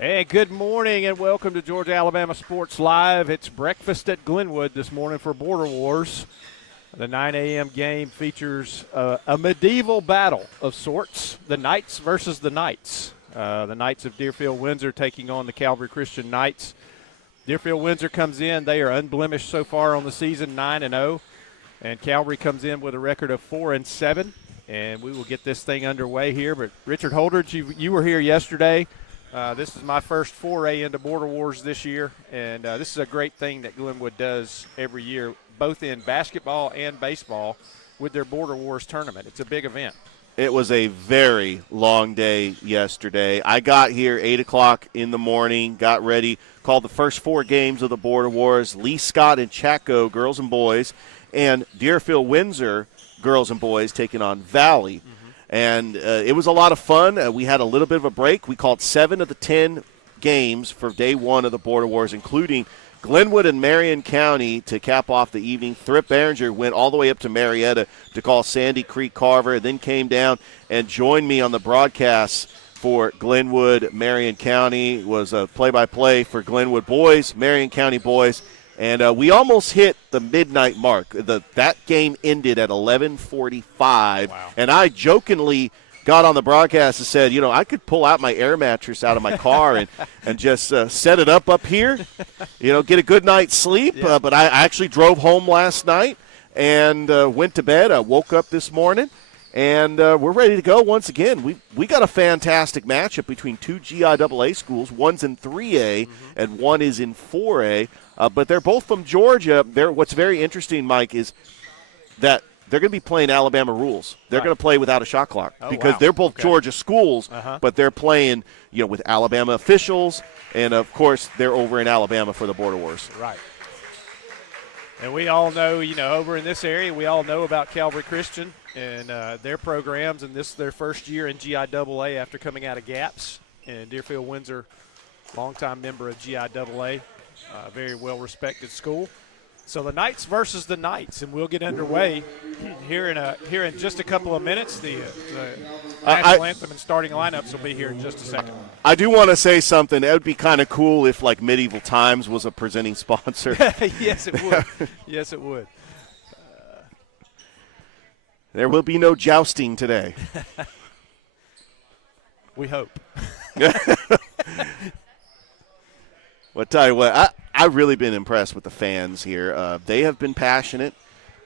Hey, good morning and welcome to Georgia-Alabama Sports Live. It's breakfast at Glenwood this morning for Border Wars. The 9 a.m. game features a medieval battle of sorts, the Knights versus the Knights. The Knights of Deerfield-Windsor taking on the Calvary Christian Knights. Deerfield-Windsor comes in. They are unblemished so far on the season, 9-0. And Calvary comes in with a record of 4-7. And we will get this thing underway here. But Richard Holdridge, you were here yesterday. This is my first foray into Border Wars this year, and this is a great thing that Glenwood does every year, both in basketball and baseball, with their Border Wars tournament. It's a big event. It was a very long day yesterday. I got here 8 o'clock in the morning, got ready, called the first 4 games of the Border Wars, Lee Scott and Chaco, girls and boys, and Deerfield-Windsor, girls and boys, taking on Valley. Mm-hmm. And it was a lot of fun. We had a little bit of a break. We called 7 of the 10 games for day 1 of the Border Wars, including Glenwood and Marion County to cap off the evening. Thrip Behringer went all the way up to Marietta to call Sandy Creek Carver, then came down and joined me on the broadcast for Glenwood, Marion County. It was a play-by-play for Glenwood boys, Marion County boys. And we almost hit the midnight mark. That game ended at 11:45. Wow. And I jokingly got on the broadcast and said, I could pull out my air mattress out of my car and just set it up here, get a good night's sleep. Yeah. But I actually drove home last night and went to bed. I woke up this morning, and we're ready to go once again. We got a fantastic matchup between 2 GIAA schools. One's in 3A and one is in 4A. But they're both from Georgia. What's very interesting, Mike, is that they're going to be playing Alabama rules. They're going to play without a shot clock because they're both Georgia schools, but they're playing, with Alabama officials, and of course they're over in Alabama for the Border Wars. Right. And we all know, over in this area, we all know about Calvary Christian and their programs, and this is their first year in GIAA after coming out of GAPS. And Deerfield-Windsor, longtime member of GIAA. Very well-respected school. So the Knights versus the Knights, and we'll get underway here in just a couple of minutes. The national anthem and starting lineups will be here in just a second. I do want to say something. It would be kind of cool if, like, Medieval Times was a presenting sponsor. Yes, it would. Yes, it would. There will be no jousting today. We hope. Well, I tell you what, I've really been impressed with the fans here. They have been passionate.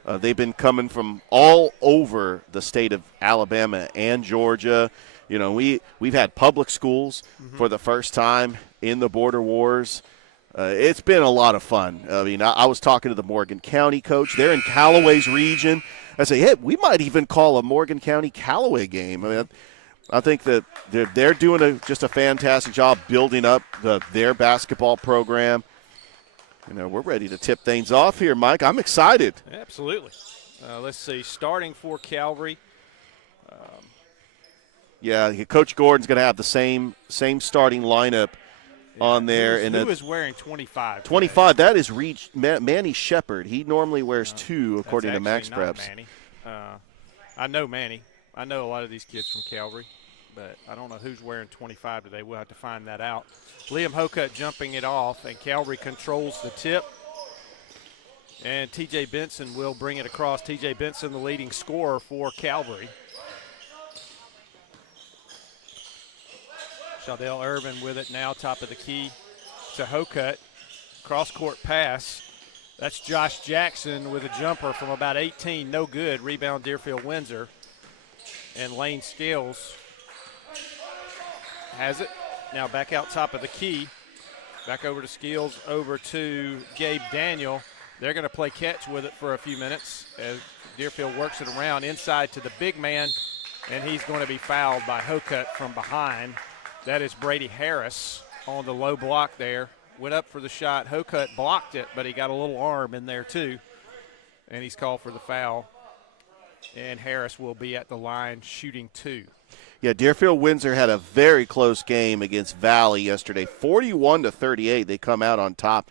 They've been coming from all over the state of Alabama and Georgia. We've had public schools for the first time in the Border Wars. It's been a lot of fun. I mean, I was talking to the Morgan County coach. They're in Callaway's region. I say, hey, we might even call a Morgan County Callaway game. I mean, I think that they're doing just a fantastic job building up their basketball program. We're ready to tip things off here, Mike. I'm excited. Absolutely. Let's see. Starting for Calvary. Coach Gordon's going to have the same starting lineup on there. Who is wearing 25? 25, that is Manny Shepard. He normally wears 2, according to Max Preps. Manny. I know Manny. I know a lot of these kids from Calvary, but I don't know who's wearing 25 today. We'll have to find that out. Liam Hokut jumping it off, and Calvary controls the tip. And T.J. Benson will bring it across. T.J. Benson, the leading scorer for Calvary. Shadell Irvin with it now, top of the key to Hokut. Cross-court pass. That's Josh Jackson with a jumper from about 18. No good. Rebound Deerfield-Windsor. And Lane Scales has it. Now back out top of the key. Back over to Scales, over to Gabe Daniel. They're going to play catch with it for a few minutes as Deerfield works it around inside to the big man, and he's going to be fouled by Hokut from behind. That is Brady Harris on the low block there. Went up for the shot. Hokut blocked it, but he got a little arm in there too, and he's called for the foul. And Harris will be at the line shooting 2. Yeah, Deerfield-Windsor had a very close game against Valley yesterday, 41-38. They come out on top.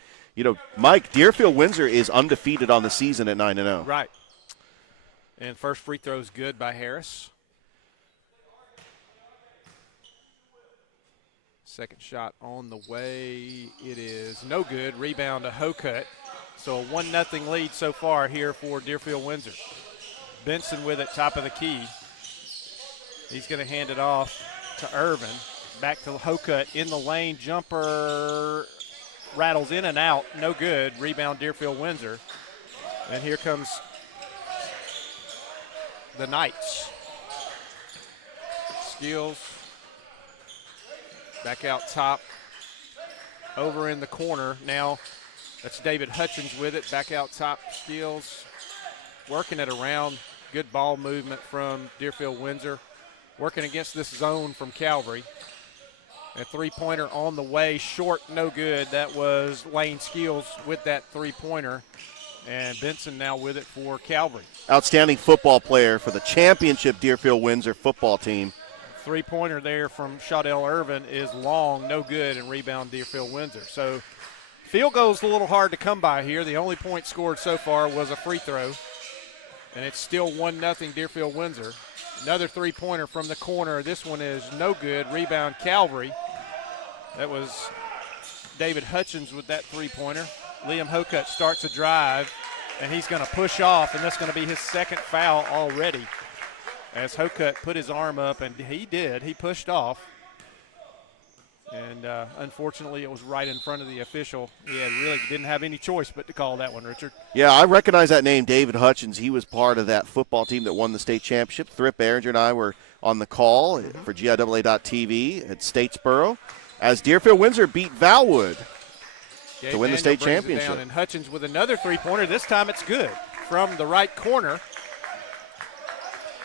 Mike, Deerfield-Windsor is undefeated on the season at 9-0. Right. And first free throw is good by Harris. Second shot on the way. It is no good. Rebound to Hokut. So a 1-0 lead so far here for Deerfield-Windsor. Benson with it, top of the key. He's going to hand it off to Irvin. Back to Hokut in the lane. Jumper rattles in and out. No good. Rebound Deerfield-Windsor. And here comes the Knights. Skills. Back out top. Over in the corner. Now that's David Hutchins with it. Back out top. Skills. Working it around. Good ball movement from Deerfield-Windsor. Working against this zone from Calvary. A three-pointer on the way. Short, no good. That was Lane Skills with that three-pointer. And Benson now with it for Calvary. Outstanding football player for the championship Deerfield-Windsor football team. Three-pointer there from Shaudell Irvin is long, no good, and rebound Deerfield-Windsor. So field goal's a little hard to come by here. The only point scored so far was a free throw, and it's still 1-0 Deerfield-Windsor. Another three-pointer from the corner. This one is no good. Rebound Calvary. That was David Hutchins with that three-pointer. Liam Hokut starts a drive, and he's going to push off, and that's going to be his second foul already. As Hokut put his arm up, and he did. He pushed off. And unfortunately, it was right in front of the official. He really didn't have any choice but to call that one, Richard. Yeah, I recognize that name, David Hutchins. He was part of that football team that won the state championship. Thrip Behringer and I were on the call for GIAA.TV at Statesboro as Deerfield-Windsor beat Valwood to win the state championship. And Hutchins with another three-pointer. This time it's good from the right corner.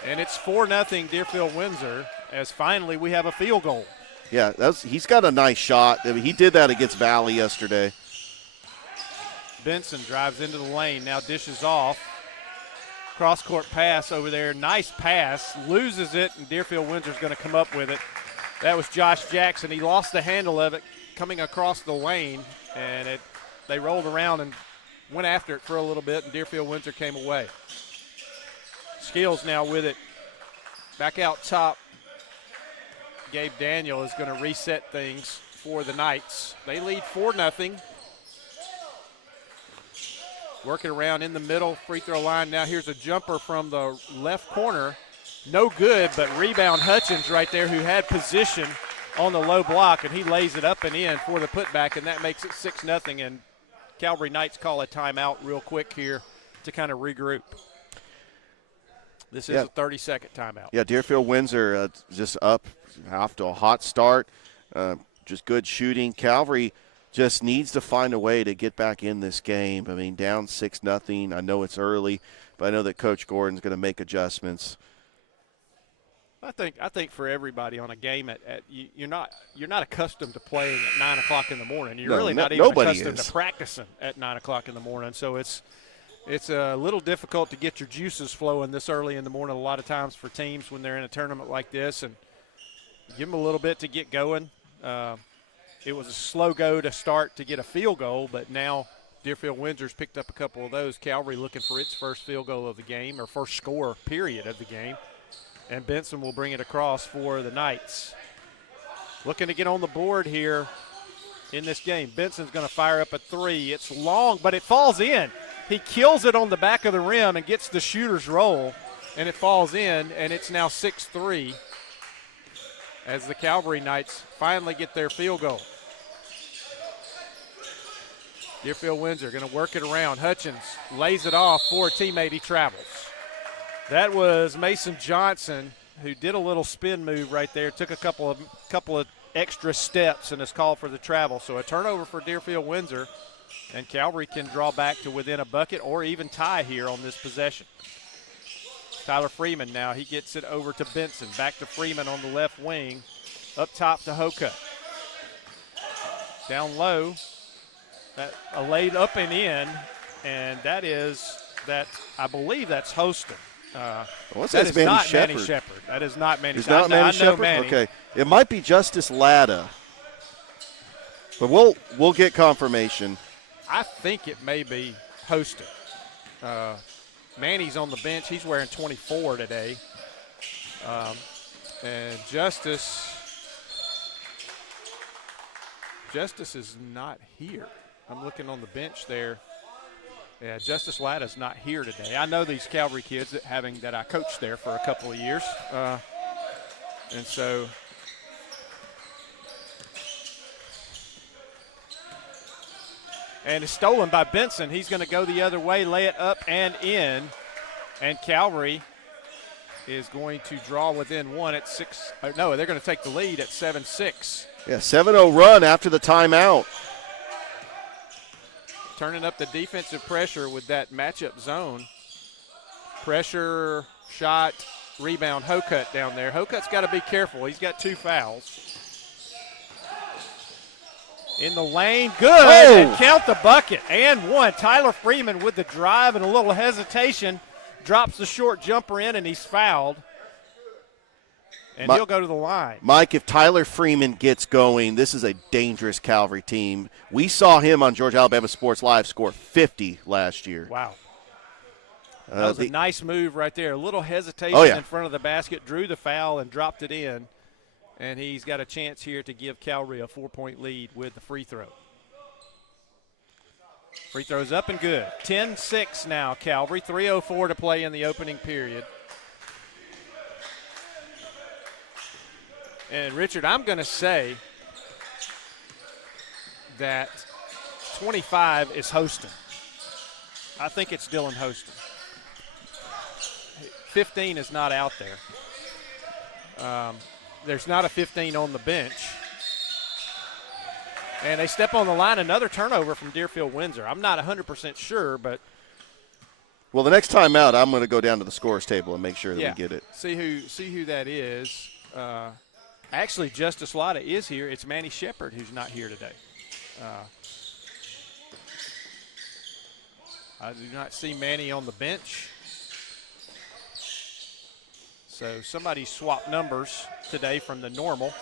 And it's 4-0 Deerfield-Windsor as finally we have a field goal. Yeah, he's got a nice shot. I mean, he did that against Valley yesterday. Benson drives into the lane, now dishes off. Cross-court pass over there. Nice pass. Loses it, and Deerfield-Windsor's going to come up with it. That was Josh Jackson. He lost the handle of it coming across the lane, and they rolled around and went after it for a little bit, and Deerfield-Windsor came away. Skills now with it. Back out top. Gabe Daniel is going to reset things for the Knights. They lead 4-0. Working around in the middle, free throw line. Now here's a jumper from the left corner. No good, but rebound Hutchins right there, who had position on the low block, and he lays it up and in for the putback, and that makes it 6-0. And Calvary Knights call a timeout real quick here to kind of regroup. This is a 30-second timeout. Yeah, Deerfield-Windsor just up off to a hot start. Just good shooting. Calvary just needs to find a way to get back in this game. I mean, down 6-0. I know it's early, but I know that Coach Gordon's going to make adjustments. I think for everybody on a game you're not accustomed to playing at 9 o'clock in the morning. You're really not even accustomed to practicing at 9 o'clock in the morning. So it's a little difficult to get your juices flowing this early in the morning a lot of times for teams when they're in a tournament like this, and give them a little bit to get going. It was a slow go to start to get a field goal, but now Deerfield-Windsor's picked up a couple of those. Calvary looking for its first field goal of the game, or first score period of the game, and Benson will bring it across for the Knights. Looking to get on the board here in this game. Benson's going to fire up a three. It's long, but it falls in. He kills it on the back of the rim and gets the shooter's roll, and it falls in, and it's now 6-3 as the Calvary Knights finally get their field goal. Deerfield-Windsor going to work it around. Hutchins lays it off for a teammate. He travels. That was Mason Johnson, who did a little spin move right there, took a couple of extra steps and is called for the travel. So a turnover for Deerfield-Windsor, and Calvary can draw back to within a bucket or even tie here on this possession. Tyler Freeman now, he gets it over to Benson. Back to Freeman on the left wing. Up top to Hokut. Down low. A laid up and in, and I believe that's Hostin. That is not Manny Shepard. That is not Manny. It's not Manny Shepard? Okay. It might be Justice Latta. But we'll get confirmation. I think it may be Hostin. Manny's on the bench. He's wearing 24 today. And Justice Justice is not here. I'm looking on the bench there. Yeah, Justice Latta's not here today. I know these Calvary kids that I coached there for a couple of years. And so and it's stolen by Benson. He's going to go the other way, lay it up and in. And Calvary is going to draw within one at 6. No, they're going to take the lead at 7-6. Yeah, 7-0 run after the timeout. Turning up the defensive pressure with that matchup zone. Pressure, shot, rebound, Hocutt down there. Hocutt's got to be careful. He's got 2 fouls. In the lane, good, and count the bucket. And one. Tyler Freeman with the drive and a little hesitation. Drops the short jumper in, and he's fouled. And he'll go to the line. Mike, if Tyler Freeman gets going, this is a dangerous Calvary team. We saw him on Georgia Alabama Sports Live score 50 last year. Wow. That was a nice move right there. A little hesitation in front of the basket, drew the foul, and dropped it in. And he's got a chance here to give Calvary a 4-point lead with the free throw. Free throw's up and good. 10-6 now, Calvary. 3:04 to play in the opening period. And, Richard, I'm going to say that 25 is Hostin. I think it's Dylan Hostin. 15 is not out there. There's not a 15 on the bench. And they step on the line, another turnover from Deerfield-Windsor. I'm not 100% sure, but. Well, the next time out, I'm going to go down to the scores table and make sure that we get it. See who that is. Actually, Justice Latta is here. It's Manny Shepard who's not here today. I do not see Manny on the bench. So somebody swapped numbers today from the normal.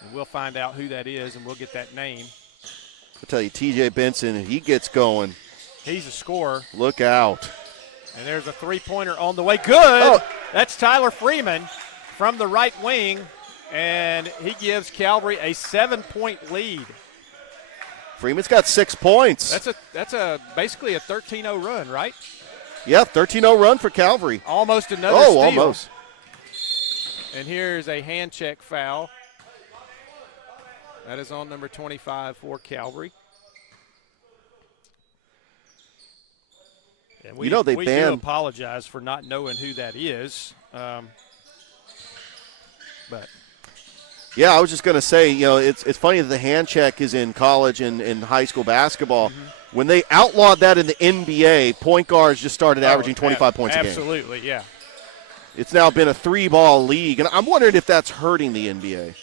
And we'll find out who that is, and we'll get that name. I'll tell you, TJ Benson, he gets going. He's a scorer. Look out. And there's a three-pointer on the way. Good. That's Tyler Freeman from the right wing, and he gives Calvary a 7-point lead. Freeman's got 6 points. That's basically a 13-0 run, right? Yeah, 13-0 run for Calvary. Almost another steal. Almost. And here's a hand check foul. That is on number 25 for Calvary. And we do apologize for not knowing who that is. But yeah, I was just going to say, it's funny that the hand check is in college and in high school basketball. Mm-hmm. When they outlawed that in the NBA, point guards just started averaging 25 points a game. Absolutely, yeah. It's now been a 3-ball league, and I'm wondering if that's hurting the NBA.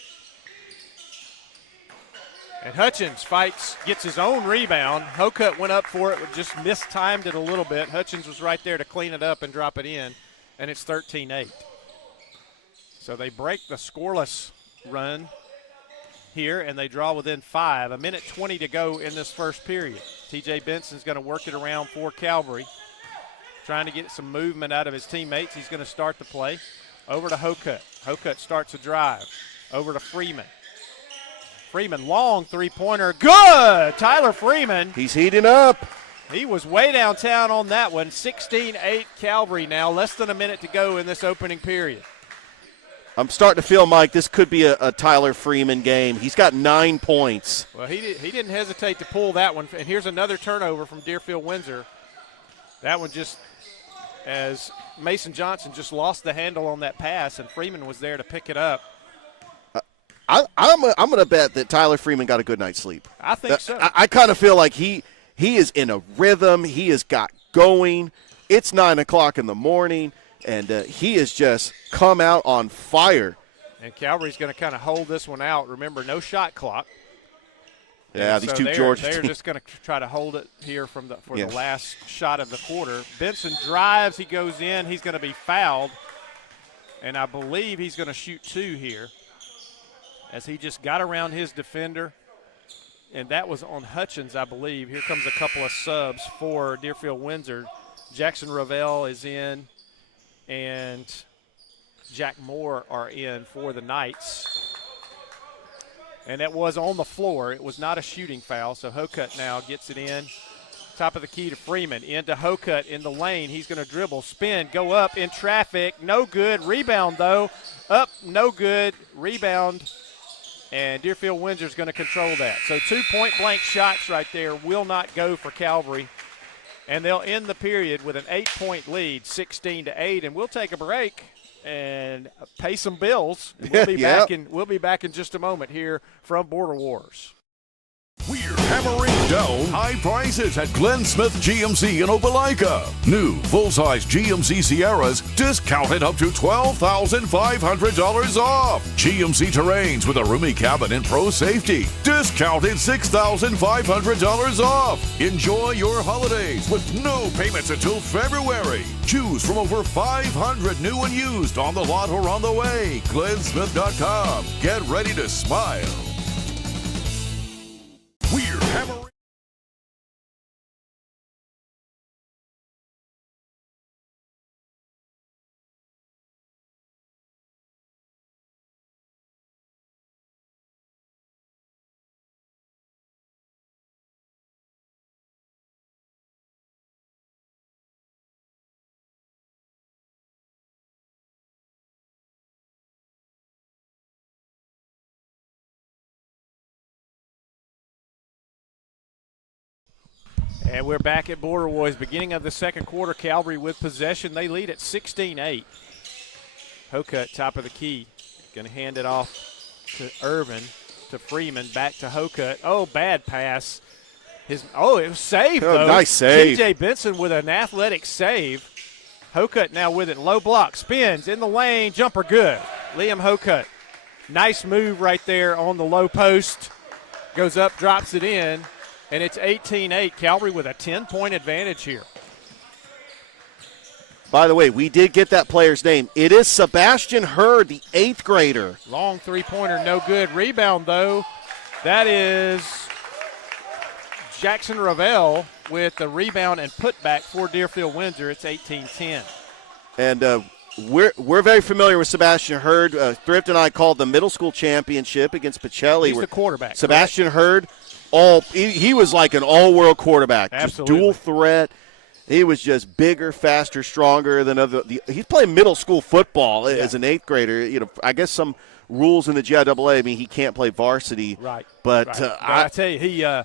And Hutchins gets his own rebound. Hocutt went up for it, but just mistimed it a little bit. Hutchins was right there to clean it up and drop it in, and it's 13-8. So they break the scoreless run here, and they draw within 5. 1:20 to go in this first period. T.J. Benson's going to work it around for Calvary, trying to get some movement out of his teammates. He's going to start the play. Over to Hocutt. Hocutt starts a drive. Over to Freeman. Freeman, long three-pointer. Good! Tyler Freeman. He's heating up. He was way downtown on that one. 16-8 Calvary now. Less than a minute to go in this opening period. I'm starting to feel, Mike, this could be a Tyler Freeman game. He's got 9 points. Well, he didn't hesitate to pull that one. And here's another turnover from Deerfield-Windsor. That one just, as Mason Johnson just lost the handle on that pass, and Freeman was there to pick it up. I'm going to bet that Tyler Freeman got a good night's sleep. I think so. I kind of feel like he is in a rhythm. He has got going. It's 9 o'clock in the morning, and he has just come out on fire. And Calvary's going to kind of hold this one out. Remember, no shot clock. Yeah, these two Georgia They're teams. just going to try to hold it here for the last shot of the quarter. Benson drives. He goes in. He's going to be fouled. And I believe he's going to shoot 2 here, as he just got around his defender. And that was on Hutchins, I believe. Here comes a couple of subs for Deerfield-Windsor. Jackson Ravel is in, and Jack Moore are in for the Knights. And it was on the floor. It was not a shooting foul, so Hokut now gets it in. Top of the key to Freeman. Into Hokut in the lane. He's going to dribble, spin, go up in traffic. No good. Rebound, though. Up, no good. Rebound. And Deerfield-Windsor is going to control that. So 2 point-blank shots right there will not go for Calvary. And they'll end the period with an 8-point lead, 16-8. And we'll take a break and pay some bills. And we'll be back in just a moment here from Border Wars. We're hammering down high prices at Glenn Smith GMC in Opelika. New full-size GMC Sierras discounted up to $12,500 off. GMC Terrains with a roomy cabin and pro safety discounted $6,500 off. Enjoy your holidays with no payments until February. Choose from over 500 new and used on the lot or on the way. GlennSmith.com. Get ready to smile. We're hammering. And we're back at Border Wars, beginning of the second quarter. Calvary with possession. They lead at 16-8. Hokut, top of the key. Going to hand it off to Irvin, to Freeman, back to Hokut. Oh, bad pass. It was saved, though. Nice save. TJ Benson with an athletic save. Hokut now with it. Low block. Spins in the lane. Jumper good. Liam Hokut. Nice move right there on the low post. Goes up, drops it in. And it's 18-8. Calvary with a 10-point advantage here. By the way, we did get that player's name. It is Sebastian Hurd, the 8th grader. Long three-pointer, no good. Rebound, though. That is Jackson Ravel with the rebound and putback for Deerfield-Windsor. It's 18-10. And we're very familiar with Sebastian Hurd. Thrift and I called the middle school championship against Pacelli. He's the quarterback. Sebastian Hurd. He was like an all-world quarterback. Absolutely. Just dual threat. He was just bigger, faster, stronger than he's playing middle school football as an 8th grader. You know, I guess some rules in the GIAA. I mean, he can't play varsity. Right. But right. I tell you,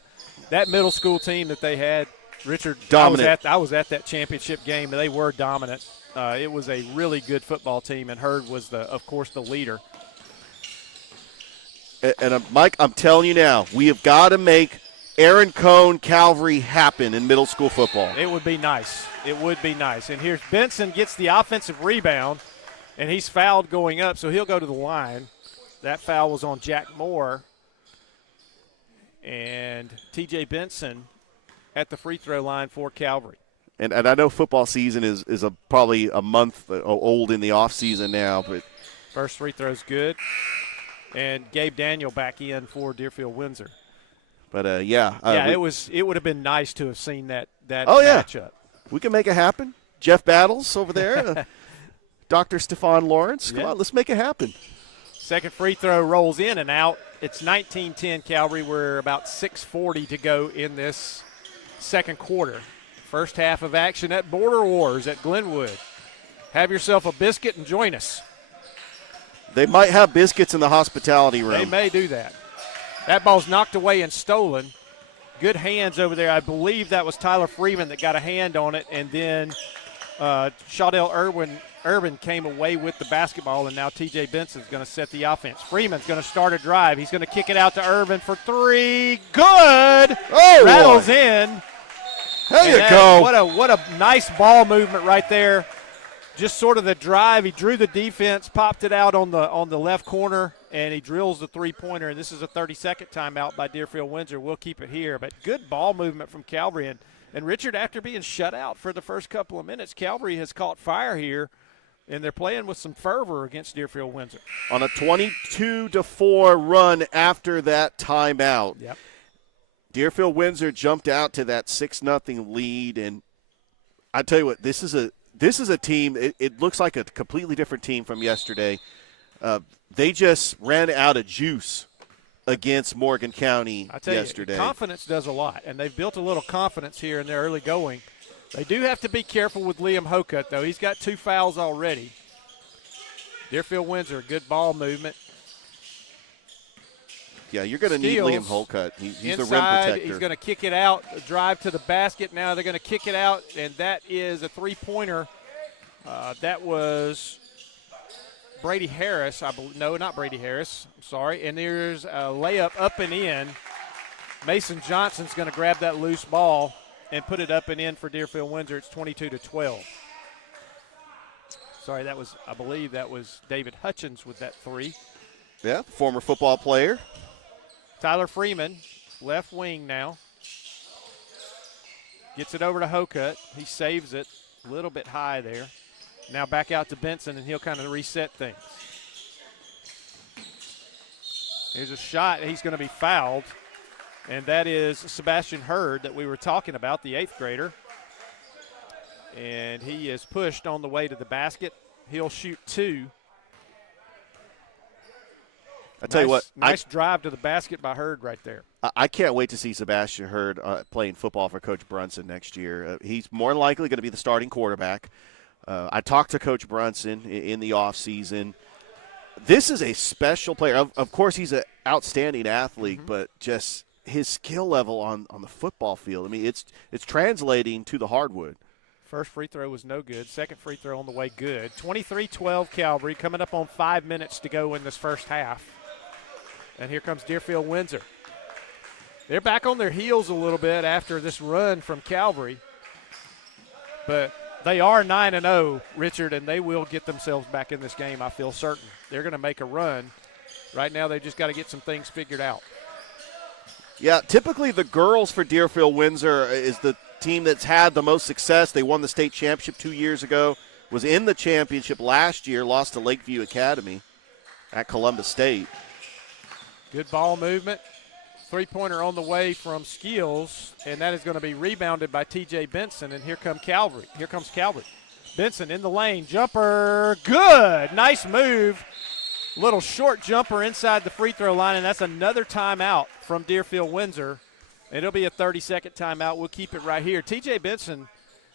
that middle school team that they had, Richard, dominant. I was at that championship game. They were dominant. It was a really good football team, and Hurd was, of course, the leader. And Mike, I'm telling you now, we have got to make Aaron Cohn Calvary happen in middle school football. It would be nice. It would be nice. And here's Benson gets the offensive rebound, and he's fouled going up, so he'll go to the line. That foul was on Jack Moore. And T.J. Benson at the free throw line for Calvary. And I know football season is probably a month old in the off season now, but first free throw's good. And Gabe Daniel back in for Deerfield-Windsor. But, it would have been nice to have seen that Yeah. matchup. We can make it happen. Jeff Battles over there, Dr. Stefan Lawrence. Come on, let's make it happen. Second free throw rolls in and out. It's 19-10 Calvary. We're about 6:40 to go in this second quarter. First half of action at Border Wars at Glenwood. Have yourself a biscuit and join us. They might have biscuits in the hospitality room. They may do that. That ball's knocked away and stolen. Good hands over there. I believe that was Tyler Freeman that got a hand on it, and then Shaudell Urban came away with the basketball, and now T.J. Benson's going to set the offense. Freeman's going to start a drive. He's going to kick it out to Urban for three. Good. Oh, rattles in. There you go. What a nice ball movement right there. Just sort of the drive. He drew the defense, popped it out on the left corner, and he drills the three-pointer. And this is a 30-second timeout by Deerfield-Windsor. We'll keep it here. But good ball movement from Calvary. And Richard, after being shut out for the first couple of minutes, Calvary has caught fire here, and they're playing with some fervor against Deerfield-Windsor. On a 22-4 run after that timeout. Yep. Deerfield-Windsor jumped out to that 6-0 lead. And I tell you what, this is a team, it looks like a completely different team from yesterday. They just ran out of juice against Morgan County I tell yesterday. You, confidence does a lot, and they've built a little confidence here in their early going. They do have to be careful with Liam Hocutt, though. He's got 2 fouls already. Deerfield-Windsor, good ball movement. Yeah, you're going to need Liam Hocutt. He's inside, the rim protector. He's going to kick it out, drive to the basket. Now they're going to kick it out, and that is a three-pointer. That was Brady Harris. No, not Brady Harris. I'm sorry. And there's a layup up and in. Mason Johnson's going to grab that loose ball and put it up and in for Deerfield-Windsor. It's 22-12. Sorry, I believe that was David Hutchins with that 3. Yeah, former football player. Tyler Freeman, left wing now. Gets it over to Hocutt. He saves it a little bit high there. Now back out to Benson, and he'll kind of reset things. Here's a shot. He's going to be fouled, and that is Sebastian Hurd that we were talking about, the 8th grader. And he is pushed on the way to the basket. He'll shoot 2. I tell you what. Nice drive to the basket by Hurd right there. I can't wait to see Sebastian Hurd playing football for Coach Brunson next year. He's more than likely going to be the starting quarterback. I talked to Coach Brunson in the offseason. This is a special player. Of course, he's an outstanding athlete, but just his skill level on the football field, I mean, it's translating to the hardwood. First free throw was no good. Second free throw on the way, good. 23-12 Calvary, coming up on 5 minutes to go in this first half. And here comes Deerfield-Windsor. They're back on their heels a little bit after this run from Calvary. But they are 9-0, Richard, and they will get themselves back in this game, I feel certain. They're going to make a run. Right now they've just got to get some things figured out. Yeah, typically the girls for Deerfield-Windsor is the team that's had the most success. They won the state championship 2 years ago, was in the championship last year, lost to Lakeview Academy at Columbus State. Good ball movement. Three-pointer on the way from Skills, and that is going to be rebounded by T.J. Benson, and here comes Calvary. Benson in the lane. Jumper, good. Nice move. Little short jumper inside the free throw line, and that's another timeout from Deerfield-Windsor. It'll be a 30-second timeout. We'll keep it right here. T.J. Benson,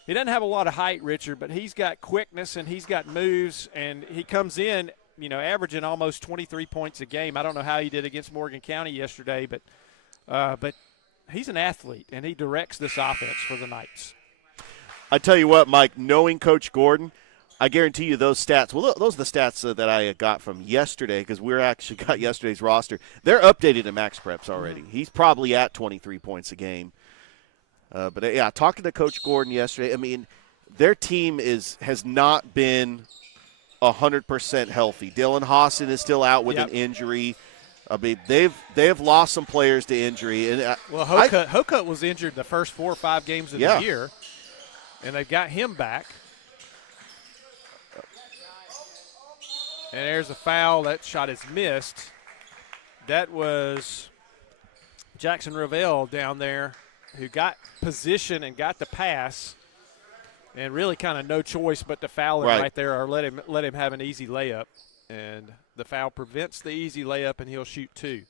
he doesn't have a lot of height, Richard, but he's got quickness and he's got moves, and he comes in, averaging almost 23 points a game. I don't know how he did against Morgan County yesterday, but he's an athlete, and he directs this offense for the Knights. I tell you what, Mike, knowing Coach Gordon, I guarantee you those stats, well, those are the stats that I got from yesterday because we actually got yesterday's roster. They're updated in Max Preps already. He's probably at 23 points a game. But, yeah, talking to Coach Gordon yesterday, I mean, their team has not been 100% healthy. Dylan Hawson is still out with an injury. I mean, they've lost some players to injury. And Hocutt was injured the first 4 or 5 games of the year, and they've got him back. And there's a foul. That shot is missed. That was Jackson Ravel down there who got position and got the pass, and really kind of no choice but to foul him right there or let him have an easy layup. And the foul prevents the easy layup, and he'll shoot 2.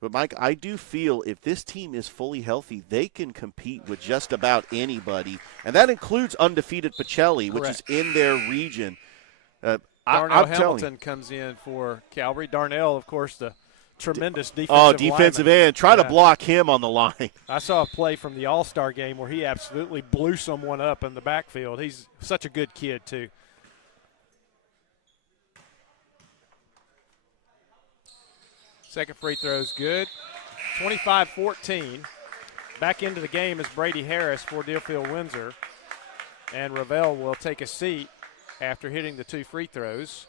But, Mike, I do feel if this team is fully healthy, they can compete with just about anybody. And that includes undefeated Pacelli, which is in their region. Darnell Hamilton comes in for Calvary. Darnell, of course, the tremendous defensive end. Try to block him on the line. I saw a play from the All-Star game where he absolutely blew someone up in the backfield. He's such a good kid, too. Second free throw is good. 25-14. Back into the game is Brady Harris for Deerfield-Windsor. And Ravel will take a seat after hitting the 2 free throws.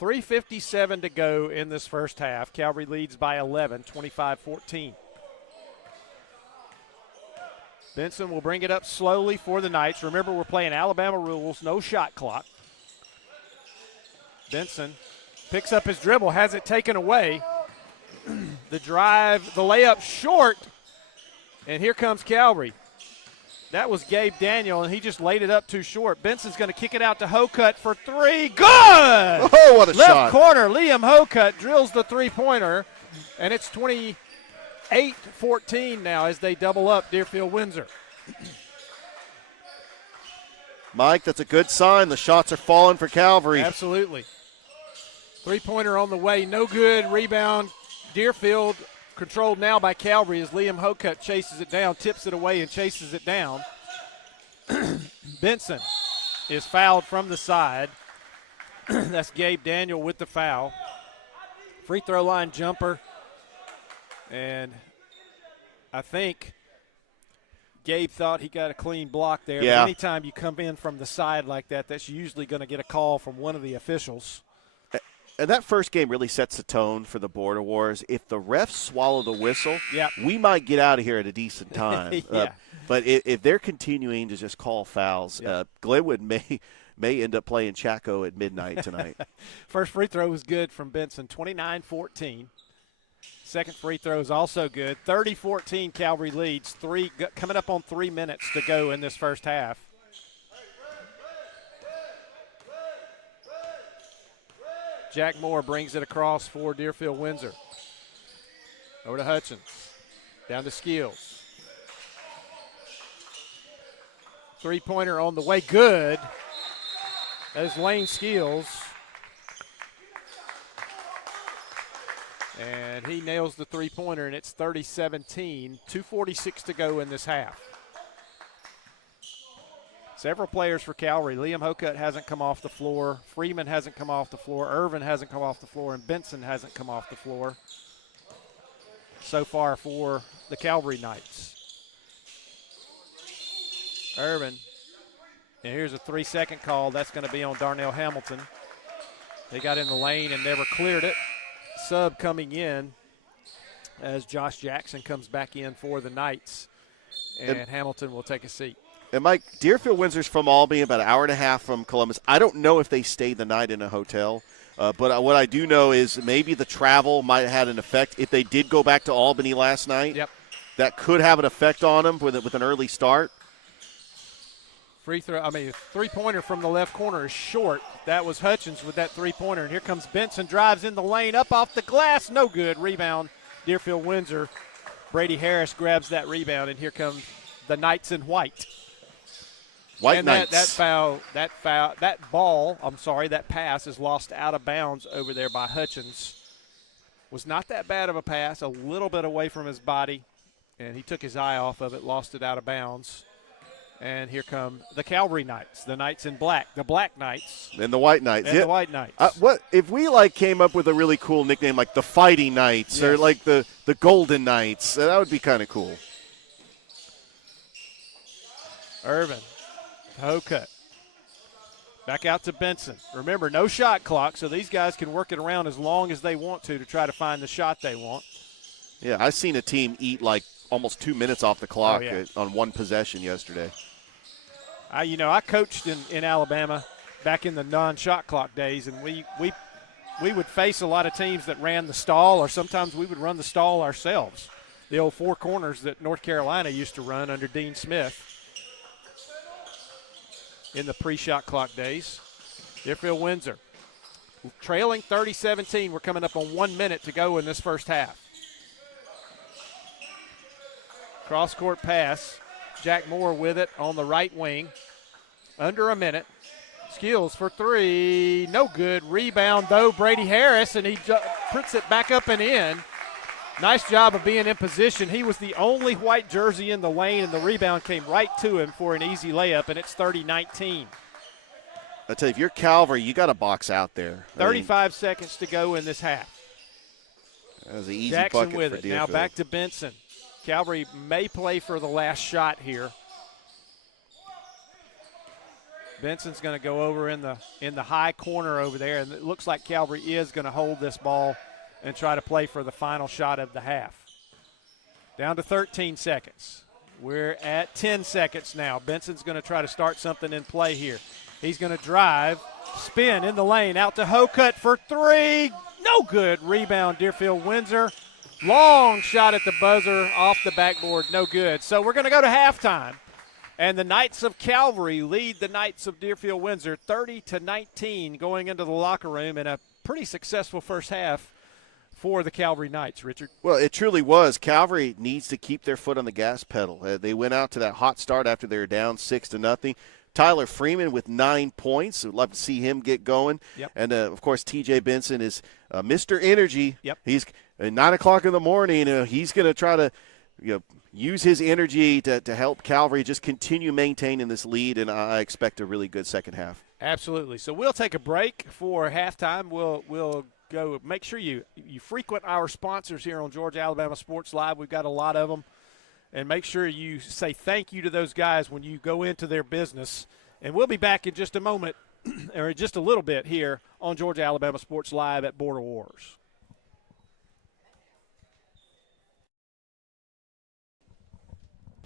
3:57 to go in this first half. Calvary leads by 11, 25-14. Benson will bring it up slowly for the Knights. Remember, we're playing Alabama rules, no shot clock. Benson picks up his dribble, has it taken away. The drive, the layup short, and here comes Calvary. That was Gabe Daniel, and he just laid it up too short. Benson's going to kick it out to Hocutt for 3. Good! Oh, what a shot. Left corner, Liam Hocutt drills the three-pointer. And it's 28-14 now as they double up Deerfield-Windsor. Mike, that's a good sign. The shots are falling for Calvary. Absolutely. Three-pointer on the way, no good. Rebound, Deerfield, controlled now by Calvary as Liam Hokut chases it down, tips it away, and chases it down. Benson is fouled from the side. That's Gabe Daniel with the foul. Free throw line jumper. And I think Gabe thought he got a clean block there. Yeah. But anytime you come in from the side like that, that's usually going to get a call from one of the officials. And that first game really sets the tone for the Border Wars. If the refs swallow the whistle, Yep. we might get out of here at a decent time. Yeah. But if they're continuing to just call fouls, Glenwood may end up playing Chaco at midnight tonight. First free throw was good from Benson, 29-14. Second free throw is also good. 30-14, Calvary leads. Coming up on 3 minutes to go in this first half. Jack Moore brings it across for Deerfield-Windsor. Over to Hutchins. Down to Skills. Three-pointer on the way. Good. That is Lane Skills. And he nails the three-pointer, and it's 30-17. 2:46 to go in this half. Several players for Calvary. Liam Hokut hasn't come off the floor. Freeman hasn't come off the floor. Irvin hasn't come off the floor. And Benson hasn't come off the floor so far for the Calvary Knights. Irvin. And here's a 3-second call. That's going to be on Darnell Hamilton. They got in the lane and never cleared it. Sub coming in as Josh Jackson comes back in for the Knights. And Hamilton will take a seat. And, Mike, Deerfield-Windsor's from Albany, about an hour and a half from Columbus. I don't know if they stayed the night in a hotel, but what I do know is maybe the travel might have had an effect. If they did go back to Albany last night, that could have an effect on them with an early start. Three-pointer from the left corner is short. That was Hutchins with that three-pointer. And here comes Benson, drives in the lane, up off the glass, no good. Rebound, Deerfield-Windsor. Brady Harris grabs that rebound, and here comes the Knights in white. Knights. That pass is lost out of bounds over there by Hutchins. Was not that bad of a pass, a little bit away from his body, and he took his eye off of it, lost it out of bounds. And here come the Calvary Knights, the Knights in black, the Black Knights. And the White Knights. And the White Knights. What if we came up with a really cool nickname like the Fighting Knights or like the Golden Knights? That would be kind of cool. Irvin. Hokut. Back out to Benson. Remember, no shot clock, so these guys can work it around as long as they want to try to find the shot they want. Yeah, I've seen a team eat almost 2 minutes off the clock on one possession yesterday. I coached in Alabama back in the non-shot clock days, and we would face a lot of teams that ran the stall, or sometimes we would run the stall ourselves. The old four corners that North Carolina used to run under Dean Smith in the pre-shot clock days. Deerfield-Windsor trailing 30-17. We're coming up on 1 minute to go in this first half. Cross-court pass. Jack Moore with it on the right wing. Under a minute. Skills for three. No good. Rebound, though, Brady Harris, and he puts it back up and in. Nice job of being in position. He was the only white jersey in the lane, and the rebound came right to him for an easy layup, and it's 30-19. I tell you, if you're Calvary, you got to box out there. 35 seconds to go in this half. That was an easy Jackson bucket with for it. Deerfield. Now back to Benson. Calvary may play for the last shot here. Benson's going to go over in the high corner over there, and it looks like Calvary is going to hold this ball and try to play for the final shot of the half. Down to 13 seconds. We're at 10 seconds now. Benson's going to try to start something in play here. He's going to drive, spin in the lane, out to Hokut for three. No good. Rebound, Deerfield-Windsor. Long shot at the buzzer, off the backboard, no good. So we're going to go to halftime. And the Knights of Calvary lead the Knights of Deerfield-Windsor 30-19 going into the locker room in a pretty successful first half for the Calvary Knights, Richard. Well, it truly was. Calvary needs to keep their foot on the gas pedal. They went out to that hot start after they were down 6-0. Tyler Freeman with 9 points. We'd love to see him get going. Yep. And, of course, TJ Benson is Mr. Energy. Yep. He's at 9 o'clock in the morning. He's going to try to use his energy to help Calvary just continue maintaining this lead, and I expect a really good second half. Absolutely. So we'll take a break for halftime. We'll go. Make sure you frequent our sponsors here on Georgia Alabama Sports Live. We've got a lot of them. And make sure you say thank you to those guys when you go into their business. And we'll be back in just a moment, or just a little bit here on Georgia Alabama Sports Live at Border Wars.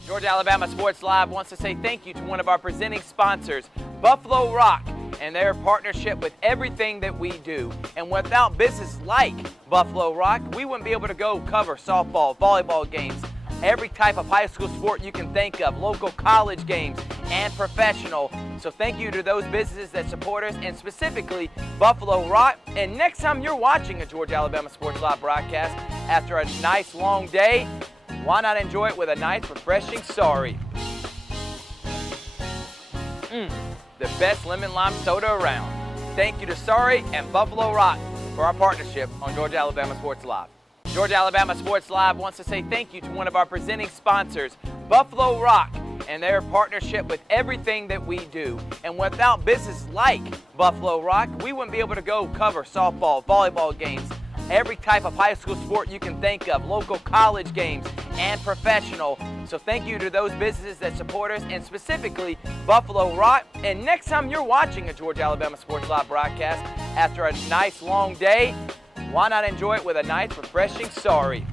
Georgia Alabama Sports Live wants to say thank you to one of our presenting sponsors, Buffalo Rock, and their partnership with everything that we do. And without businesses like Buffalo Rock, we wouldn't be able to go cover softball, volleyball games, every type of high school sport you can think of, local college games, and professional. So thank you to those businesses that support us, and specifically Buffalo Rock. And next time you're watching a Georgia Alabama Sports Live broadcast after a nice long day, why not enjoy it with a nice, refreshing sorry? The best lemon lime soda around. Thank you to Sorry and Buffalo Rock for our partnership on Georgia Alabama Sports Live. Georgia Alabama Sports Live wants to say thank you to one of our presenting sponsors, Buffalo Rock, and their partnership with everything that we do. And without businesses like Buffalo Rock, we wouldn't be able to go cover softball, volleyball games, every type of high school sport you can think of, local college games, and professional. So thank you to those businesses that support us, and specifically Buffalo Rock. And next time you're watching a Georgia Alabama Sports Live broadcast after a nice long day, why not enjoy it with a nice, refreshing sorry?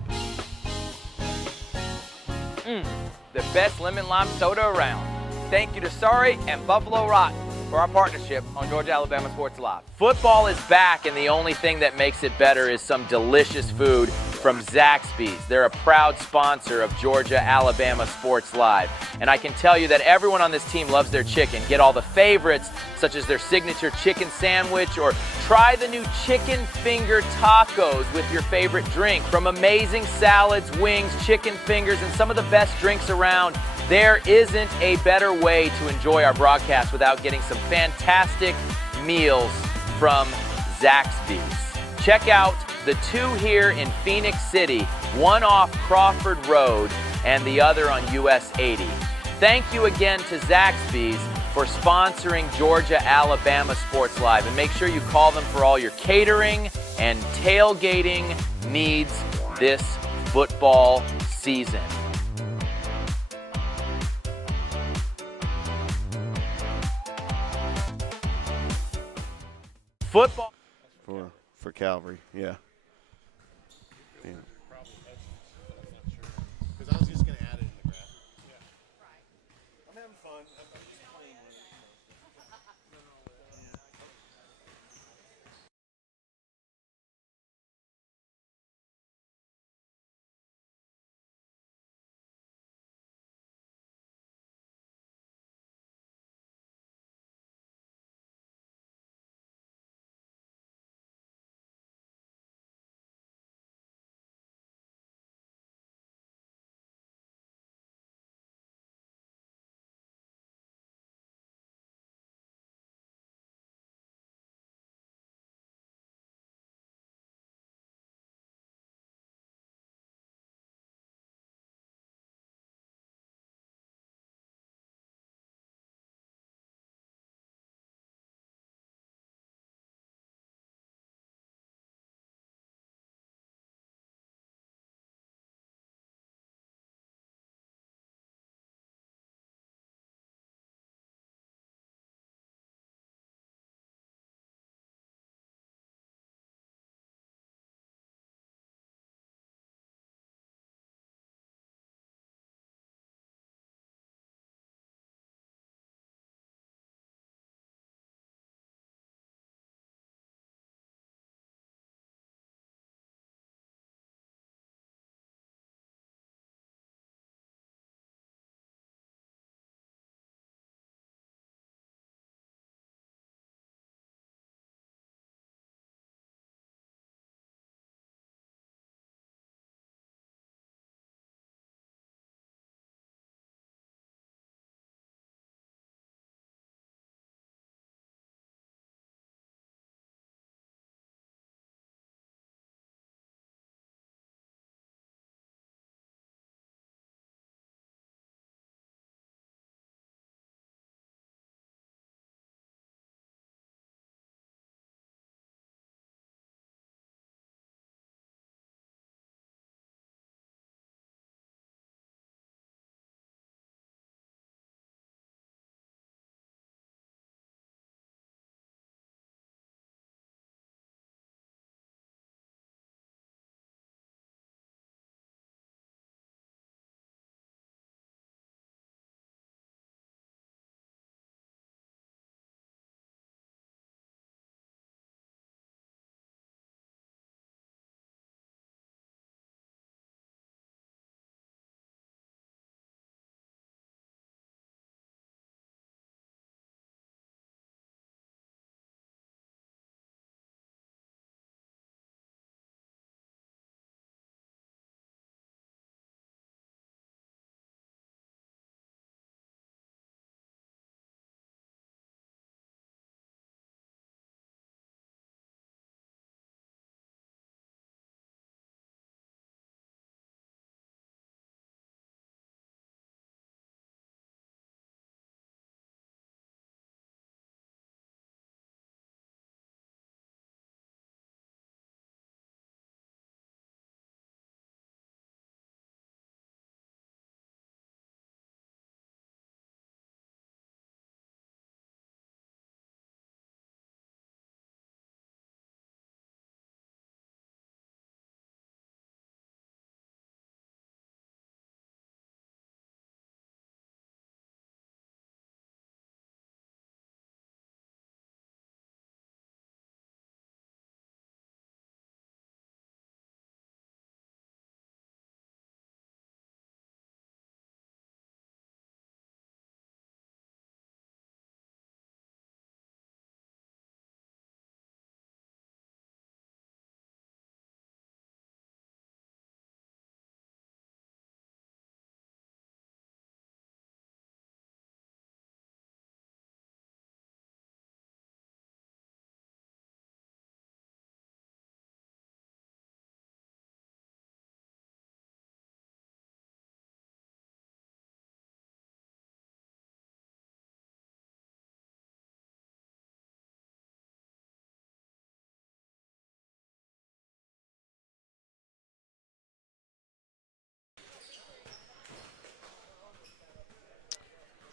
The best lemon lime soda around. Thank you to Sorry and Buffalo Rock for our partnership on Georgia Alabama Sports Live. Football is back, and the only thing that makes it better is some delicious food from Zaxby's. They're a proud sponsor of Georgia Alabama Sports Live. And I can tell you that everyone on this team loves their chicken. Get all the favorites, such as their signature chicken sandwich, or try the new chicken finger tacos with your favorite drink. From amazing salads, wings, chicken fingers, and some of the best drinks around, there isn't a better way to enjoy our broadcast without getting some fantastic meals from Zaxby's. Check out the two here in Phoenix City, one off Crawford Road and the other on US 80. Thank you again to Zaxby's for sponsoring Georgia Alabama Sports Live, and make sure you call them for all your catering and tailgating needs this football season. Football For Calvary, yeah.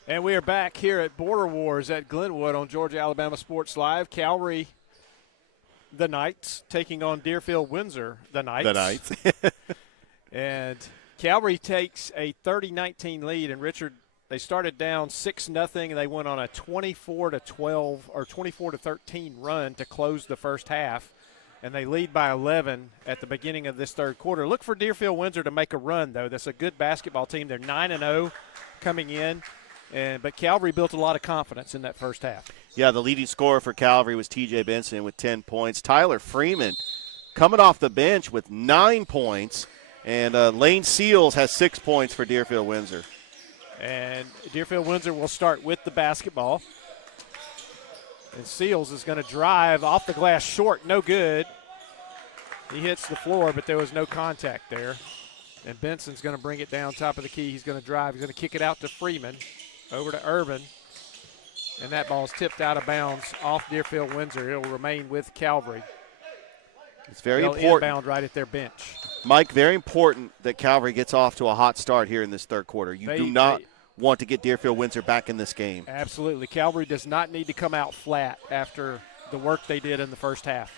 And we are back here at Border Wars at Glenwood on Georgia Alabama Sports Live. Calvary, the Knights, taking on Deerfield-Windsor, the Knights. The Knights. And Calvary takes a 30-19 lead. And, Richard, they started down 6-0, and they went on a 24-12 or 24-13 run to close the first half. And they lead by 11 at the beginning of this third quarter. Look for Deerfield-Windsor to make a run, though. That's a good basketball team. They're 9-0 coming in. But Calvary built a lot of confidence in that first half. Yeah, the leading scorer for Calvary was T.J. Benson with 10 points. Tyler Freeman coming off the bench with 9 points. And Lane Seals has 6 points for Deerfield-Windsor. And Deerfield-Windsor will start with the basketball. And Seals is going to drive off the glass short, no good. He hits the floor, but there was no contact there. And Benson's going to bring it down top of the key. He's going to drive. He's going to kick it out to Freeman. Over to Irvin, and that ball is tipped out of bounds off Deerfield-Windsor. It will remain with Calvary. It's very They'll important. Inbound right at their bench. Mike, very important that Calvary gets off to a hot start here in this third quarter. You do not want to get Deerfield-Windsor back in this game. Absolutely. Calvary does not need to come out flat after the work they did in the first half.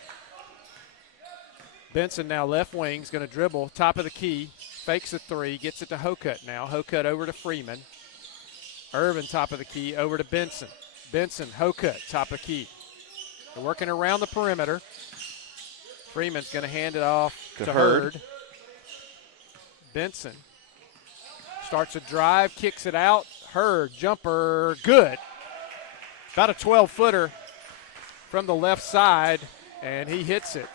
Benson now left wing is going to dribble, top of the key, fakes a three, gets it to Hokut now. Hokut over to Freeman. Irvin, top of the key, over to Benson. Benson, Hokut, top of key. They're working around the perimeter. Freeman's going to hand it off to Hurd. Benson starts a drive, kicks it out. Hurd, jumper, good. About a 12-footer from the left side, and he hits it.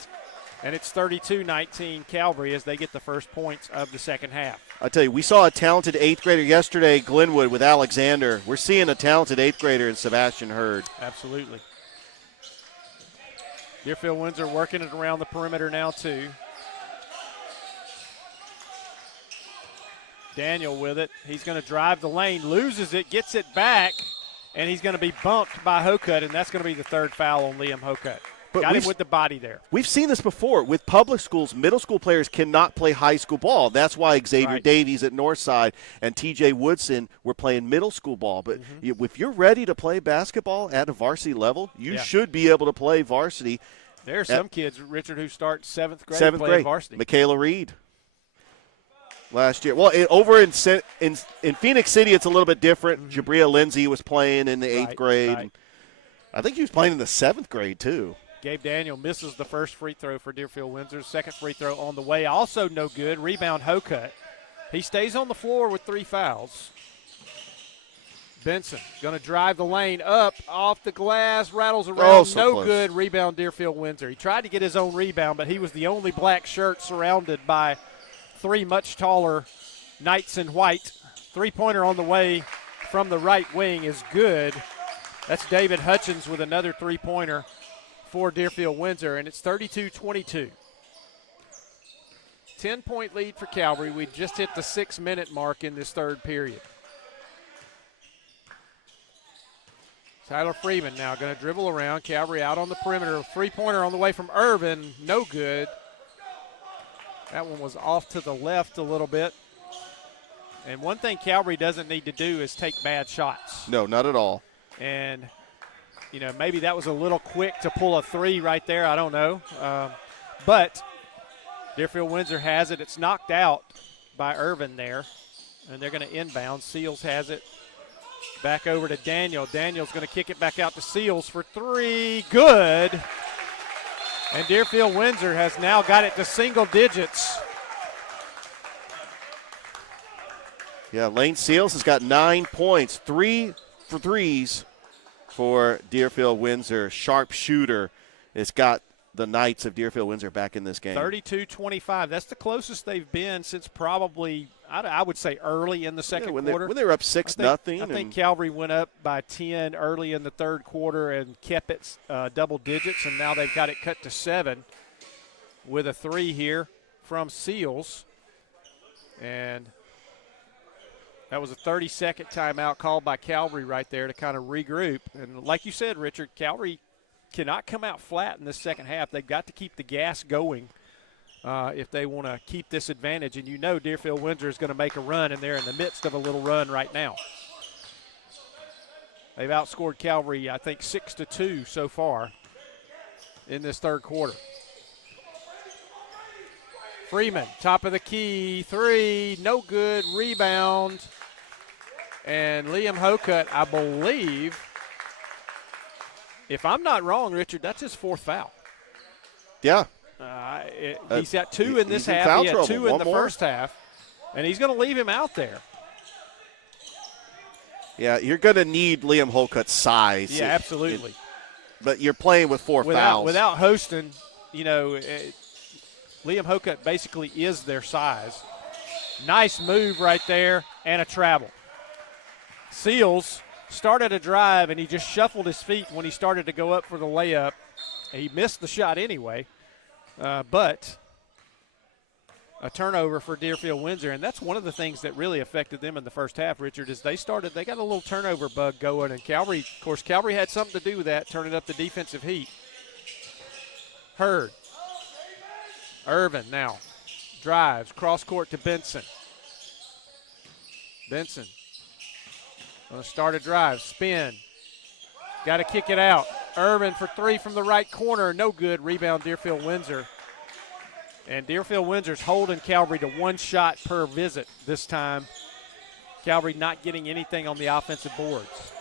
And it's 32-19 Calvary as they get the first points of the second half. I tell you, we saw a talented 8th grader yesterday, Glenwood, with Alexander. We're seeing a talented 8th grader in Sebastian Hurd. Absolutely. Deerfield-Windsor working it around the perimeter now, too. Daniel with it. He's going to drive the lane, loses it, gets it back, and he's going to be bumped by Hokut, and that's going to be the third foul on Liam Hokut. But got him with the body there. We've seen this before. With public schools, middle school players cannot play high school ball. That's why Xavier Davies at Northside and T.J. Woodson were playing middle school ball. But if you're ready to play basketball at a varsity level, you should be able to play varsity. There are some kids, Richard, who start seventh grade playing varsity. Michaela Reed last year. Well, over in Phoenix City, it's a little bit different. Jabria Lindsay was playing in the 8th grade. Right. I think he was playing in the 7th grade, too. Gabe Daniel misses the first free throw for Deerfield-Windsor. Second free throw on the way, also no good. Rebound Hokut. He stays on the floor with 3 fouls. Benson going to drive the lane up, off the glass, rattles around, no close. good. Rebound Deerfield-Windsor. He tried to get his own rebound, but he was the only black shirt surrounded by 3 much taller Knights in white. Three-pointer on the way from the right wing is good. That's David Hutchins with another three-pointer for Deerfield-Windsor, and it's 32-22. 10-point lead for Calvary. We just hit the 6-minute mark in this third period. Tyler Freeman now going to dribble around. Calvary out on the perimeter. Three-pointer on the way from Irvin. No good. That one was off to the left a little bit. And one thing Calvary doesn't need to do is take bad shots. No, not at all. And maybe that was a little quick to pull a three right there. I don't know. But Deerfield-Windsor has it. It's knocked out by Irvin there. And they're going to inbound. Seals has it. Back over to Daniel. Daniel's going to kick it back out to Seals for 3. Good. And Deerfield-Windsor has now got it to single digits. Yeah, Lane Seals has got 9 points. 3 for threes for Deerfield-Windsor. Sharp shooter. It's got the Knights of Deerfield-Windsor back in this game. 32-25. That's the closest they've been since probably, I would say, early in the second quarter. When they were up 6-0. I think Calvary went up by 10 early in the third quarter and kept it double digits, and now they've got it cut to 7 with a 3 here from Seals. And that was a 30-second timeout called by Calvary right there to kind of regroup. And like you said, Richard, Calvary cannot come out flat in this second half. They've got to keep the gas going if they want to keep this advantage. And Deerfield-Windsor is going to make a run, and they're in the midst of a little run right now. They've outscored Calvary, I think, 6-2 so far in this third quarter. Freeman, top of the key, three, no good, rebound. And Liam Hocutt, I believe, if I'm not wrong, Richard, that's his fourth foul. Yeah. He's got two in this half. He had two in the first half. And he's going to leave him out there. Yeah, you're going to need Liam Holcutt's size. Yeah, absolutely. But you're playing with four fouls. Without Hostin, Liam Hocutt basically is their size. Nice move right there and a travel. Seals started a drive, and he just shuffled his feet when he started to go up for the layup. He missed the shot anyway, but a turnover for Deerfield-Windsor, and that's one of the things that really affected them in the first half, Richard, is they got a little turnover bug going, and Calvary had something to do with that, turning up the defensive heat. Hurd. Irvin now drives, cross court to Benson. Benson going to start a drive, spin. Got to kick it out. Irvin for three from the right corner, no good. Rebound Deerfield-Windsor. And Deerfield-Windsor's holding Calvary to one shot per visit this time. Calvary not getting anything on the offensive boards.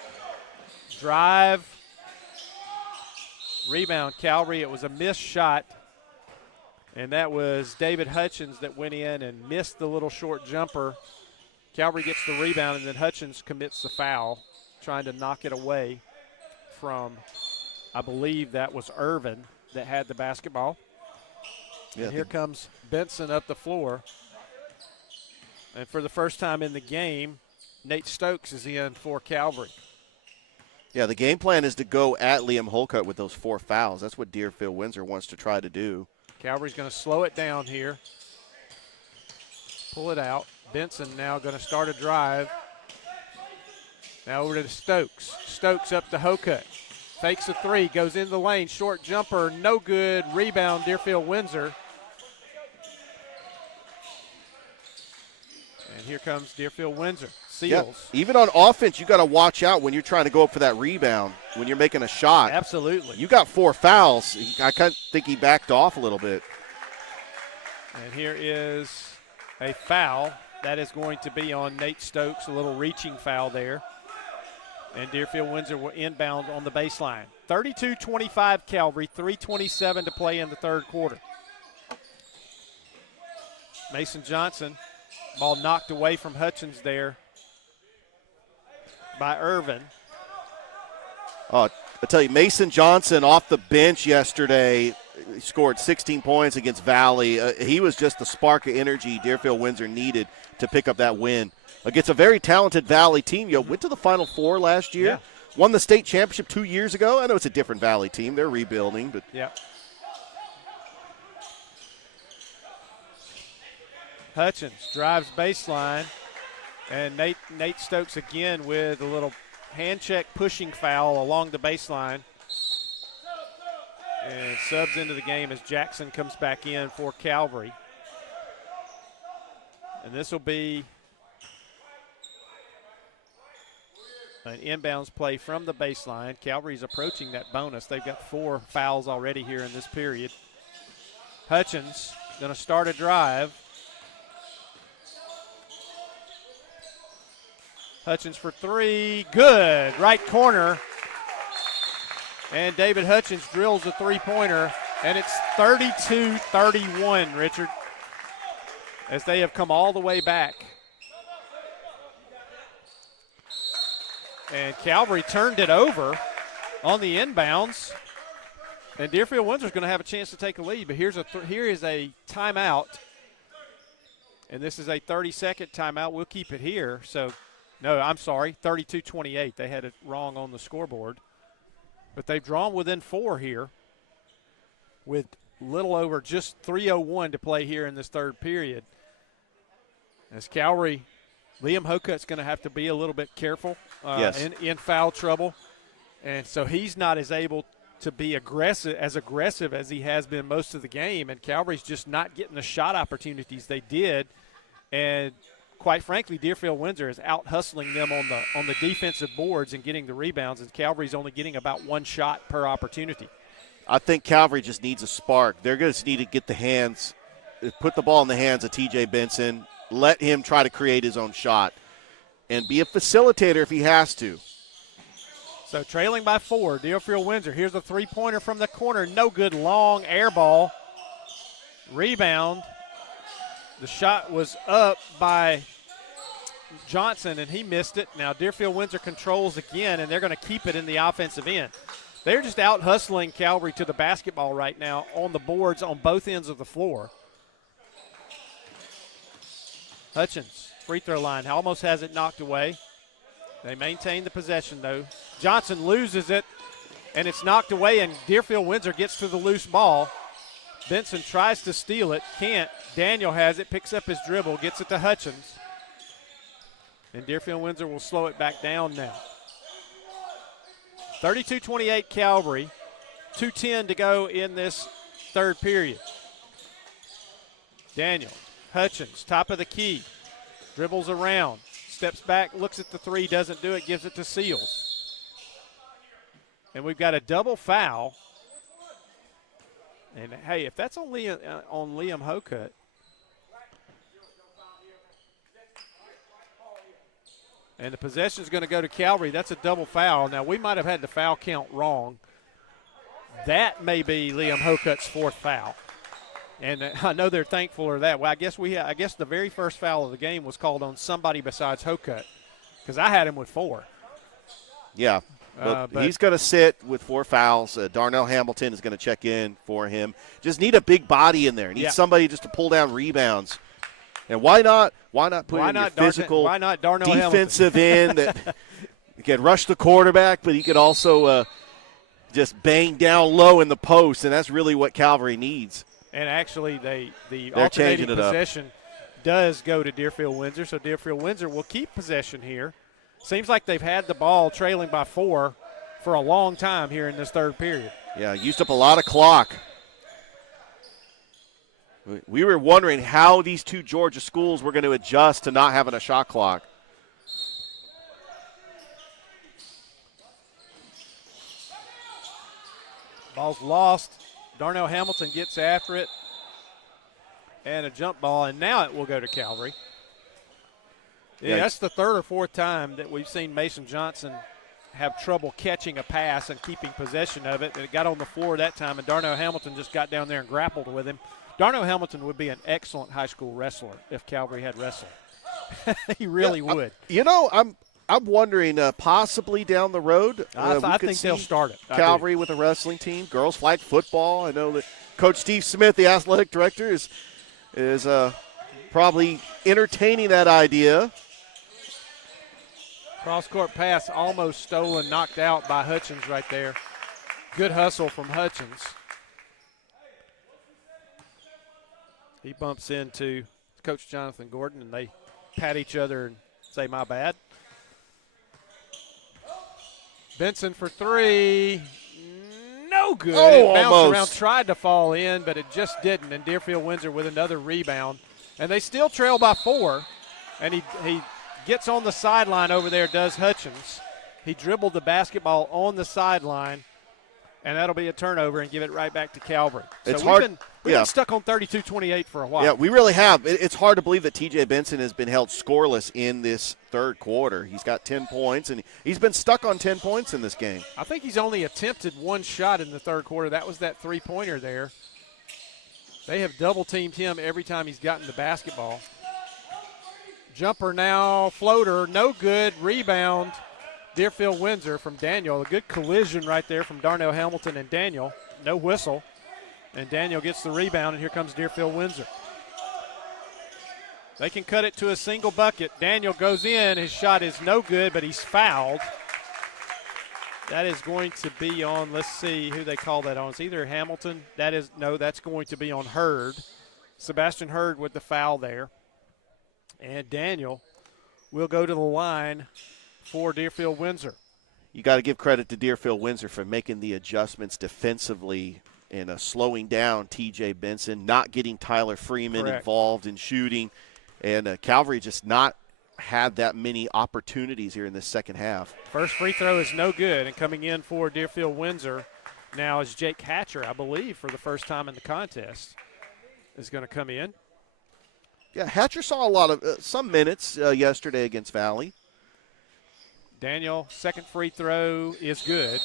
Drive. Rebound Calvary. It was a missed shot. And that was David Hutchins that went in and missed the little short jumper. Calvary gets the rebound, and then Hutchins commits the foul, trying to knock it away from, I believe that was Irvin that had the basketball. Yeah, and here comes Benson up the floor. And for the first time in the game, Nate Stokes is in for Calvary. Yeah, the game plan is to go at Liam Holcutt with those four fouls. That's what Deerfield-Windsor wants to try to do. Calvary's going to slow it down here. Pull it out. Benson now going to start a drive. Now over to Stokes. Stokes up to Hocutt. Fakes a three, goes in the lane. Short jumper, no good. Rebound, Deerfield-Windsor. And here comes Deerfield-Windsor. Seals. Yeah. Even on offense, you got to watch out when you're trying to go up for that rebound, when you're making a shot. Absolutely. You got four fouls. I kind of think he backed off a little bit. And here is a foul. That is going to be on Nate Stokes, a little reaching foul there. And Deerfield-Windsor will inbound on the baseline. 32-25 Calvary, 3:27 to play in the third quarter. Mason Johnson, ball knocked away from Hutchins there by Irvin. I tell you, Mason Johnson off the bench yesterday scored 16 points against Valley. He was just the spark of energy Deerfield-Windsor needed to pick up that win against a very talented Valley team. Went to the Final Four last year, won the state championship 2 years ago. I know it's a different Valley team. They're rebuilding. But yeah. Hutchins drives baseline, and Nate Stokes again with a little hand check pushing foul along the baseline. And subs into the game as Jackson comes back in for Calvary. And this will be an inbounds play from the baseline. Calvary's approaching that bonus. They've got 4 fouls already here in this period. Hutchins going to start a drive. Hutchins for three. Good. Right corner. And David Hutchins drills a three-pointer, and it's 32-31, Richard, as they have come all the way back. And Calvary turned it over on the inbounds. And Deerfield-Windsor's going to have a chance to take a lead, but here is a timeout. And this is a 30-second timeout. We'll keep it here. So, no, I'm sorry, 32-28. They had it wrong on the scoreboard. But they've drawn within 4 here with little over just 3:01 to play here in this third period. As Calvary, Liam Hocutt's going to have to be a little bit careful in foul trouble. And so he's not as able to be aggressive as he has been most of the game. And Calvary's just not getting the shot opportunities they did. And quite frankly, Deerfield-Windsor is out-hustling them on the defensive boards and getting the rebounds, and Calvary's only getting about one shot per opportunity. I think Calvary just needs a spark. They're going to need to get put the ball in the hands of T.J. Benson, let him try to create his own shot, and be a facilitator if he has to. So trailing by 4, Deerfield-Windsor. Here's a three-pointer from the corner. No good, long air ball. Rebound. The shot was up by Johnson, and he missed it. Now Deerfield-Windsor controls again, and they're going to keep it in the offensive end. They're just out-hustling Calvary to the basketball right now on the boards on both ends of the floor. Hutchins, free throw line, almost has it knocked away. They maintain the possession, though. Johnson loses it, and it's knocked away, and Deerfield-Windsor gets to the loose ball. Benson tries to steal it, can't. Daniel has it, picks up his dribble, gets it to Hutchins. And Deerfield-Windsor will slow it back down now. 32-28 Calvary, 2:10 to go in this third period. Daniel, Hutchins, top of the key, dribbles around, steps back, looks at the three, doesn't do it, gives it to Seals. And we've got a double foul. And, hey, if that's on Liam Hokut, and the possession is going to go to Calvary, that's a double foul. Now, we might have had the foul count wrong. That may be Liam Hokut's fourth foul. And I know they're thankful for that. Well, I guess the very first foul of the game was called on somebody besides Hokut, because I had him with 4. Yeah. But he's going to sit with 4 fouls. Darnell Hamilton is going to check in for him. Just need a big body in there. Need somebody just to pull down rebounds. And why not put in your physical defensive end that can rush the quarterback, but he could also just bang down low in the post, and that's really what Calvary needs. And actually, the alternating possession does go to Deerfield-Windsor, so Deerfield-Windsor will keep possession here. Seems like they've had the ball trailing by 4 for a long time here in this third period. Yeah, used up a lot of clock. We were wondering how these two Georgia schools were going to adjust to not having a shot clock. Ball's lost. Darnell Hamilton gets after it. And a jump ball, and now it will go to Calvary. Yeah, that's the third or fourth time that we've seen Mason Johnson have trouble catching a pass and keeping possession of it. It got on the floor that time, and Darnell Hamilton just got down there and grappled with him. Darnell Hamilton would be an excellent high school wrestler if Calvary had wrestling. He really would. I'm wondering possibly down the road. I think they'll start it. Calvary with a wrestling team, girls flag football. I know that Coach Steve Smith, the athletic director, is probably entertaining that idea. Cross-court pass almost stolen, knocked out by Hutchins right there. Good hustle from Hutchins. He bumps into Coach Jonathan Gordon, and they pat each other and say, my bad. Benson for 3. No good. It bounced almost around, tried to fall in, but it just didn't. And Deerfield-Windsor with another rebound. And they still trail by 4. And he gets on the sideline over there, does Hutchins. He dribbled the basketball on the sideline, and that'll be a turnover and give it right back to Calvary. It's so hard. We've been stuck on 32-28 for a while. Yeah, we really have. It's hard to believe that T.J. Benson has been held scoreless in this third quarter. He's got 10 points, and he's been stuck on 10 points in this game. I think he's only attempted one shot in the third quarter. That was that three-pointer there. They have double-teamed him every time he's gotten the basketball. Jumper now, floater, no good, rebound. Deerfield-Windsor from Daniel. A good collision right there from Darnell Hamilton and Daniel. No whistle. And Daniel gets the rebound, and here comes Deerfield-Windsor. They can cut it to a single bucket. Daniel goes in. His shot is no good, but he's fouled. That is going to be on, let's see who they call that on. It's either Hamilton. That's going to be on Hurd. Sebastian Hurd with the foul there. And Daniel will go to the line for Deerfield-Windsor. You got to give credit to Deerfield-Windsor for making the adjustments defensively and slowing down T.J. Benson, not getting Tyler Freeman involved in shooting. And Calvary just not had that many opportunities here in this second half. First free throw is no good, and coming in for Deerfield-Windsor now is Jake Hatcher, I believe, for the first time in the contest, is going to come in. Yeah, Hatcher saw a lot of some minutes yesterday against Valley. Daniel, second free throw is good.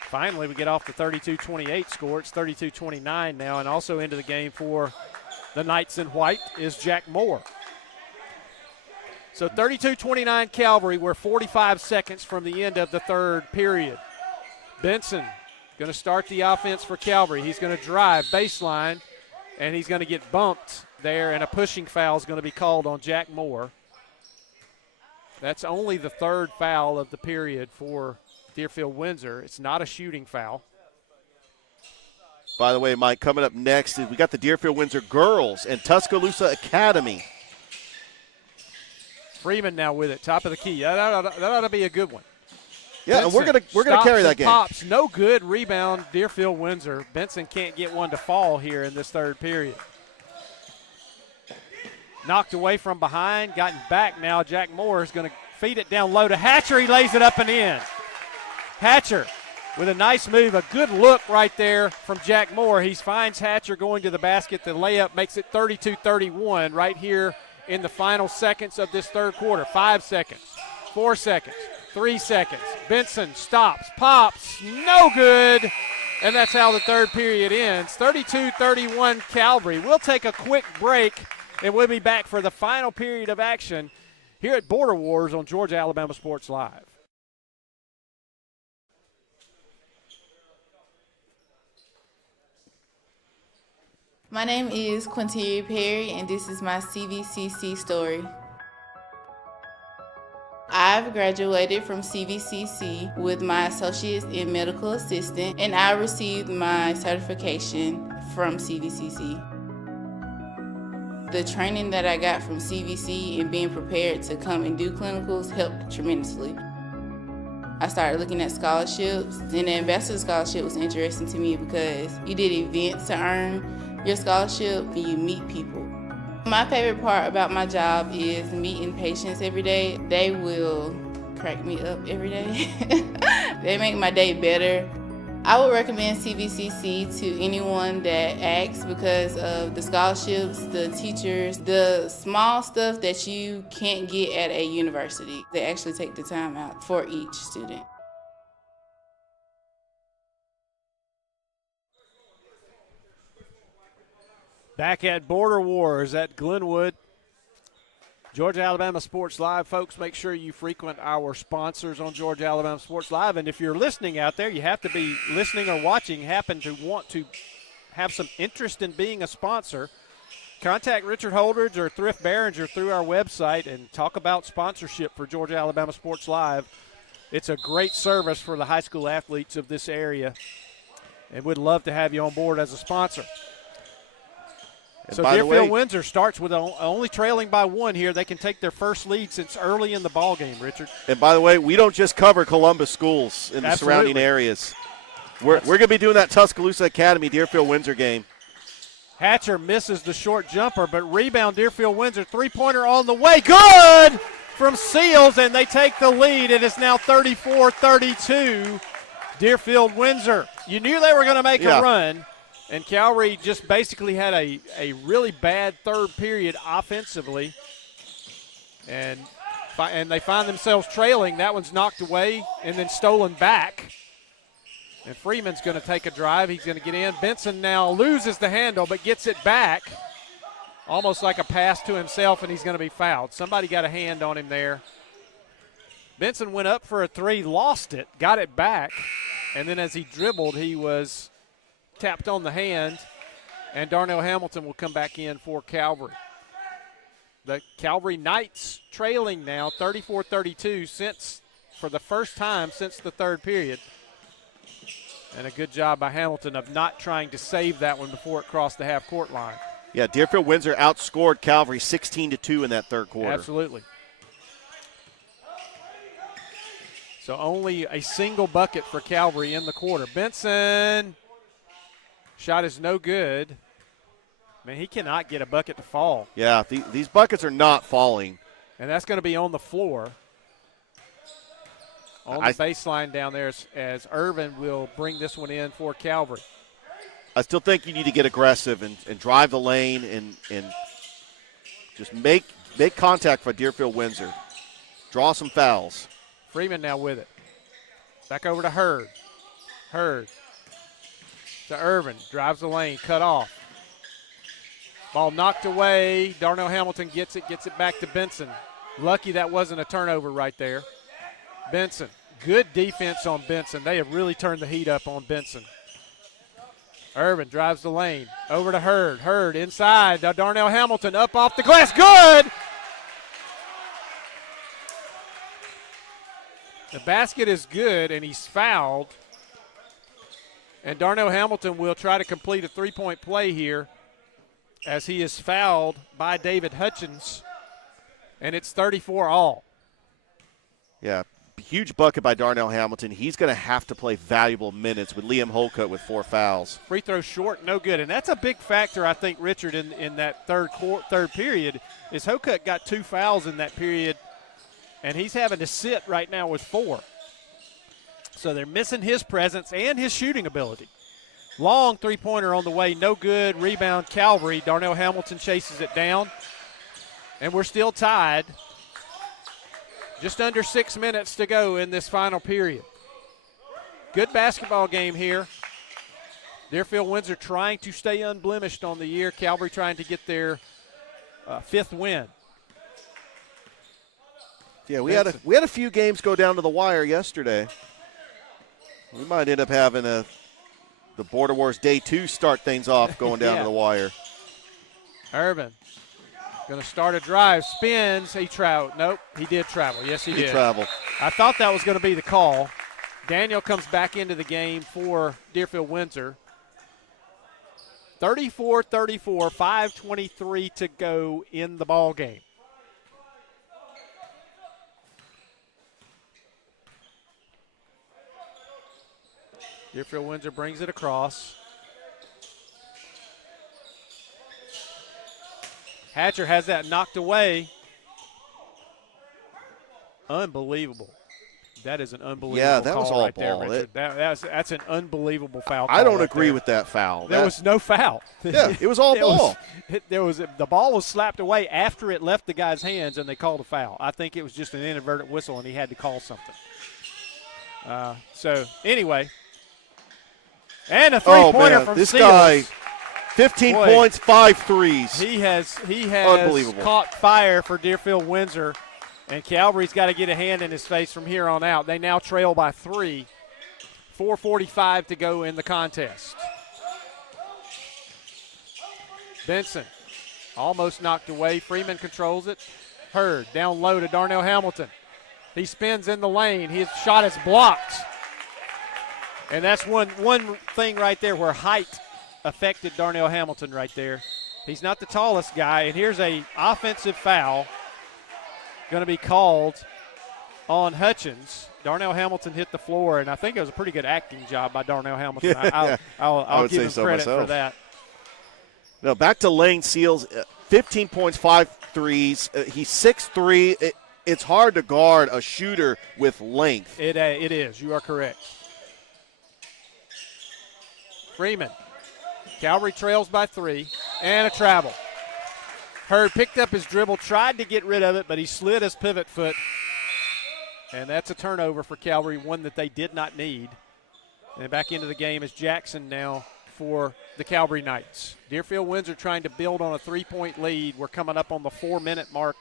Finally, we get off the 32-28 score. It's 32-29 now, and also into the game for the Knights in white is Jack Moore. So 32-29 Calvary. We're 45 seconds from the end of the third period. Benson going to start the offense for Calvary. He's going to drive baseline, and he's going to get bumped there, and a pushing foul is going to be called on Jack Moore. That's only the third foul of the period for Deerfield-Windsor. It's not a shooting foul. By the way, Mike, coming up next, we got the Deerfield-Windsor girls and Tuscaloosa Academy. Freeman now with it, top of the key. That ought to be a good one. Yeah, Benson and we're gonna carry that game. Pops, no good rebound. Deerfield-Windsor. Benson can't get one to fall here in this third period. Knocked away from behind, gotten back now. Jack Moore is going to feed it down low to Hatcher. He lays it up and in. Hatcher with a nice move, a good look right there from Jack Moore. He finds Hatcher going to the basket. The layup makes it 32-31 right here in the final seconds of this third quarter. 5 seconds, 4 seconds, 3 seconds. Benson stops, pops, no good. And that's how the third period ends. 32-31 Calvary. We'll take a quick break, and we'll be back for the final period of action here at Border Wars on Georgia Alabama Sports Live. My name is Quinteria Perry, and this is my CVCC story. I've graduated from CVCC with my associates in medical assistant, and I received my certification from CVCC. The training that I got from CVC and being prepared to come and do clinicals helped tremendously. I started looking at scholarships, and the Ambassador Scholarship was interesting to me because you did events to earn your scholarship and you meet people. My favorite part about my job is meeting patients every day. They will crack me up every day. They make my day better. I would recommend CVCC to anyone that asks because of the scholarships, the teachers, the small stuff that you can't get at a university. They actually take the time out for each student. Back at Border Wars at Glenwood. Georgia Alabama Sports Live. Folks, make sure you frequent our sponsors on Georgia Alabama Sports Live. And if you're listening out there, you have to be listening or watching, happen to want to have some interest in being a sponsor, contact Richard Holdridge or Thrift Behringer through our website and talk about sponsorship for Georgia Alabama Sports Live. It's a great service for the high school athletes of this area, and we'd love to have you on board as a sponsor. And so Deerfield-Windsor starts with only trailing by 1 here. They can take their first lead since early in the ball game, Richard. And by the way, we don't just cover Columbus schools in the surrounding areas. We're going to be doing that Tuscaloosa Academy Deerfield-Windsor game. Hatcher misses the short jumper, but rebound Deerfield-Windsor. Three-pointer on the way. Good from Seals, and they take the lead. It is now 34-32 Deerfield-Windsor. You knew they were going to make a run. And Calvary just basically had a really bad third period offensively. And they find themselves trailing. That one's knocked away and then stolen back. And Freeman's going to take a drive. He's going to get in. Benson now loses the handle but gets it back. Almost like a pass to himself, and he's going to be fouled. Somebody got a hand on him there. Benson went up for a three, lost it, got it back. And then as he dribbled, he was tapped on the hand, and Darnell Hamilton will come back in for Calvary. The Calvary Knights trailing now 34-32 for the first time since the third period. And a good job by Hamilton of not trying to save that one before it crossed the half-court line. Yeah, Deerfield-Windsor outscored Calvary 16-2 in that third quarter. Absolutely. So only a single bucket for Calvary in the quarter. Benson. Shot is no good. Man, he cannot get a bucket to fall. Yeah, these buckets are not falling. And that's going to be on the floor. On the baseline down there as Irvin will bring this one in for Calvary. I still think you need to get aggressive and drive the lane and just make contact for Deerfield-Windsor. Draw some fouls. Freeman now with it. Back over to Hurd. Hurd to Irvin. Drives the lane. Cut off. Ball knocked away. Darnell Hamilton gets it back to Benson. Lucky that wasn't a turnover right there. Benson. Good defense on Benson. They have really turned the heat up on Benson. Irvin drives the lane. Over to Hurd. Hurd inside. Darnell Hamilton up off the glass. Good! The basket is good, and he's fouled. And Darnell Hamilton will try to complete a three-point play here as he is fouled by David Hutchins, and it's 34 all. Yeah, huge bucket by Darnell Hamilton. He's going to have to play valuable minutes with Liam Holcutt with 4 fouls. Free throw short, no good. And that's a big factor, I think, Richard, in that third period, is Holcutt got 2 fouls in that period, and he's having to sit right now with 4. So they're missing his presence and his shooting ability. Long three-pointer on the way, no good. Rebound, Calvary. Darnell Hamilton chases it down. And we're still tied. Just under 6 minutes to go in this final period. Good basketball game here. Deerfield-Windsor trying to stay unblemished on the year. Calvary trying to get their 5th win. Yeah, we had a few games go down to the wire yesterday. We might end up having the Border Wars Day 2 start things off going down to the wire. Irvin going to start a drive, spins. He traveled. Nope, he did travel. Yes, he did. He traveled. I thought that was going to be the call. Daniel comes back into the game for Deerfield-Windsor. 34-34, 5:23 to go in the ball game. Deerfield-Windsor brings it across. Hatcher has that knocked away. Unbelievable. That is an unbelievable Yeah, that was call all right ball. there, Richard. That's an unbelievable foul call. I don't right agree there. with that foul. There was no foul. Yeah, it was all ball. The ball was slapped away after it left the guy's hands, and they called a foul. I think it was just an inadvertent whistle, and he had to call something. So, anyway. And a three-pointer from this Steele. guy, 15 points, 5 threes. He has Unbelievable. caught fire for Deerfield-Windsor, and Calvary's got to get a hand in his face from here on out. They now trail by 3. 4:45 to go in the contest. Benson almost knocked away. Freeman controls it. Hurd down low to Darnell Hamilton. He spins in the lane. His shot is blocked. And that's one thing right there where height affected Darnell Hamilton right there. He's not the tallest guy, and here's a offensive foul going to be called on Hutchins. Darnell Hamilton hit the floor, and I think it was a pretty good acting job by Darnell Hamilton. I'll give him credit for that. No, back to Lane Seals, 15 points, 5 threes. He's 6'3". It's hard to guard a shooter with length. It is. You are correct. Freeman. Calvary trails by 3, and a travel. Hurd picked up his dribble, tried to get rid of it, but he slid his pivot foot. And that's a turnover for Calvary, one that they did not need. And back into the game is Jackson now for the Calvary Knights. Deerfield-Windsor trying to build on a 3-point lead. We're coming up on the 4-minute mark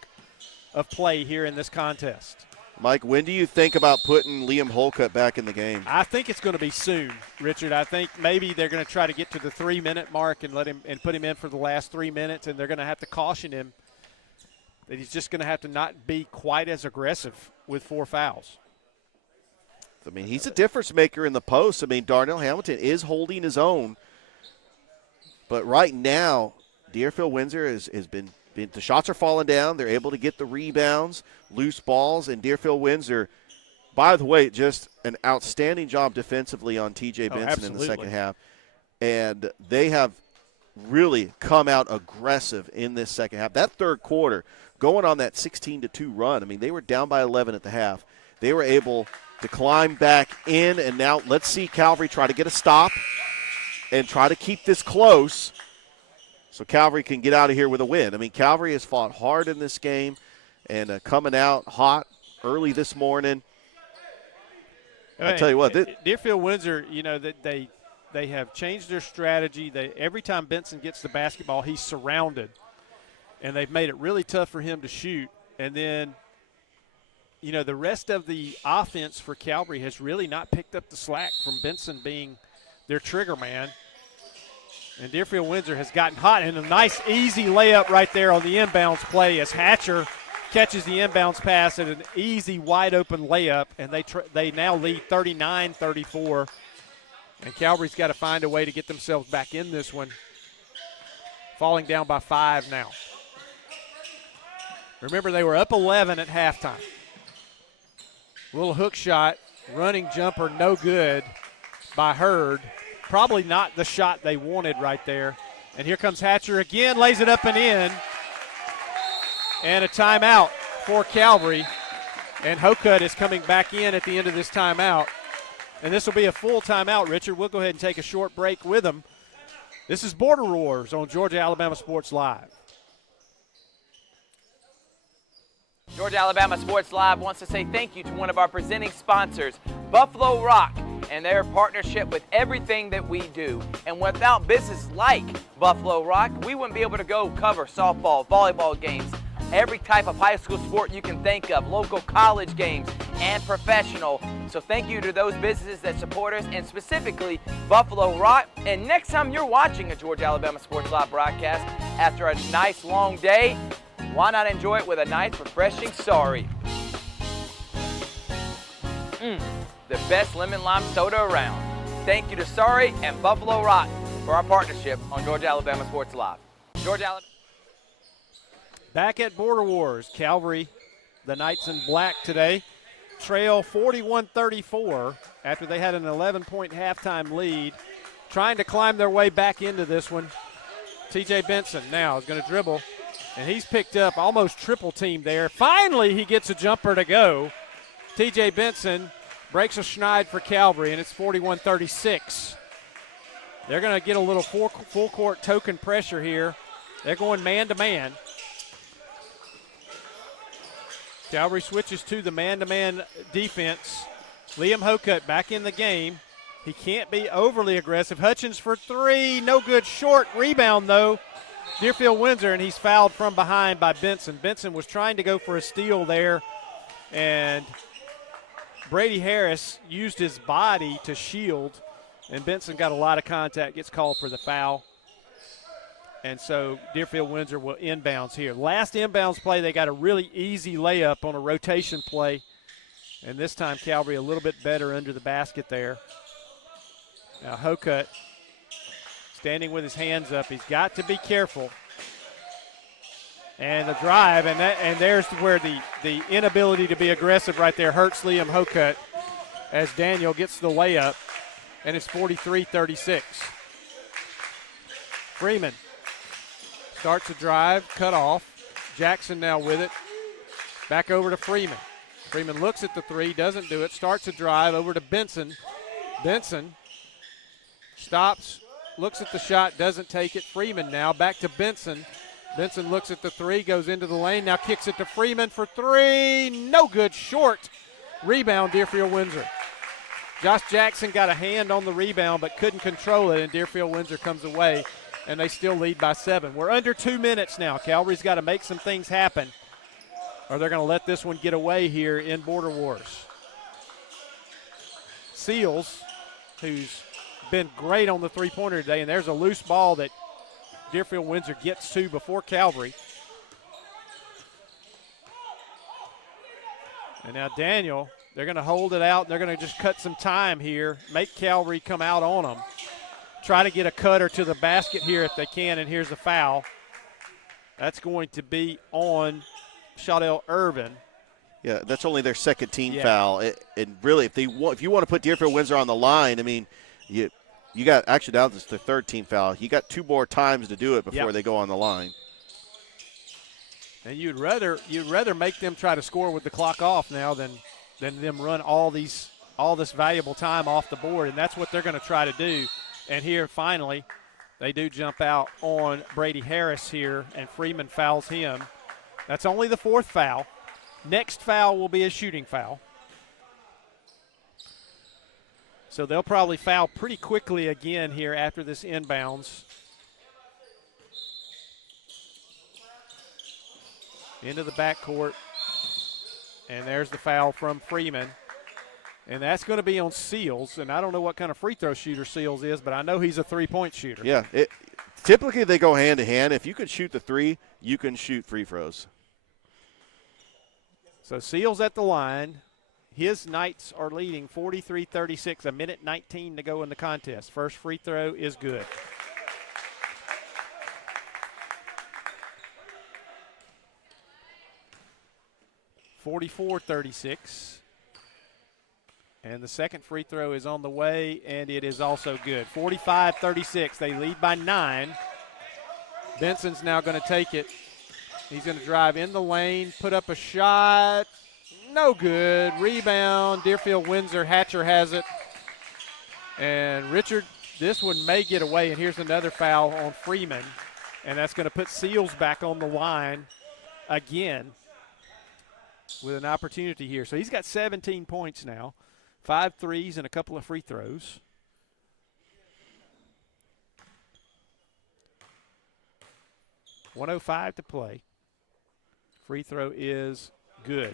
of play here in this contest. Mike, when do you think about putting Liam Holcutt back in the game? I think it's going to be soon, Richard. I think maybe they're going to try to get to the 3-minute mark and put him in for the last 3 minutes, and they're going to have to caution him that he's just going to have to not be quite as aggressive with 4 fouls. I mean, he's a difference maker in the post. I mean, Darnell Hamilton is holding his own. But right now, Deerfield-Windsor has been the shots are falling down. They're able to get the rebounds, loose balls, and Deerfield-Windsor, by the way, just an outstanding job defensively on T.J. Benson in the second half. And they have really come out aggressive in this second half. That third quarter, going on that 16-2 run, I mean, they were down by 11 at the half. They were able to climb back in, and now let's see Calvary try to get a stop and try to keep this close so Calvary can get out of here with a win. I mean, Calvary has fought hard in this game and coming out hot early this morning. I tell you what, Deerfield-Windsor, you know, that they have changed their strategy. Every time Benson gets the basketball, he's surrounded, and they've made it really tough for him to shoot. And then, you know, the rest of the offense for Calvary has really not picked up the slack from Benson being their trigger man. And Deerfield-Windsor has gotten hot, and a nice easy layup right there on the inbounds play as Hatcher catches the inbounds pass at an easy, wide-open layup, and they now lead 39-34. And Calvary's got to find a way to get themselves back in this one, falling down by 5 now. Remember, they were up 11 at halftime. Little hook shot, running jumper, no good by Hurd. Probably not the shot they wanted right there. And here comes Hatcher again, lays it up and in. And a timeout for Calvary. And Hokut is coming back in at the end of this timeout. And this will be a full timeout, Richard. We'll go ahead and take a short break with them. This is Border Wars on Georgia-Alabama Sports Live. Georgia-Alabama Sports Live wants to say thank you to one of our presenting sponsors, Buffalo Rock, and their partnership with everything that we do. And without businesses like Buffalo Rock, we wouldn't be able to go cover softball, volleyball games, every type of high school sport you can think of, local college games, and professional. So thank you to those businesses that support us, and specifically Buffalo Rock. And next time you're watching a Georgia-Alabama Sports Live broadcast after a nice long day, why not enjoy it with a nice refreshing Sorry? The best lemon lime soda around. Thank you to Sorry and Buffalo Rock for our partnership on Georgia-Alabama Sports Live. Georgia-Alabama. Back at Border Wars, Calvary, the Knights in black today, trail 41-34 after they had an 11-point halftime lead, trying to climb their way back into this one. TJ Benson now is going to dribble, and he's picked up almost triple team there. Finally, he gets a jumper to go. TJ Benson breaks a schneid for Calvary, and it's 41-36. They're going to get a little full court token pressure here. They're going man-to-man. Calvary switches to the man-to-man defense. Liam Hokut back in the game. He can't be overly aggressive. Hutchins for 3, no good. Short rebound, though. Deerfield-Windsor, and he's fouled from behind by Benson. Benson was trying to go for a steal there, and Brady Harris used his body to shield, and Benson got a lot of contact, gets called for the foul. And so Deerfield-Windsor will inbounds here. Last inbounds play, they got a really easy layup on a rotation play. And this time Calvary a little bit better under the basket there. Now Hokut standing with his hands up. He's got to be careful. And the drive, and there's where the inability to be aggressive right there hurts Liam Hokut as Daniel gets the layup, and it's 43-36. Freeman starts a drive, cut off. Jackson now with it. Back over to Freeman. Freeman looks at the 3, doesn't do it. Starts a drive over to Benson. Benson stops, looks at the shot, doesn't take it. Freeman now back to Benson. Benson looks at the 3, goes into the lane, now kicks it to Freeman for 3. No good, short. Rebound, Deerfield-Windsor. Josh Jackson got a hand on the rebound but couldn't control it, and Deerfield-Windsor comes away, and they still lead by 7. We're under 2 minutes now. Calvary's got to make some things happen, or they're going to let this one get away here in Border Wars. Seals, who's been great on the three-pointer today, and there's a loose ball that Deerfield-Windsor gets to before Calvary. And now Daniel, they're going to hold it out, and they're going to just cut some time here, make Calvary come out on them. Try to get a cutter to the basket here if they can, and here's the foul. That's going to be on Shaudell Irvin. Yeah, that's only their second team foul. And really, if you want to put Deerfield-Windsor on the line, I mean, You got actually now this is the third team foul. You got 2 more times to do it before they go on the line. And you'd rather make them try to score with the clock off now than them run all this valuable time off the board, and that's what they're going to try to do. And here finally they do jump out on Brady Harris here, and Freeman fouls him. That's only the 4th foul. Next foul will be a shooting foul. So they'll probably foul pretty quickly again here after this inbounds. Into the backcourt. And there's the foul from Freeman. And that's going to be on Seals. And I don't know what kind of free throw shooter Seals is, but I know he's a three-point shooter. Yeah. Typically they go hand to hand. If you can shoot the 3, you can shoot free throws. So Seals at the line. His Knights are leading 43-36, a minute 19 to go in the contest. First free throw is good. (44-36). And the second free throw is on the way, and it is also good. 45-36. They lead by 9. Benson's now going to take it. He's going to drive in the lane, put up a shot. No good. Rebound. Deerfield-Windsor. Hatcher has it. And Richard, this one may get away. And here's another foul on Freeman. And that's going to put Seals back on the line again with an opportunity here. So he's got 17 points now. 5 threes and a couple of free throws. .105 to play. Free throw is good.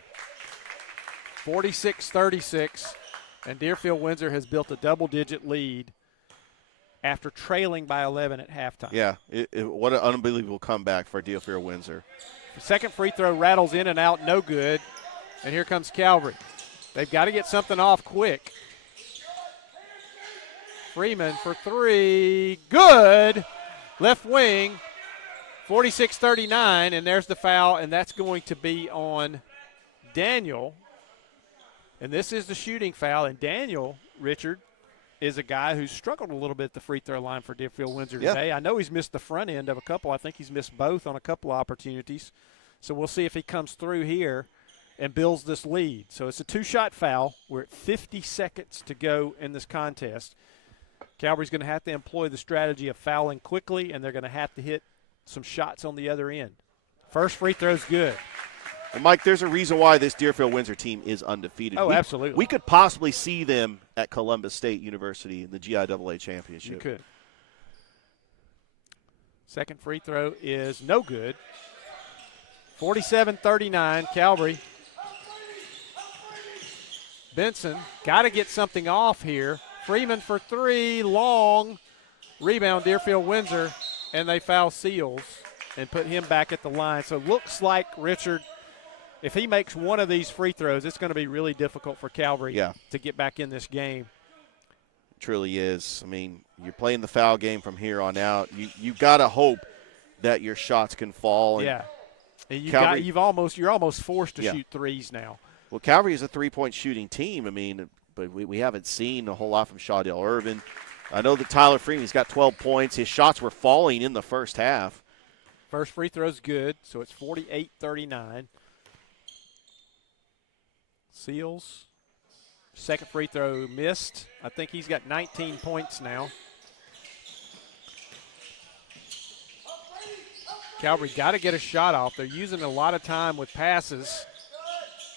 46-36, and Deerfield-Windsor has built a double-digit lead after trailing by 11 at halftime. Yeah, what an unbelievable comeback for Deerfield-Windsor. The second free throw rattles in and out, no good, and here comes Calvary. They've got to get something off quick. Freeman for 3, good, left wing, 46-39, and there's the foul, and that's going to be on Daniel. And this is the shooting foul, and Daniel, Richard, is a guy who's struggled a little bit at the free throw line for Deerfield-Windsor today. I know he's missed the front end of a couple. I think he's missed both on a couple of opportunities. So we'll see if he comes through here and builds this lead. So it's a 2-shot foul. We're at 50 seconds to go in this contest. Calvary's going to have to employ the strategy of fouling quickly, and they're going to have to hit some shots on the other end. First free throw's good. And, Mike, there's a reason why this Deerfield-Windsor team is undefeated. Oh, absolutely. We could possibly see them at Columbus State University in the GIAA championship. You could. Second free throw is no good. 47-39, Calvary. Benson got to get something off here. Freeman for 3, long. Rebound, Deerfield-Windsor, and they foul Seals and put him back at the line. So it looks like, Richard, if he makes one of these free throws, it's going to be really difficult for Calvary to get back in this game. It truly is. I mean, you're playing the foul game from here on out. You got to hope that your shots can fall. And you're almost forced to shoot threes now. Well, Calvary is a three-point shooting team. I mean, but we haven't seen a whole lot from Shawdale Irvin. I know that Tyler Freeman's got 12 points. His shots were falling in the first half. First free throw's good, so it's 48-39. Seals, second free throw missed. I think he's got 19 points now. Calvary got to get a shot off. They're using a lot of time with passes.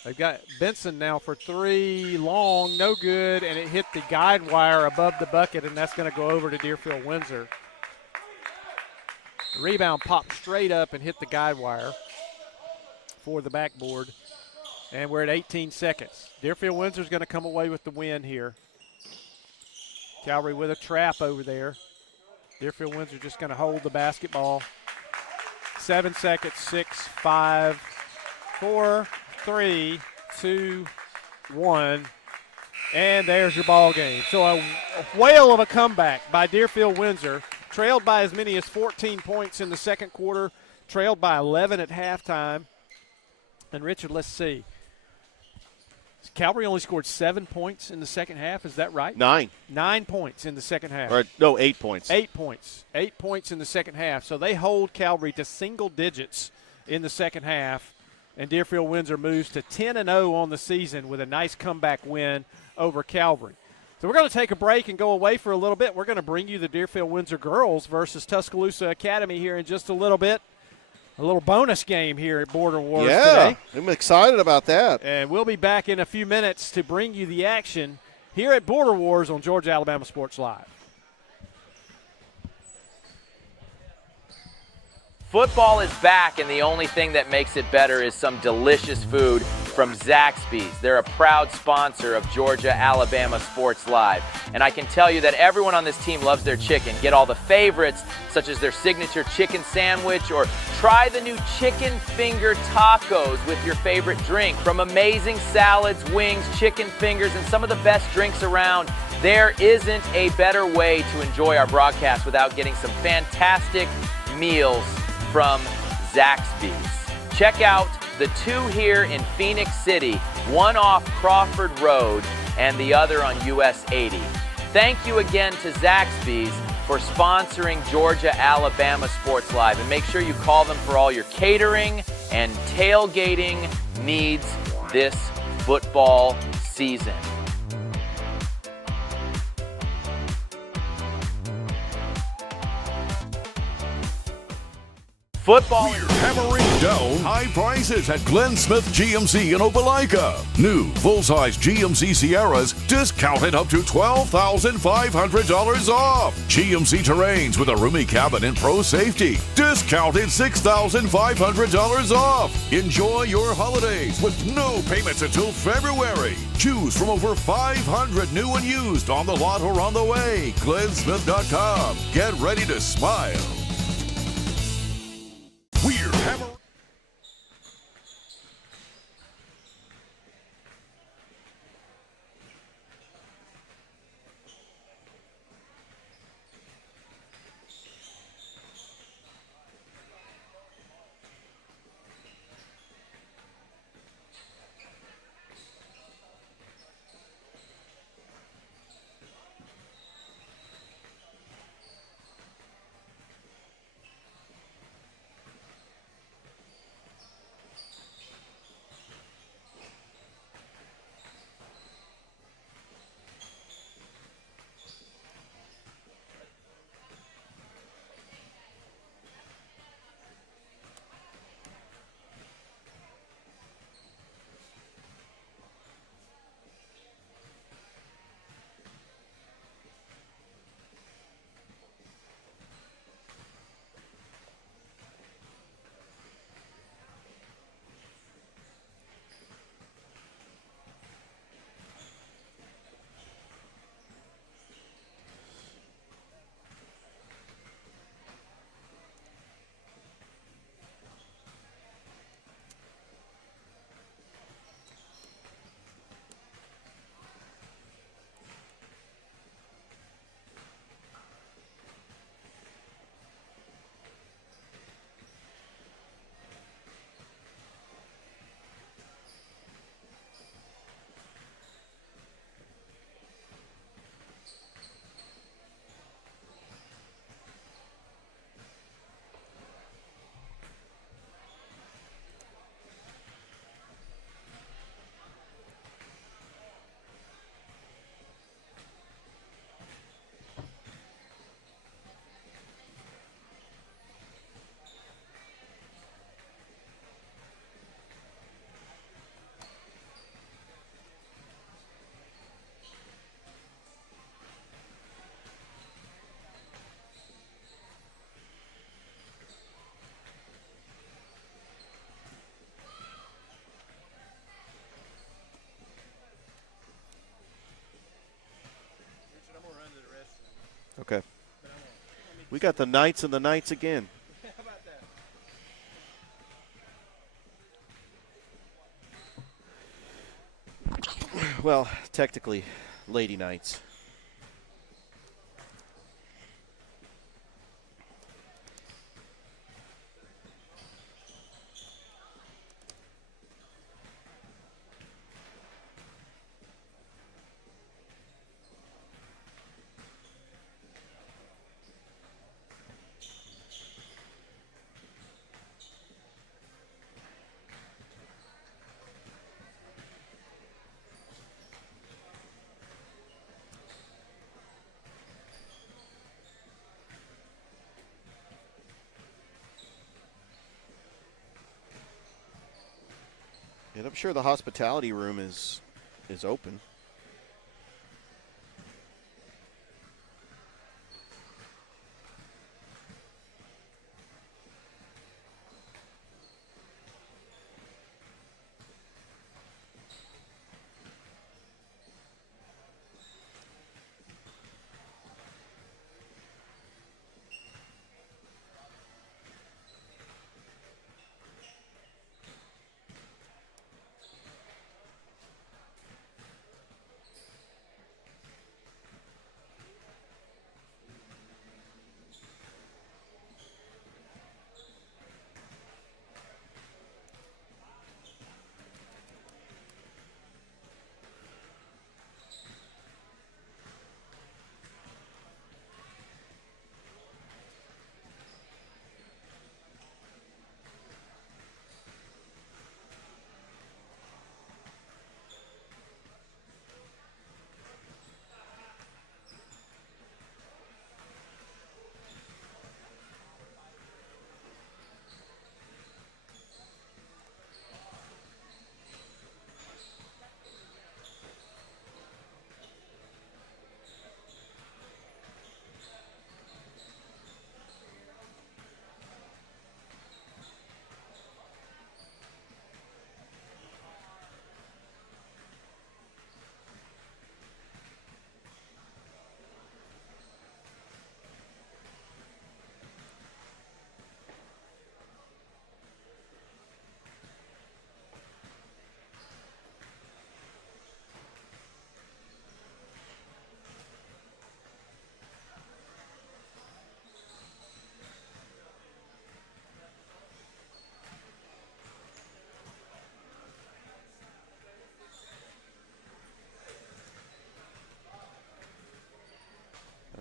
They've got Benson now for 3, long, no good, and it hit the guide wire above the bucket, and that's going to go over to Deerfield-Windsor. The rebound popped straight up and hit the guide wire for the backboard. And we're at 18 seconds. Deerfield-Windsor's going to come away with the win here. Calvary with a trap over there. Deerfield-Windsor just going to hold the basketball. 7 seconds, 6, 5, 4, 3, 2, 1. And there's your ball game. So a whale of a comeback by Deerfield-Windsor. Trailed by as many as 14 points in the second quarter. Trailed by 11 at halftime. And Richard, let's see. Calvary only scored 7 points in the second half. Is that right? 9. 9 points in the second half. Or, no, 8 points. 8 points. 8 points in the second half. So they hold Calvary to single digits in the second half, and Deerfield-Windsor moves to 10-0 on the season with a nice comeback win over Calvary. So we're going to take a break and go away for a little bit. We're going to bring you the Deerfield-Windsor girls versus Tuscaloosa Academy here in just a little bit. A little bonus game here at Border Wars today. I'm excited about that. And we'll be back in a few minutes to bring you the action here at Border Wars on Georgia Alabama Sports Live. Football is back, and the only thing that makes it better is some delicious food from Zaxby's. They're a proud sponsor of Georgia Alabama Sports Live. And I can tell you that everyone on this team loves their chicken. Get all the favorites, such as their signature chicken sandwich, or try the new chicken finger tacos with your favorite drink. From amazing salads, wings, chicken fingers, and some of the best drinks around, there isn't a better way to enjoy our broadcast without getting some fantastic meals from Zaxby's. Check out the two here in Phoenix City, one off Crawford Road and the other on US 80. Thank you again to Zaxby's for sponsoring Georgia Alabama Sports Live, and make sure you call them for all your catering and tailgating needs this football season. Football. We're hammering down high prices at Glenn Smith GMC in Opelika. New full-size GMC Sierras discounted up to $12,500 off. GMC Terrains with a roomy cabin and pro safety discounted $6,500 off. Enjoy your holidays with no payments until February. Choose from over 500 new and used on the lot or on the way. GlennSmith.com. Get ready to smile. We're hammering. Okay. We got the Knights and the Knights again. Well, technically, Lady Knights. And I'm sure the hospitality room is open.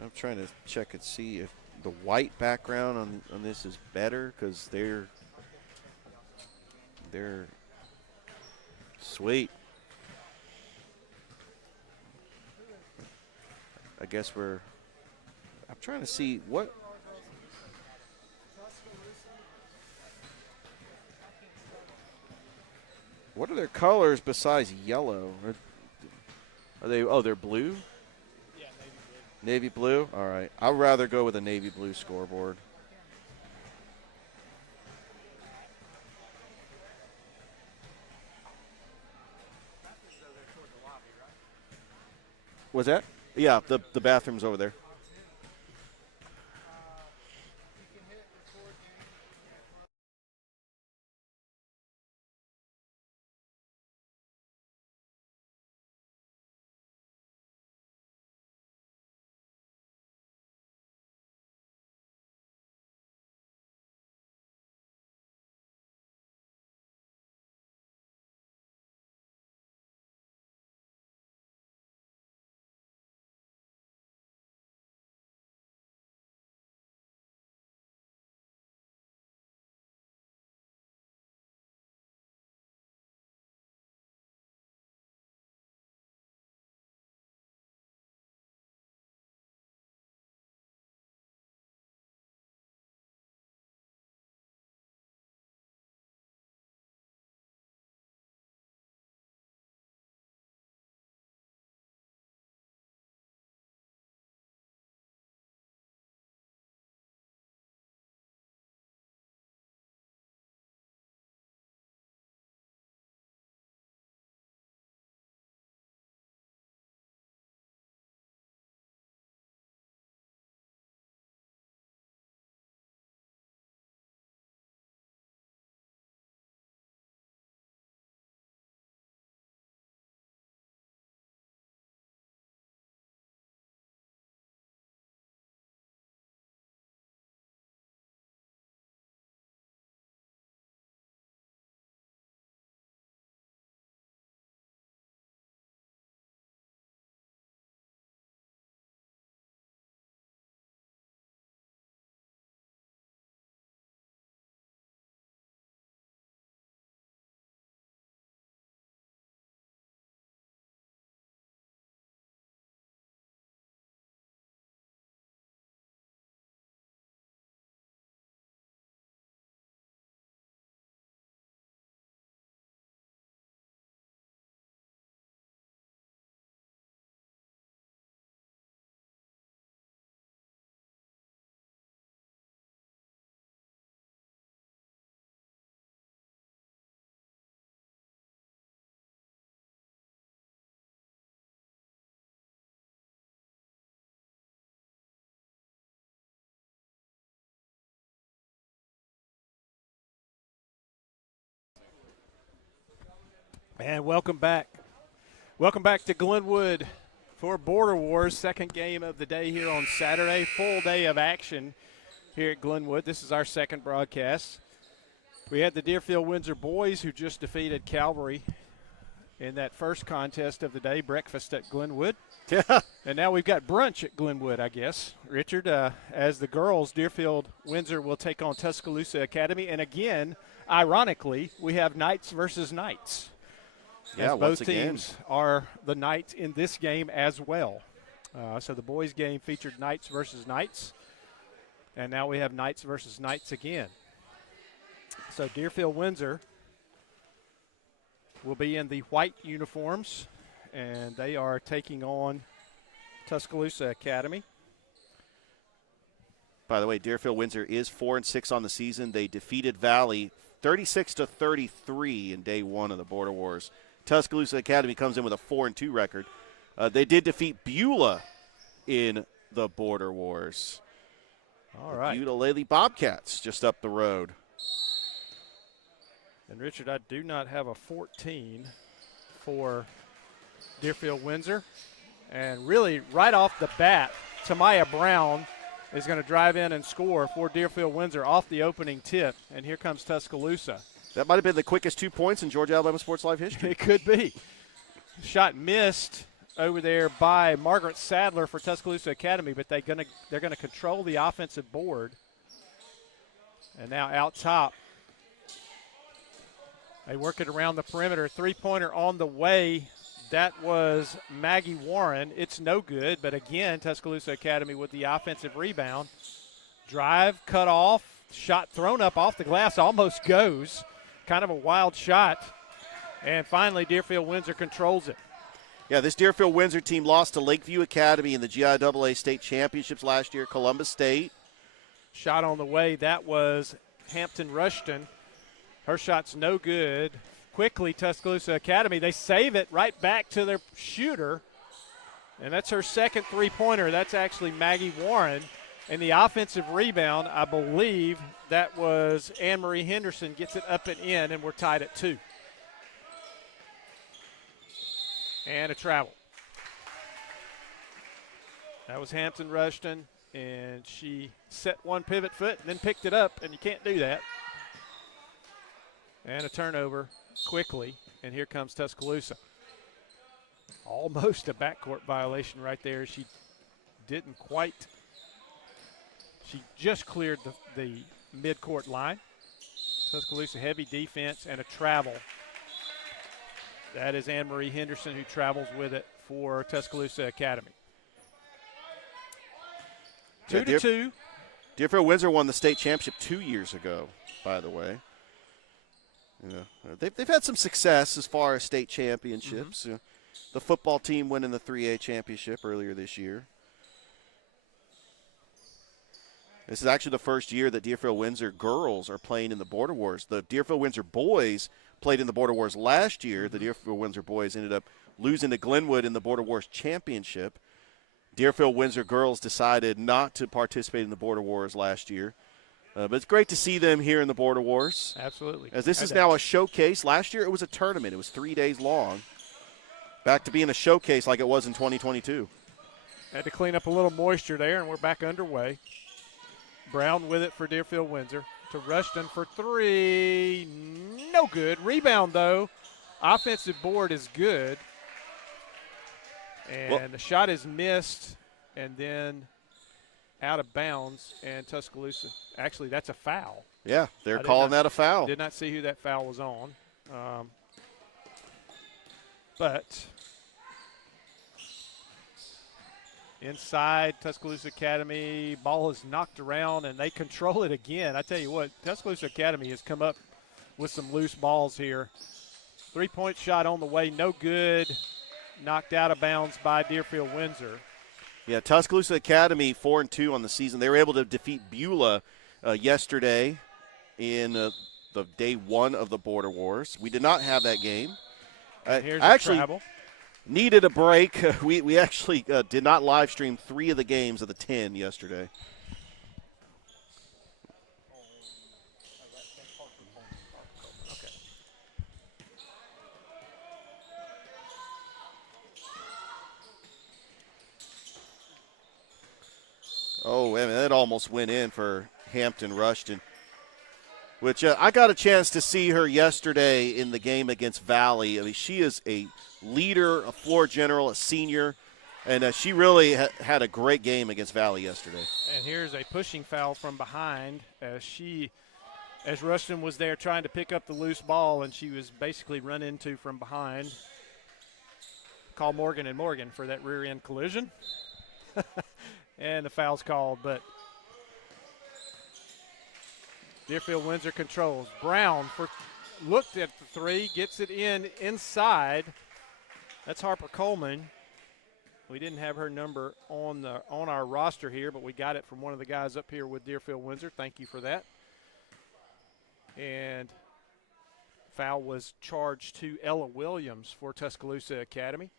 I'm trying to check and see if the white background on this is better because they're sweet. I guess I'm trying to see what are their colors besides yellow? Are they, they're blue? Yeah, Navy blue? All right. I'd rather go with a navy blue scoreboard. Was that? Yeah, the bathroom's over there. And welcome back. Welcome back to Glenwood for Border Wars, second game of the day here on Saturday. Full day of action here at Glenwood. This is our second broadcast. We had the Deerfield-Windsor boys who just defeated Calvary in that first contest of the day, breakfast at Glenwood. Yeah. And now we've got brunch at Glenwood, I guess. Richard, as the girls, Deerfield-Windsor will take on Tuscaloosa Academy. And again, ironically, we have Knights versus Knights. Yeah, as both teams are the Knights in this game as well. So the boys' game featured Knights versus Knights. And now we have Knights versus Knights again. So Deerfield-Windsor will be in the white uniforms, and they are taking on Tuscaloosa Academy. By the way, Deerfield-Windsor is 4-6 on the season. They defeated Valley 36-33 in day one of the Border Wars. Tuscaloosa Academy comes in with a 4-2 record. They did defeat Beulah in the Border Wars. All right. Beulah Lady Bobcats just up the road. And, Richard, I do not have a 14 for Deerfield-Windsor. And really, right off the bat, Tamaya Brown is going to drive in and score for Deerfield-Windsor off the opening tip. And here comes Tuscaloosa. That might have been the quickest 2 points in Georgia Alabama Sports Live history. It could be. Shot missed over there by Margaret Sadler for Tuscaloosa Academy, but they're going to control the offensive board. And now out top, they work it around the perimeter. Three-pointer on the way. That was Maggie Warren. It's no good, but again, Tuscaloosa Academy with the offensive rebound. Drive, cut off, shot thrown up off the glass, almost goes. Kind of a wild shot. And finally, Deerfield-Windsor controls it. Yeah, this Deerfield-Windsor team lost to Lakeview Academy in the GIAA state championships last year, Columbus State. Shot on the way, that was Hampton Rushton. Her shot's no good. Quickly, Tuscaloosa Academy, they save it right back to their shooter. And that's her second three-pointer. That's actually Maggie Warren. And the offensive rebound, I believe that was Anne-Marie Henderson, gets it up and in, and we're tied at 2. And a travel. That was Hampton Rushton, and she set one pivot foot and then picked it up, and you can't do that. And a turnover quickly, and here comes Tuscaloosa. Almost a backcourt violation right there. She didn't quite. She just cleared the midcourt line. Tuscaloosa heavy defense and a travel. That is Anne-Marie Henderson who travels with it for Tuscaloosa Academy. 2-2. Deerfield-Windsor won the state championship 2 years ago, by the way. Yeah, they've had some success as far as state championships. Mm-hmm. The football team winning the 3A championship earlier this year. This is actually the first year that Deerfield-Windsor girls are playing in the Border Wars. The Deerfield-Windsor boys played in the Border Wars last year. The Deerfield-Windsor boys ended up losing to Glenwood in the Border Wars championship. Deerfield-Windsor girls decided not to participate in the Border Wars last year. But it's great to see them here in the Border Wars. Absolutely. As this is now a showcase. Last year it was a tournament. It was 3 days long. Back to being a showcase like it was in 2022. Had to clean up a little moisture there, and we're back underway. Brown with it for Deerfield-Windsor. To Rushton for three. No good. Rebound, though. Offensive board is good. And the shot is missed, and then out of bounds, and Tuscaloosa. Actually, that's a foul. Yeah, they're calling that a foul. Did not see who that foul was on. But inside Tuscaloosa Academy, ball is knocked around, and they control it again. I tell you what, Tuscaloosa Academy has come up with some loose balls here. Three-point shot on the way, no good. Knocked out of bounds by Deerfield-Windsor. Yeah, Tuscaloosa Academy 4-2 on the season. They were able to defeat Beulah yesterday in the day one of the Border Wars. We did not have that game. I actually travel. Needed a break. We actually did not live stream 3 of the games of the 10 yesterday. Oh, I mean, that almost went in for Hampton Rushton, which I got a chance to see her yesterday in the game against Valley. I mean, she is a leader, a floor general, a senior, and she really had a great game against Valley yesterday. And here's a pushing foul from behind as Rushton was there trying to pick up the loose ball, and she was basically run into from behind. Call Morgan and Morgan for that rear end collision. And the foul's called, but Deerfield-Windsor controls. Brown looked at the three, gets it inside. That's Harper Coleman. We didn't have her number on our roster here, but we got it from one of the guys up here with Deerfield-Windsor. Thank you for that. And foul was charged to Ella Williams for Tuscaloosa Academy.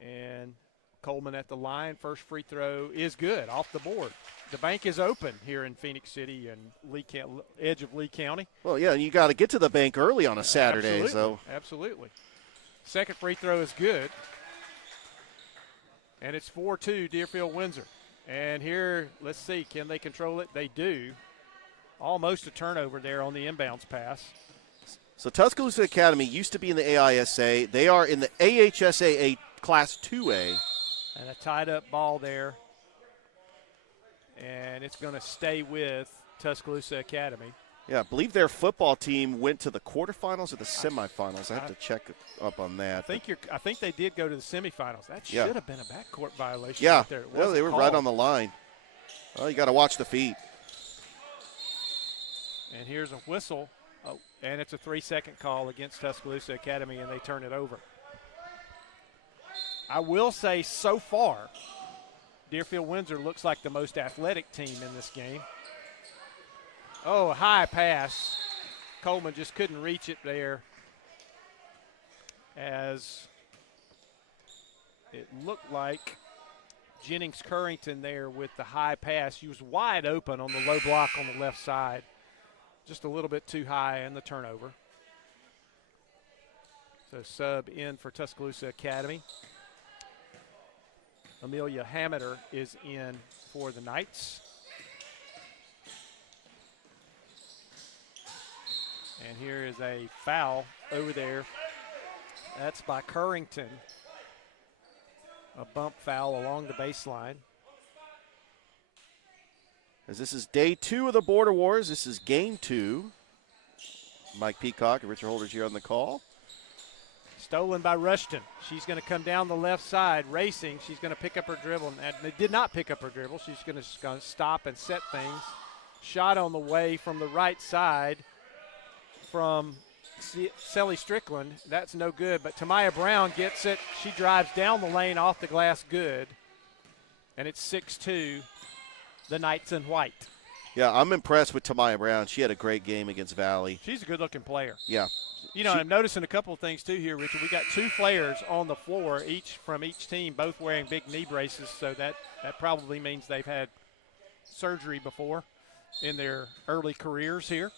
And Coleman at the line. First free throw is good, off the board. The bank is open here in Phoenix City and edge of Lee County. Well, yeah, and you got to get to the bank early on a Saturday. Absolutely. Absolutely. Second free throw is good. And it's 4-2 Deerfield-Windsor. And here, let's see, can they control it? They do. Almost a turnover there on the inbounds pass. So Tuscaloosa Academy used to be in the AISA. They are in the AHSAA Class 2A. And a tied-up ball there. And it's going to stay with Tuscaloosa Academy. Yeah, I believe their football team went to the quarterfinals or the semifinals. I have to check up on that. I think they did go to the semifinals. That should have been a backcourt violation. Yeah, right there. They were right on the line. Well, you got to watch the feet. And here's a whistle, and it's a 3-second call against Tuscaloosa Academy, and they turn it over. I will say so far, Deerfield-Windsor looks like the most athletic team in this game. Oh, a high pass. Coleman just couldn't reach it there, as it looked like Jennings Currington there with the high pass. He was wide open on the low block on the left side. Just a little bit too high in the turnover. So sub in for Tuscaloosa Academy. Amelia Hameter is in for the Knights. And here is a foul over there. That's by Currington. A bump foul along the baseline. As this is day 2 of the Border Wars, this is game 2. Mike Peacock and Richard Holders here on the call. Stolen by Rushton. She's going to come down the left side, racing. She's going to pick up her dribble. And they did not pick up her dribble. She's going to stop and set things. Shot on the way from the right side from Sally Strickland. That's no good. But Tamaya Brown gets it. She drives down the lane off the glass, good. And it's 6-2. The Knights in white. Yeah, I'm impressed with Tamaya Brown. She had a great game against Valley. She's a good-looking player. Yeah. You know, I'm noticing a couple of things, too, here, Richard. We got 2 players on the floor, each from each team, both wearing big knee braces, so that probably means they've had surgery before in their early careers here.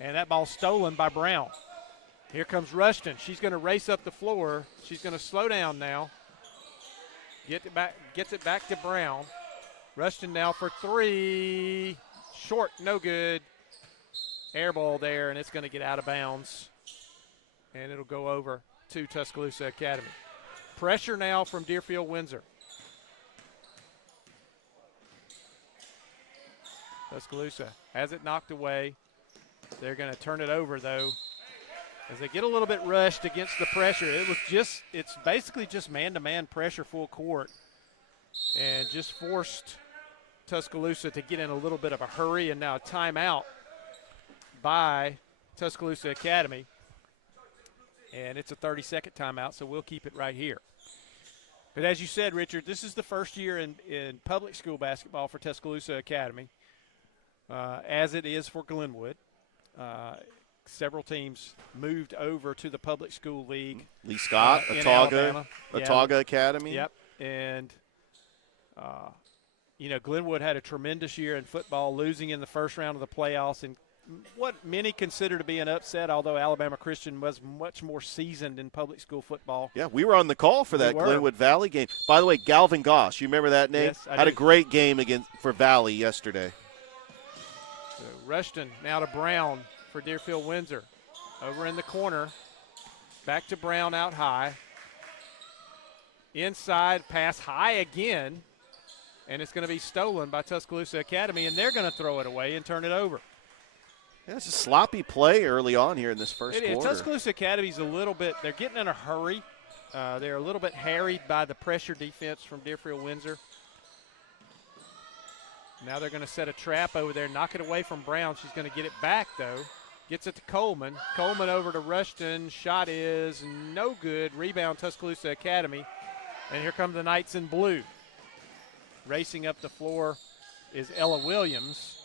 And that ball stolen by Brown. Here comes Rushton. She's going to race up the floor. She's going to slow down now. Gets it back to Brown. Rushton now for 3. Short, no good. Air ball there, and it's going to get out of bounds. And it'll go over to Tuscaloosa Academy. Pressure now from Deerfield-Windsor. Tuscaloosa has it knocked away. They're going to turn it over, though. As they get a little bit rushed against the pressure, it's basically just man-to-man pressure full court, and just forced Tuscaloosa to get in a little bit of a hurry, and now a timeout by Tuscaloosa Academy. And it's a 30-second timeout, so we'll keep it right here. But as you said, Richard, this is the first year in public school basketball for Tuscaloosa Academy, as it is for Glenwood. Several teams moved over to the public school league. Lee Scott, Autauga Academy. Yep. And, Glenwood had a tremendous year in football, losing in the first round of the playoffs what many consider to be an upset, although Alabama Christian was much more seasoned in public school football. Yeah, we were on the call for that Glenwood Valley game. By the way, Galvin Goss, you remember that name? Yes, I Had do. a great game for Valley yesterday. So Rushton now to Brown for Deerfield-Windsor. Over in the corner. Back to Brown out high. Inside, pass high again. And it's going to be stolen by Tuscaloosa Academy, and they're going to throw it away and turn it over. Yeah, it's a sloppy play early on here in this first quarter. Tuscaloosa Academy's a little bit – they're getting in a hurry. They're a little bit harried by the pressure defense from Deerfield-Windsor. Now they're going to set a trap over there, knock it away from Brown. She's going to get it back, though. Gets it to Coleman. Coleman over to Rushton. Shot is no good. Rebound Tuscaloosa Academy. And here come the Knights in blue. Racing up the floor is Ella Williams.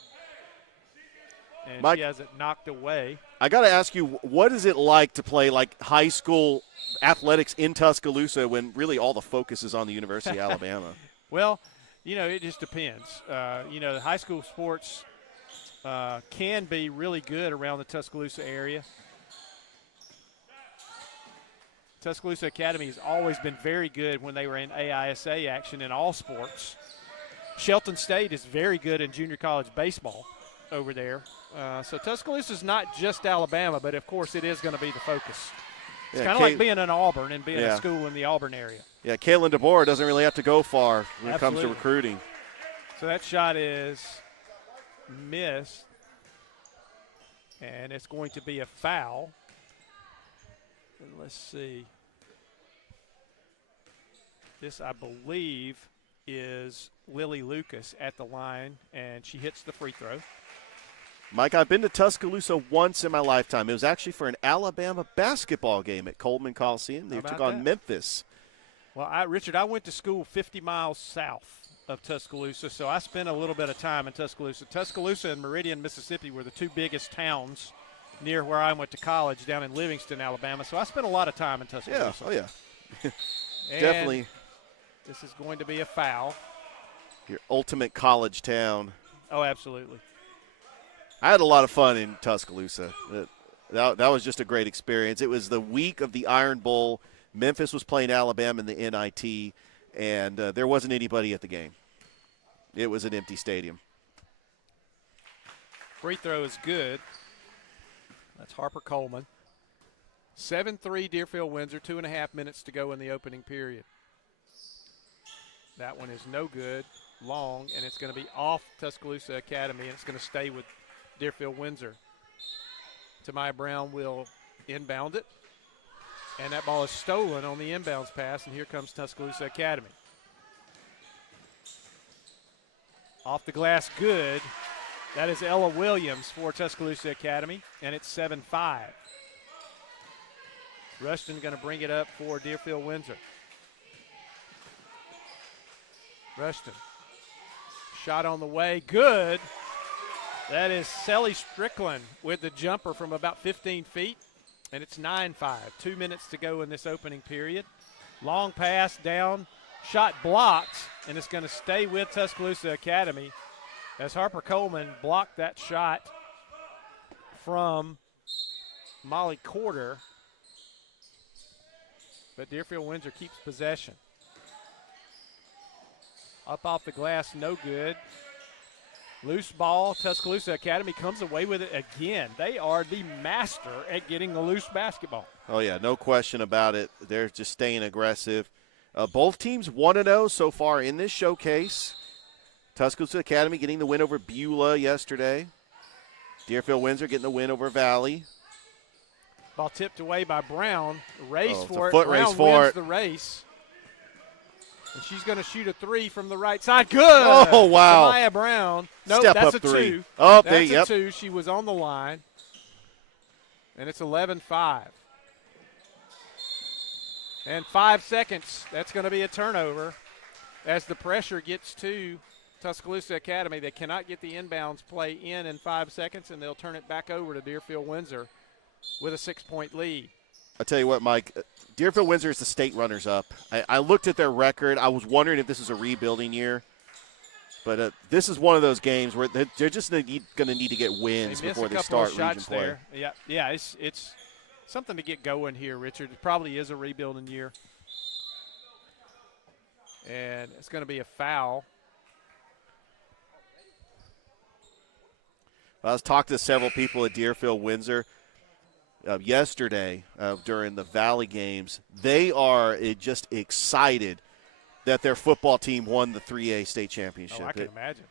And Mike, she has it knocked away. I got to ask you, what is it like to play like high school athletics in Tuscaloosa when really all the focus is on the University of Alabama? Well, it just depends. The high school sports can be really good around the Tuscaloosa area. Tuscaloosa Academy has always been very good when they were in AISA action in all sports. Shelton State is very good in junior college baseball over there. So Tuscaloosa is not just Alabama, but, of course, it is going to be the focus. It's kind of like being in Auburn and being a school in the Auburn area. Yeah, Caitlin DeBoer doesn't really have to go far when it comes to recruiting. So that shot is missed, and it's going to be a foul. And let's see. This, I believe, is Lily Lucas at the line, and she hits the free throw. Mike, I've been to Tuscaloosa once in my lifetime. It was actually for an Alabama basketball game at Coleman Coliseum. They took on Memphis. Well, Richard, I went to school 50 miles south of Tuscaloosa, so I spent a little bit of time in Tuscaloosa. Tuscaloosa and Meridian, Mississippi were the two biggest towns near where I went to college down in Livingston, Alabama. So I spent a lot of time in Tuscaloosa. Yeah, oh yeah. Definitely. This is going to be a foul. Your ultimate college town. Oh, absolutely. I had a lot of fun in Tuscaloosa. That was just a great experience. It was the week of the Iron Bowl. Memphis was playing Alabama in the NIT, and there wasn't anybody at the game. It was an empty stadium. Free throw is good. That's Harper Coleman. 7-3 Deerfield-Windsor, 2.5 minutes to go in the opening period. That one is no good, long, and it's going to be off Tuscaloosa Academy, and it's going to stay with Deerfield-Windsor. Tamaya Brown will inbound it, and that ball is stolen on the inbounds pass, and here comes Tuscaloosa Academy. Off the glass, good. That is Ella Williams for Tuscaloosa Academy, and it's 7-5. Rushton going to bring it up for Deerfield-Windsor. Rushton. Shot on the way. Good. That is Sally Strickland with the jumper from about 15 feet. And it's 9-5. 2 minutes to go in this opening period. Long pass down. Shot blocked. And it's going to stay with Tuscaloosa Academy as Harper Coleman blocked that shot from Molly Corder. But Deerfield-Windsor keeps possession. Up off the glass, no good. Loose ball, Tuscaloosa Academy comes away with it again. They are the master at getting the loose basketball. Oh, yeah, no question about it. They're just staying aggressive. Both teams 1-0 so far in this showcase. Tuscaloosa Academy getting the win over Beulah yesterday. Deerfield-Windsor getting the win over Valley. Ball tipped away by Brown. Race for it. Foot Brown race for wins it. the race. And she's going to shoot a three from the right side. Good. Oh, wow. Tamaya Brown. Nope, Step that's up a three. two. Oh, that's yep. a two. She was on the line. And it's 11-5. And 5 seconds. That's going to be a turnover as the pressure gets to Tuscaloosa Academy. They cannot get the inbounds play in 5 seconds, and they'll turn it back over to Deerfield-Windsor with a 6-point lead. I'll tell you what, Mike, Deerfield-Windsor is the state runners-up. I looked at their record. I was wondering if this is a rebuilding year. But this is one of those games where they're just going to need to get wins before they start region play. There. Yeah, it's something to get going here, Richard. It probably is a rebuilding year. And it's going to be a foul. I was talking to several people at Deerfield-Windsor yesterday during the Valley games. They are just excited that their football team won the 3A state championship. Oh, I can imagine.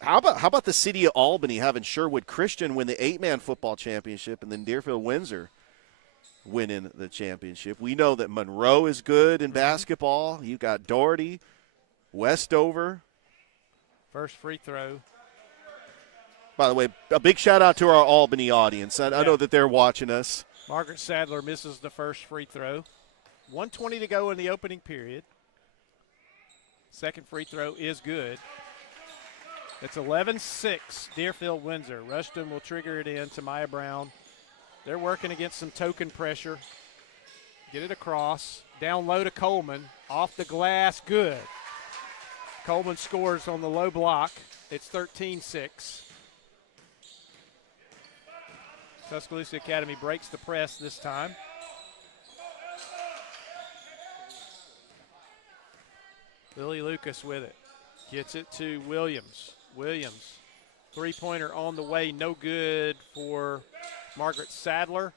How about the city of Albany having Sherwood Christian win the 8-man football championship and then Deerfield-Windsor winning the championship? We know that Monroe is good in basketball. You got Doherty, Westover. First free throw. By the way, a big shout-out to our Albany audience. I know that they're watching us. Margaret Sadler misses the first free throw. 1:20 to go in the opening period. Second free throw is good. It's 11-6, Deerfield-Windsor. Rushton will trigger it in to Maya Brown. They're working against some token pressure. Get it across. Down low to Coleman. Off the glass, good. Coleman scores on the low block. It's 13-6. Tuscaloosa Academy breaks the press this time. Lily Lucas with it. Gets it to Williams. Williams, three-pointer on the way, no good for Margaret Sadler.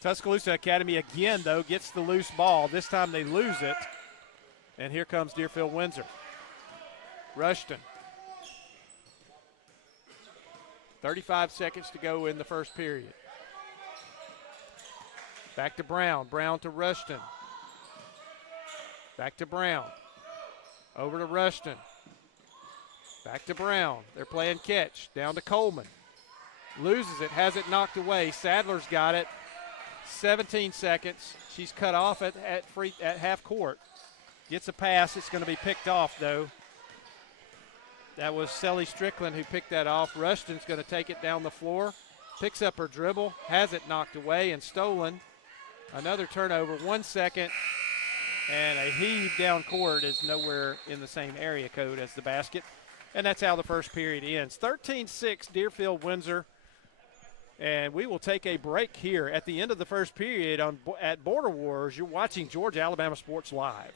Tuscaloosa Academy again, though, gets the loose ball. This time they lose it. And here comes Deerfield-Windsor. Rushton. 35 seconds to go in the first period. Back to Brown. Brown to Rushton. Back to Brown. Over to Rushton. Back to Brown. They're playing catch. Down to Coleman. Loses it. Has it knocked away. Sadler's got it. 17 seconds. She's cut off at half court. Gets a pass. It's going to be picked off, though. That was Sally Strickland who picked that off. Rushton's going to take it down the floor. Picks up her dribble. Has it knocked away and stolen. Another turnover. 1 second. And a heave down court is nowhere in the same area code as the basket. And that's how the first period ends. 13-6, Deerfield-Windsor. And we will take a break here at the end of the first period at Border Wars. You're watching Georgia-Alabama Sports Live.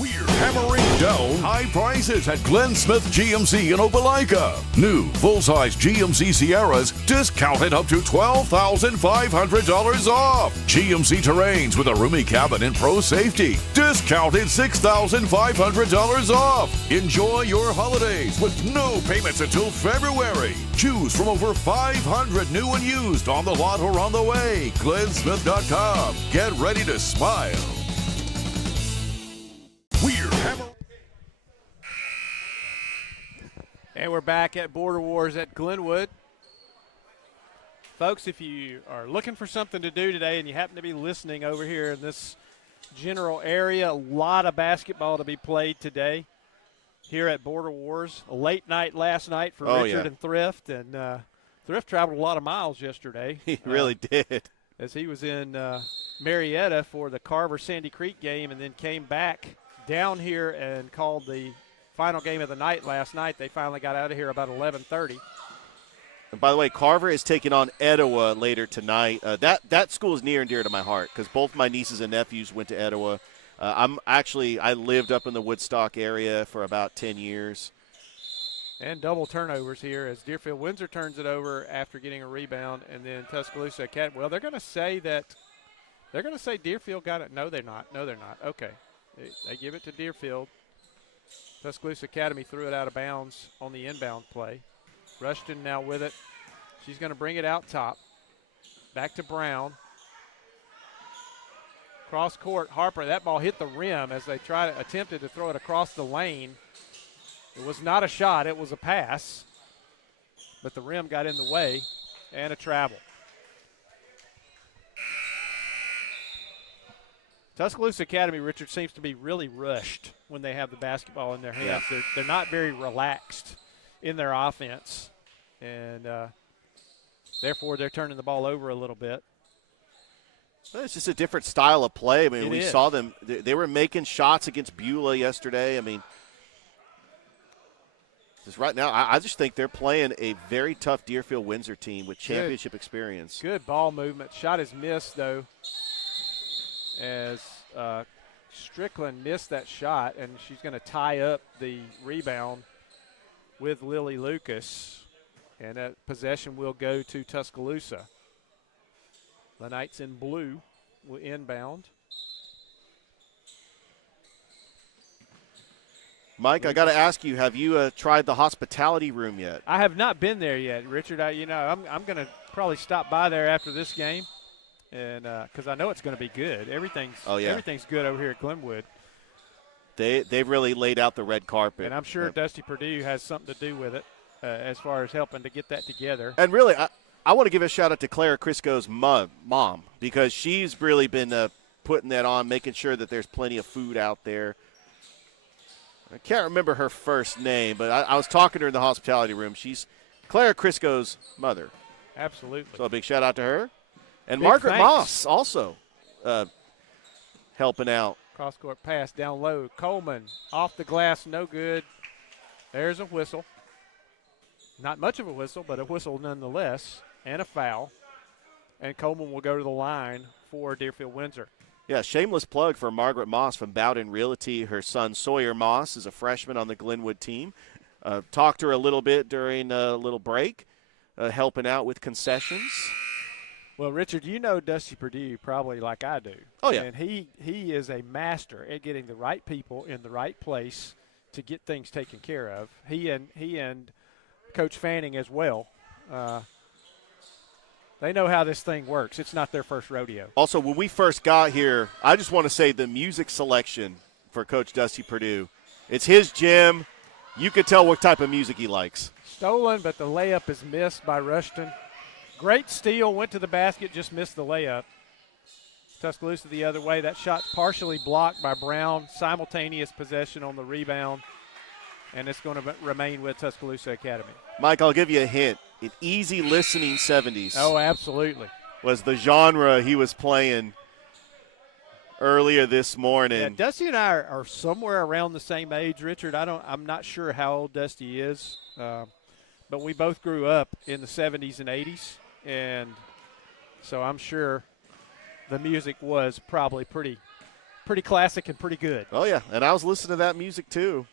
We're hammering down high prices at Glenn Smith GMC in Opelika. New full-size GMC Sierras discounted up to $12,500 off. GMC Terrains with a roomy cabin and pro safety discounted $6,500 off. Enjoy your holidays with no payments until February. Choose from over 500 new and used on the lot or on the way. GlennSmith.com. Get ready to smile. And we're back at Border Wars at Glenwood. Folks, if you are looking for something to do today and you happen to be listening over here in this general area, a lot of basketball to be played today here at Border Wars. A late night last night for Richard and Thrift. And Thrift traveled a lot of miles yesterday. He really did. As he was in Marietta for the Carver-Sandy Creek game and then came back down here and called the final game of the night last night. They finally got out of here about 11:30. And by the way, Carver is taking on Etowah later tonight. That school is near and dear to my heart because both my nieces and nephews went to Etowah. I lived up in the Woodstock area for about 10 years. And double turnovers here as Deerfield-Windsor turns it over after getting a rebound, and then Tuscaloosa Academy. Well, they're going to say Deerfield got it. No, they're not. Okay. They give it to Deerfield. Tuscaloosa Academy threw it out of bounds on the inbound play. Rushton now with it. She's going to bring it out top. Back to Brown. Cross court, Harper. That ball hit the rim as they attempted to throw it across the lane. It was not a shot. It was a pass. But the rim got in the way and a travel. Tuscaloosa Academy, Richard, seems to be really rushed when they have the basketball in their hands. Yeah. They're not very relaxed in their offense, and therefore they're turning the ball over a little bit. It's just a different style of play. I mean, we is. saw them. They were making shots against Beulah yesterday. I mean, just right now, I just think they're playing a very tough Deerfield-Windsor team with championship experience. Good ball movement. Shot is missed, though, as Strickland missed that shot, and she's going to tie up the rebound with Lily Lucas, and that possession will go to Tuscaloosa. The Knights in blue will inbound. Mike, I got to ask you, have you tried the hospitality room yet? I have not been there yet, Richard. I'm going to probably stop by there after this game, and because I know it's going to be good. Everything's good over here at Glenwood. They've really laid out the red carpet. And I'm sure Dusty Purdue has something to do with it as far as helping to get that together. And really, I want to give a shout-out to Clara Crisco's mom, because she's really been putting that on, making sure that there's plenty of food out there. I can't remember her first name, but I was talking to her in the hospitality room. She's Clara Crisco's mother. Absolutely. So a big shout-out to her. And Big Margaret thanks. Moss also helping out. Cross-court pass down low. Coleman off the glass, no good. There's a whistle. Not much of a whistle, but a whistle nonetheless, and a foul. And Coleman will go to the line for Deerfield-Windsor. Yeah, shameless plug for Margaret Moss from Bowden Realty. Her son Sawyer Moss is a freshman on the Glenwood team. Talked to her a little bit during a little break, helping out with concessions. Well, Richard, you know Dusty Purdue probably like I do. Oh, yeah. And he is a master at getting the right people in the right place to get things taken care of. He and Coach Fanning as well. They know how this thing works. It's not their first rodeo. Also, when we first got here, I just want to say the music selection for Coach Dusty Purdue. It's his gym. You could tell what type of music he likes. Stolen, but the layup is missed by Rushton. Great steal, went to the basket, just missed the layup. Tuscaloosa the other way. That shot partially blocked by Brown. Simultaneous possession on the rebound, and it's going to remain with Tuscaloosa Academy. Mike, I'll give you a hint. An easy listening 70s. Oh, absolutely. Was the genre he was playing earlier this morning. Yeah, Dusty and I are somewhere around the same age, Richard. I'm not sure how old Dusty is, but we both grew up in the 70s and 80s, and so I'm sure the music was probably pretty classic and pretty good. Oh, yeah, and I was listening to that music too.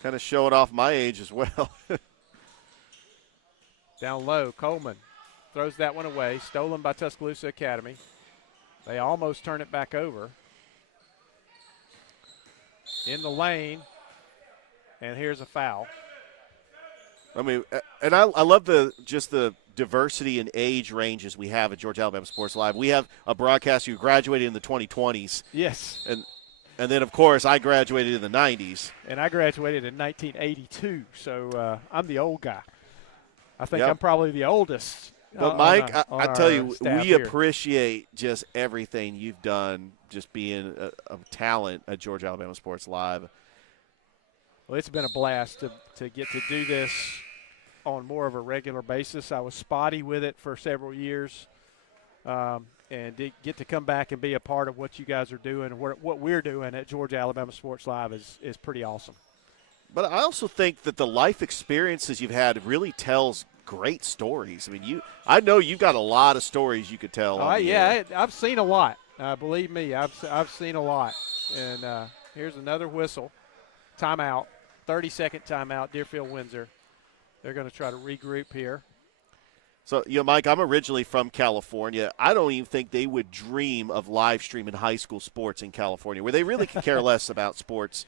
Kind of showing off my age as well. Down low, Coleman throws that one away, stolen by Tuscaloosa Academy. They almost turn it back over. In the lane, and here's a foul. I mean, and I love the diversity in age ranges we have at Georgia Alabama Sports Live. We have a broadcaster who graduated in the 2020s. Yes. And then, of course, I graduated in the 90s. And I graduated in 1982, so I'm the old guy. I think Yep. I'm probably the oldest. But, Mike, I tell you, we here. appreciate just everything you've done, just being a talent at Georgia Alabama Sports Live. Well, it's been a blast to get to do this on more of a regular basis. I was spotty with it for several years, and to get to come back and be a part of what you guys are doing and what we're doing at Georgia Alabama Sports Live is pretty awesome. But I also think that the life experiences you've had really tells great stories. I mean, I know you've got a lot of stories you could tell. I've seen a lot. Believe me, I've seen a lot. And here's another whistle. Timeout, 30-second timeout, Deerfield-Windsor. They're going to try to regroup here. So, Mike, I'm originally from California. I don't even think they would dream of live streaming high school sports in California, where they really could care less about sports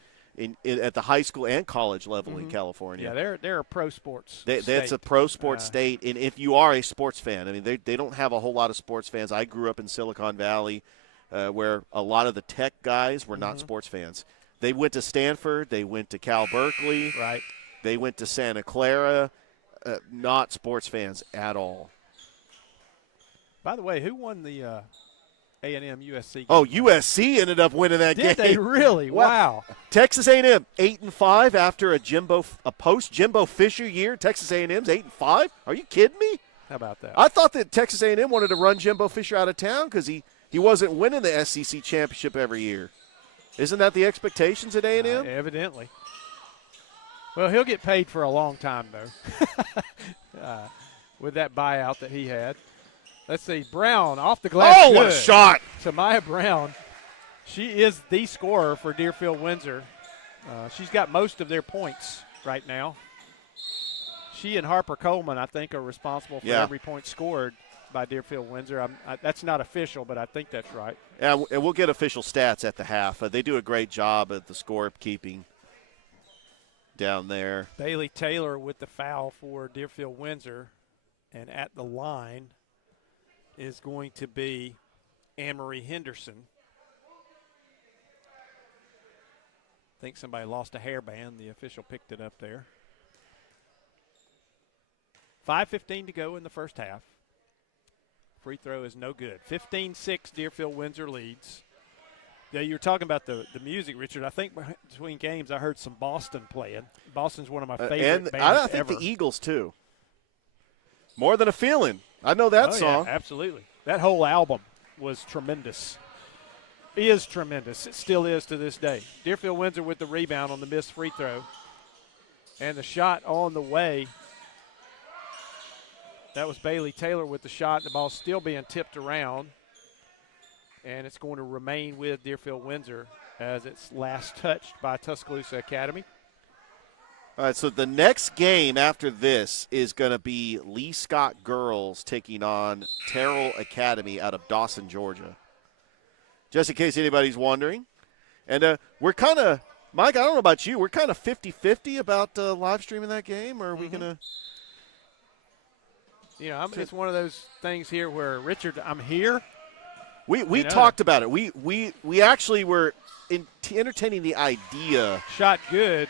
at the high school and college level in California. Yeah, they're a pro sports state. That's a pro sports state, and if you are a sports fan, I mean, they don't have a whole lot of sports fans. I grew up in Silicon Valley, where a lot of the tech guys were not sports fans. They went to Stanford. They went to Cal Berkeley. Right. They went to Santa Clara. Not sports fans at all. By the way, who won the A&M USC game? Oh, USC ended up winning that game. Did they really? Wow. Texas A&M 8-5 after a post Jimbo Fisher year. Texas A&M's 8-5. Are you kidding me? How about that? I thought that Texas A&M wanted to run Jimbo Fisher out of town because he wasn't winning the SEC championship every year. Isn't that the expectations at A&M? Evidently. Well, he'll get paid for a long time, though, with that buyout that he had. Let's see. Brown off the glass. Oh, what a shot. Tamaya Brown. She is the scorer for Deerfield-Windsor. She's got most of their points right now. She and Harper Coleman, I think, are responsible for every point scored by Deerfield-Windsor. That's not official, but I think that's right. Yeah, and we'll get official stats at the half. They do a great job at the scorekeeping down there. Bailey Taylor with the foul for Deerfield-Windsor, and at the line is going to be Anne-Marie Henderson. I think somebody lost a hairband. The official picked it up there. 5:15 to go in the first half. Free throw is no good. 15-6, Deerfield-Windsor leads. Yeah, you were talking about the music, Richard. I think between games I heard some Boston playing. Boston's one of my favorite bands I think ever. the Eagles, too. More Than a Feeling. I know that song. Yeah, absolutely. That whole album was tremendous. Is tremendous. It still is to this day. Deerfield-Windsor with the rebound on the missed free throw. And the shot on the way. That was Bailey Taylor with the shot. The ball still being tipped around. And it's going to remain with Deerfield-Windsor as it's last touched by Tuscaloosa Academy. All right, so the next game after this is going to be Lee Scott girls taking on Terrell Academy out of Dawson, Georgia. Just in case anybody's wondering. And we're kind of, Mike, I don't know about you, we're kind of 50-50 about live streaming that game, or are we going to? You know, it's one of those things here where, Richard, I'm here. We talked about it. We actually were entertaining the idea. Shot good.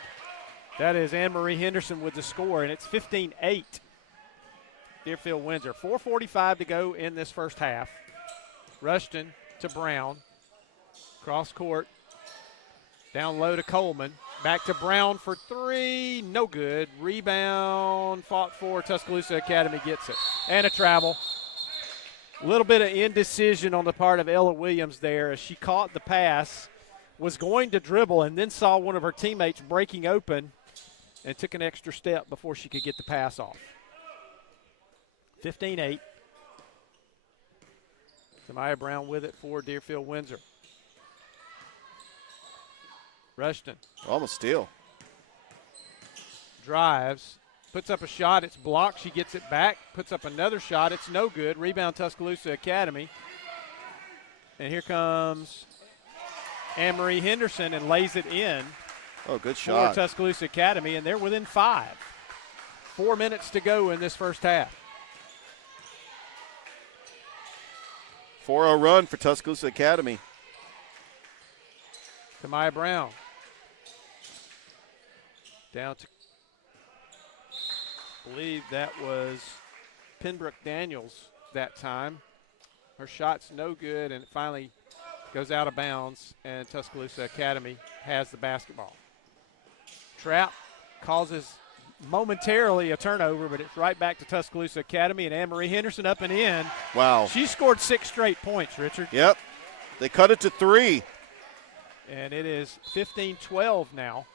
That is Anne-Marie Henderson with the score, and it's 15-8. Deerfield-Windsor. 4:45 to go in this first half. Rushton to Brown. Cross court. Down low to Coleman. Back to Brown for three. No good. Rebound fought for. Tuscaloosa Academy gets it. And a travel. A little bit of indecision on the part of Ella Williams there as she caught the pass, was going to dribble, and then saw one of her teammates breaking open and took an extra step before she could get the pass off. 15-8. Tamaya Brown with it for Deerfield-Windsor. Rushton. Almost steal. Drives. Puts up a shot. It's blocked. She gets it back. Puts up another shot. It's no good. Rebound Tuscaloosa Academy. And here comes Anne-Marie Henderson and lays it in. Oh, good shot. For Tuscaloosa Academy, and they're within 5. 4 minutes to go in this first half. 4-0 run for Tuscaloosa Academy. Tamaya Brown. Down to, I believe that was Pembroke Daniels that time. Her shot's no good, and it finally goes out of bounds, and Tuscaloosa Academy has the basketball. Trap causes momentarily a turnover, but it's right back to Tuscaloosa Academy, and Anne-Marie Henderson up and in. Wow. She scored 6 straight points, Richard. Yep. They cut it to 3. And it is 15-12 now.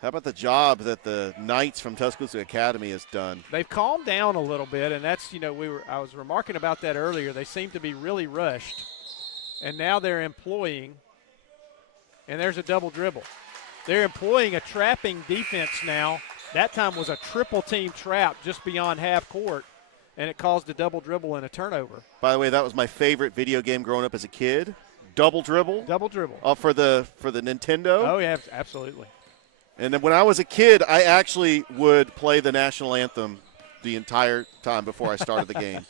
How about the job that the Knights from Tuscaloosa Academy has done? They've calmed down a little bit, and that's, I was remarking about that earlier. They seem to be really rushed, and now they're employing, and there's a double dribble. They're employing a trapping defense now. That time was a triple team trap just beyond half court, and it caused a double dribble and a turnover. By the way, that was my favorite video game growing up as a kid. Double dribble. Double dribble. For the Nintendo. Oh, yeah, absolutely. And then when I was a kid, I actually would play the national anthem the entire time before I started the game.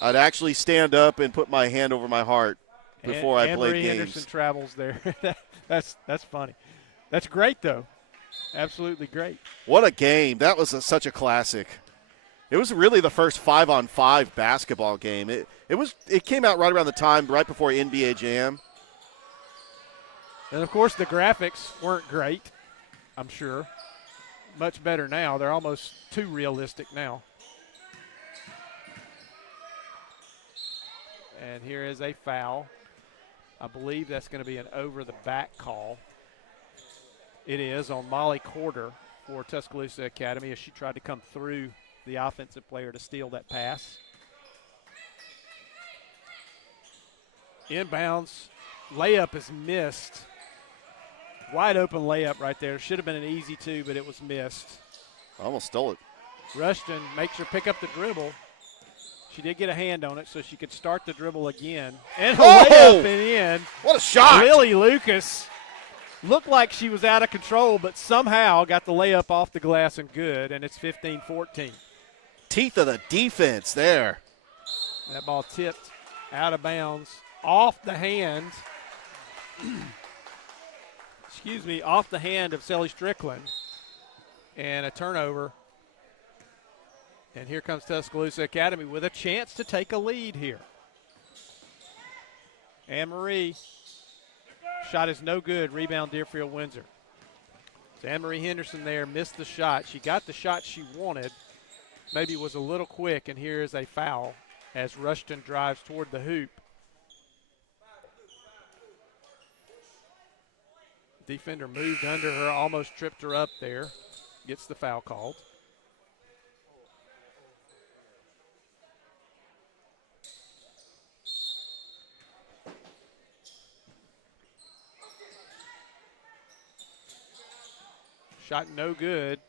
I'd actually stand up and put my hand over my heart before I played games. Henderson travels there. That's funny. That's great, though. Absolutely great. What a game. That was such a classic. It was really the first 5-on-5 basketball game. It came out right around the time, right before NBA Jam. And, of course, the graphics weren't great, I'm sure. Much better now. They're almost too realistic now. And here is a foul. I believe that's going to be an over-the-back call. It is on Molly Corder for Tuscaloosa Academy as she tried to come through the offensive player to steal that pass. Inbounds. Layup is missed. Wide open layup right there. Should have been an easy two, but it was missed. Almost stole it. Rushton makes her pick up the dribble. She did get a hand on it, so she could start the dribble again. And a layup and in. What a shot! Lily Lucas looked like she was out of control, but somehow got the layup off the glass and good, and it's 15-14. Teeth of the defense there. That ball tipped out of bounds, off the hand. Off the hand of Sally Strickland. And a turnover. And here comes Tuscaloosa Academy with a chance to take a lead here. Anne-Marie. Shot is no good. Rebound Deerfield-Windsor. So Anne-Marie Henderson there missed the shot. She got the shot she wanted. Maybe was a little quick, and here is a foul as Rushton drives toward the hoop. Defender moved under her, almost tripped her up there. Gets the foul called. Shot no good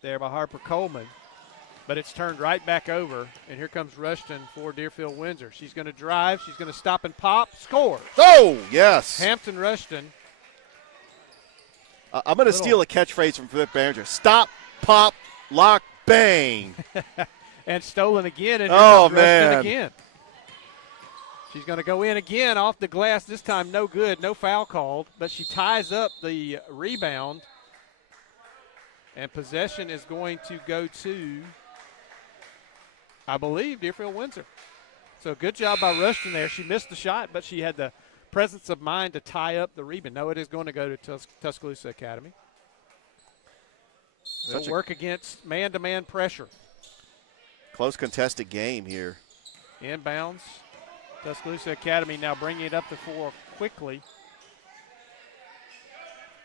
there by Harper Coleman, but it's turned right back over, and here comes Rushton for Deerfield-Windsor. She's going to drive. She's going to stop and pop. Scores. Oh, yes. Hampton Rushton. I'm going to steal a catchphrase from Flip Behringer. Stop, pop, lock, bang. And stolen again, and oh, Rushton man. again. She's going to go in again off the glass. This time no good, no foul called, but she ties up the rebound. And possession is going to go to, I believe, Deerfield-Windsor. So good job by Rushton there. She missed the shot, but she had the presence of mind to tie up the rebound. No, it is going to go to Tuscaloosa Academy. They'll work against man-to-man pressure. Close contested game here. Inbounds. Tuscaloosa Academy now bringing it up the floor quickly.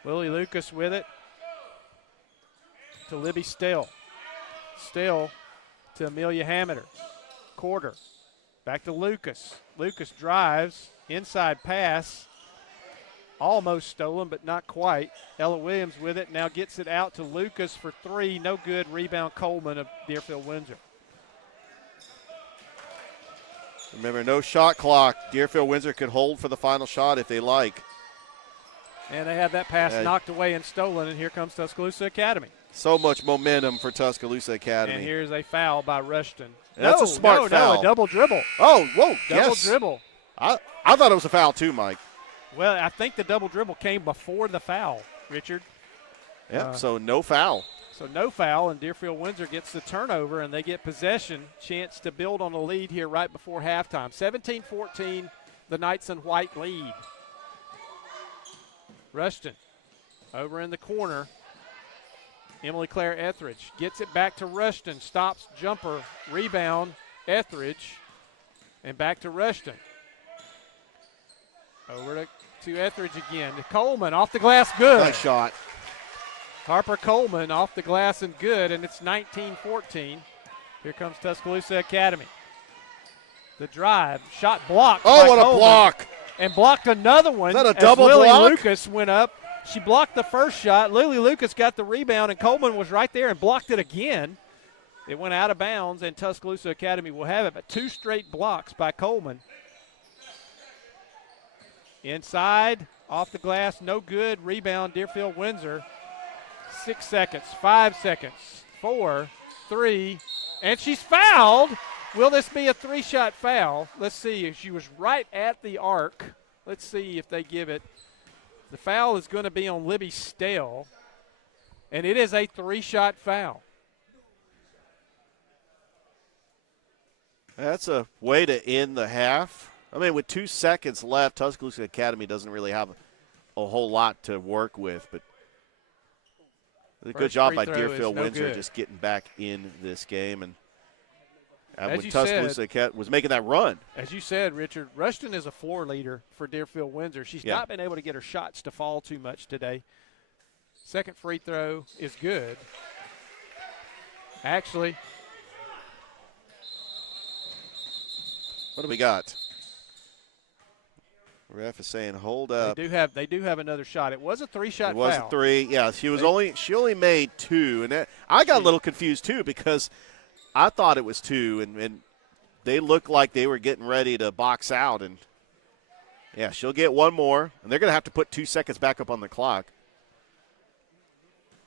Lily Lucas with it to Libby Still. Still to Amelia Hammeter. Quarter. Back to Lucas. Lucas drives. Inside pass. Almost stolen, but not quite. Ella Williams with it. Now gets it out to Lucas for three. No good. Rebound Coleman of Deerfield-Windsor. Remember, no shot clock. Deerfield-Windsor could hold for the final shot if they like. And they have that pass knocked away and stolen, and here comes Tuscaloosa Academy. So much momentum for Tuscaloosa Academy. And here's a foul by Rushton. That's a smart foul. No, a double dribble. Oh, whoa, Double dribble. I thought it was a foul too, Mike. Well, I think the double dribble came before the foul, Richard. Yeah, so no foul. So no foul, and Deerfield-Windsor gets the turnover, and they get possession. Chance to build on a lead here right before halftime. 17-14, the Knights in white lead. Rushton over in the corner. Emily Claire Etheridge gets it back to Rushton. Stops, jumper, rebound, Etheridge, and back to Rushton. Over to Etheridge again. To Coleman off the glass, good. Nice shot. Harper Coleman off the glass and good, and it's 19-14. Here comes Tuscaloosa Academy. The drive, shot blocked. Oh, by what Coleman, a block. And blocked another one. Is that a as double Lily block? Lucas went up. She blocked the first shot. Lily Lucas got the rebound, and Coleman was right there and blocked it again. It went out of bounds, and Tuscaloosa Academy will have it, but two straight blocks by Coleman. Inside, off the glass, no good. Rebound, Deerfield-Windsor. 6 seconds, 5 seconds, 4, 3, and she's fouled. Will this be a three-shot foul? Let's see. She was right at the arc. Let's see if they give it. The foul is going to be on Libby Stale, and it is a three-shot foul. That's a way to end the half. I mean, with 2 seconds left, Tuscaloosa Academy doesn't really have a whole lot to work with, but a good job by Deerfield-Windsor just getting back in this game. And As when you Tuscaloosa was making that run. As you said, Richard, Rushton is a floor leader for Deerfield-Windsor. She's not been able to get her shots to fall too much today. Second free throw is good. Actually, what do we got? Ref is saying hold up. They do have another shot. It was a three-shot foul. It was a three. Yeah, she only made two, and I got a little confused too because I thought it was two, and they looked like they were getting ready to box out, and yeah, she'll get one more, and they're going to have to put 2 seconds back up on the clock.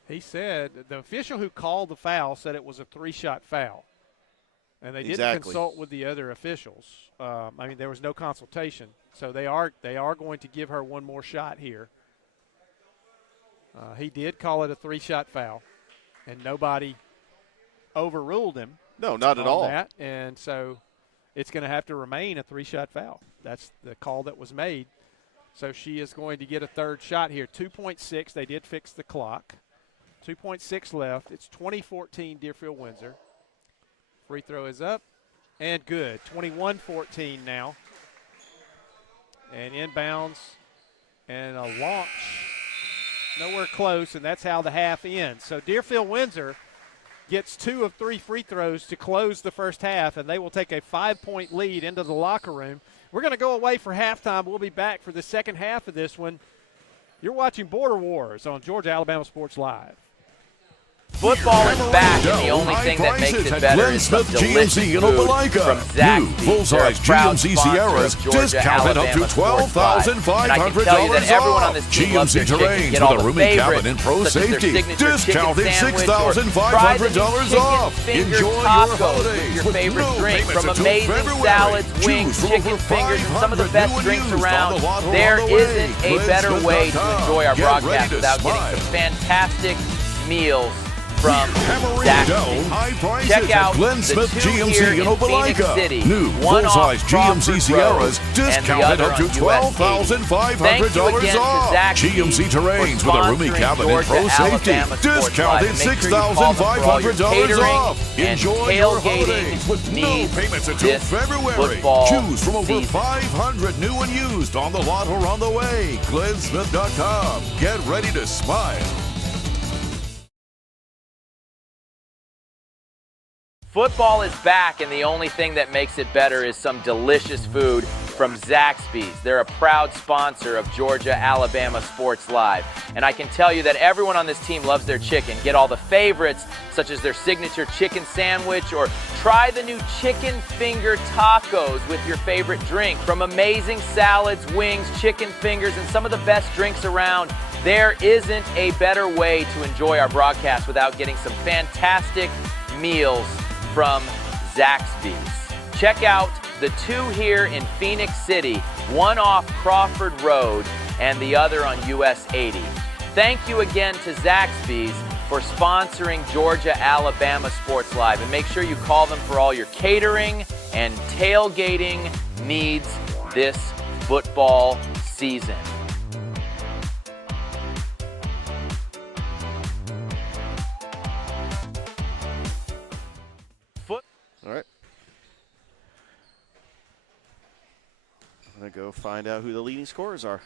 He said the official who called the foul said it was a three-shot foul, and they didn't consult with the other officials. There was no consultation, so they are going to give her one more shot here. He did call it a three-shot foul, and nobody overruled him. No, not at all. That, and so it's going to have to remain a three-shot foul. That's the call that was made. So she is going to get a third shot here. 2.6. They did fix the clock. 2.6 left. It's 2014 Deerfield-Windsor. Free throw is up and good. 21-14 now. And inbounds and a launch. Nowhere close, and that's how the half ends. So Deerfield-Windsor gets 2 of 3 free throws to close the first half, and they will take a 5-point lead into the locker room. We're going to go away for halftime. We'll be back for the second half of this one. You're watching Border Wars on Georgia-Alabama Sports Live. Football is back, and the only thing that makes it better is some delicious food from Zaxby's. New full-size GMC Sierras discounted up to $12,500 off. GMC Terrains with a roomy cabin and pro safety discounted $6,500 off. Enjoy your holidays your with favorite no drink from payments until amazing February. salads, wings, Choose from chicken over fingers, and some of the best 500 drinks new and around. used on the There way. isn't a better way to enjoy our Get broadcast ready to without smile. getting some fantastic meals from Hammering Zaxby's. down high prices Check out at Glenn the Smith two GMC here in in Phoenix Opelika. City. New One full-size off GMC Crawford Sierras Road, discounted up to and the other on $12,500 off. GMC Terrains with a roomy cabin and pro safety discounted $6,500 off. Enjoy your holidays with no payments until February. Choose from over 500 new and used on the lot or on the way. GlennSmith.com. Get ready to smile. Football is back, and the only thing that makes it better is some delicious food from Zaxby's. They're a proud sponsor of Georgia-Alabama Sports Live. And I can tell you that everyone on this team loves their chicken. Get all the favorites, such as their signature chicken sandwich, or try the new chicken finger tacos with your favorite drink. From amazing salads, wings, chicken fingers, and some of the best drinks around, there isn't a better way to enjoy our broadcast without getting some fantastic meals from Zaxby's. Check out the two here in Phoenix City, one off Crawford Road and the other on US 80. Thank you again to Zaxby's for sponsoring Georgia-Alabama Sports Live, and make sure you call them for all your catering and tailgating needs this football season. All right. I'm going to go find out who the leading scorers are.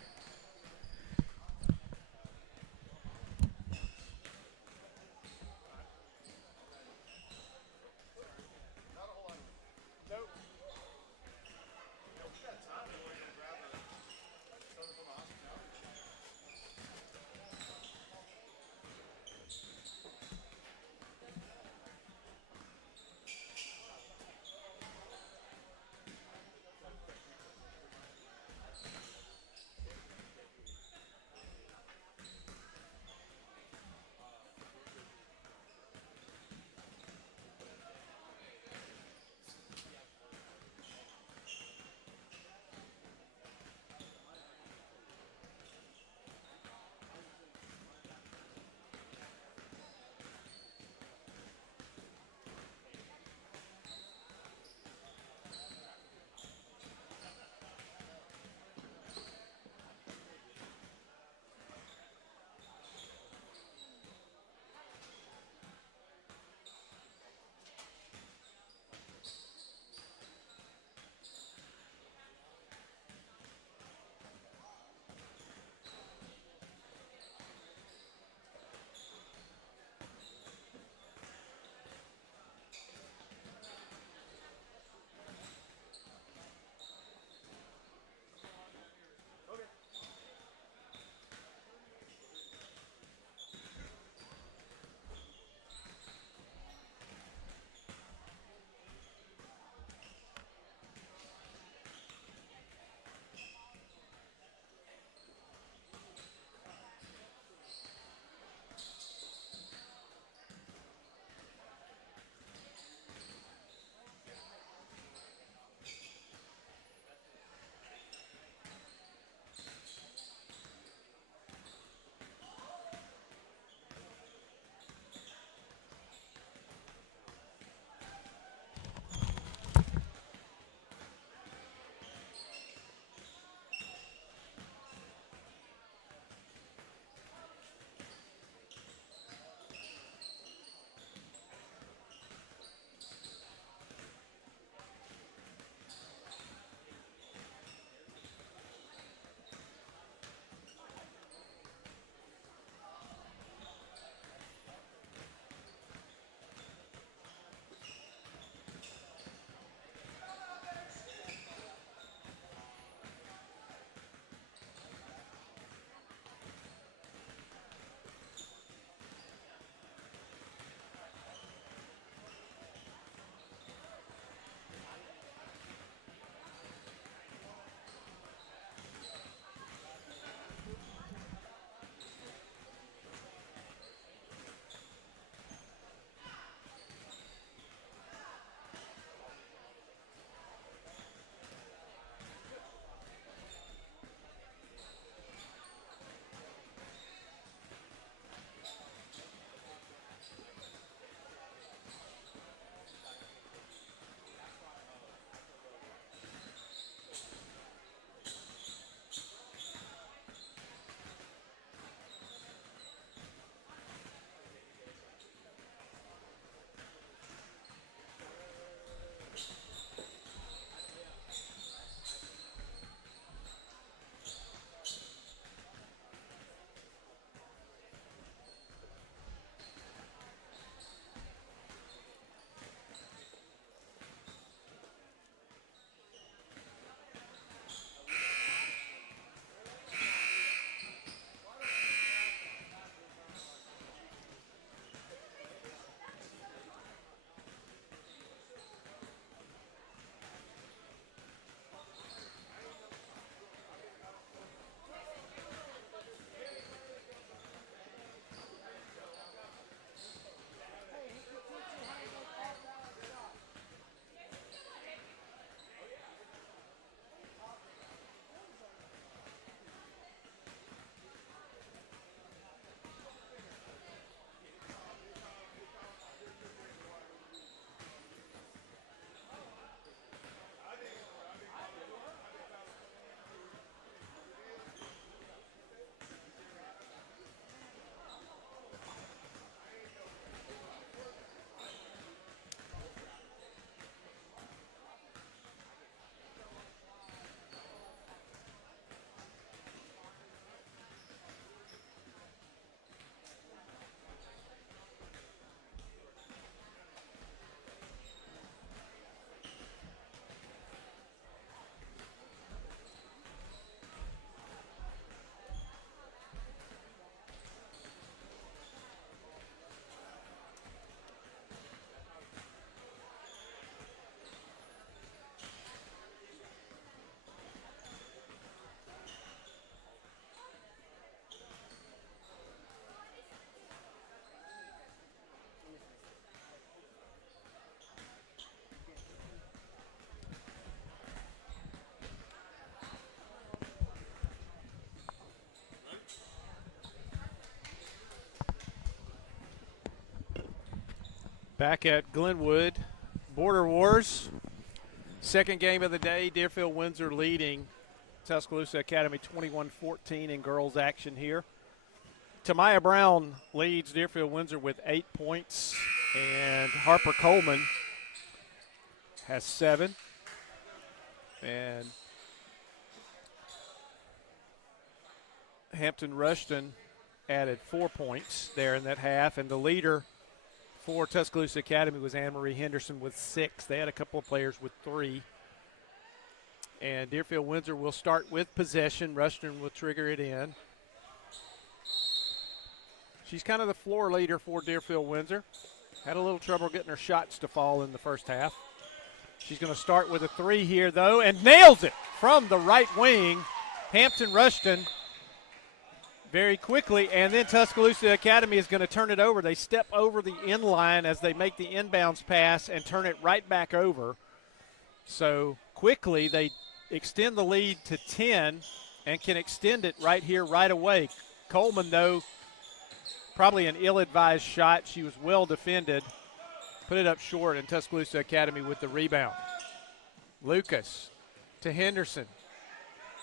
Back at Glenwood, Border Wars. Second game of the day, Deerfield-Windsor leading Tuscaloosa Academy 21-14 in girls action here. Tamaya Brown leads Deerfield-Windsor with 8 points, and Harper Coleman has 7. And Hampton Rushton added 4 points there in that half, and the leader for Tuscaloosa Academy was Anne-Marie Henderson with 6. They had a couple of players with 3. And Deerfield-Windsor will start with possession. Rushton will trigger it in. She's kind of the floor leader for Deerfield-Windsor. Had a little trouble getting her shots to fall in the first half. She's going to start with a 3 here, though, and nails it from the right wing. Hampton Rushton very quickly, and then Tuscaloosa Academy is going to turn it over. They step over the end line as they make the inbounds pass and turn it right back over. So quickly they extend the lead to 10 and can extend it right here, right away. Coleman, though, probably an ill-advised shot. She was well defended. Put it up short, and Tuscaloosa Academy with the rebound. Lucas to Henderson.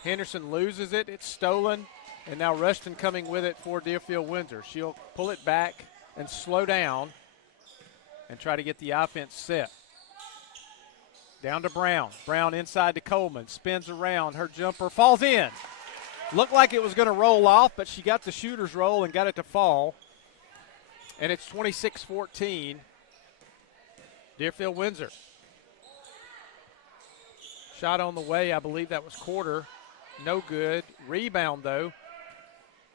Henderson loses it. It's stolen. And now Rushton coming with it for Deerfield-Windsor. She'll pull it back and slow down and try to get the offense set. Down to Brown. Brown inside to Coleman. Spins around. Her jumper falls in. Looked like it was going to roll off, but she got the shooter's roll and got it to fall. And it's 26-14. Deerfield-Windsor. Shot on the way. I believe that was quarter. No good. Rebound, though.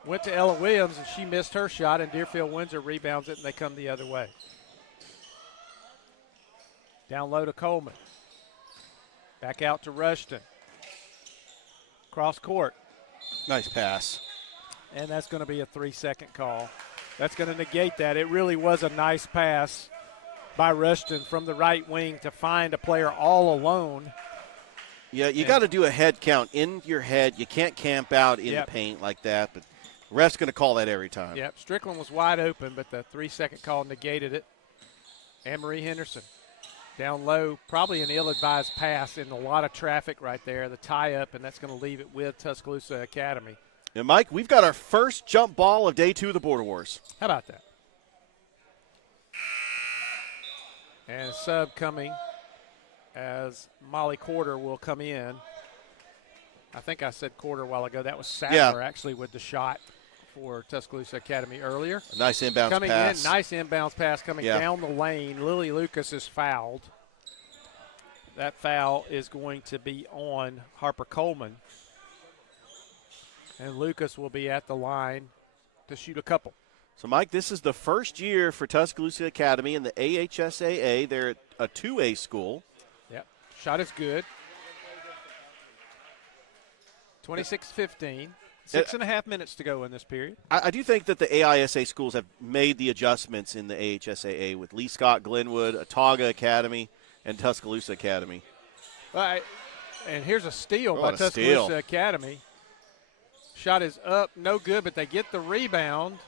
Went to Ella Williams, and she missed her shot, and Deerfield-Windsor rebounds it, and they come the other way. Down low to Coleman. Back out to Rushton. Cross court. Nice pass. And that's going to be a 3-second call. That's going to negate that. It really was a nice pass by Rushton from the right wing to find a player all alone. Yeah, you got to do a head count in your head. You can't camp out in the paint like that, but ref's going to call that every time. Yep, Strickland was wide open, but the 3-second call negated it. Anne-Marie Henderson down low, probably an ill-advised pass in a lot of traffic right there, the tie-up, and that's going to leave it with Tuscaloosa Academy. And, Mike, we've got our first jump ball of day 2 of the Border Wars. How about that? And a sub coming as Molly Corder will come in. I think I said Corder a while ago. That was Sadler actually with the shot for Tuscaloosa Academy earlier. A nice inbounds coming pass. In, nice inbounds pass coming down the lane. Lily Lucas is fouled. That foul is going to be on Harper Coleman. And Lucas will be at the line to shoot a couple. So, Mike, this is the first year for Tuscaloosa Academy in the AHSAA. They're a 2A school. Yep. Shot is good. 26-15. 6.5 minutes to go in this period. I do think that the AISA schools have made the adjustments in the AHSAA with Lee Scott, Glenwood, Autauga Academy, and Tuscaloosa Academy. Right. And here's a steal by Tuscaloosa Academy. Shot is up, no good, but they get the rebound.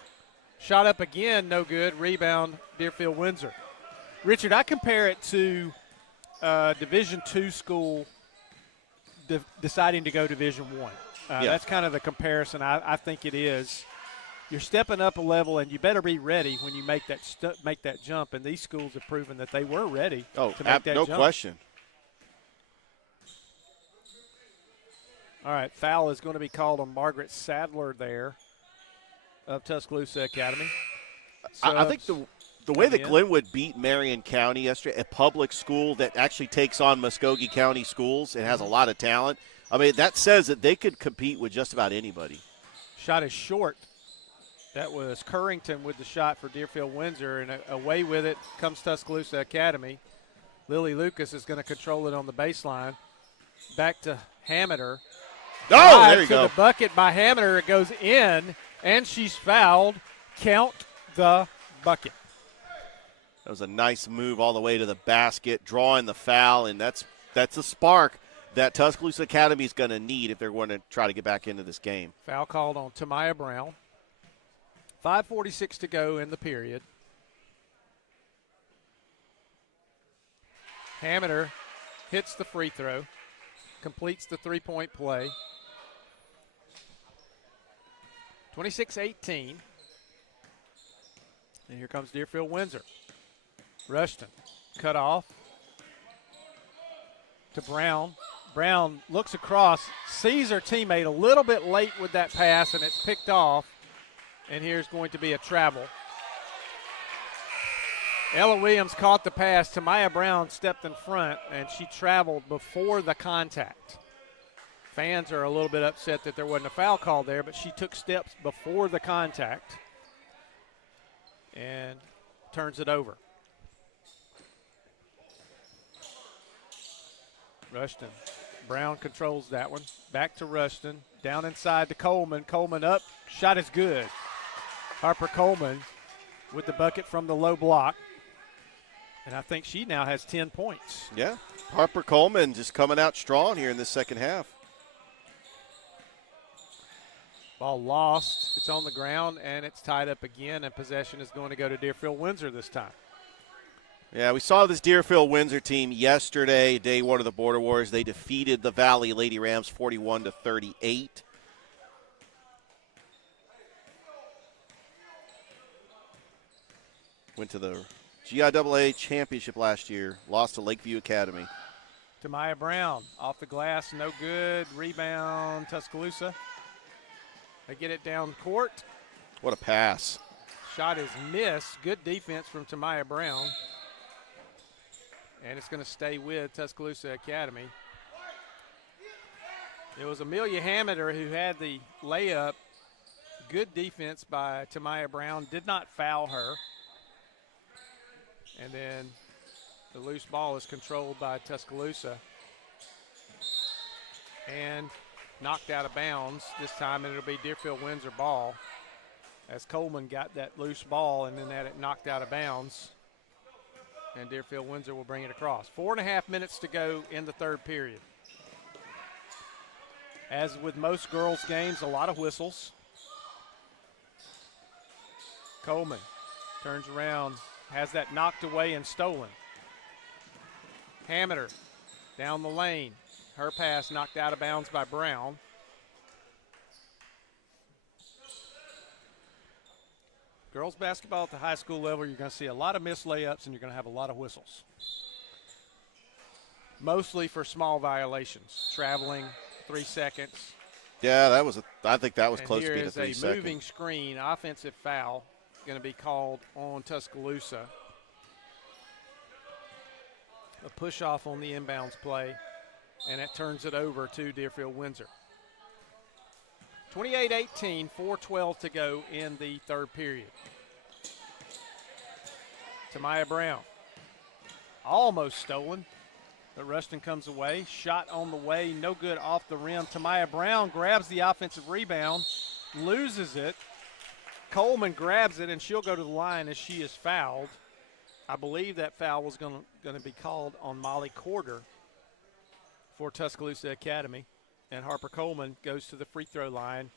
Shot up again, no good. Rebound, Deerfield-Windsor. Richard, I compare it to Division II school deciding to go Division I. That's kind of the comparison I think it is. You're stepping up a level, and you better be ready when you make that jump. And these schools have proven that they were ready to make that jump. No question. All right, foul is going to be called on Margaret Sadler there of Tuscaloosa Academy. I think the way that Glenwood beat Marion County yesterday, a public school that actually takes on Muskogee County schools and has a lot of talent, I mean, that says that they could compete with just about anybody. Shot is short. That was Currington with the shot for Deerfield-Windsor, and away with it comes Tuscaloosa Academy. Lily Lucas is going to control it on the baseline. Back to Hameter. Oh, there you go. To the bucket by Hameter. It goes in, and she's fouled. Count the bucket. That was a nice move all the way to the basket, drawing the foul, and that's a spark that Tuscaloosa Academy is going to need if they're going to try to get back into this game. Foul called on Tamaya Brown. 5:46 to go in the period. Hamiter hits the free throw, completes the three-point play. 26-18. And here comes Deerfield-Windsor. Rushton cut off to Brown. Brown looks across, sees her teammate a little bit late with that pass, and it's picked off. And here's going to be a travel. Ella Williams caught the pass. Tamaya Brown stepped in front, and she traveled before the contact. Fans are a little bit upset that there wasn't a foul call there, but she took steps before the contact and turns it over. Rushton. Brown controls that one. Back to Rushton. Down inside to Coleman. Coleman up. Shot is good. Harper Coleman with the bucket from the low block. And I think she now has 10 points. Yeah. Harper Coleman just coming out strong here in the second half. Ball lost. It's on the ground, and it's tied up again, and possession is going to go to Deerfield-Windsor this time. Yeah, we saw this Deerfield-Windsor team yesterday, day one of the Border Wars. They defeated the Valley Lady Rams 41-38. Went to the GIAA championship last year, lost to Lakeview Academy. Tamaya Brown off the glass, no good. Rebound, Tuscaloosa. They get it down court. What a pass. Shot is missed. Good defense from Tamaya Brown. And it's going to stay with Tuscaloosa Academy. It was Amelia Hamiter who had the layup. Good defense by Tamaya Brown. Did not foul her. And then the loose ball is controlled by Tuscaloosa. And knocked out of bounds. This time it'll be Deerfield-Windsor ball as Coleman got that loose ball and then had it knocked out of bounds. And Deerfield-Windsor will bring it across. 4.5 minutes to go in the third period. As with most girls' games, a lot of whistles. Coleman turns around, has that knocked away and stolen. Hamiter down the lane. Her pass knocked out of bounds by Brown. Girls basketball at the high school level, you're going to see a lot of missed layups and you're going to have a lot of whistles. Mostly for small violations. Traveling, 3 seconds. Yeah, I think that was And close to being a 3 Here is a second. moving screen, offensive foul, going to be called on Tuscaloosa. A push off on the inbounds play, and it turns it over to Deerfield-Windsor. 28-18, 4:12 to go in the third period. Tamaya Brown, almost stolen, but Rushton comes away. Shot on the way, no good off the rim. Tamaya Brown grabs the offensive rebound, loses it. Coleman grabs it, and she'll go to the line as she is fouled. I believe that foul was going to be called on Molly Corder for Tuscaloosa Academy. And Harper Coleman goes to the free throw line.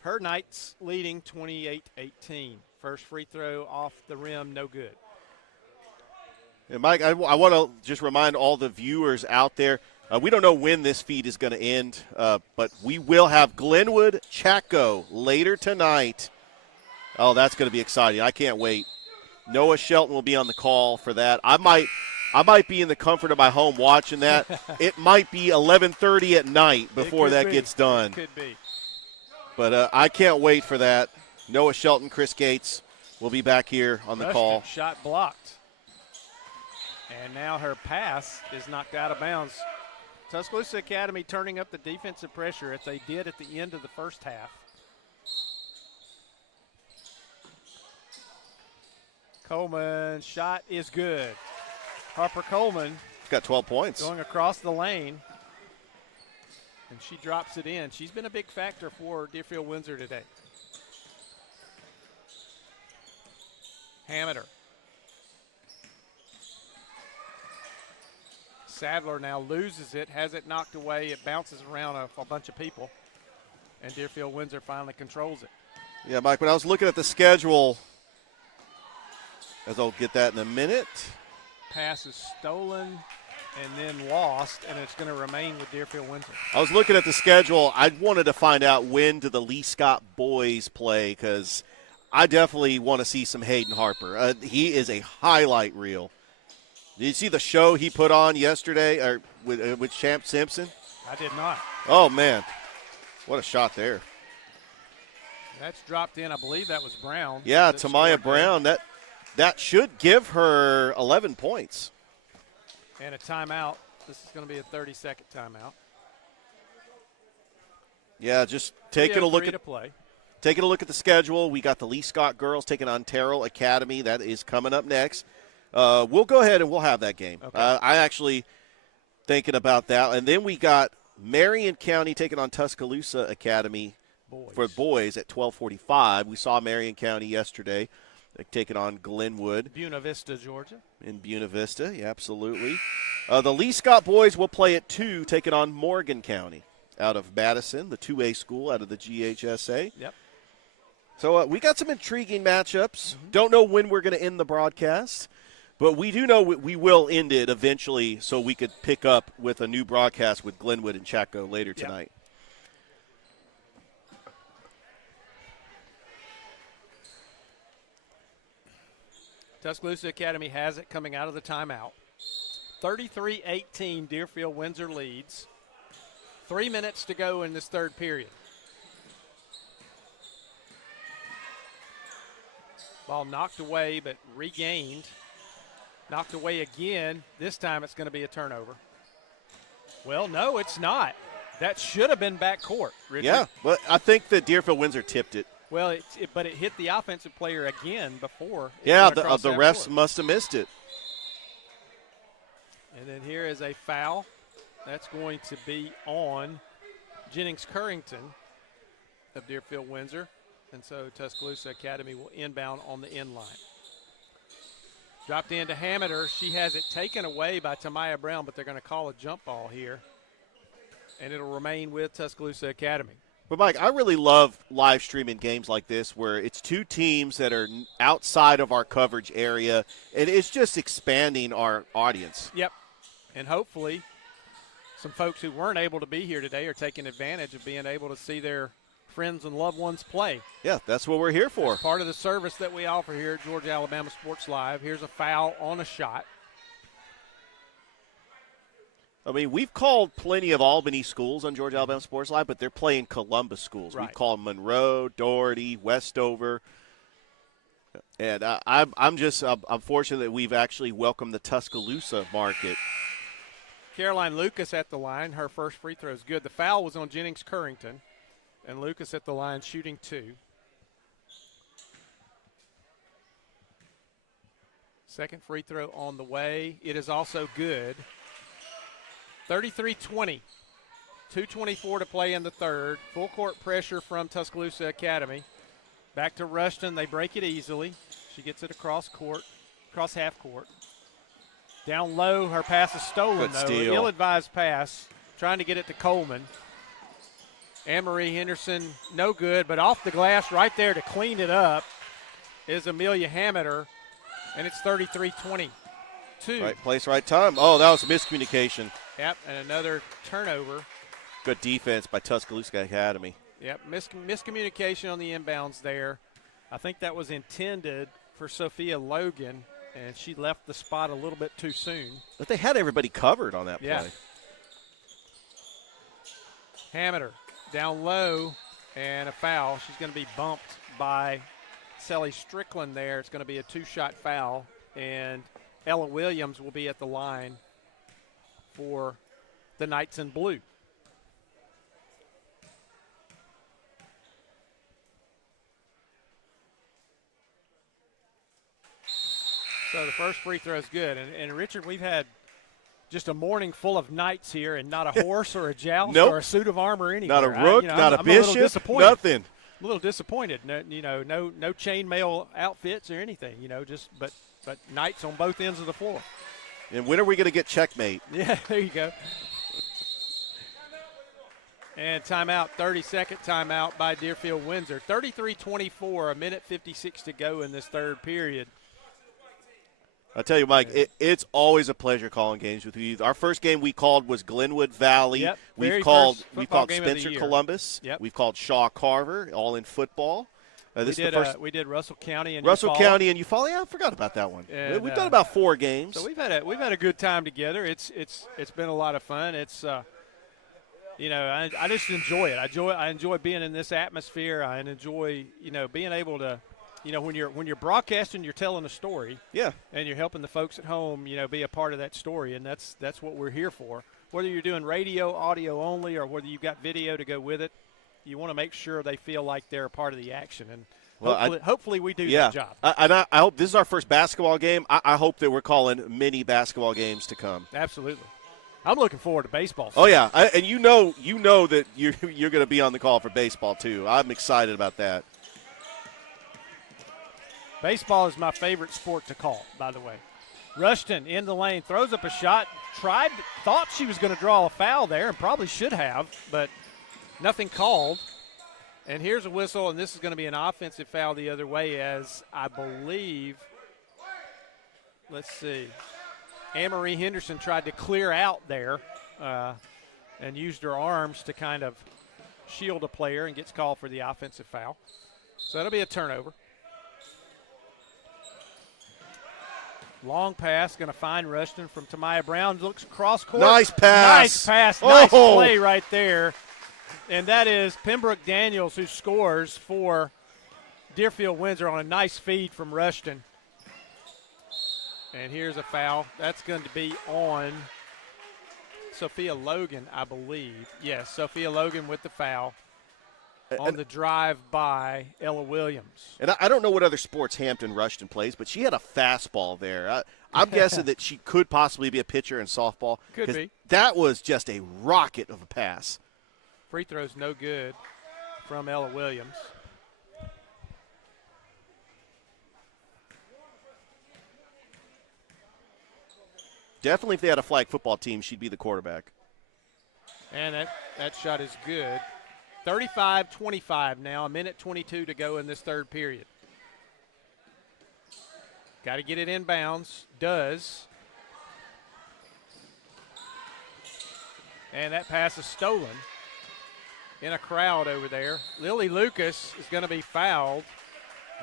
Her Knights leading 28-18. First free throw off the rim, no good. And Mike, I want to just remind all the viewers out there, we don't know when this feed is going to end, but we will have Glenwood Chaco later tonight. Oh, that's going to be exciting. I can't wait. Noah Shelton will be on the call for that. I might be in the comfort of my home watching that. It might be 11:30 at night before that gets done. It could be. But I can't wait for that. Noah Shelton, Chris Gates will be back here on the call. Shot blocked. And now her pass is knocked out of bounds. Tuscaloosa Academy turning up the defensive pressure as they did at the end of the first half. Coleman shot is good. Harper Coleman Got 12 points. going across the lane, and she drops it in. She's been a big factor for Deerfield-Windsor today. Hamiter. Sadler now loses it, has it knocked away. It bounces around a bunch of people, and Deerfield-Windsor finally controls it. Yeah, Mike, when I was looking at the schedule, as I'll get that in a minute, Pass is stolen and then lost, and it's going to remain with Deerfield-Windsor. I was looking at the schedule. I wanted to find out when do the Lee Scott boys play, because I definitely want to see some Hayden Harper. He is a highlight reel. Did you see the show he put on yesterday with Champ Simpson? I did not. Oh, man. What a shot there. That's dropped in. I believe that was Brown. Yeah, Tamaya Brown. That should give her 11 points. And a timeout. This is going to be a 30-second timeout. Yeah, just taking a look at the schedule. We got the Lee Scott girls taking on Terrell Academy. That is coming up next. We'll go ahead and we'll have that game. Okay. I actually thinking about that. And then we got Marion County taking on Tuscaloosa Academy for boys at 12:45. We saw Marion County yesterday taking on Glenwood. Buena Vista, Georgia. In Buena Vista, yeah, absolutely. The Lee Scott boys will play at 2, taking on Morgan County out of Madison, the 2A school out of the GHSA. Yep. So we got some intriguing matchups. Don't know when we're going to end the broadcast, but we do know we will end it eventually so we could pick up with a new broadcast with Glenwood and Chaco later tonight. Tuscaloosa Academy has it coming out of the timeout. 33-18, Deerfield-Windsor leads. 3 minutes to go in this third period. Ball knocked away but regained. Knocked away again. This time it's going to be a turnover. Well, no, it's not. That should have been backcourt, Richard. Yeah, but I think that Deerfield-Windsor tipped it. Well, but it hit the offensive player again before. Yeah, the refs must have missed it. And then here is a foul. That's going to be on Jennings-Currington of Deerfield-Windsor. And so Tuscaloosa Academy will inbound on the end line. Dropped into Hameter. She has it taken away by Tamaya Brown, but they're going to call a jump ball here. And it'll remain with Tuscaloosa Academy. But, Mike, I really love live streaming games like this where it's two teams that are outside of our coverage area, and it's just expanding our audience. Yep. And hopefully some folks who weren't able to be here today are taking advantage of being able to see their friends and loved ones play. Yeah, that's what we're here for. That's part of the service that we offer here at Georgia Alabama Sports Live. Here's a foul on a shot. I mean, we've called plenty of Albany schools on Georgia Alabama Sports Live, but they're playing Columbus schools. Right. We've called Monroe, Doherty, Westover. And I'm fortunate that we've actually welcomed the Tuscaloosa market. Caroline Lucas at the line. Her first free throw is good. The foul was on Jennings-Currington. And Lucas at the line shooting 2. Second free throw on the way. It is also good. 33-20. 2:24 to play in the third. Full court pressure from Tuscaloosa Academy. Back to Rushton. They break it easily. She gets it across half court. Down low, her pass is stolen, Good though. steal. Ill-advised pass. Trying to get it to Coleman. Anne-Marie Henderson, no good, but off the glass right there to clean it up is Amelia Hameter, and it's 33-22. Right place, right time. Oh, that was a miscommunication. Yep, and another turnover. Good defense by Tuscaloosa Academy. Yep, miscommunication on the inbounds there. I think that was intended for Sophia Logan, and she left the spot a little bit too soon. But they had everybody covered on that play. Yeah. Hameter down low, and a foul. She's going to be bumped by Sally Strickland there. It's going to be a 2-shot foul, and Ella Williams will be at the line for the Knights in blue. So the first free throw is good. And Richard, we've had just a morning full of knights here and not a horse or a joust Nope. or a suit of armor anywhere. Not a rook, not a bishop, nothing. A little disappointed. No chainmail outfits or anything, but knights on both ends of the floor. And when are we going to get checkmate? Yeah, there you go. And timeout, 30-second timeout by Deerfield-Windsor. 33-24, a minute 56 to go in this third period. I tell you, Mike, it's always a pleasure calling games with you. Our first game we called was Glenwood Valley. Yep. We've called Spencer Columbus. Yep. We've called Shaw Carver, all in football. We did Russell County and County and Eufaula. Yeah, I forgot about that one. And, we've done about 4 games. So we've had a good time together. It's been a lot of fun. It's I just enjoy it. I enjoy being in this atmosphere. I enjoy being able to. When you're broadcasting, you're telling a story. Yeah. And you're helping the folks at home, be a part of that story, and that's what we're here for. Whether you're doing radio, audio only, or whether you've got video to go with it, you want to make sure they feel like they're a part of the action. And hopefully we do that job. I hope this is our first basketball game. I hope that we're calling many basketball games to come. Absolutely. I'm looking forward to baseball. Oh yeah, and you know that you're going to be on the call for baseball too. I'm excited about that. Baseball is my favorite sport to call, by the way. Rushton in the lane, throws up a shot, thought she was going to draw a foul there and probably should have, but nothing called. And here's a whistle, and this is going to be an offensive foul the other way as I believe, let's see, Anne-Marie Henderson tried to clear out there and used her arms to kind of shield a player and gets called for the offensive foul. So that'll be a turnover. Long pass, going to find Rushton from Tamaya Brown. Looks across court. Nice pass. Nice pass. Nice play right there. And that is Pembroke Daniels who scores for Deerfield-Windsor on a nice feed from Rushton. And here's a foul. That's going to be on Sophia Logan, I believe. Yes, Sophia Logan with the foul. On the drive by Ella Williams. And I don't know what other sports Hampton Rushton plays, but she had a fastball there. I'm guessing that she could possibly be a pitcher in softball. Could be. That was just a rocket of a pass. Free throw's no good from Ella Williams. Definitely if they had a flag football team, she'd be the quarterback. And that shot is good. 35-25 now, 1:22 to go in this third period. Got to get it inbounds. Does. And that pass is stolen in a crowd over there. Lily Lucas is going to be fouled.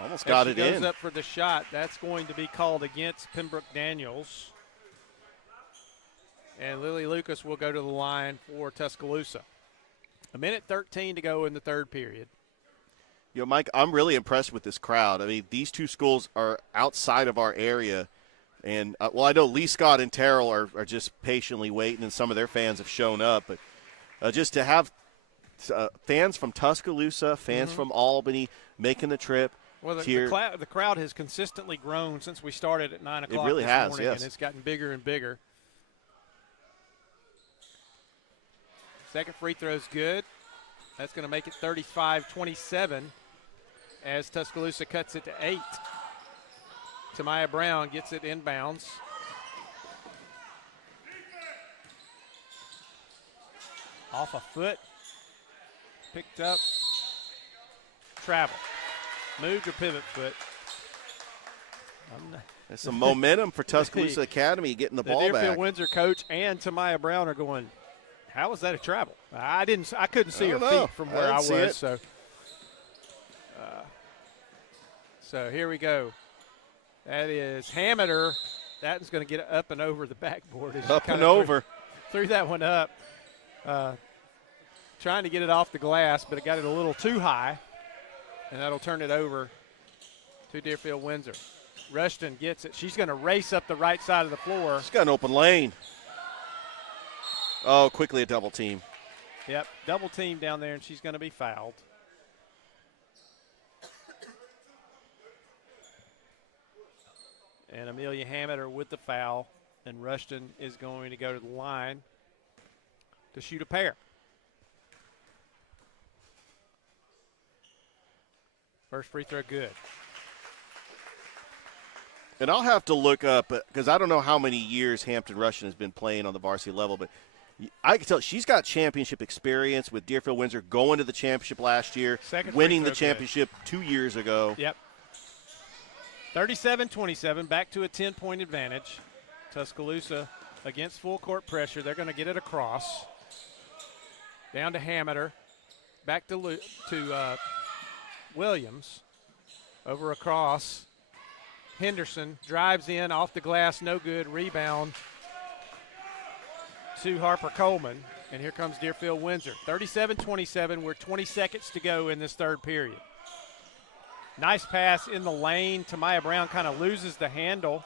Almost got it in. Goes up for the shot. That's going to be called against Pembroke Daniels. And Lily Lucas will go to the line for Tuscaloosa. 1:13 to go in the third period. Mike, I'm really impressed with this crowd. I mean, these two schools are outside of our area. And, I know Lee Scott and Terrell are just patiently waiting, and some of their fans have shown up. But just to have fans from Tuscaloosa, fans from Albany making the trip. Well, the crowd has consistently grown since we started at 9 o'clock It really has, morning, yes. And it's gotten bigger and bigger. Second free throw is good. That's going to make it 35-27 as Tuscaloosa cuts it to 8. Tamaya Brown gets it inbounds. Off a foot. Picked up. Travel. Moved or pivot foot. There's some momentum for Tuscaloosa Academy getting the ball back. The Deerfield-Windsor coach and Tamaya Brown are going, how was that a travel? I couldn't see her feet from where I was. So here we go. That is Hameter. That is going to get up and over the backboard. Up and over. Threw that one up. Trying to get it off the glass, but it got it a little too high. And that'll turn it over to Deerfield-Windsor. Rushton gets it. She's going to race up the right side of the floor. She's got an open lane. Oh, quickly a double team. Yep, double team down there, and she's going to be fouled. And Amelia Hameter with the foul, and Rushton is going to go to the line to shoot a pair. First free throw good. And I'll have to look up, because I don't know how many years Hampton Rushton has been playing on the varsity level, but I can tell she's got championship experience with Deerfield-Windsor, going to the championship last year, winning the championship 2 years ago. Yep. 37-27, back to a 10-point advantage. Tuscaloosa against full court pressure. They're going to get it across. Down to Hameter. Back to Williams. Over across. Henderson drives in off the glass, no good. Rebound to Harper Coleman. And here comes Deerfield-Windsor. 37-27, we're 20 seconds to go in this third period. Nice pass in the lane. Tamaya Brown kind of loses the handle.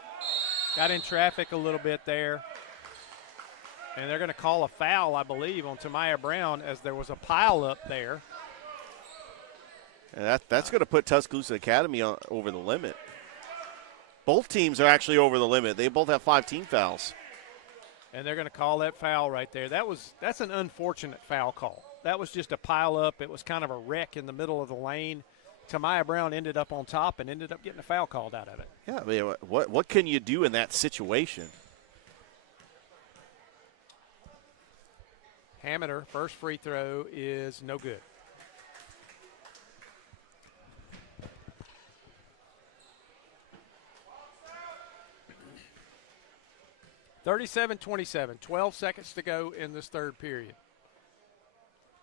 Got in traffic a little bit there. And they're going to call a foul, I believe, on Tamaya Brown as there was a pile up there. And that's going to put Tuscaloosa Academy over the limit. Both teams are actually over the limit. They both have 5 team fouls. And they're going to call that foul right there. That's an unfortunate foul call. That was just a pile up. It was kind of a wreck in the middle of the lane. Tamaya Brown ended up on top and ended up getting a foul called out of it. Yeah, I mean, what can you do in that situation? Hameter, first free throw is no good. (37-27), 12 seconds to go in this third period.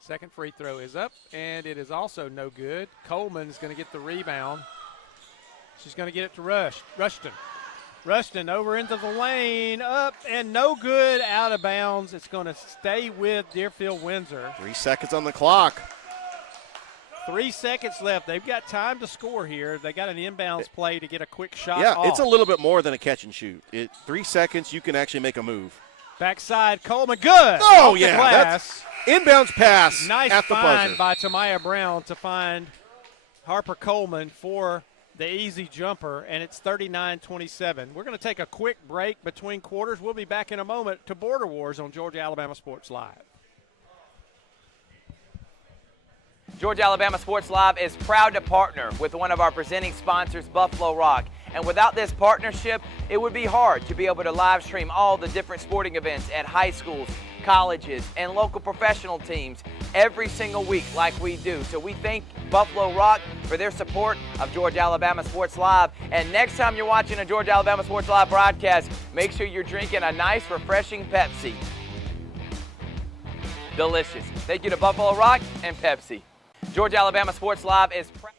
Second free throw is up, and it is also no good. Coleman's going to get the rebound. She's going to get it to Rushton. Rushton over into the lane, up, and no good, out of bounds. It's going to stay with Deerfield-Windsor. 3 seconds on the clock. 3 seconds left. They've got time to score here. They got an inbounds play to get a quick shot off. It's a little bit more than a catch and shoot. 3 seconds, you can actually make a move. Backside, Coleman, good. Oh, off yeah. the glass. Inbounds pass Nice at the find buzzer. by Tamaya Brown to find Harper Coleman for the easy jumper, and it's 39-27. We're going to take a quick break between quarters. We'll be back in a moment to Border Wars on Georgia Alabama Sports Live. Georgia Alabama Sports Live is proud to partner with one of our presenting sponsors, Buffalo Rock. And without this partnership, it would be hard to be able to live stream all the different sporting events at high schools, colleges, and local professional teams every single week like we do. So we thank Buffalo Rock for their support of Georgia Alabama Sports Live. And next time you're watching a Georgia Alabama Sports Live broadcast, make sure you're drinking a nice, refreshing Pepsi. Delicious. Thank you to Buffalo Rock and Pepsi. Georgia Alabama Sports Live is proud.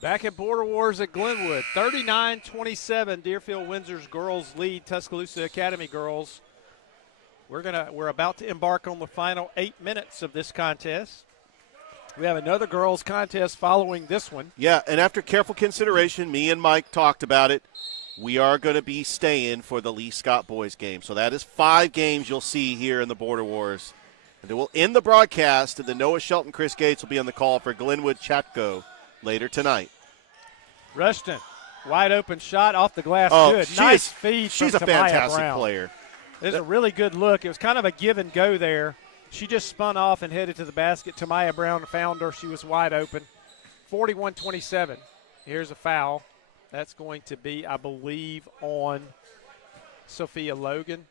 Back at Border Wars at Glenwood, 39-27. Deerfield-Windsor's girls lead Tuscaloosa Academy girls. We're about to embark on the final 8 minutes of this contest. We have another girls contest following this one. Yeah, and after careful consideration, me and Mike talked about it. We are going to be staying for the Lee Scott boys game. So that is 5 games you'll see here in the Border Wars. And then we'll end the broadcast, and then Noah Shelton, Chris Gates will be on the call for Glenwood Chatco later tonight. Rushton, wide open shot off the glass. Good. Nice feed from She's a Tamaya fantastic Brown. player. There's a really good look. It was kind of a give and go there. She just spun off and headed to the basket. Tamaya Brown found her. She was wide open. 41-27. Here's a foul. That's going to be, I believe, on Sophia Logan.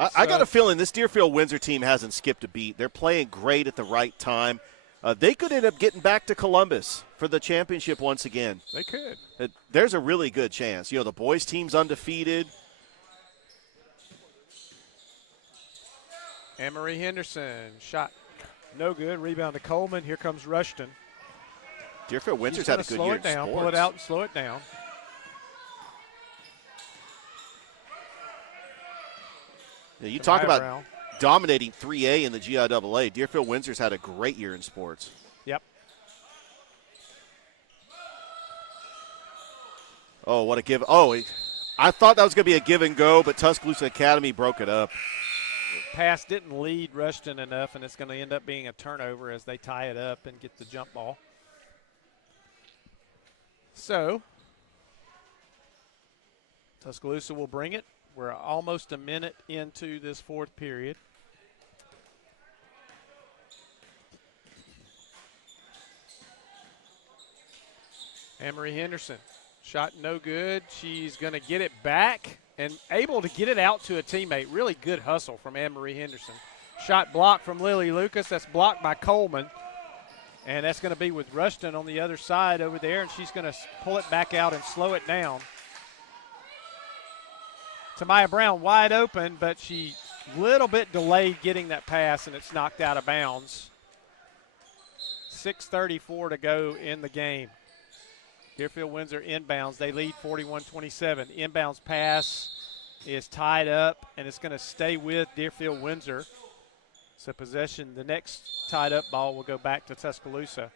I got a feeling this Deerfield-Windsor team hasn't skipped a beat. They're playing great at the right time. They could end up getting back to Columbus for the championship once again. They could. There's a really good chance. You know, the boys' team's undefeated. Anne-Marie Henderson, shot no good. Rebound to Coleman. Here comes Rushton. Deerfield-Windsor's had a good year in sports. Pull it out and slow it down. Yeah, you talk about Brown. Dominating 3A in the GIAA. Deerfield-Windsor's had a great year in sports. Yep. Oh, what a give. Oh, I thought that was going to be a give and go, but Tuscaloosa Academy broke it up. Pass didn't lead Rushton enough, and it's going to end up being a turnover as they tie it up and get the jump ball. So, Tuscaloosa will bring it. We're almost a minute into this fourth period. Anne-Marie Henderson, Shot no good. She's going to get it back and able to get it out to a teammate. Really good hustle from Anne-Marie Henderson. Shot blocked from Lily Lucas. That's blocked by Coleman. And that's going to be with Rushton on the other side over there, and she's going to pull it back out and slow it down. Tamaya Brown wide open, but she a little bit delayed getting that pass, and it's knocked out of bounds. 6:34 to go in the game. Deerfield-Windsor inbounds. They lead 41-27. Inbounds pass is tied up, and it's going to stay with Deerfield-Windsor. So possession, the next tied up ball will go back to Tuscaloosa.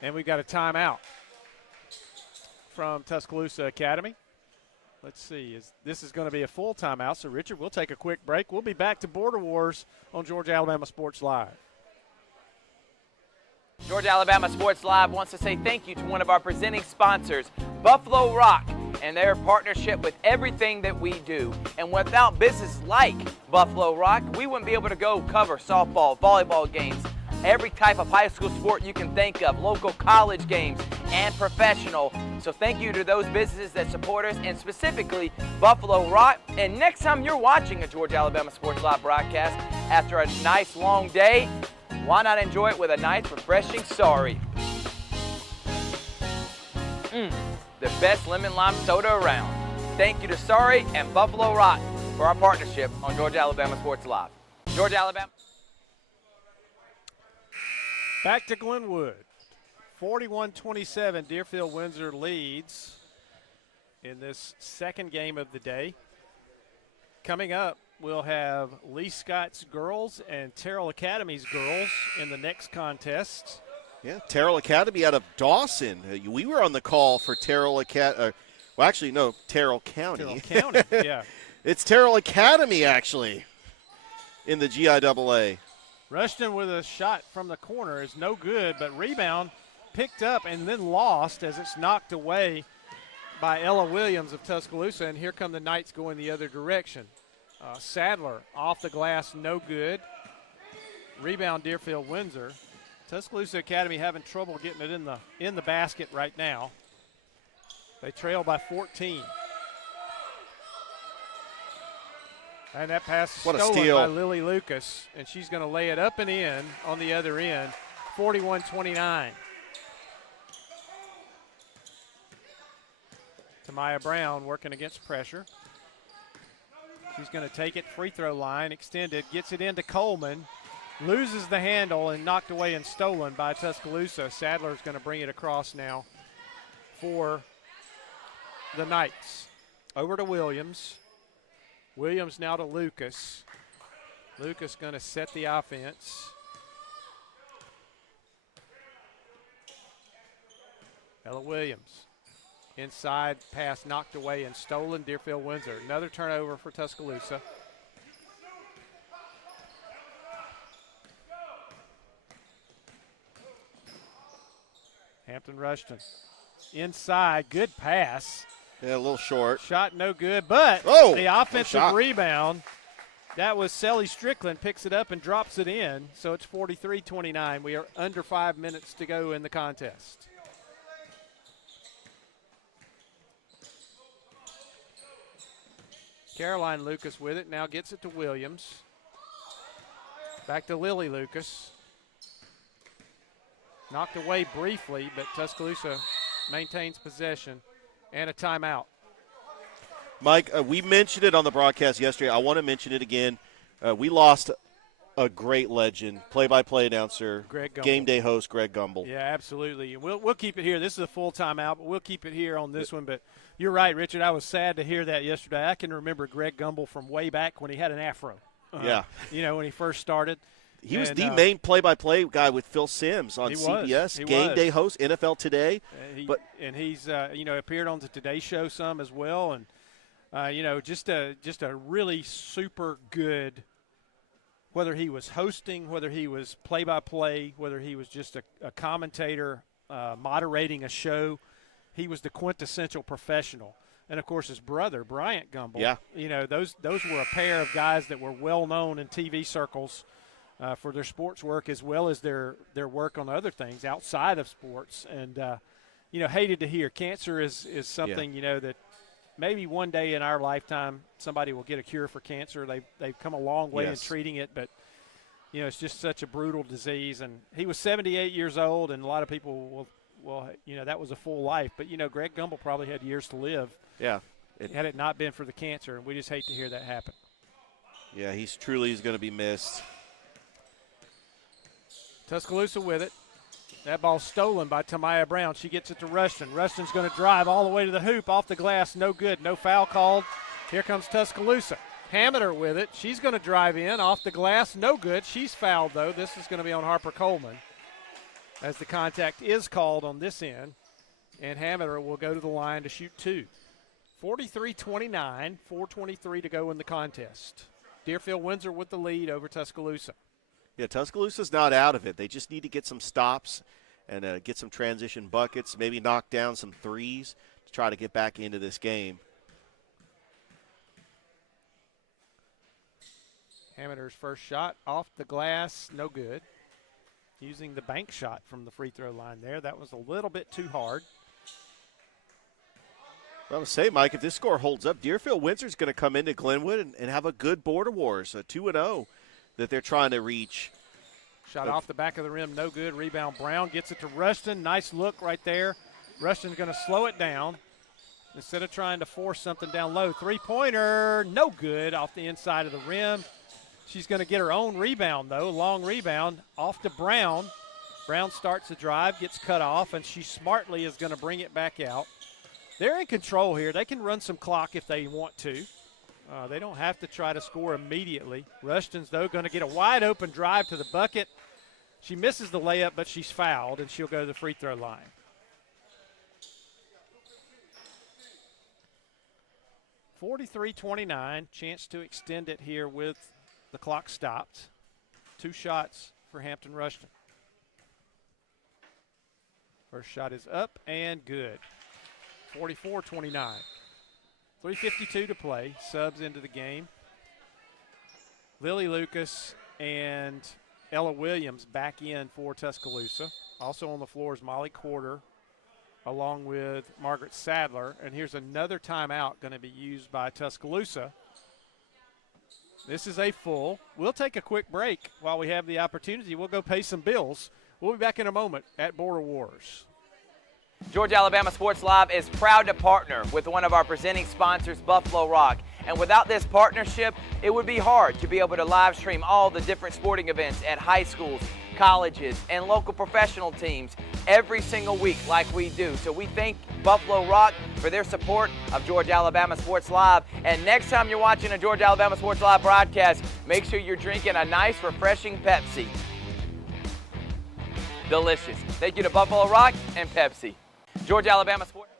And we've got a timeout from Tuscaloosa Academy. Let's see, this is going to be a full timeout. So, Richard, we'll take a quick break. We'll be back to Border Wars on Georgia Alabama Sports Live. Georgia Alabama Sports Live wants to say thank you to one of our presenting sponsors, Buffalo Rock, and their partnership with everything that we do. And without businesses like Buffalo Rock, we wouldn't be able to go cover softball, volleyball games, every type of high school sport you can think of, local college games, and professional. So thank you to those businesses that support us, and specifically Buffalo Rock. And next time you're watching a Georgia Alabama Sports Live broadcast after a nice long day, why not enjoy it with a nice, refreshing sorry? The best lemon lime soda around. Thank you to Sorry and Buffalo Rock for our partnership on Georgia Alabama Sports Live. Georgia Alabama. Back to Glenwood. 41-27, Deerfield-Windsor leads in this second game of the day. Coming up, we'll have Lee Scott's girls and Terrell Academy's girls in the next contest. Yeah, Terrell Academy out of Dawson. We were on the call for Terrell Academy. Well, actually, no, Terrell County. Terrell County, yeah. It's Terrell Academy, actually, in the GIAA. Rushton with a shot from the corner is no good, but rebound picked up and then lost as it's knocked away by Ella Williams of Tuscaloosa, and here come the Knights going the other direction. Sadler off the glass, no good. Rebound Deerfield-Windsor. Tuscaloosa Academy having trouble getting it in the basket right now. They trail by 14. And that pass is stolen by Lily Lucas, and she's going to lay it up and in on the other end, 41-29. Tamaya Brown working against pressure. She's going to take it, free throw line, extended, gets it into Coleman, loses the handle and knocked away and stolen by Tuscaloosa. Sadler's going to bring it across now for the Knights. Over to Williams. Williams now to Lucas. Lucas going to set the offense. Ella Williams. Inside pass knocked away and stolen. Deerfield-Windsor. Another turnover for Tuscaloosa. Hampton Rushton. Inside, good pass. Yeah, a little short. Shot no good, but the offensive rebound, that was Selly Strickland, picks it up and drops it in. So it's 43-29. We are under 5 minutes to go in the contest. Caroline Lucas with it, now gets it to Williams. Back to Lily Lucas. Knocked away briefly, but Tuscaloosa maintains possession and a timeout. Mike, we mentioned it on the broadcast yesterday. I want to mention it again. We lost a great legend, play-by-play announcer, game day host Greg Gumbel. Yeah, absolutely. We'll keep it here. This is a full timeout, but we'll keep it here on this one. But you're right, Richard. I was sad to hear that yesterday. I can remember Greg Gumbel from way back when he had an afro. Yeah. You know, when he first started. He was the main play-by-play guy with Phil Simms on CBS, game day host, NFL Today. He's appeared on the Today Show some as well, and just a really super good. Whether he was hosting, whether he was play-by-play, whether he was just a commentator moderating a show, he was the quintessential professional. And of course, his brother Bryant Gumbel. Yeah. Those were a pair of guys that were well known in TV circles. For their sports work as well as their work on other things outside of sports. And, hated to hear. Cancer is something, that maybe one day in our lifetime somebody will get a cure for cancer. They've come a long way in treating it, but it's just such a brutal disease. And he was 78 years old, and a lot of people will that was a full life. But Greg Gumbel probably had years to live. Yeah. Had it not been for the cancer, and we just hate to hear that happen. Yeah, he's going to be missed. Tuscaloosa with it. That ball's stolen by Tamaya Brown. She gets it to Rushton. Rushton's going to drive all the way to the hoop, off the glass, no good. No foul called. Here comes Tuscaloosa. Hammett with it. She's going to drive in, off the glass, no good. She's fouled, though. This is going to be on Harper Coleman, as the contact is called on this end. And Hammett will go to the line to shoot 2. 43-29, 4:23 to go in the contest. Deerfield-Windsor with the lead over Tuscaloosa. Yeah, Tuscaloosa's not out of it. They just need to get some stops and get some transition buckets, maybe knock down some threes to try to get back into this game. Hammetter's first shot off the glass, no good. Using the bank shot from the free throw line there. That was a little bit too hard. I would say, Mike, if this score holds up, Deerfield-Windsor's going to come into Glenwood and have a good Border Wars, a 2-0 that they're trying to reach. Shot off the back of the rim, no good. Rebound, Brown gets it to Rushton. Nice look right there. Rushton's going to slow it down instead of trying to force something down low. Three-pointer, no good, off the inside of the rim. She's going to get her own rebound, though. Long rebound off to Brown. Brown starts the drive, gets cut off, and she smartly is going to bring it back out. They're in control here. They can run some clock if they want to. They don't have to try to score immediately. Rushton's, though, going to get a wide-open drive to the bucket. She misses the layup, but she's fouled, and she'll go to the free throw line. (43-29), chance to extend it here with the clock stopped. 2 shots for Hampton Rushton. First shot is up and good. 44-29. 3:52 to play. Subs into the game. Lily Lucas and Ella Williams back in for Tuscaloosa. Also on the floor is Molly Corder along with Margaret Sadler. And here's another timeout going to be used by Tuscaloosa. This is a full. We'll take a quick break while we have the opportunity. We'll go pay some bills. We'll be back in a moment at Border Wars. Georgia Alabama Sports Live is proud to partner with one of our presenting sponsors, Buffalo Rock. And without this partnership, it would be hard to be able to live stream all the different sporting events at high schools, colleges, and local professional teams every single week like we do. So we thank Buffalo Rock for their support of Georgia Alabama Sports Live. And next time you're watching a Georgia Alabama Sports Live broadcast, make sure you're drinking a nice, refreshing Pepsi. Delicious. Thank you to Buffalo Rock and Pepsi. Georgia Alabama Sports.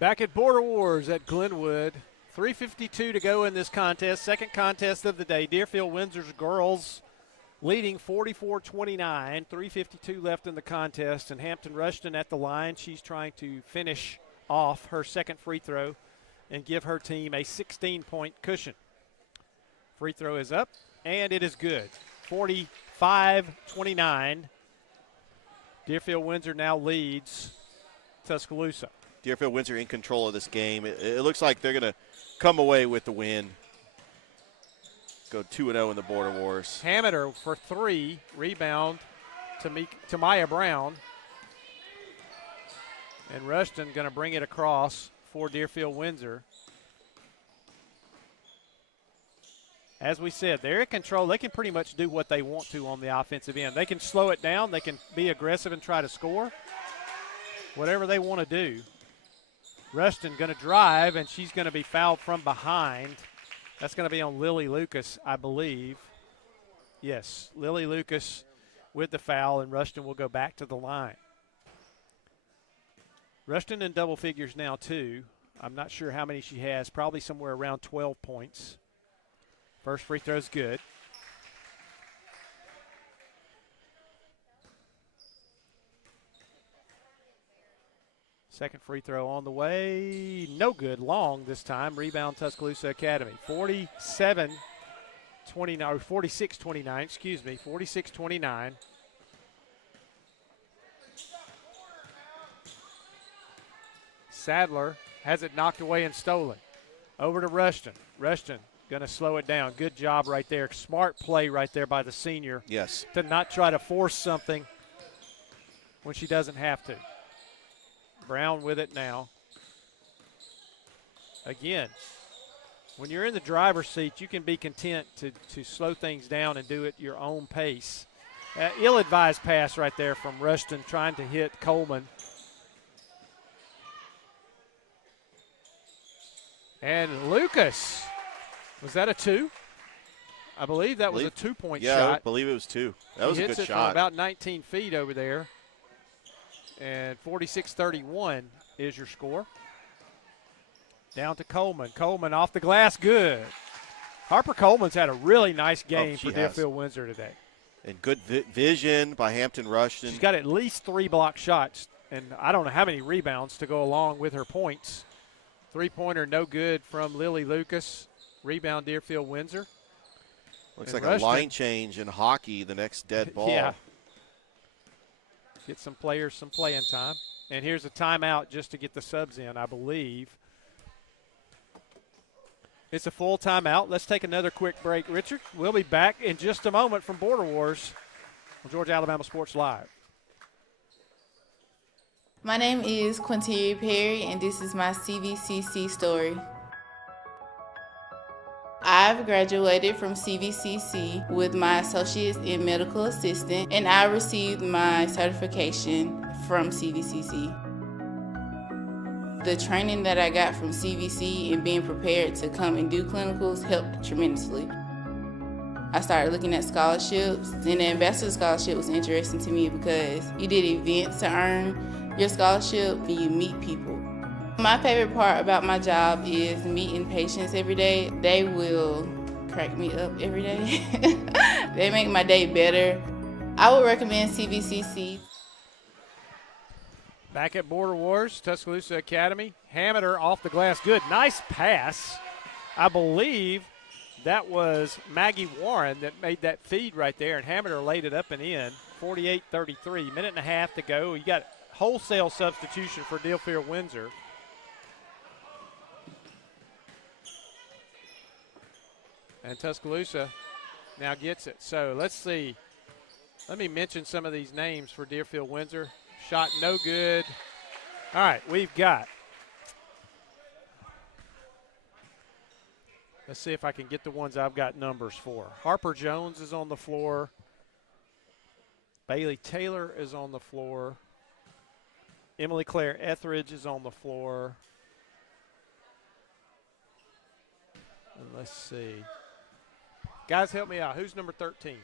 Back at Border Wars at Glenwood. 3:52 to go in this contest. Second contest of the day. Deerfield-Windsor's girls leading 44-29. 3:52 left in the contest. And Hampton Rushton at the line. She's trying to finish off her second free throw and give her team a 16-point cushion. Free throw is up, and it is good. 45-29. Deerfield-Windsor now leads Tuscaloosa. Deerfield-Windsor in control of this game. It looks like they're going to come away with the win. Go 2-0 in the Border Wars. Hammett for 3. Rebound to Maya Brown. And Rushton going to bring it across for Deerfield-Windsor. As we said, they're in control. They can pretty much do what they want to on the offensive end. They can slow it down. They can be aggressive and try to score. Whatever they want to do. Rushton going to drive, and she's going to be fouled from behind. That's going to be on Lily Lucas, I believe. Yes, Lily Lucas with the foul, and Rushton will go back to the line. Rushton in double figures now, too. I'm not sure how many she has. Probably somewhere around 12 points. First free throw is good. Second free throw on the way. No good. Long this time. Rebound Tuscaloosa Academy. 47-29. 46-29, excuse me, 46-29. Sadler has it knocked away and stolen. Over to Rushton. Rushton going to slow it down. Good job right there. Smart play right there by the senior. Yes. To not try to force something when she doesn't have to. Brown with it now. Again, when you're in the driver's seat, you can be content to slow things down and do it your own pace. Ill-advised pass right there from Rushton trying to hit Coleman. And Lucas, was that a 2? I believe that was a 2-point shot. Yeah, I believe it was 2. That was a good hits it shot. From about 19 feet over there. And 46-31 is your score. Down to Coleman. Coleman off the glass, good. Harper Coleman's had a really nice game for Deerfield-Windsor today. And good vision by Hampton Rushton. She's got at least 3 block shots, and I don't know how many rebounds to go along with her points. 3-pointer no good from Lily Lucas. Rebound Deerfield-Windsor. Looks like Rushton, a line change in hockey, the next dead ball. Yeah. Get some players some playing time. And here's a timeout just to get the subs in, I believe. It's a full timeout. Let's take another quick break, Richard. We'll be back in just a moment from Border Wars on Georgia Alabama Sports Live. My name is Quinteria Perry, and this is my CVCC story. I've graduated from CVCC with my associates in medical assistant, and I received my certification from CVCC. The training that I got from CVC and being prepared to come and do clinicals helped tremendously. I started looking at scholarships, and the ambassador scholarship was interesting to me because you did events to earn your scholarship and you meet people. My favorite part about my job is meeting patients every day. They will crack me up every day. They make my day better. I would recommend CVCC. Back at Border Wars, Tuscaloosa Academy. Hameter off the glass, good. Nice pass. I believe that was Maggie Warren that made that feed right there, and Hameter laid it up and in. 48-33, minute and a half to go. You got wholesale substitution for Deerfield-Windsor. And Tuscaloosa now gets it. So let's see. Let me mention some of these names for Deerfield-Windsor. Shot no good. All right, we've got. Let's see if I can get the ones I've got numbers for. Harper Jones is on the floor. Bailey Taylor is on the floor. Emily Claire Etheridge is on the floor. And let's see. Guys, help me out. Who's number 13?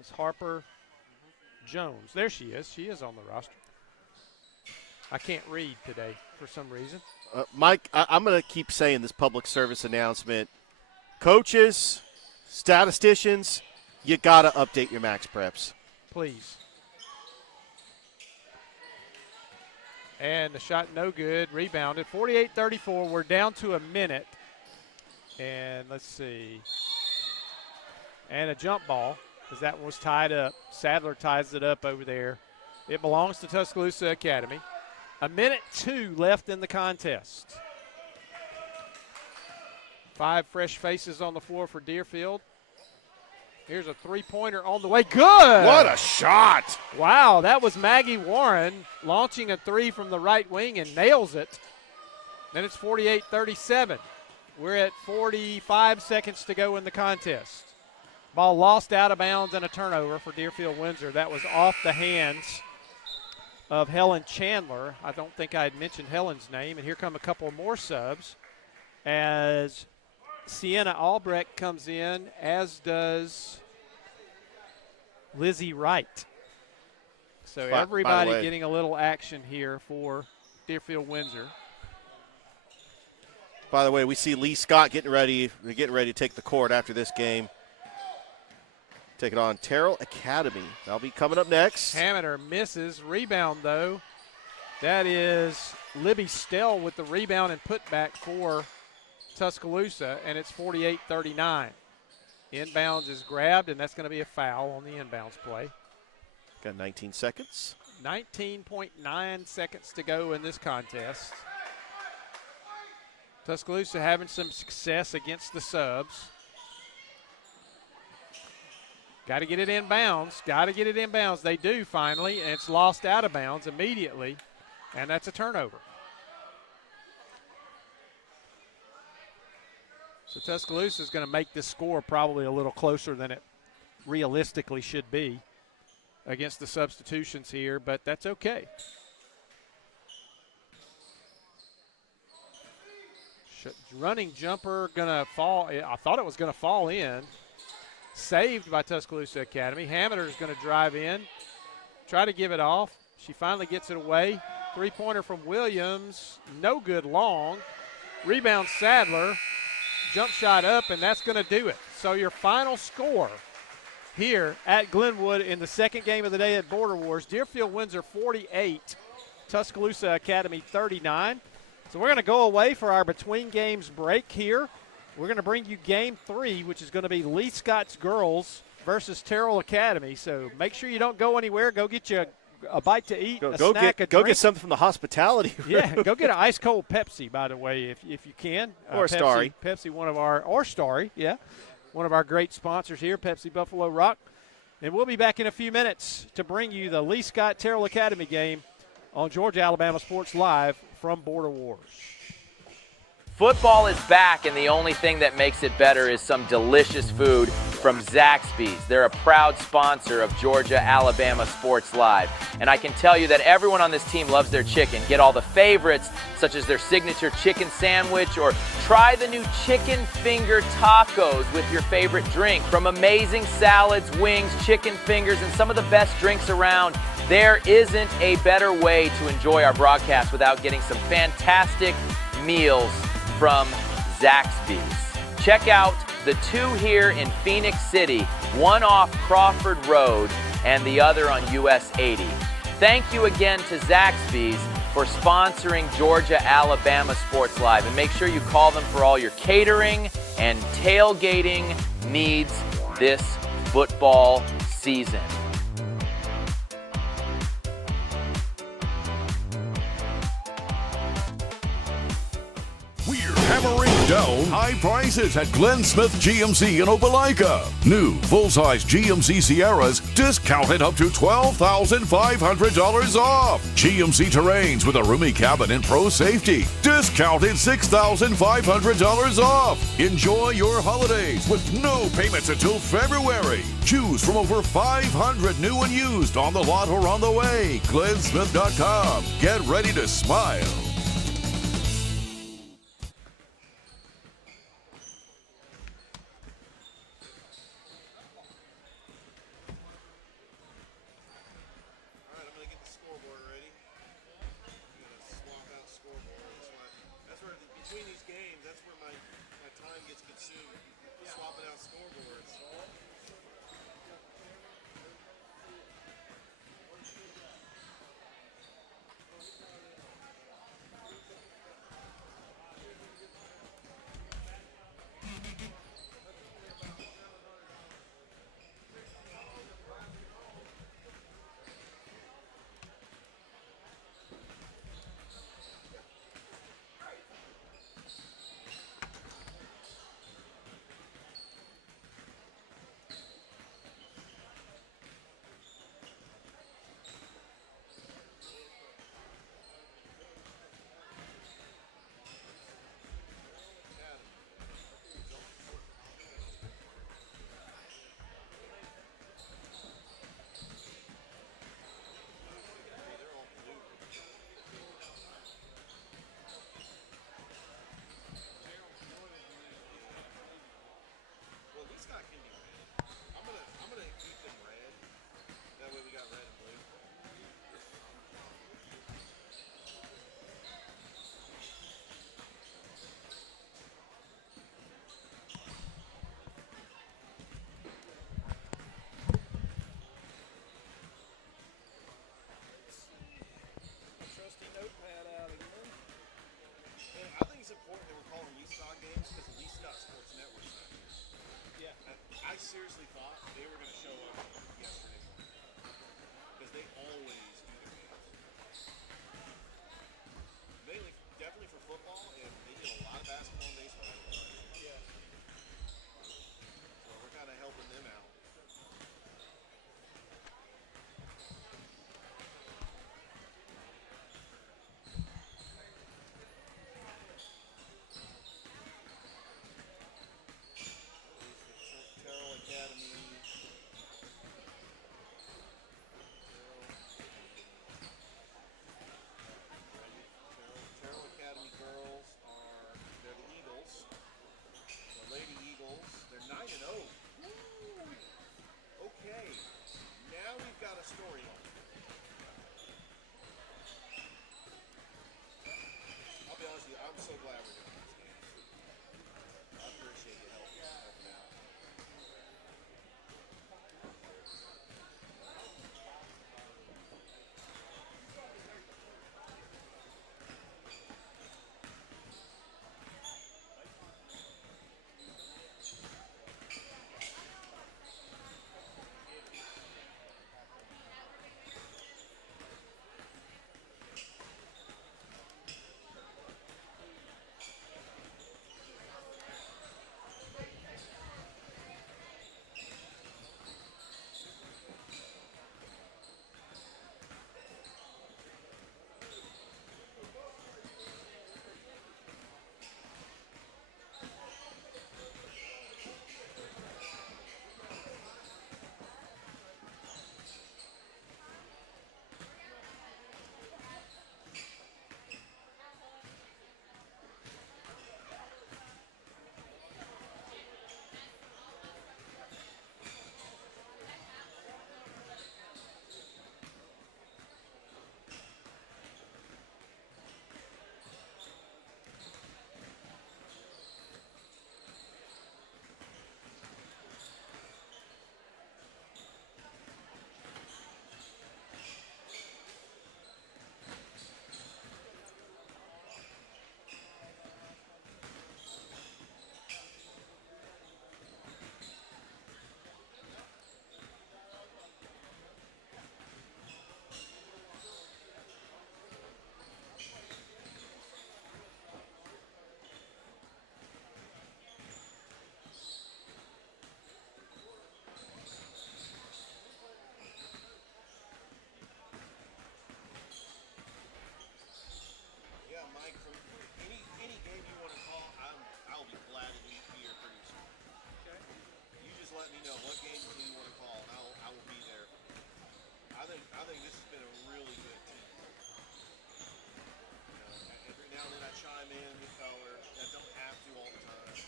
It's Harper Jones. There she is. She is on the roster. I can't read today for some reason. Mike, I'm going to keep saying this public service announcement. Coaches, statisticians, you got to update your max preps. Please. And the shot no good. Rebounded. 48-34. We're down to a minute. And let's see. And a jump ball, because that one was tied up. Sadler ties it up over there. It belongs to Tuscaloosa Academy. 1:02 left in the contest. 5 fresh faces on the floor for Deerfield. Here's a three-pointer on the way. Good! What a shot! Wow, that was Maggie Warren launching a three from the right wing and nails it. Then it's 48-37. We're at 45 seconds to go in the contest. Ball lost out of bounds and a turnover for Deerfield-Windsor. That was off the hands of Helen Chandler. I don't think I had mentioned Helen's name. And here come a couple more subs as Sienna Albrecht comes in, as does Lizzie Wright. So everybody getting a little action here for Deerfield-Windsor. By the way, we see Lee Scott getting ready to take the court after this game. Taking on Terrell Academy. That'll be coming up next. Hameter misses. Rebound, though. That is Libby Stell with the rebound and putback for Tuscaloosa, and it's 48-39. Inbounds is grabbed, and that's going to be a foul on the inbounds play. Got 19 seconds. 19.9 seconds to go in this contest. Tuscaloosa having some success against the subs. Got to get it inbounds. Got to get it inbounds. They do finally, and it's lost out of bounds immediately, and that's a turnover. So Tuscaloosa is going to make this score probably a little closer than it realistically should be against the substitutions here, but that's okay. Running jumper going to fall. I thought it was going to fall in. Saved by Tuscaloosa Academy. Hammeter is going to drive in, try to give it off. She finally gets it away. Three-pointer from Williams. No good long. Rebound Sadler. Jump shot up, and that's going to do it. So your final score here at Glenwood in the second game of the day at Border Wars, Deerfield-Windsor 48, Tuscaloosa Academy 39. So we're going to go away for our between games break here. We're going to bring you game 3, which is going to be Lee Scott's girls versus Terrell Academy. So make sure you don't go anywhere. Go get you a bite to eat, a snack, a drink. Go get something from the hospitality room. Yeah, go get an ice cold Pepsi, by the way, if you can. Or Starry. Pepsi, or Starry, yeah. One of our great sponsors here, Pepsi Buffalo Rock. And we'll be back in a few minutes to bring you the Lee Scott Terrell Academy game on Georgia Alabama Sports Live from Border Wars. Football is back, and the only thing that makes it better is some delicious food from Zaxby's. They're a proud sponsor of Georgia Alabama Sports Live. And I can tell you that everyone on this team loves their chicken. Get all the favorites, such as their signature chicken sandwich, or try the new chicken finger tacos with your favorite drink. From amazing salads, wings, chicken fingers, and some of the best drinks around, there isn't a better way to enjoy our broadcast without getting some fantastic meals from Zaxby's. Check out the two here in Phoenix City, one off Crawford Road and the other on US 80. Thank you again to Zaxby's for sponsoring Georgia Alabama Sports Live, and make sure you call them for all your catering and tailgating needs this football season. We're hammering down high prices at Glenn Smith GMC in Opelika. New full-size GMC Sierras discounted up to $12,500 off. GMC Terrains with a roomy cabin and pro safety discounted $6,500 off. Enjoy your holidays with no payments until February. Choose from over 500 new and used on the lot or on the way. GlennSmith.com. Get ready to smile. Arkansas games because at least Scott Sports Network's not here. Yeah. I seriously thought they were going to show up yesterday morning because they always do their games. Mainly, definitely for football, and they did a lot of basketball and baseball. Yeah. So we're kind of helping them out. Terrell Academy. Terrell Academy girls they're the Eagles. The Lady Eagles. They're 9-0. Okay. Now we've got a storyline. I'll be honest with you, I'm so glad we're doing these games. I appreciate you helping out. Yeah, Mike, from any game you want to call, I'll be glad to be your producer. Okay. You just let me know what games do you want to call, and I will be there. I think this has been a really good team. You know, every now and then I chime in with color. I don't have to all the time.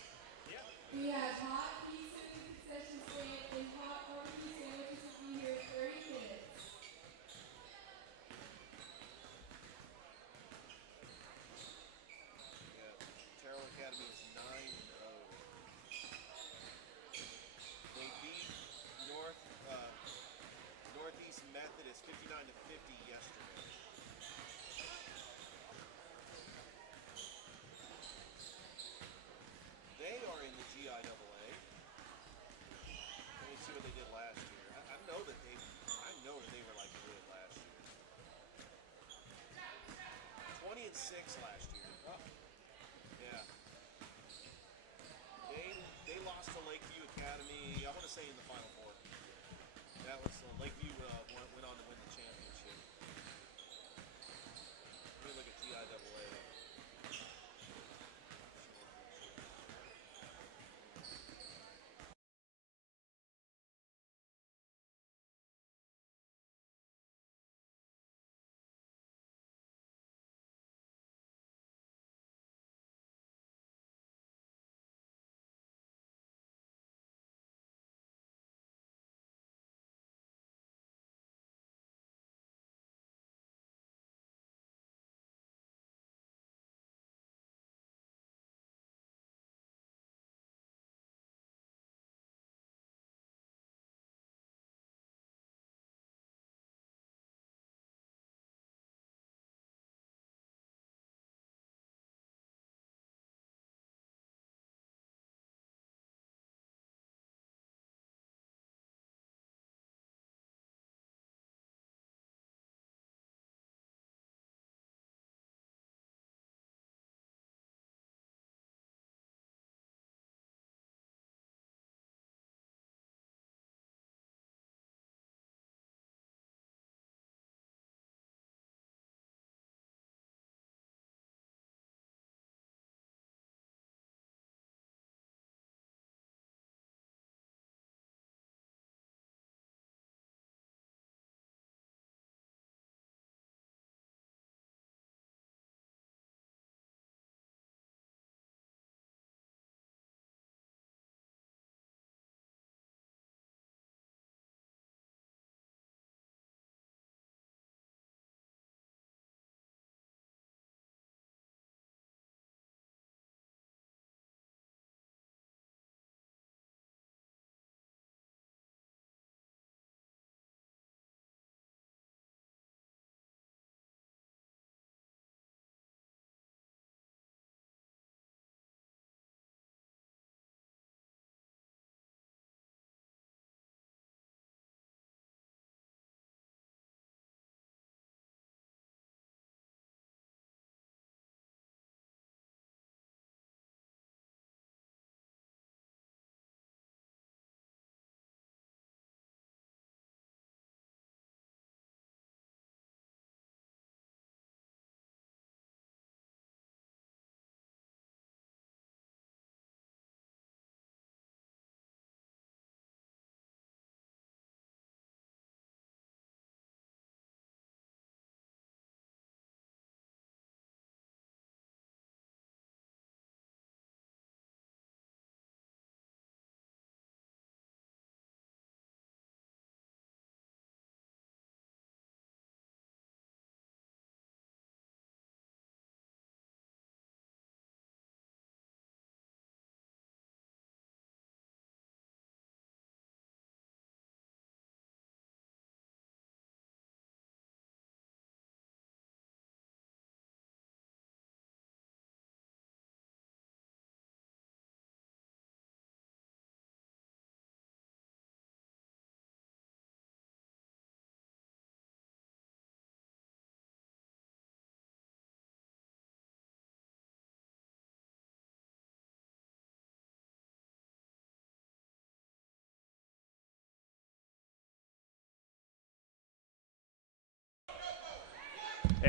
Yeah. We have hot pizza in the concession stand and hot barbecue sandwiches will be here in 30 minutes. Terrell Academy is 9-0. They beat Northeast Methodist 59-50 yesterday. They are in the GIAA. Let me see what they did last year. I know that they were like good last year. 20-6 last year. Oh. Yeah. They lost to Lakeview Academy, I want to say in the Final Four. That was Lakeview went on to win the championship. Let me look at GIAA.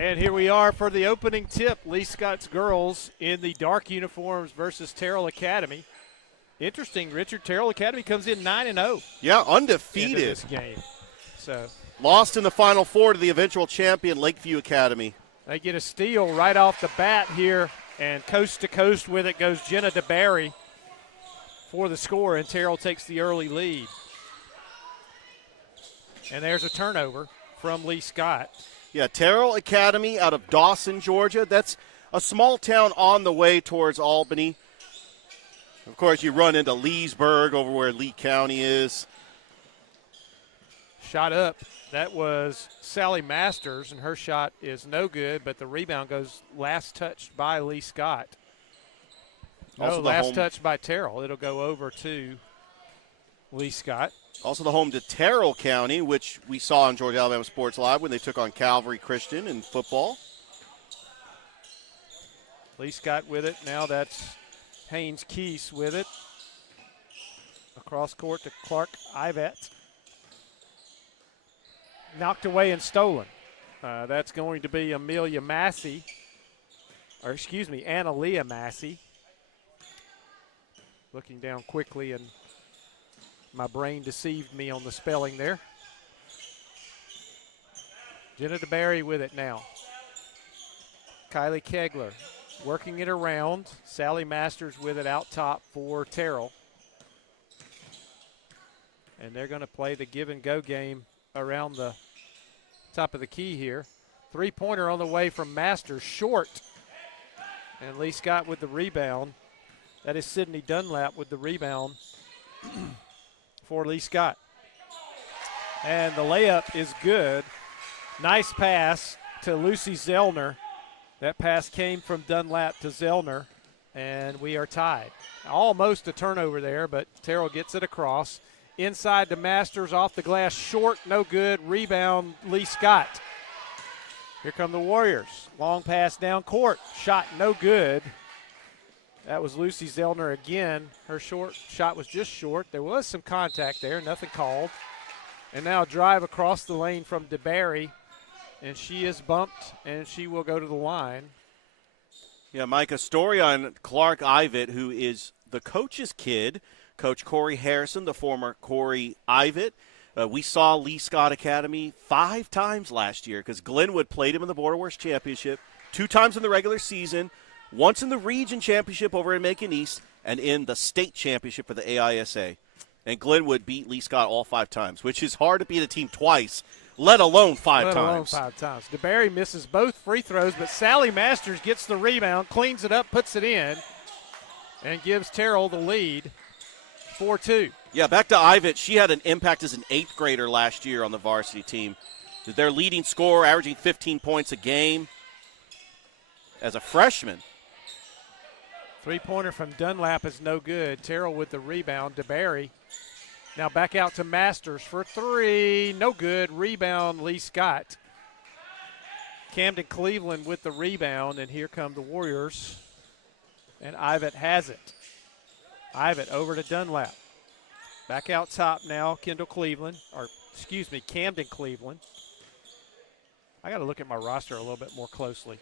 And here we are for the opening tip. Lee Scott's girls in the dark uniforms versus Terrell Academy. Interesting, Richard. Terrell Academy comes in 9-0. Yeah, Into undefeated. this game. So Lost in the Final Four to the eventual champion, Lakeview Academy. they get a steal right off the bat here, and coast to coast with it goes Jenna DeBarry for the score, and Terrell takes the early lead. And there's a turnover from Lee Scott. Yeah, Terrell Academy out of Dawson, Georgia. That's a small town on the way towards Albany. Of course, you run into Leesburg over where Lee County is. Shot up. That was Sally Masters, and her shot is no good, but the rebound goes last touched by Lee Scott. Also No, the last home- touch by Terrell. It'll go over to Lee Scott. Also the home to Terrell County, which we saw on Georgia Alabama Sports Live when they took on Calvary Christian in football. Lee Scott with it. Now that's Haynes Keese with it. Across court to Clark Ivet. Knocked away and stolen. That's going to be Amelia Massey. Or excuse me, Annaleah Massey. Looking down quickly, and my brain deceived me on the spelling there. Jenna DeBarry with it now. Kylie Kegler working it around. Sally Masters with it out top for Terrell. And they're going to play the give and go game around the top of the key here. Three-pointer on the way from Masters, short. And Lee Scott with the rebound. That is Sydney Dunlap with the rebound for Lee Scott. And the layup is good. Nice pass to Lucy Zellner. That pass came from Dunlap to Zellner, and we are tied. Almost a turnover there, but Terrell gets it across. Inside to Masters, off the glass, short, no good. Rebound, Lee Scott. Here come the Warriors. Long pass down court, shot no good. That was Lucy Zellner again. Her short shot was just short. There was some contact there, nothing called. And now a drive across the lane from DeBarry, and she is bumped, and she will go to the line. Yeah, Mike, a story on Clark Ivet, who is the coach's kid. Coach Corey Harrison, the former Corey Ivet. We saw Lee Scott Academy 5 times last year because Glenwood played him in the Border Wars Championship, 2 times in the regular season, once in the region championship over in Macon East, and in the state championship for the AISA. And Glenwood beat Lee Scott all 5 times, which is hard to beat a team twice, let alone 5 times. Let alone 5 times. DeBarry misses both free throws, but Sally Masters gets the rebound, cleans it up, puts it in, and gives Terrell the lead, 4-2. Yeah, back to Ivet. She had an impact as an 8th grader last year on the varsity team. Their leading scorer, averaging 15 points a game as a freshman. Three-pointer from Dunlap is no good. Terrell with the rebound. DeBarry now back out to Masters for 3. No good. Rebound, Lee Scott. Camden Cleveland with the rebound, and here come the Warriors. And Ivet has it. Ivet over to Dunlap. Back out top now, Camden Cleveland. I got to look at my roster a little bit more closely.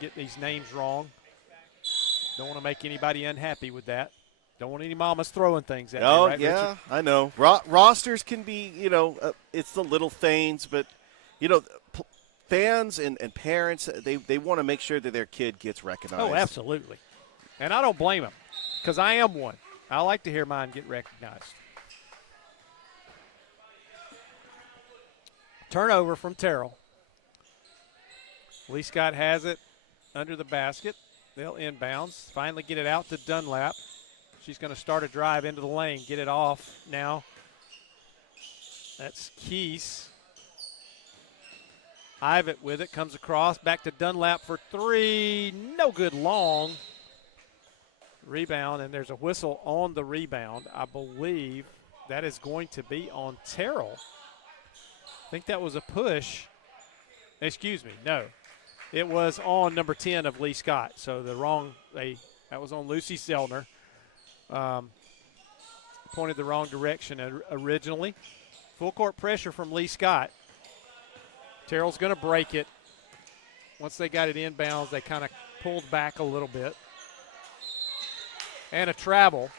Get these names wrong. Don't want to make anybody unhappy with that. Don't want any mamas throwing things at me, right, yeah, Richard? I know. Rosters can be, it's the little things, but, fans and parents, they want to make sure that their kid gets recognized. Oh, absolutely. And I don't blame them because I am one. I like to hear mine get recognized. Turnover from Terrell. Lee Scott has it under the basket. They'll inbounds. Finally get it out to Dunlap. She's going to start a drive into the lane. Get it off now. That's Keese. Ivet with it. Comes across. Back to Dunlap for 3. No good long. Rebound, and there's a whistle on the rebound. I believe that is going to be on Terrell. I think that was a push. Excuse me, no. It was on number 10 of Lee Scott. So that was on Lucy Zellner. Pointed the wrong direction originally. Full court pressure from Lee Scott. Terrell's going to break it. Once they got it inbounds, they kind of pulled back a little bit. And a travel.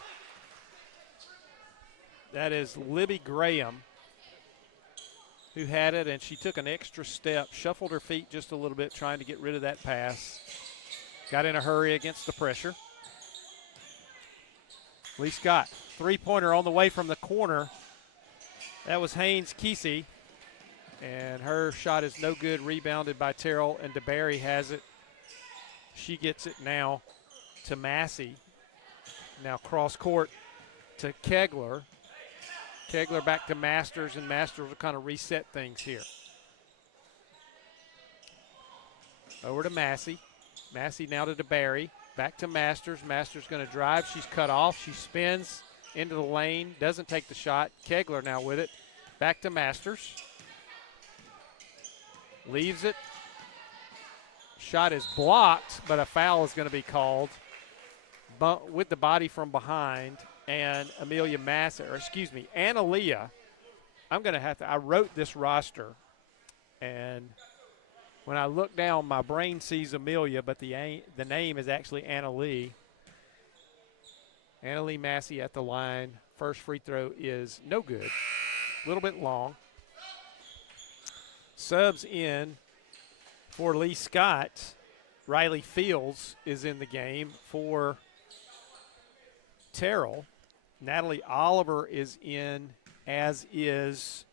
That is Libby Graham who had it, and she took an extra step, shuffled her feet just a little bit, trying to get rid of that pass. Got in a hurry against the pressure. Lee Scott, three-pointer on the way from the corner. That was Haynes Kesey, and her shot is no good, rebounded by Terrell, and DeBerry has it. She gets it now to Massey. Now cross court to Kegler. Kegler back to Masters, and Masters will kind of reset things here. Over to Massey. Massey now to DeBerry. Back to Masters. Masters going to drive. She's cut off. She spins into the lane. Doesn't take the shot. Kegler now with it. Back to Masters. Leaves it. Shot is blocked, but a foul is going to be called with the body from behind. And Analia. I'm going to have to, I wrote this roster, and when I look down, my brain sees Amelia, but the name is actually Anna Lee. Anna Lee Massey at the line. First free throw is no good. A little bit long. Subs in for Lee Scott. Riley Fields is in the game for Terrell. Natalie Oliver is in, as is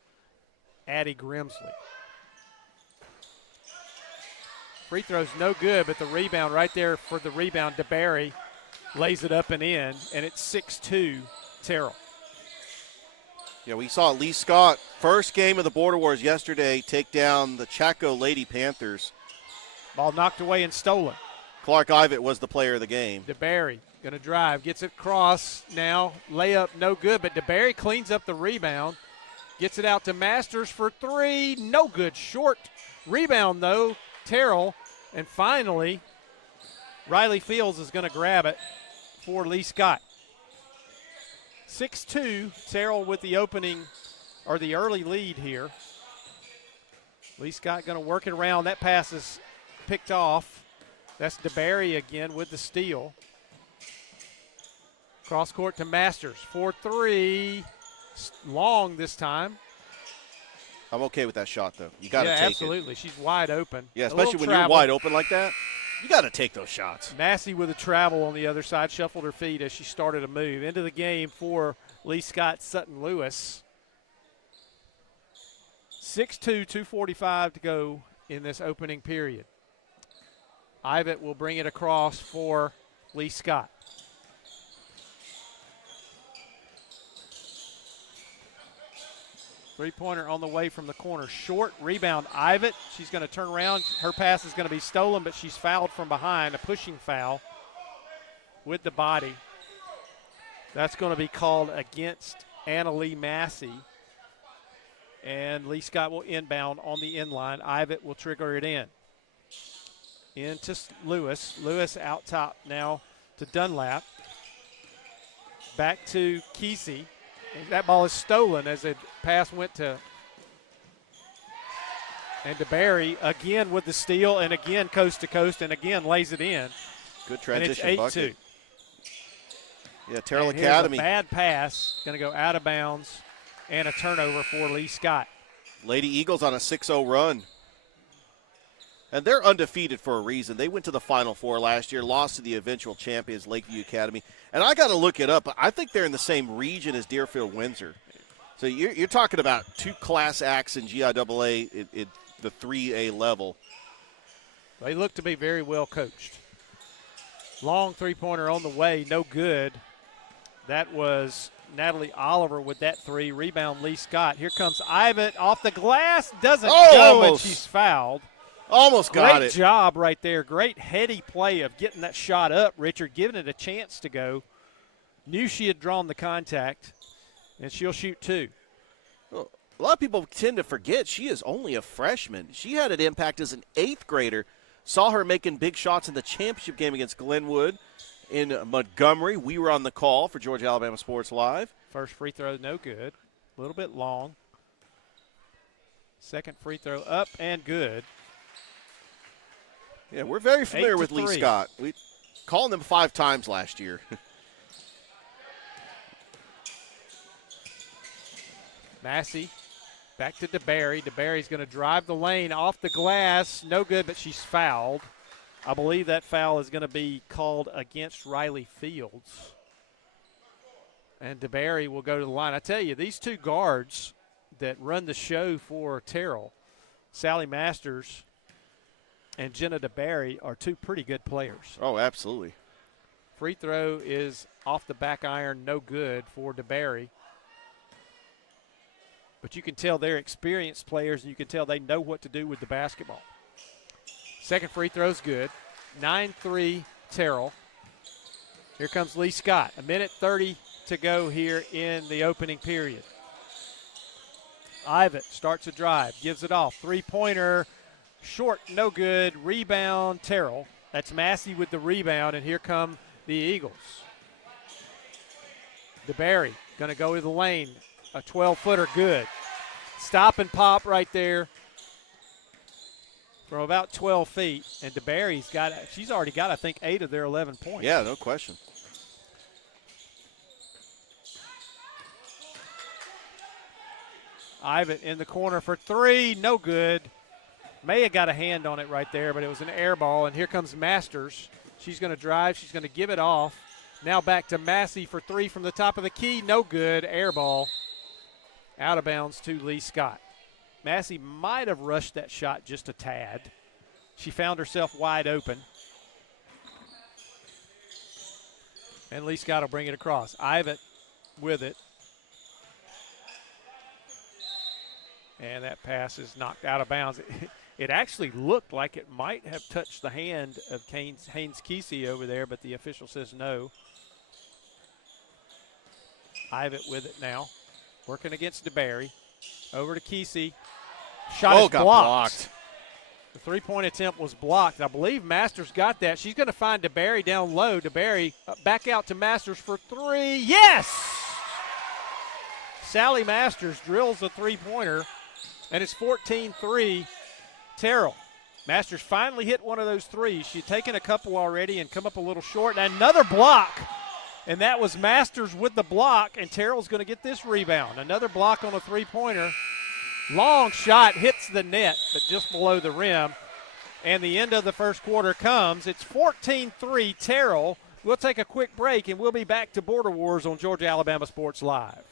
Addie Grimsley. Free throw's no good, but the rebound right there for the rebound, DeBerry lays it up and in, and it's 6-2 Terrell. Yeah, we saw Lee Scott, first game of the Border Wars yesterday, take down the Chaco Lady Panthers. Ball knocked away and stolen. Clark Ivitt was the player of the game. DeBerry going to drive, gets it across now. Layup no good, but DeBerry cleans up the rebound. Gets it out to Masters for three. No good. Short rebound, though. Terrell. And finally, Riley Fields is going to grab it for Lee Scott. 6-2. Terrell with the opening or the early lead here. Lee Scott going to work it around. That pass is picked off. That's DeBerry again with the steal. Cross court to Masters. 4-3. Long this time. I'm okay with that shot, though. You got to take absolutely. it. She's wide open. Yeah, especially when you're wide open like that. You got to take those shots. Massey with a travel on the other side, shuffled her feet as she started to move. Into the game for Lee Scott Sutton Lewis. 6-2, 2:45 to go in this opening period. Ivitt will bring it across for Lee Scott. Three-pointer on the way from the corner. Short rebound, Ivitt. She's going to turn around. Her pass is going to be stolen, but she's fouled from behind, a pushing foul with the body. That's going to be called against Anna Lee Massey. And Lee Scott will inbound on the inline. Ivitt will trigger it in. Into Lewis. Lewis out top now to Dunlap. Back to Kesey. That ball is stolen as the pass went to and DeBerry again with the steal and again coast to coast and again lays it in. Good transition and it's bucket. 8-2. Yeah, Terrell and Academy. Here's a bad pass, going to go out of bounds and a turnover for Lee Scott. Lady Eagles on a 6-0 run. And they're undefeated for a reason. They went to the Final Four last year, lost to the eventual champions, Lakeview Academy. And I got to look it up. I think they're in the same region as Deerfield-Windsor. So you're talking about two class acts in GIAA at the 3A level. They look to be very well coached. Long three-pointer on the way, no good. That was Natalie Oliver with that three. Rebound, Lee Scott. Here comes Ivitt off the glass. Doesn't go, and she's fouled. Almost got it. Great job right there. Great heady play of getting that shot up, Richard, giving it a chance to go. Knew she had drawn the contact, and she'll shoot two. Well, a lot of people tend to forget she is only a freshman. She had an impact as an 8th grader. Saw her making big shots in the championship game against Glenwood in Montgomery. We were on the call for Georgia Alabama Sports Live. First free throw, no good. A little bit long. Second free throw up and good. Yeah, we're very familiar 8 to with Lee 3. Scott. We called him 5 times last year. Massey back to DeBerry. DeBerry's going to drive the lane off the glass. No good, but she's fouled. I believe that foul is going to be called against Riley Fields. And DeBerry will go to the line. I tell you, these two guards that run the show for Terrell, Sally Masters and Jenna DeBerry, are two pretty good players. Oh, absolutely. Free throw is off the back iron, no good for DeBerry. But you can tell they're experienced players, and you can tell they know what to do with the basketball. Second free throw's good. 9-3 Terrell. Here comes Lee Scott. 1:30 to go here in the opening period. Ivitt starts a drive, gives it off. Three-pointer, short, no good. Rebound, Terrell. That's Massey with the rebound, and here come the Eagles. DeBerry going to go to the lane. A 12-footer, good. Stop and pop right there from about 12 feet. And DeBerry's she's already got, I think, 8 of their 11 points. Yeah, no question. Ivitt in the corner for 3, no good. May have got a hand on it right there, but it was an air ball. And here comes Masters. She's going to drive. She's going to give it off. Now back to Massey for 3 from the top of the key. No good. Air ball. Out of bounds to Lee Scott. Massey might have rushed that shot just a tad. She found herself wide open. And Lee Scott will bring it across. Ivitt with it. And that pass is knocked out of bounds. It actually looked like it might have touched the hand of Haynes Kesey over there, but the official says no. Ivitt with it now. Working against DeBerry. Over to Kesey. Shot is got blocked. The three-point attempt was blocked. I believe Masters got that. She's going to find DeBerry down low. DeBerry back out to Masters for 3. Yes! Sally Masters drills a three-pointer, and it's 14-3 Terrell. Masters finally hit one of those threes. She'd taken a couple already and come up a little short. And another block, and that was Masters with the block, and Terrell's going to get this rebound. Another block on a three-pointer. Long shot hits the net, but just below the rim. And the end of the first quarter comes. It's 14-3 Terrell. We'll take a quick break, and we'll be back to Border Wars on Georgia-Alabama Sports Live.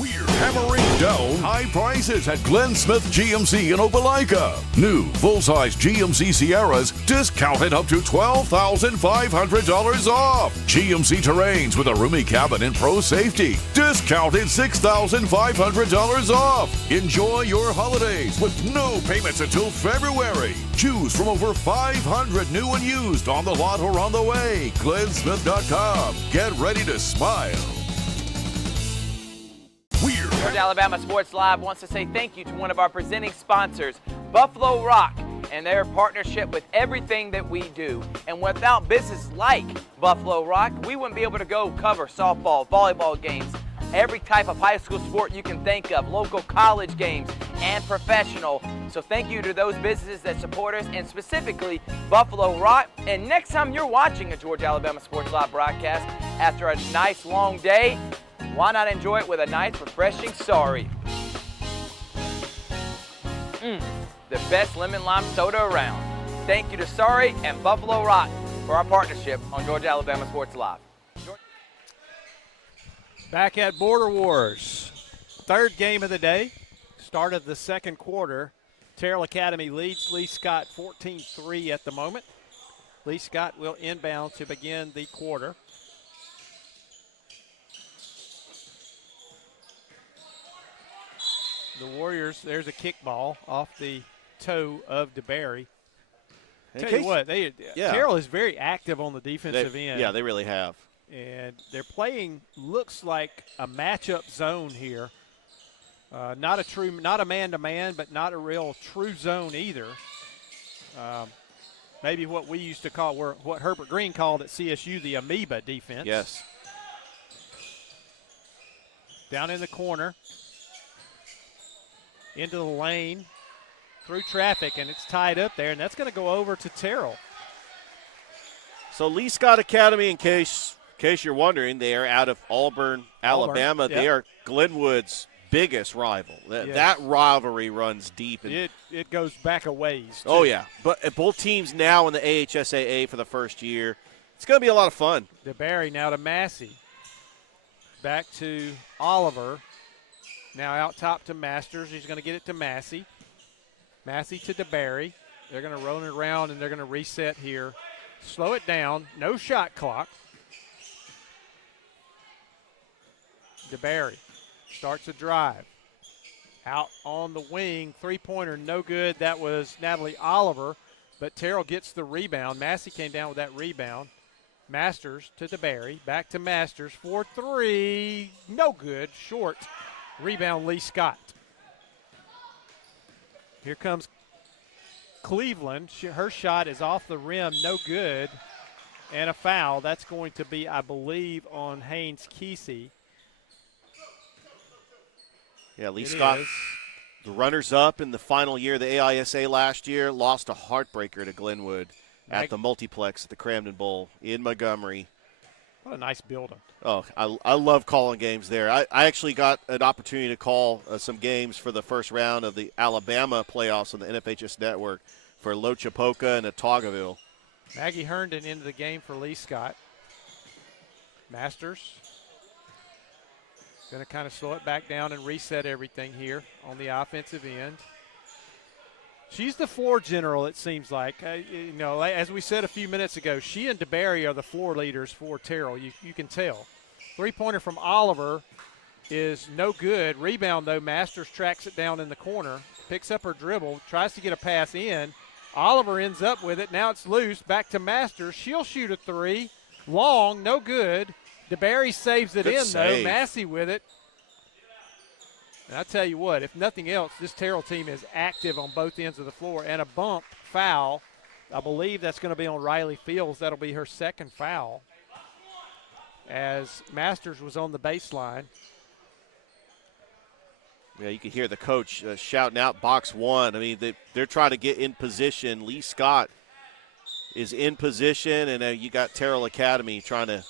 We're hammering down high prices at Glenn Smith GMC in Opelika. New full-size GMC Sierras discounted up to $12,500 off. GMC Terrains with a roomy cabin and pro safety discounted $6,500 off. Enjoy your holidays with no payments until February. Choose from over 500 new and used on the lot or on the way. GlennSmith.com. Get ready to smile. Georgia Alabama Sports Live wants to say thank you to one of our presenting sponsors, Buffalo Rock, and their partnership with everything that we do. And without businesses like Buffalo Rock, we wouldn't be able to go cover softball, volleyball games, every type of high school sport you can think of, local college games, and professional. So thank you to those businesses that support us, and specifically Buffalo Rock. And next time you're watching a Georgia Alabama Sports Live broadcast after a nice long day, why not enjoy it with a nice, refreshing Sorry? The best lemon lime soda around. Thank you to Sorry and Buffalo Rock for our partnership on Georgia Alabama Sports Live. Back at Border Wars. Third game of the day. Start of the second quarter. Terrell Academy leads Lee Scott 14-3 at the moment. Lee Scott will inbound to begin the quarter. The Warriors, there's a kickball off the toe of DeBerry. Tell you what, Terrell is very active on the defensive end. Yeah, they really have. And they're playing, looks like a matchup zone here. Not a man-to-man, but not a real true zone either. Maybe what we used to call, what Herbert Green called at CSU, the amoeba defense. Yes. Down in the corner. into the lane, through traffic, and it's tied up there, and that's going to go over to Terrell. So Lee Scott Academy, in case you're wondering, they are out of Auburn, Alabama. Yep. They are Glenwood's biggest rival. That rivalry runs deep. It goes back a ways, too. Oh, yeah. But both teams now in the AHSAA for the first year. It's going to be a lot of fun. DeBerry now to Massey. Back to Oliver. Now out top to Masters. He's going to get it to Massey. Massey to DeBerry. They're going to roll it around, and they're going to reset here. Slow it down. No shot clock. DeBerry starts a drive. Out on the wing. Three-pointer, no good. That was Natalie Oliver, but Terrell gets the rebound. Massey came down with that rebound. Masters to DeBerry. Back to Masters for three. No good. Short. Rebound, Lee Scott. Here comes Cleveland. Her shot is off the rim. No good. And a foul. That's going to be, I believe, on Haynes Kesey. Yeah, Lee Scott, the runners-up in the final year of the AISA last year, lost a heartbreaker to Glenwood at the multiplex at the Cramden Bowl in Montgomery. What a nice building. Oh, I love calling games there. I actually got an opportunity to call some games for the first round of the Alabama playoffs on the NFHS Network for Lochapoka and Otagoville. Maggie Herndon into the game for Lee Scott. Masters going to kind of slow it back down and reset everything here on the offensive end. She's the floor general, it seems like. As we said a few minutes ago, she and DeBerry are the floor leaders for Terrell. You can tell. Three-pointer from Oliver is no good. Rebound, though, Masters tracks it down in the corner, picks up her dribble, tries to get a pass in. Oliver ends up with it. Now it's loose. Back to Masters. She'll shoot a three. Long, no good. DeBerry saves it in, though. Massey with it. And I tell you what, if nothing else, this Terrell team is active on both ends of the floor. And a bump foul, I believe that's going to be on Riley Fields. That'll be her second foul, as Masters was on the baseline. Yeah, you can hear the coach shouting out box one. I mean, they're trying to get in position. Lee Scott is in position, and you got Terrell Academy trying to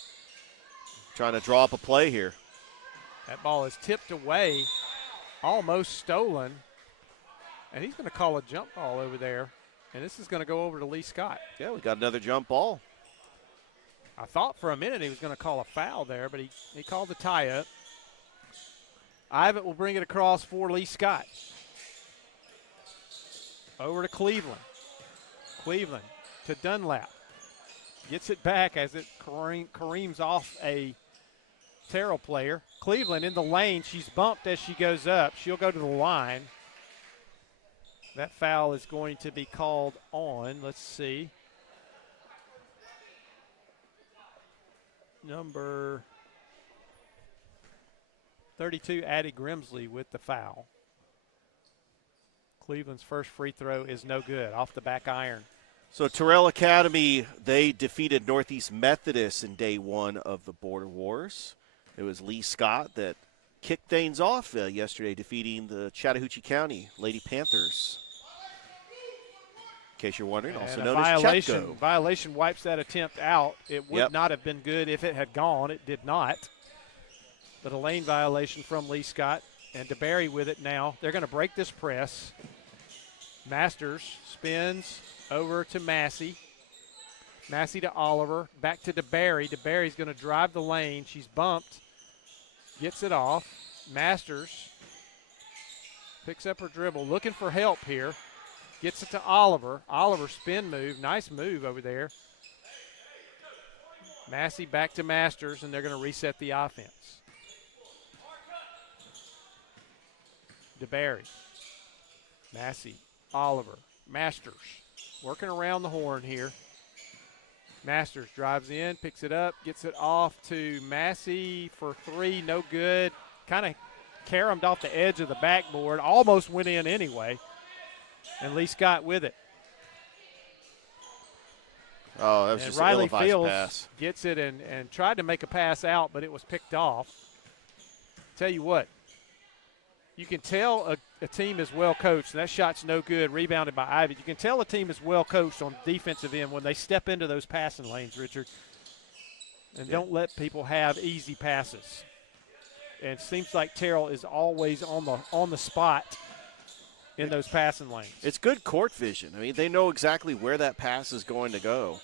draw up a play here. That ball is tipped away, almost stolen, and he's going to call a jump ball over there, and this is going to go over to Lee Scott. Yeah, we got another jump ball. I thought for a minute he was going to call a foul there, but he called the tie-up. Ivan will bring it across for Lee Scott. Over to Cleveland. Cleveland to Dunlap. Gets it back as it careens off a Terrell player. Cleveland in the lane. She's bumped as she goes up. She'll go to the line. That foul is going to be called on. Let's see. Number 32, Addie Grimsley with the foul. Cleveland's first free throw is no good, off the back iron. So Terrell Academy, they defeated Northeast Methodist in day one of the Border Wars. It was Lee Scott that kicked things off yesterday, defeating the Chattahoochee County Lady Panthers. In case you're wondering, also known as Chetco. Violation wipes that attempt out. It would not have been good if it had gone. It did not. But a lane violation from Lee Scott, and DeBerry with it now. They're going to break this press. Masters spins over to Massey. Massey to Oliver, back to DeBerry. DeBerry's going to drive the lane. She's bumped, gets it off. Masters picks up her dribble, looking for help here. Gets it to Oliver. Oliver spin move, nice move over there. Massey back to Masters, and they're going to reset the offense. DeBerry, Massey, Oliver, Masters, working around the horn here. Masters drives in, picks it up, gets it off to Massey for three, no good. Kind of caromed off the edge of the backboard, almost went in anyway. And Lee Scott with it. Oh, that was just an ill-advised Fields pass. Gets it and tried to make a pass out, but it was picked off. Tell you what, you can tell a team is well coached, and that shot's no good, rebounded by Ivy. You can tell a team is well coached on the defensive end when they step into those passing lanes, Richard, and don't let people have easy passes. And it seems like Terrell is always on the spot in those passing lanes. It's good court vision. I mean, they know exactly where that pass is going to go,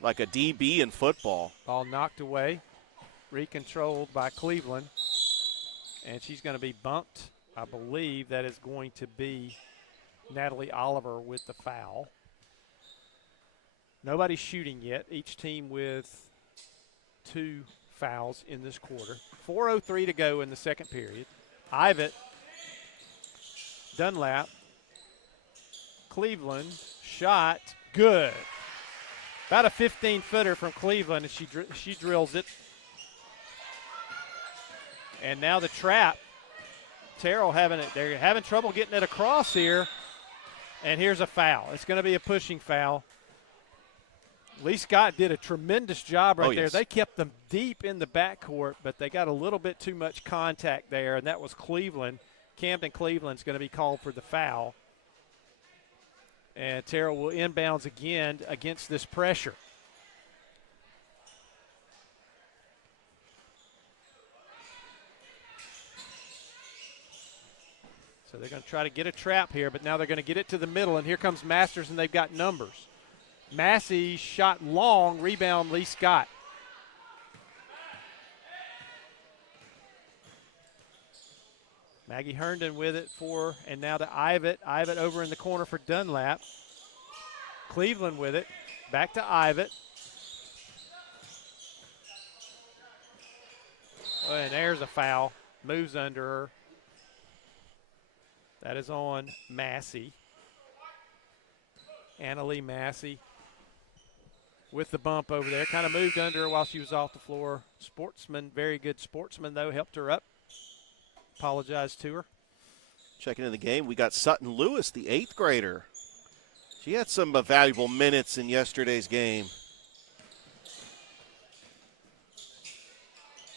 like a DB in football. Ball knocked away, recontrolled by Cleveland, and she's going to be bumped. I believe that is going to be Natalie Oliver with the foul. Nobody's shooting yet. Each team with 2 fouls in this quarter. 4:03 to go in the second period. Ivitt, Dunlap, Cleveland, shot, good. About a 15-footer from Cleveland, and she drills it. And now the trap. Terrell they're having trouble getting it across here. And here's a foul. It's going to be a pushing foul. Lee Scott did a tremendous job right there. Yes. They kept them deep in the backcourt, but they got a little bit too much contact there, and that was Cleveland. Camden Cleveland's going to be called for the foul. And Terrell will inbounds again against this pressure. So they're going to try to get a trap here, but now they're going to get it to the middle, and here comes Masters, and they've got numbers. Massey shot long, rebound Lee Scott. Maggie Herndon with it and now to Ivitt. Ivitt over in the corner for Dunlap. Cleveland with it, back to Ivitt. Oh, and there's a foul, moves under her. That is on Massey. Annalie Massey with the bump over there. Kind of moved under her while she was off the floor. Sportsman, very good sportsman, though, helped her up. Apologized to her. Checking in the game, we got Sutton Lewis, the 8th grader. She had some valuable minutes in yesterday's game.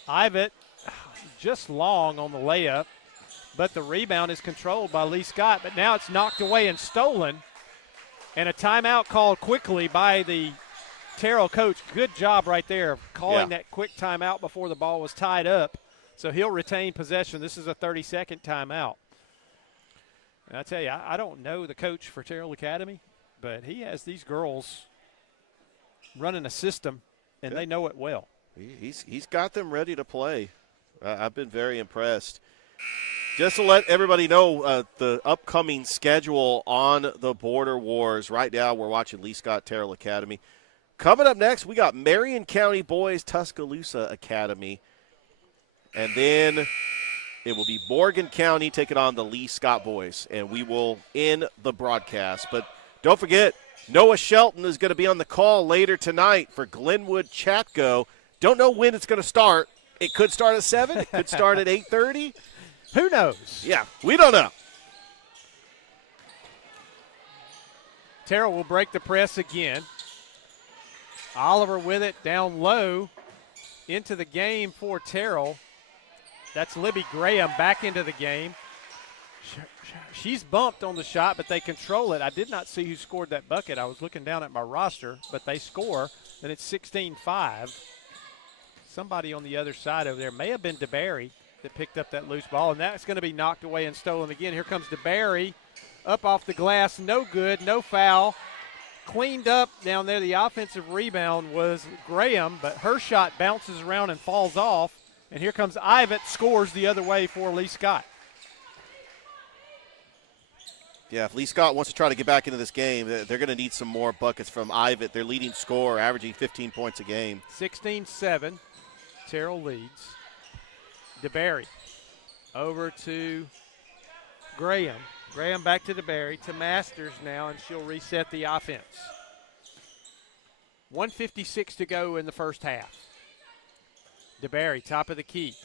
Ivitt just long on the layup, but the rebound is controlled by Lee Scott. But now it's knocked away and stolen. And a timeout called quickly by the Terrell coach. Good job right there calling that quick timeout before the ball was tied up. So he'll retain possession. This is a 30-second timeout. And I tell you, I don't know the coach for Terrell Academy, but he has these girls running a system, and they know it well. He's got them ready to play. I've been very impressed. Just to let everybody know the upcoming schedule on the Border Wars. Right now we're watching Lee Scott Terrell Academy. Coming up next, we got Marion County Boys Tuscaloosa Academy. And then it will be Morgan County taking on the Lee Scott Boys. And we will end the broadcast. But don't forget, Noah Shelton is going to be on the call later tonight for Glenwood Chatco. Don't know when it's going to start. It could start at 7. It could start at 8:30. Who knows? Yeah, we don't know. Terrell will break the press again. Oliver with it down low into the game for Terrell. That's Libby Graham back into the game. She's bumped on the shot, but they control it. I did not see who scored that bucket. I was looking down at my roster, but they score. Then it's 16-5. Somebody on the other side over there may have been DeBerry that picked up that loose ball, and that's going to be knocked away and stolen again. Here comes DeBerry up off the glass. No good, no foul. Cleaned up down there. The offensive rebound was Graham, but her shot bounces around and falls off. And here comes Ivitt, scores the other way for Lee Scott. Yeah, if Lee Scott wants to try to get back into this game, they're going to need some more buckets from Ivitt. Their leading scorer, averaging 15 points a game. 16-7. Terrell leads. DeBerry over to Graham. Graham back to DeBerry, to Masters now, and she'll reset the offense. 1:56 to go in the first half. DeBerry, top of the key.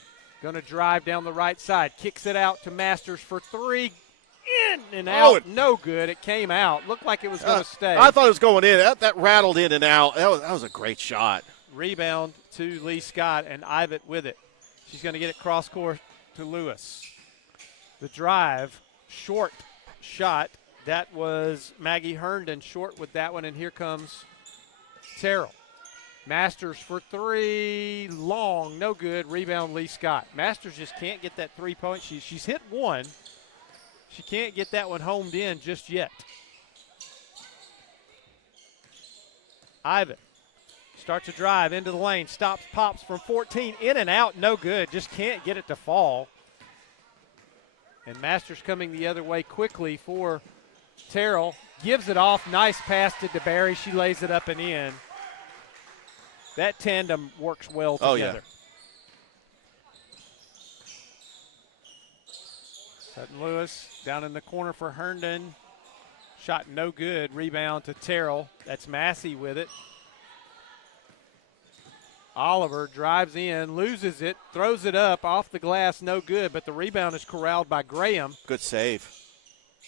Going to drive down the right side. Kicks it out to Masters for 3. In and out. No good. It came out. Looked like it was going to stay. I thought it was going in. That rattled in and out. That was a great shot. Rebound to Lee Scott, and Ivitt with it. She's going to get it cross court to Lewis. The drive, short shot. That was Maggie Herndon short with that one, and here comes Terrell. Masters for three, long, no good. Rebound, Lee Scott. Masters just can't get that 3-point. She's hit one. She can't get that one homed in just yet. Ivan starts to drive into the lane, stops, pops from 14, in and out, no good. Just can't get it to fall. And Masters coming the other way quickly for Terrell. Gives it off, nice pass to DeBerry. She lays it up and in. That tandem works well together. Oh, yeah. Sutton Lewis down in the corner for Herndon. Shot no good. Rebound to Terrell. That's Massey with it. Oliver drives in, loses it, throws it up off the glass, no good, but the rebound is corralled by Graham. Good save.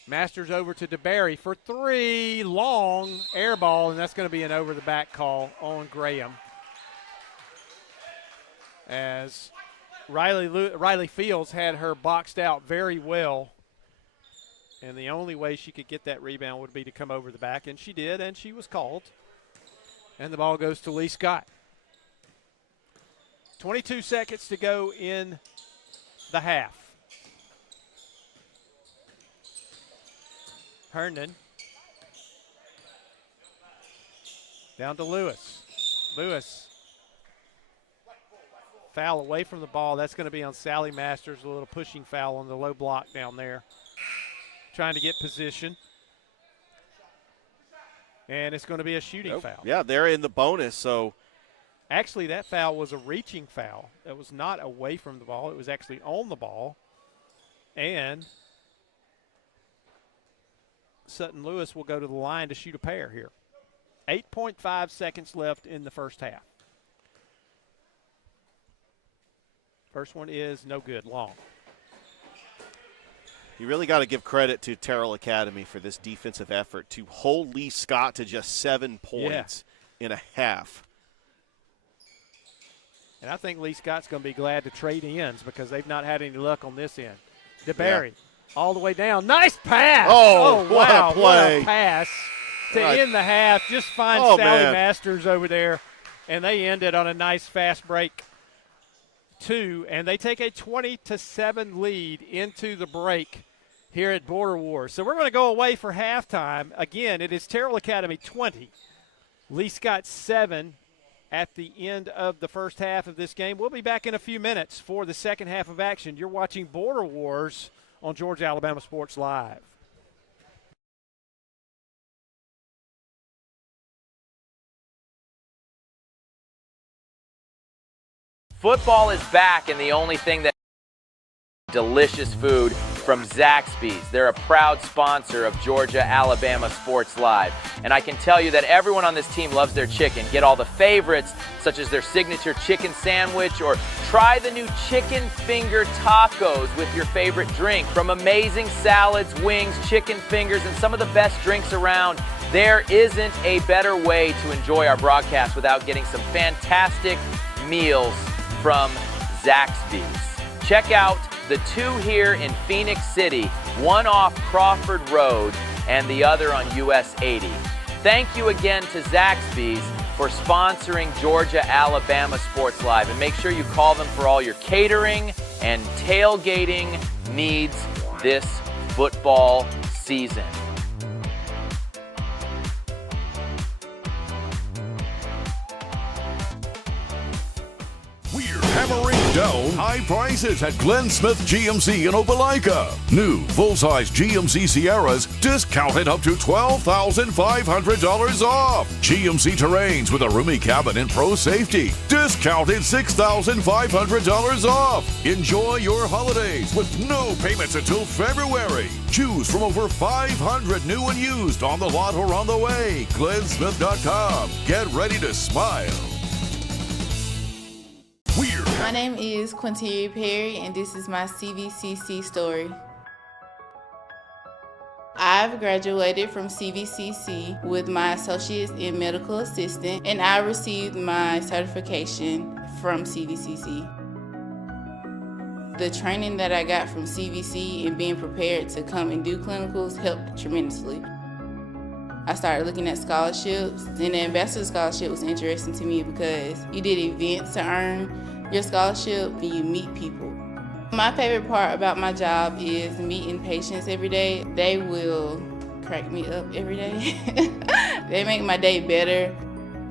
Masters over to DeBerry for three, long air ball, and that's going to be an over-the-back call on Graham. As Riley Fields had her boxed out very well, and the only way she could get that rebound would be to come over the back, and she did, and she was called. And the ball goes to Lee Scott. 22 seconds to go in the half. Herndon. Down to Lewis. Lewis. Foul away from the ball. That's going to be on Sally Masters. A little pushing foul on the low block down there. Trying to get position. And it's going to be a shooting foul. Yeah, they're in the bonus, so. Actually, that foul was a reaching foul. It was not away from the ball. It was actually on the ball. And Sutton Lewis will go to the line to shoot a pair here. 8.5 seconds left in the first half. First one is no good, long. You really got to give credit to Terrell Academy for this defensive effort to hold Lee Scott to just 7 points in a half. And I think Lee Scott's going to be glad to trade ends because they've not had any luck on this end. DeBerry all the way down. Nice pass. Oh, wow. what a play. What a pass to end the half. Just find Sally Masters over there. And they ended on a nice fast break, too. And they take a 20-7 lead into the break here at Border Wars. So we're going to go away for halftime. Again, it is Terrell Academy 20. Lee Scott 7. At the end of the first half of this game. We'll be back in a few minutes for the second half of action. You're watching Border Wars on Georgia Alabama Sports Live. Football is back, and the only thing that delicious food from Zaxby's. They're a proud sponsor of Georgia Alabama Sports Live. And I can tell you that everyone on this team loves their chicken. Get all the favorites, such as their signature chicken sandwich, or try the new chicken finger tacos with your favorite drink. From amazing salads, wings, chicken fingers, and some of the best drinks around, there isn't a better way to enjoy our broadcast without getting some fantastic meals from Zaxby's. Check out the two here in Phoenix City, one off Crawford Road and the other on US 80. Thank you again to Zaxby's for sponsoring Georgia Alabama Sports Live. And make sure you call them for all your catering and tailgating needs this football season. Hammering down high prices at Glenn Smith GMC in Opelika. New full-size GMC Sierras discounted up to $12,500 off. GMC Terrains with a roomy cabin and pro safety discounted $6,500 off. Enjoy your holidays with no payments until February. Choose from over 500 new and used on the lot or on the way. GlennSmith.com. Get ready to smile. My name is Quinteria Perry, and this is my CVCC story. I've graduated from CVCC with my associates in medical assistant, and I received my certification from CVCC. The training that I got from CVC and being prepared to come and do clinicals helped tremendously. I started looking at scholarships, and the ambassador scholarship was interesting to me because you did events to earn your scholarship and you meet people. My favorite part about my job is meeting patients every day. They will crack me up every day. They make my day better.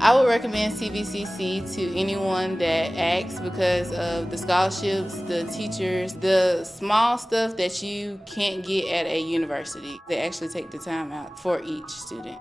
I would recommend CVCC to anyone that asks because of the scholarships, the teachers, the small stuff that you can't get at a university. They actually take the time out for each student.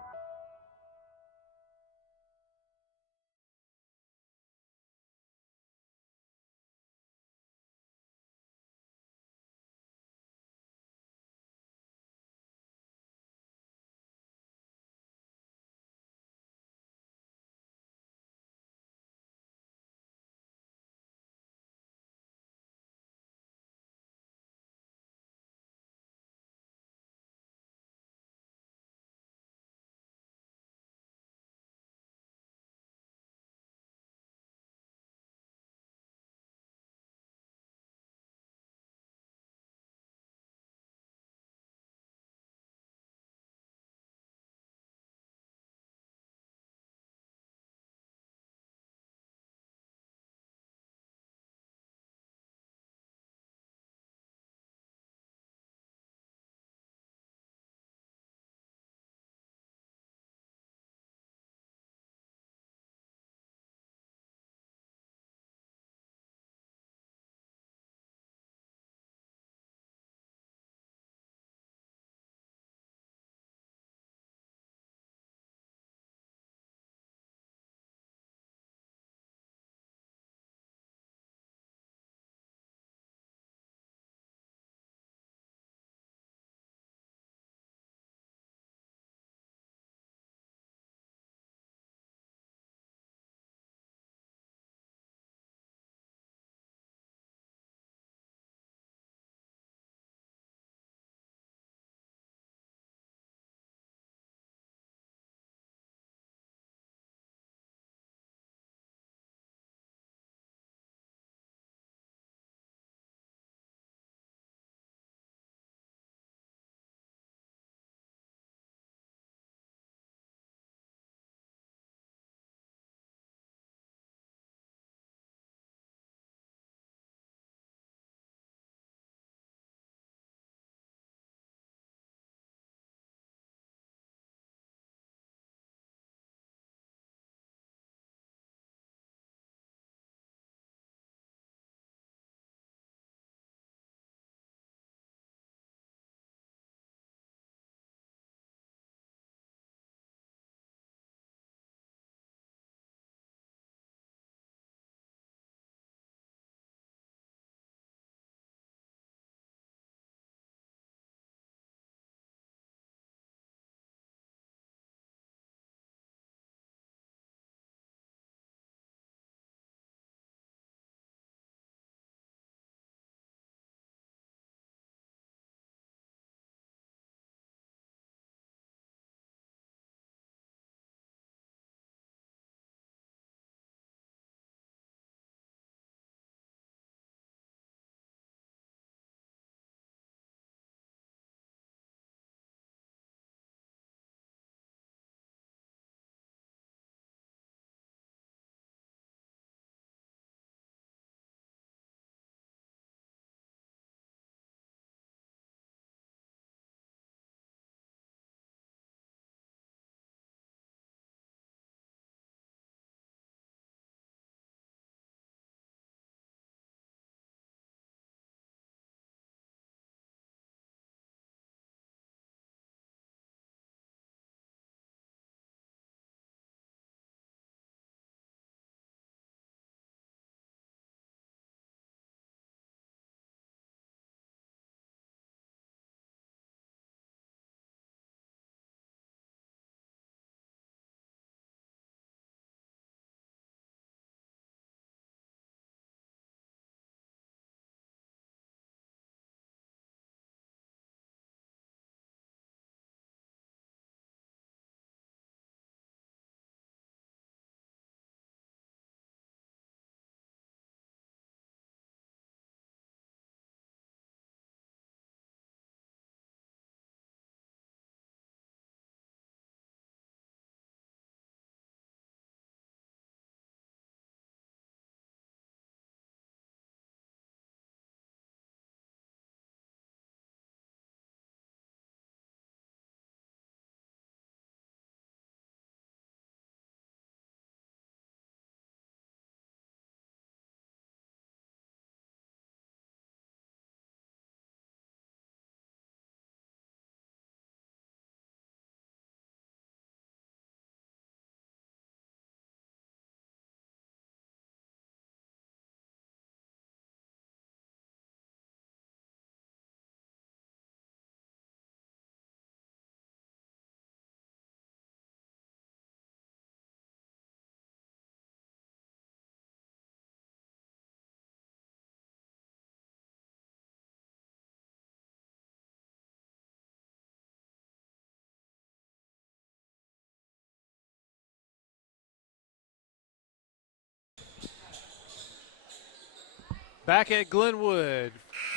Back at Glenwood,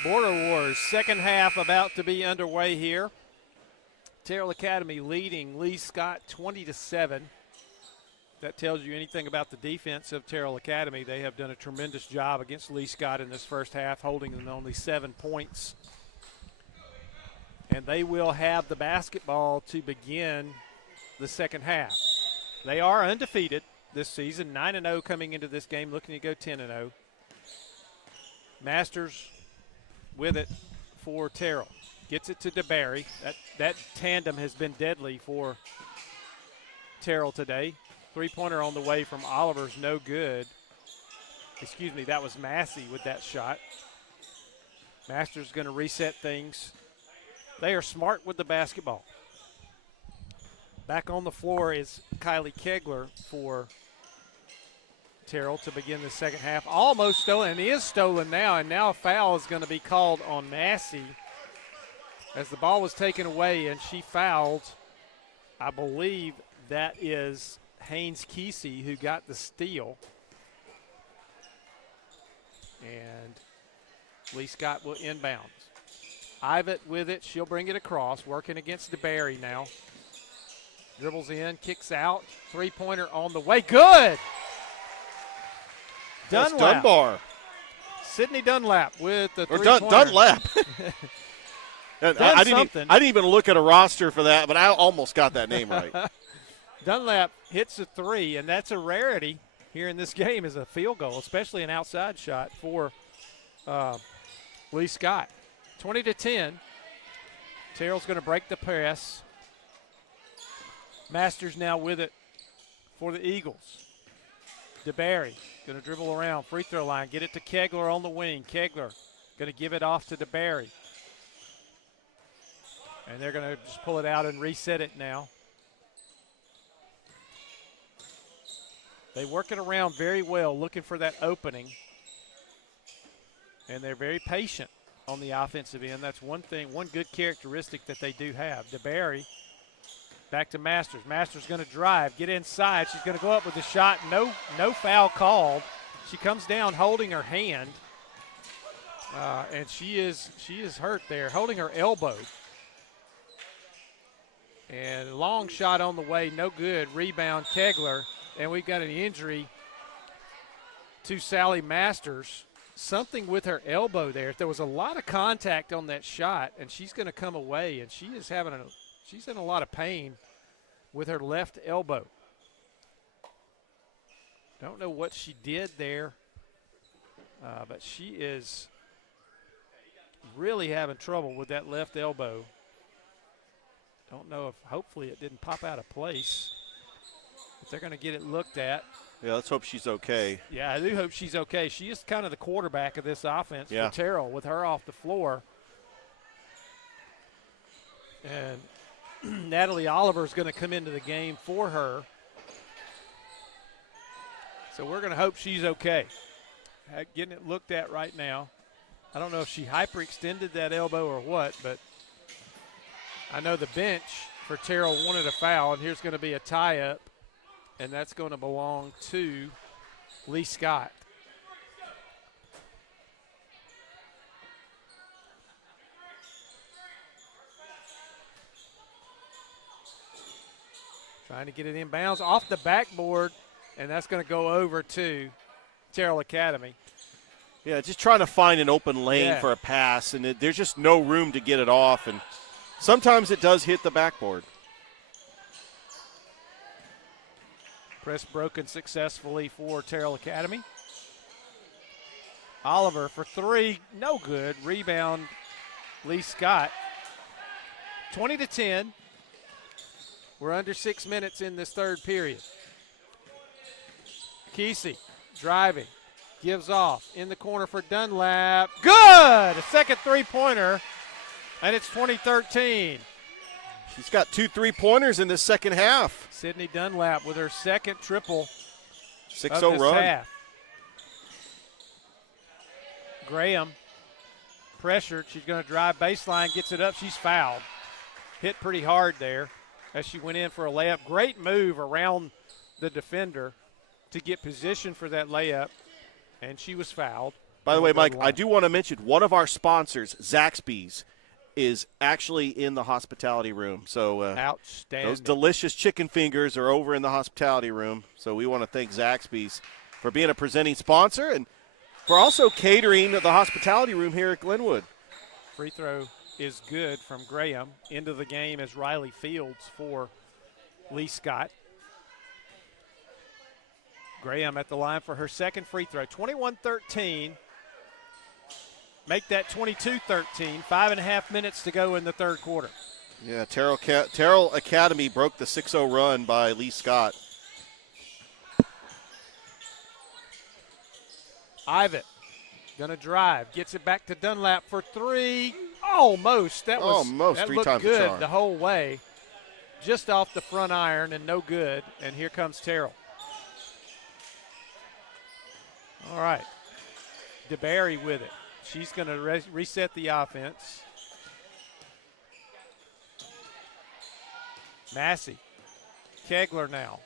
Border Wars, second half about to be underway here. Terrell Academy leading Lee Scott 20-7. That tells you anything about the defense of Terrell Academy. They have done a tremendous job against Lee Scott in this first half, holding them to only 7 points. And they will have the basketball to begin the second half. They are undefeated this season, 9-0 coming into this game, looking to go 10-0. Masters with it for Terrell. Gets it to DeBerry. That tandem has been deadly for Terrell today. Three-pointer on the way from Oliver's no good. Excuse me, that was Massey with that shot. Masters going to reset things. They are smart with the basketball. Back on the floor is Kylie Kegler for Terrell to begin the second half. Almost stolen, and he is stolen now, and now a foul is going to be called on Massey as the ball was taken away, and she fouled. I believe that is Haynes Kesey who got the steal. And Lee Scott will inbound. Ivet with it. She'll bring it across, working against DeBerry now. Dribbles in, kicks out. Three-pointer on the way. Good! That's Dunlap. Dunbar. Sydney Dunlap with the three-pointer. Dunlap. Done I something. didn't even look at a roster for that, but I almost got that name right. Dunlap hits a three, and that's a rarity here in this game as a field goal, especially an outside shot for Lee Scott. 20-10. Terrell's going to break the press. Masters now with it for the Eagles. DeBerry going to dribble around, free throw line, get it to Kegler on the wing. Kegler going to give it off to DeBerry. And they're going to just pull it out and reset it now. They work it around very well, looking for that opening. And they're very patient on the offensive end. That's one thing, one good characteristic that they do have. DeBerry back to Masters. Masters going to drive, get inside. She's going to go up with the shot. No foul called. She comes down holding her hand, and she is hurt there, holding her elbow. And long shot on the way, no good. Rebound, Kegler. And we've got an injury to Sally Masters. Something with her elbow there. There was a lot of contact on that shot, and she's going to come away, and she's in a lot of pain with her left elbow. Don't know what she did there, but she is really having trouble with that left elbow. Don't know if, hopefully it didn't pop out of place. But they're going to get it looked at. Yeah, let's hope she's okay. Yeah, I do hope she's okay. She is kind of the quarterback of this offense for Terrell with her off the floor. And Natalie Oliver is going to come into the game for her. So we're going to hope she's okay. Getting it looked at right now. I don't know if she hyperextended that elbow or what, but I know the bench for Terrell wanted a foul, and here's going to be a tie-up, and that's going to belong to Lee Scott. Trying to get it inbounds off the backboard, and that's going to go over to Terrell Academy. Yeah, just trying to find an open lane for a pass, and there's just no room to get it off, and sometimes it does hit the backboard. Press broken successfully for Terrell Academy. Oliver for three, no good. Rebound, Lee Scott. 20-10. We're under 6 minutes in this third period. Kesey driving, gives off in the corner for Dunlap. Good! A second three-pointer, and it's 20-13. She's got 2 3-pointers in this second half. Sydney Dunlap with her second triple 6-0 run. Half. Graham pressured. She's going to drive baseline, gets it up. She's fouled. Hit pretty hard there as she went in for a layup. Great move around the defender to get position for that layup, and she was fouled. By the way, It'll go Mike, I long. do want to mention one of our sponsors, Zaxby's, is actually in the hospitality room. So Outstanding. those delicious chicken fingers are over in the hospitality room. So we want to thank Zaxby's for being a presenting sponsor and for also catering the hospitality room here at Glenwood. Free throw is good from Graham. Into the game as Riley Fields for Lee Scott. Graham at the line for her second free throw. 21-13. Make that 22-13. 5.5 minutes to go in the third quarter. Yeah, Terrell Academy broke the 6-0 run by Lee Scott. Ivitt gonna drive, gets it back to Dunlap for three. Almost. That was Almost that three looked times the good charm. the whole way. Just off the front iron and no good. And here comes Terrell. All right. DeBerry with it. She's going to reset the offense. Massey. Kegler now.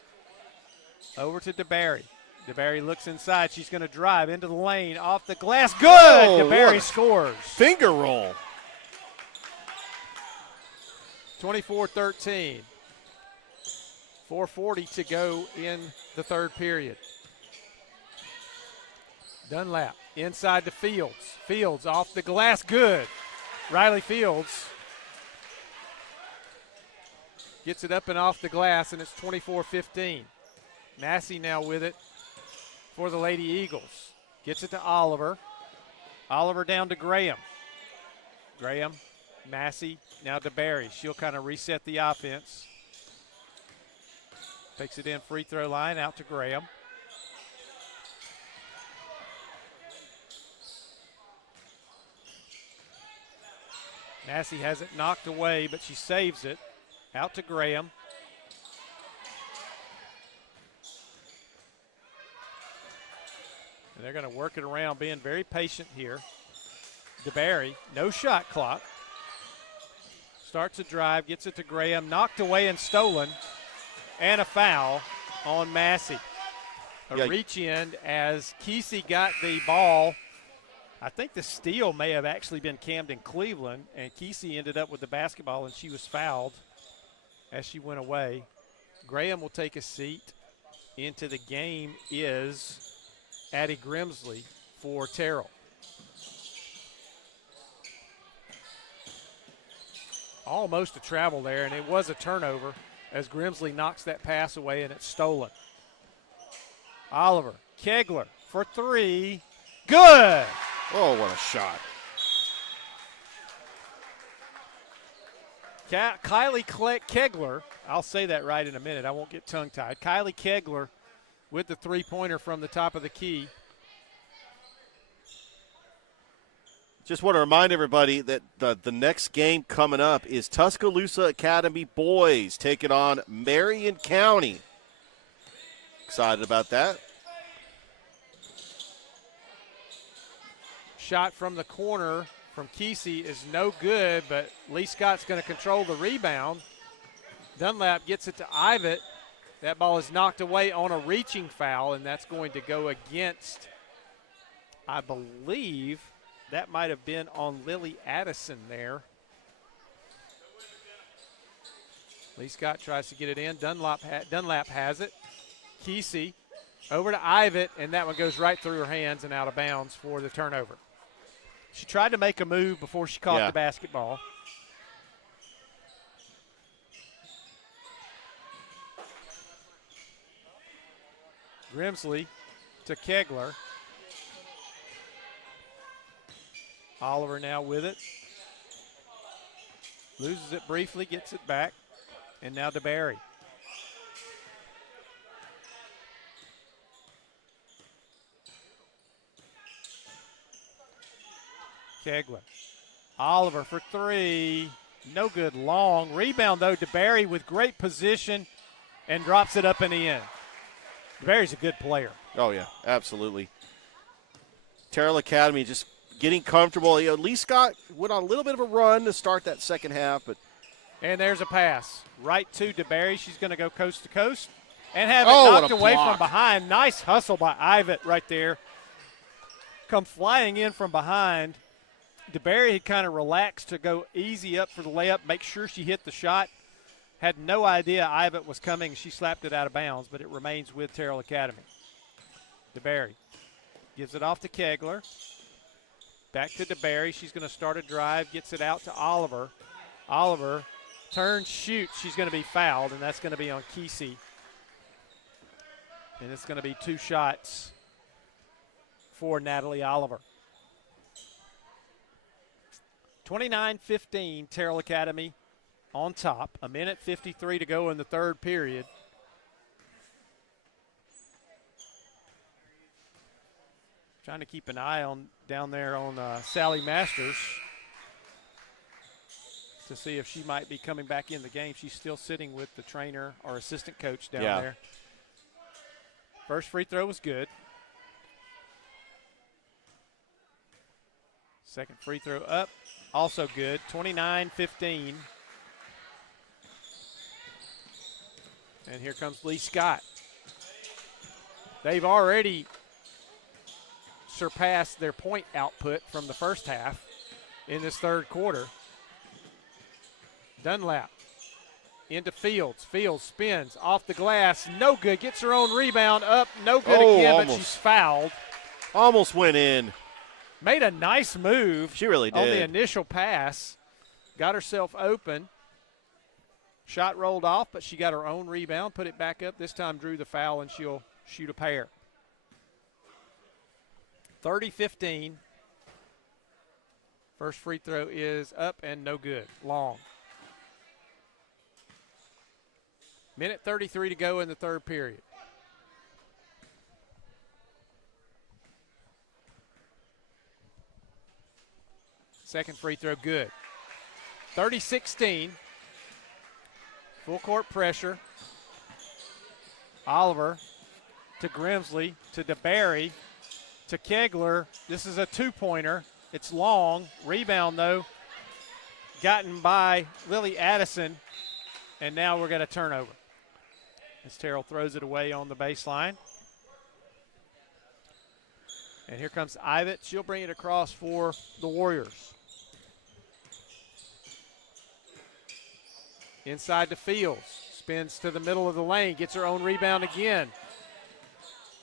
Over to DeBerry. DeBerry looks inside. She's going to drive into the lane. Off the glass. Good! Oh, what DeBerry a scores. Finger roll. 24-13. 4:40 to go in the third period. Dunlap inside to Fields. Fields off the glass. Good. Riley Fields gets it up and off the glass, and it's 24-15. Massey now with it for the Lady Eagles. Gets it to Oliver. Oliver down to Graham. Graham, Massey, now to Barry. She'll kind of reset the offense. Takes it in free throw line out to Graham. Massey has it knocked away, but she saves it. Out to Graham. And they're going to work it around, being very patient here. DeBerry, no shot clock. Starts a drive, gets it to Graham, knocked away and stolen. And a foul on Massey. A reach in as Kesey got the ball. I think the steal may have actually been Camden Cleveland, and Kesey ended up with the basketball, and she was fouled as she went away. Graham will take a seat. Into the game is Addie Grimsley for Terrell. Almost a travel there, and it was a turnover as Grimsley knocks that pass away, and it's stolen. Oliver, Kegler for three. Good! Oh, what a shot. Kylie Kegler, I'll say that right in a minute. I won't get tongue-tied. Kylie Kegler with the three-pointer from the top of the key. Just want to remind everybody that the next game coming up is Tuscaloosa Academy boys taking on Marion County. Excited about that. Shot from the corner from Kesey is no good, but Lee Scott's going to control the rebound. Dunlap gets it to Ivitt. That ball is knocked away on a reaching foul, and that's going to go against, I believe, that might have been on Lily Addison there. Lee Scott tries to get it in. Dunlap has it. Kesey over to Ivitt, and that one goes right through her hands and out of bounds for the turnover. She tried to make a move before she caught the basketball. Grimsley to Kegler. Oliver now with it. Loses it briefly, gets it back. And now to Barry. Kegler. Oliver for three. No good long. Rebound, though, to Barry with great position and drops it up and in. Barry's a good player. Oh, yeah, absolutely. Terrell Academy just getting comfortable. Lee Scott went on a little bit of a run to start that second half, but and there's a pass right to DeBerry. She's going to go coast to coast and have it knocked away from behind. Nice hustle by Ivitt right there. come flying in from behind. DeBerry had kind of relaxed to go easy up for the layup, make sure she hit the shot. Had no idea Ivet was coming. She slapped it out of bounds, but it remains with Terrell Academy. DeBerry gives it off to Kegler. Back to DeBerry. She's going to start a drive, gets it out to Oliver. Oliver turns, shoots. She's going to be fouled, and that's going to be on Kesey. And it's going to be 2 shots for Natalie Oliver. 29-15, Terrell Academy on top. 1:53 to go in the third period. Trying to keep an eye on down there on Sally Masters to see if she might be coming back in the game. She's still sitting with the trainer or assistant coach down there. First free throw was good. Second free throw up, also good. 29-15. And here comes Lee Scott. They've already surpassed their point output from the first half in this third quarter. Dunlap into Fields. Fields spins off the glass. No good. Gets her own rebound up. No good again, almost. But she's fouled. Almost went in. Made a nice move. She really did. On the initial pass. Got herself open. Shot rolled off, but she got her own rebound. Put it back up. This time drew the foul, and she'll shoot a pair. 30-15. First free throw is up and no good. Long. 1:33 to go in the third period. Second free throw good. 30-16. Full court pressure. Oliver to Grimsley to DeBerry to Kegler. This is a two-pointer. It's long. Rebound, though, gotten by Lily Addison. And now we're going to turnover as Terrell throws it away on the baseline. And here comes Ivet. She'll bring it across for the Warriors. Inside to Fields. Spins to the middle of the lane. Gets her own rebound again.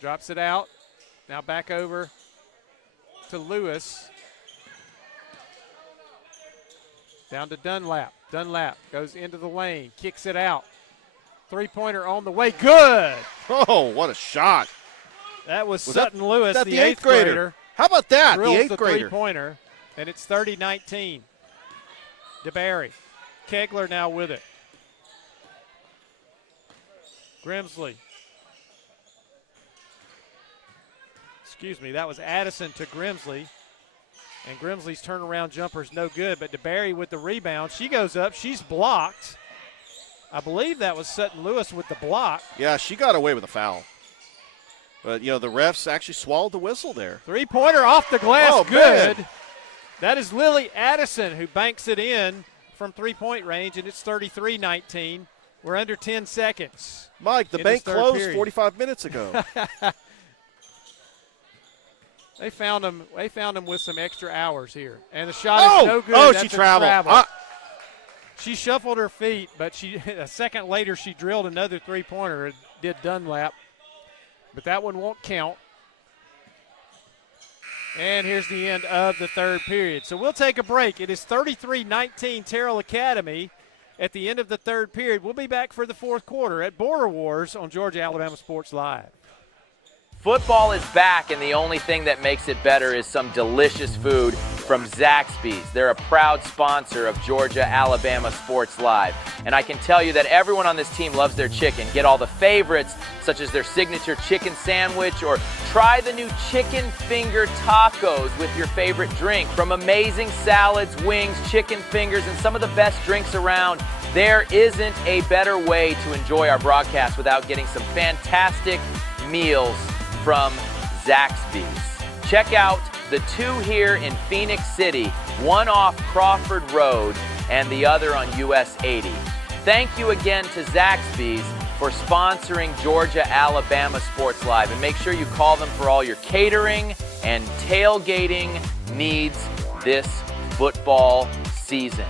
Drops it out. Now back over to Lewis. Down to Dunlap. Dunlap goes into the lane. Kicks it out. Three-pointer on the way. Good. Oh, what a shot. That was Sutton Lewis, that the eighth grader. How about that, the Drills eighth grader? Three-pointer, and it's 30-19. DeBerry. Kegler now with it. Grimsley. Excuse me, that was Addison to Grimsley. And Grimsley's turnaround jumper's no good, but DeBerry with the rebound. She goes up. She's blocked. I believe that was Sutton Lewis with the block. Yeah, she got away with a foul. But, you know, the refs actually swallowed the whistle there. Three-pointer off the glass, Oh, good. man. That is Lily Addison who banks it in from three-point range, and it's 33-19. We're under 10 seconds. Mike, the bank closed 45 minutes ago. They found him with some extra hours here. And the shot is no good. Oh, That's she a traveled. travel. She shuffled her feet, but a second later she drilled another three-pointer and did Dunlap. But that one won't count. And here's the end of the third period. So we'll take a break. It is 33-19 Terrell Academy at the end of the third period. We'll be back for the fourth quarter at Border Wars on Georgia Alabama Sports Live. Football is back, and the only thing that makes it better is some delicious food from Zaxby's. They're a proud sponsor of Georgia Alabama Sports Live. And I can tell you that everyone on this team loves their chicken. Get all the favorites, such as their signature chicken sandwich, or try the new chicken finger tacos with your favorite drink. From amazing salads, wings, chicken fingers, and some of the best drinks around, there isn't a better way to enjoy our broadcast without getting some fantastic meals from Zaxby's. Check out the two here in Phoenix City, one off Crawford Road and the other on US 80. Thank you again to Zaxby's for sponsoring Georgia Alabama Sports Live, and make sure you call them for all your catering and tailgating needs this football season.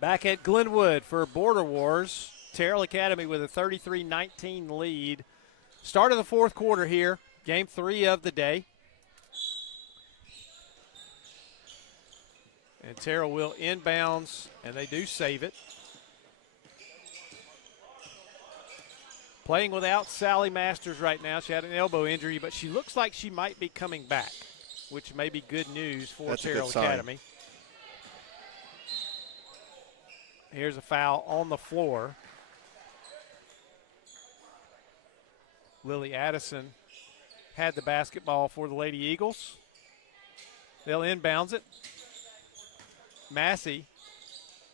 Back at Glenwood for Border Wars, Terrell Academy with a 33-19 lead. Start of the fourth quarter here, game 3 of the day. And Terrell will inbounds, and they do save it. Playing without Sally Masters right now. She had an elbow injury, but she looks like she might be coming back, which may be good news for Terrell Academy. Here's a foul on the floor. Lily Addison had the basketball for the Lady Eagles. They'll inbounds it. Massey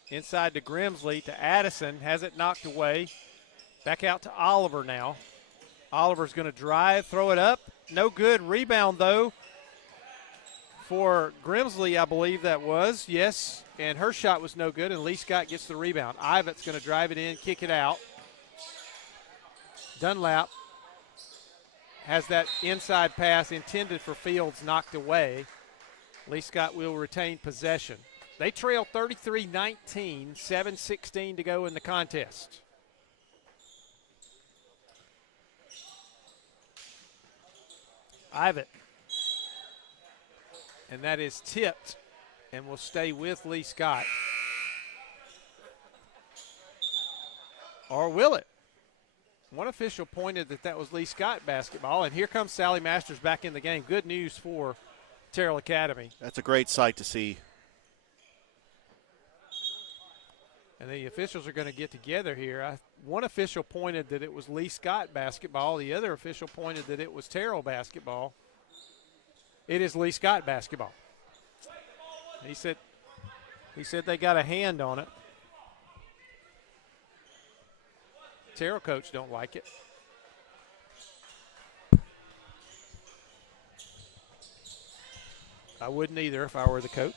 inside to Grimsley to Addison, has it knocked away. Back out to Oliver now. Oliver's going to drive, throw it up. No good. Rebound, though, for Grimsley, I believe that was. Yes, and her shot was no good, and Lee Scott gets the rebound. Ivett's going to drive it in, kick it out. Dunlap has that inside pass intended for Fields knocked away. Lee Scott will retain possession. They trail 33-19, 7:16 to go in the contest. Ivett. And that is tipped and will stay with Lee Scott. Or will it? One official pointed that was Lee Scott basketball, and here comes Sally Masters back in the game. Good news for Terrell Academy. That's a great sight to see. And the officials are going to get together here. One official pointed that it was Lee Scott basketball. The other official pointed that it was Terrell basketball. It is Lee Scott basketball. He said they got a hand on it. Terrell coach don't like it. I wouldn't either if I were the coach.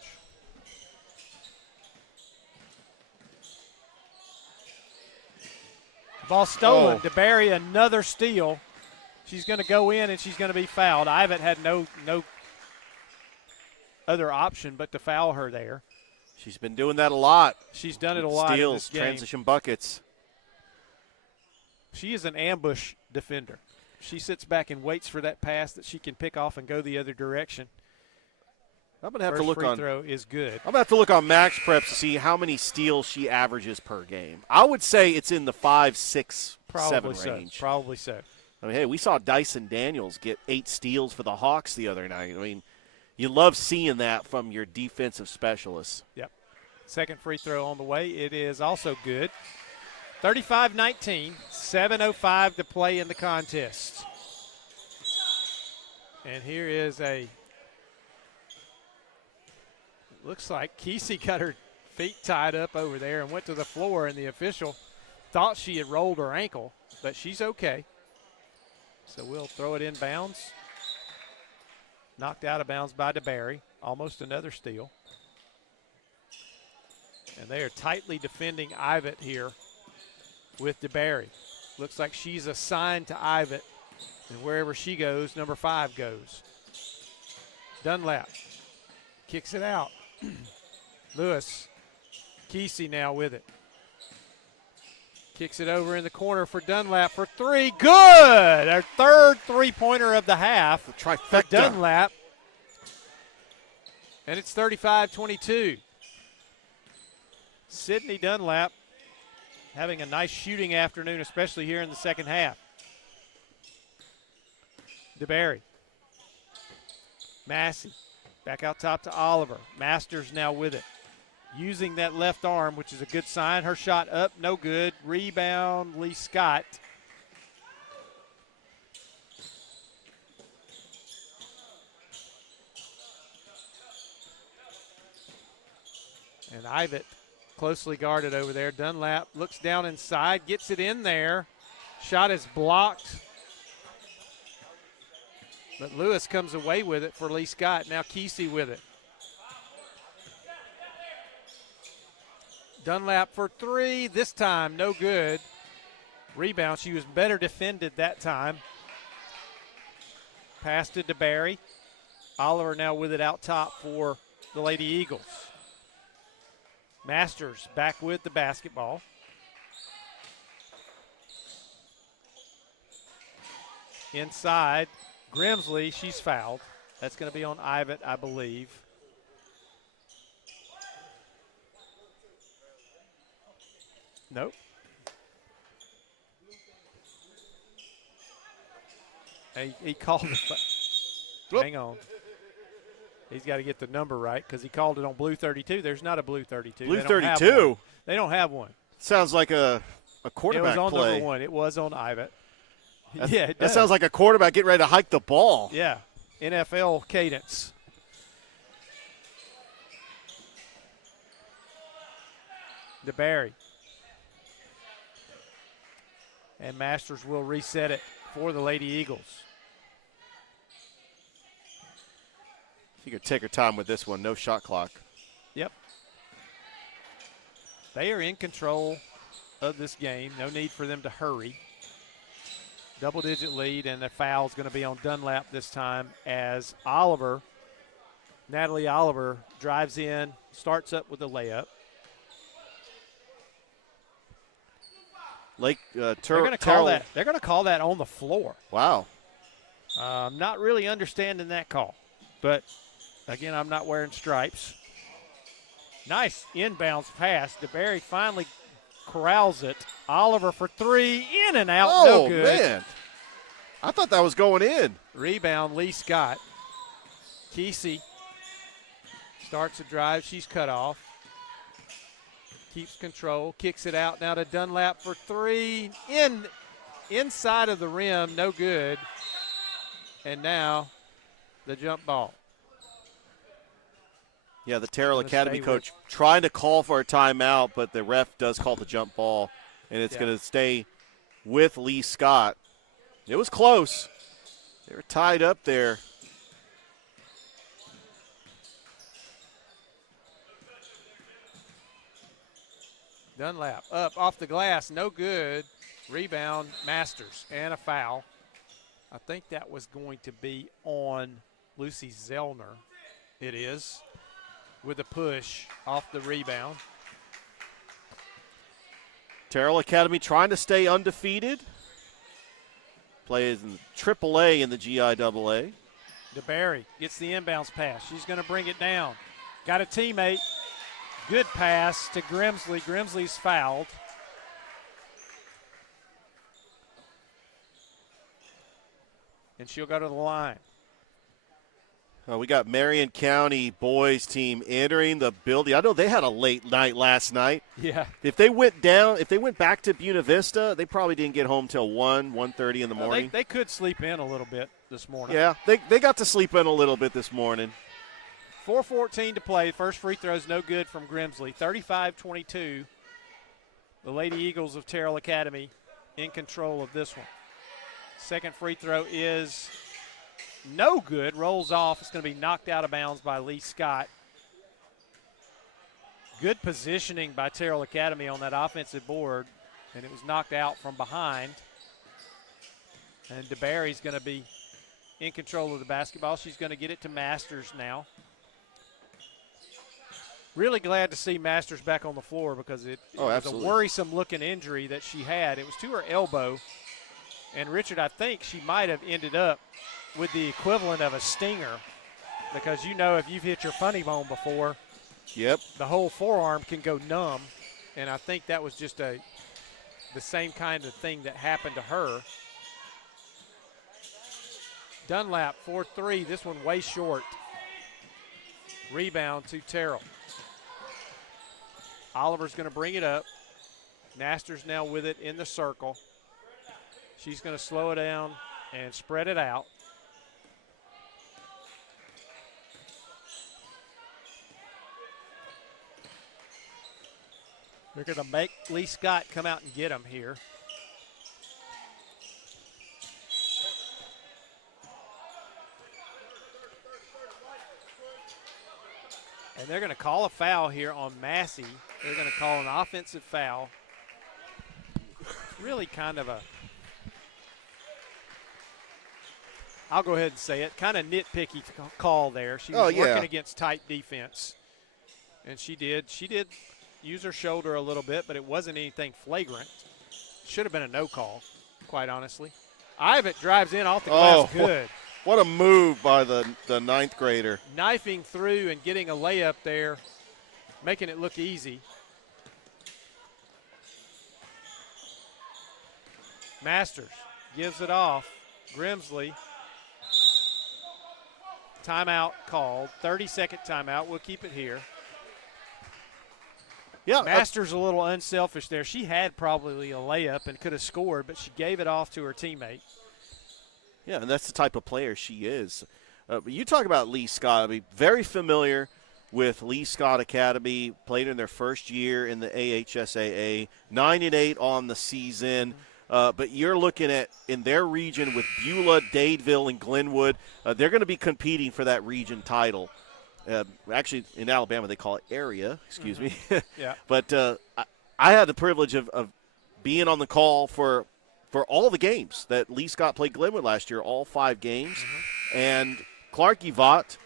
Ball stolen. DeBerry, another steal. She's going to go in and she's going to be fouled. Ivett had no other option but to foul her there. She's been doing that a lot. She's done it a lot. Steals, in this game. transition buckets. She is an ambush defender. She sits back and waits for that pass that she can pick off and go the other direction. I'm gonna have First to look free on. throw is good. I'm gonna have to look on Max Preps to see how many steals she averages per game. I would say it's in the 5, 6, Probably 7 range. so. Probably so. I mean, hey, we saw Dyson Daniels get 8 steals for the Hawks the other night. I mean, you love seeing that from your defensive specialists. Yep. Second free throw on the way. It is also good. 35-19, 7:05 to play in the contest. And here is looks like Kesey got her feet tied up over there and went to the floor, and the official thought she had rolled her ankle, but she's okay. So we'll throw it in bounds. Knocked out of bounds by DeBerry. Almost another steal. And they are tightly defending Ivett here with DeBerry. Looks like she's assigned to Ivett, and wherever she goes, number 5 goes. Dunlap kicks it out. Lewis. Kesey now with it. Kicks it over in the corner for Dunlap for 3. Good! Our third three-pointer of the half. The trifecta. For Dunlap. And it's 35-22. Sydney Dunlap having a nice shooting afternoon, especially here in the second half. DeBerry. Massey. Back out top to Oliver. Masters now with it. Using that left arm, which is a good sign. Her shot up, no good. Rebound, Lee Scott. And Ivett closely guarded over there. Dunlap looks down inside, gets it in there. Shot is blocked. But Lewis comes away with it for Lee Scott. Now Kesey with it. Dunlap for three. This time, no good. Rebound. She was better defended that time. Pass to DeBerry. Oliver now with it out top for the Lady Eagles. Masters back with the basketball. Inside, Grimsley, she's fouled. That's going to be on Ivet, I believe. Nope. He called it. Hang on. He's got to get the number right because he called it on blue 32. There's not a blue 32. Blue 32? They don't have one. Sounds like a quarterback play. It was on play. number one. It was on Ivet. Yeah, it that does. sounds like a quarterback getting ready to hike the ball. Yeah, NFL cadence. DeBerry. And Masters will reset it for the Lady Eagles. She could take her time with this one. No shot clock. Yep. They are in control of this game. No need for them to hurry. Double-digit lead, and the foul is going to be on Dunlap this time as Natalie Oliver drives in, starts up with a layup. They're going to call that on the floor. Wow. I'm not really understanding that call, but again, I'm not wearing stripes. Nice inbounds pass. DeBerry finally corrals it. Oliver for three, in and out, no good. Oh, man. I thought that was going in. Rebound, Lee Scott. Kesey starts a drive. She's cut off. Keeps control, kicks it out now to Dunlap for three. Inside of the rim, no good. And now the jump ball. Yeah, the Terrell Academy coach trying to call for a timeout, but the ref does call the jump ball, and it's going to stay with Lee Scott. It was close. They were tied up there. Dunlap up off the glass, no good. Rebound, Masters, and a foul. I think that was going to be on Lucy Zellner. It is, with a push off the rebound. Terrell Academy trying to stay undefeated. Plays in AAA in the GIAA. DeBerry gets the inbounds pass. She's going to bring it down. Got a teammate. Good pass to Grimsley. Grimsley's fouled. And she'll go to the line. We got Marion County boys team entering the building. I know they had a late night last night. Yeah. If they went back to Buena Vista, they probably didn't get home till 1:30 in the morning. They could sleep in a little bit this morning. Yeah, they got to sleep in a little bit this morning. 4:14 to play. First free throw is no good from Grimsley. 35-22. The Lady Eagles of Terrell Academy in control of this one. Second free throw is no good. Rolls off. It's going to be knocked out of bounds by Lee Scott. Good positioning by Terrell Academy on that offensive board, and it was knocked out from behind. And DeBerry's going to be in control of the basketball. She's going to get it to Masters now. Really glad to see Masters back on the floor because it was a worrisome-looking injury that she had. It was to her elbow. And, Richard, I think she might have ended up with the equivalent of a stinger because, you know, if you've hit your funny bone before, yep, the whole forearm can go numb. And I think that was just the same kind of thing that happened to her. Dunlap, 4-3. This one way short. Rebound to Terrell. Oliver's going to bring it up. Masters now with it in the circle. She's going to slow it down and spread it out. They're going to make Lee Scott come out and get him here. And they're going to call a foul here on Massey. They're going to call an offensive foul. Really kind of a, I'll go ahead and say it, kind of nitpicky call there. She was working against tight defense. And she did use her shoulder a little bit, but it wasn't anything flagrant. Should have been a no call, quite honestly. Ivitt drives in off the glass, good. What a move by the ninth grader. Knifing through and getting a layup there, making it look easy. Masters gives it off. Grimsley. Timeout called. 30-second timeout. We'll keep it here. Yeah, Masters a little unselfish there. She had probably a layup and could have scored, but she gave it off to her teammate. Yeah, and that's the type of player she is. But you talk about Lee Scott. I mean, very familiar with Lee Scott Academy. Played in their first year in the AHSAA. 9-8 on the season. But you're looking at in their region with Beulah, Dadeville, and Glenwood. They're going to be competing for that region title. Actually, in Alabama, they call it area. Excuse me. Yeah. But I had the privilege of being on the call for all the games that Lee Scott played Glenwood last year, all 5 games. And Clark Yvott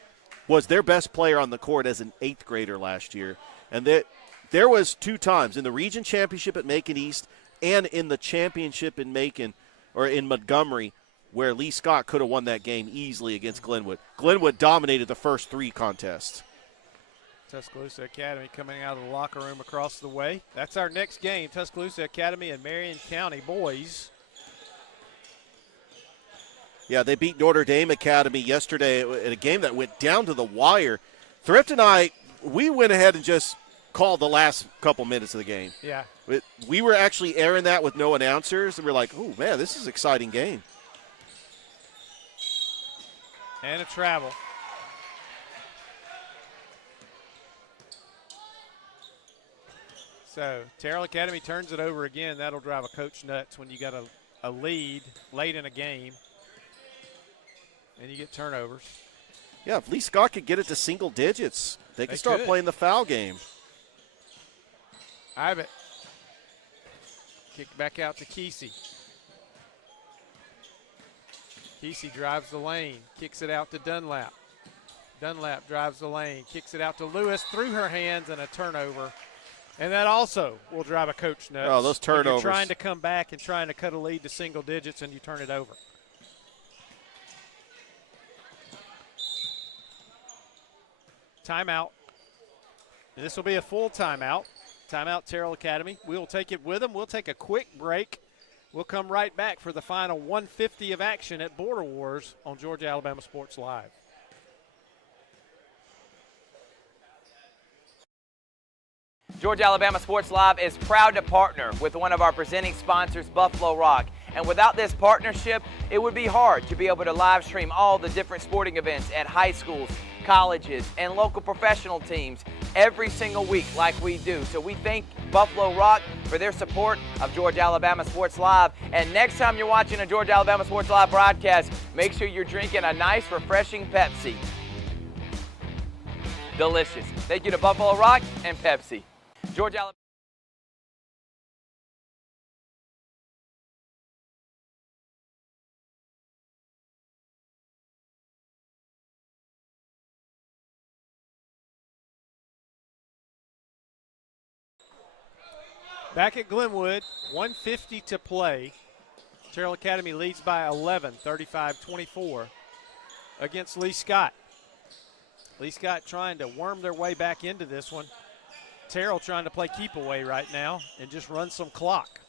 was their best player on the court as an 8th grader last year. And there was 2 times in the region championship at Macon East and in the championship in Macon or in Montgomery where Lee Scott could have won that game easily against Glenwood. Glenwood dominated the first 3 contests. Tuscaloosa Academy coming out of the locker room across the way. That's our next game, Tuscaloosa Academy and Marion County boys. Yeah, they beat Notre Dame Academy yesterday in a game that went down to the wire. Thrift and I, we went ahead and just called the last couple minutes of the game. Yeah. We were actually airing that with no announcers, and we're like, oh, man, this is an exciting game. And a travel. So Terrell Academy turns it over again. That'll drive a coach nuts when you got a lead late in a game and you get turnovers. Yeah, if Lee Scott could get it to single digits, they could start playing the foul game. Ivitt. Kick back out to Kesey. Kesey drives the lane, kicks it out to Dunlap. Dunlap drives the lane, kicks it out to Lewis through her hands and a turnover. And that also will drive a coach nuts. Oh, those turnovers. You're trying to come back and trying to cut a lead to single digits and you turn it over. Timeout. And this will be a full timeout. Timeout Terrell Academy. We'll take it with them. We'll take a quick break. We'll come right back for the final 150 of action at Border Wars on Georgia Alabama Sports Live. Georgia Alabama Sports Live is proud to partner with one of our presenting sponsors, Buffalo Rock. And without this partnership, it would be hard to be able to live stream all the different sporting events at high schools, colleges, and local professional teams every single week like we do. So we thank Buffalo Rock for their support of Georgia Alabama Sports Live. And next time you're watching a Georgia Alabama Sports Live broadcast, make sure you're drinking a nice, refreshing Pepsi. Delicious. Thank you to Buffalo Rock and Pepsi. Georgia Alabama. Back at Glenwood, 150 to play. Terrell Academy leads by 11, 35-24 against Lee Scott. Lee Scott trying to worm their way back into this one. Terrell trying to play keep away right now and just run some clock.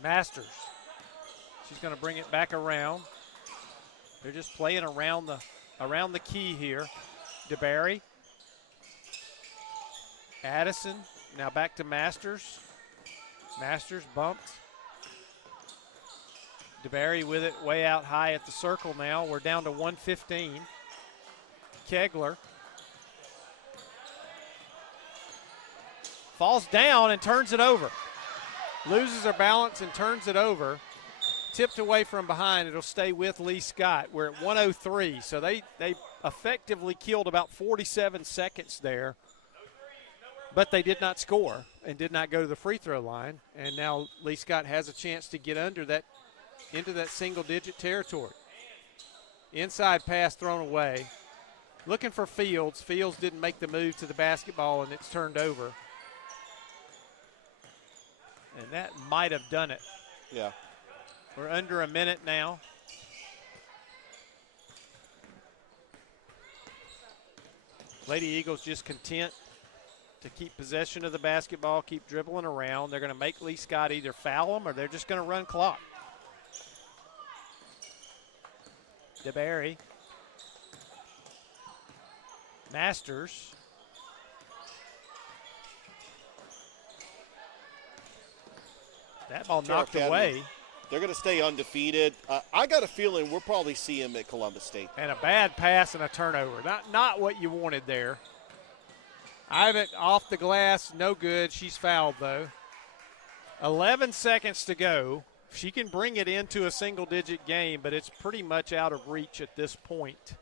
Masters. She's going to bring it back around. They're just playing around the key here. DeBerry. Addison. Now back to Masters. Masters bumped. DeBerry with it way out high at the circle now. We're down to 115. Kegler. Falls down and turns it over. Loses her balance and turns it over. tipped away from behind. It'll stay with Lee Scott. We're at 103, so they effectively killed about 47 seconds there, but they did not score and did not go to the free throw line. And now Lee Scott has a chance to get into that single-digit territory. Inside pass thrown away. Looking for Fields. Fields didn't make the move to the basketball, and it's turned over. And that might have done it. Yeah. We're under a minute now. Lady Eagles just content to keep possession of the basketball, keep dribbling around. They're going to make Lee Scott either foul them or they're just going to run clock. DeBerry. Masters. That ball knocked away. They're going to stay undefeated. I got a feeling we'll probably see him at Columbus State. And a bad pass and a turnover. Not what you wanted there. Ivan off the glass, no good. She's fouled, though. 11 seconds to go. She can bring it into a single-digit game, but it's pretty much out of reach at this point.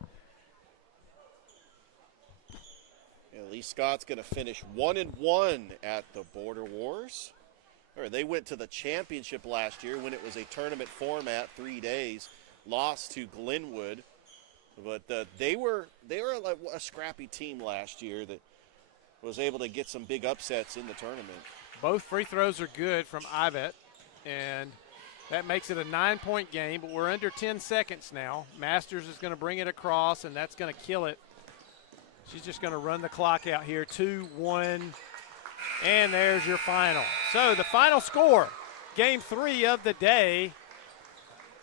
And Lee Scott's going to finish 1-1 at the Border Wars. They went to the championship last year when it was a tournament format, 3 days, lost to Glenwood. But they were like a scrappy team last year that was able to get some big upsets in the tournament. Both free throws are good from Ivet, and that makes it a 9-point game, but we're under 10 seconds now. Masters is going to bring it across, and that's going to kill it. She's just going to run the clock out here, 2-1. And there's your final. So the final score, game 3 of the day,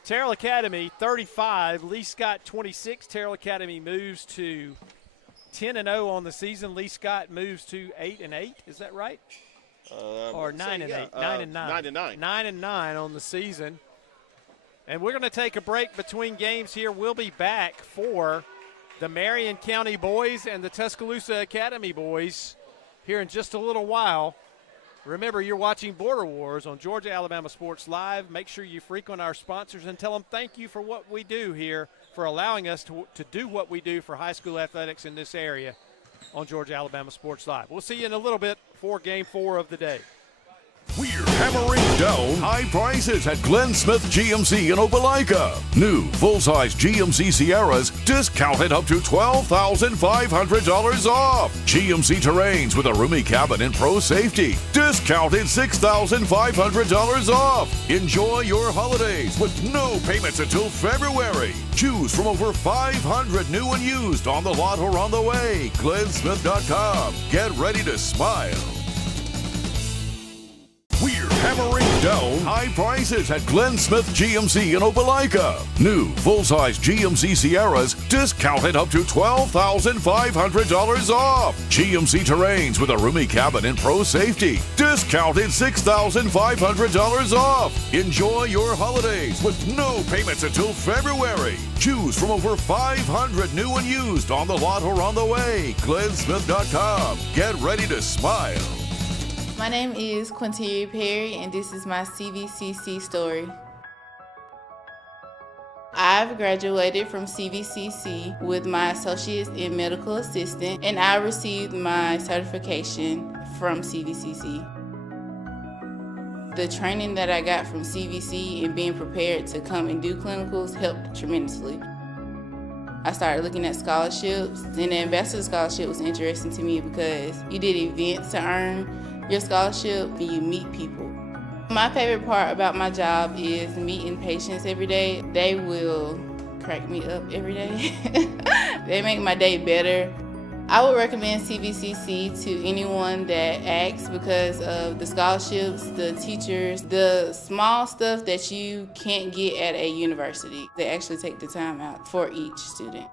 Terrell Academy 35, Lee Scott 26. Terrell Academy moves to 10-0 on the season. Lee Scott moves to 8-8. Is that right? Or 9-8. 9-9. 9-9 on the season. And we're going to take a break between games here. We'll be back for the Marion County boys and the Tuscaloosa Academy boys here in just a little while. Remember, you're watching Border Wars on Georgia Alabama Sports Live. Make sure you frequent our sponsors and tell them thank you for what we do here, for allowing us to do what we do for high school athletics in this area on Georgia Alabama Sports Live. We'll see you in a little bit for game 4 of the day. We're hammering down high prices at Glenn Smith GMC in Opelika. New full-size GMC Sierras discounted up to $12,500 off. GMC Terrains with a roomy cabin and pro safety discounted $6,500 off. Enjoy your holidays with no payments until February. Choose from over 500 new and used on the lot or on the way. GlennSmith.com. Get ready to smile. We're hammering down high prices at Glenn Smith GMC in Opelika. New full-size GMC Sierras discounted up to $12,500 off. GMC Terrains with a roomy cabin and pro safety discounted $6,500 off. Enjoy your holidays with no payments until February. Choose from over 500 new and used on the lot or on the way. GlennSmith.com. Get ready to smile. My name is Quinteria Perry, and this is my CVCC story. I've graduated from CVCC with my associates in medical assistant, and I received my certification from CVCC. The training that I got from CVC and being prepared to come and do clinicals helped tremendously. I started looking at scholarships, and the Ambassador Scholarship was interesting to me because you did events to earn your scholarship and you meet people. My favorite part about my job is meeting patients every day. They will crack me up every day. They make my day better. I would recommend CVCC to anyone that asks because of the scholarships, the teachers, the small stuff that you can't get at a university. They actually take the time out for each student.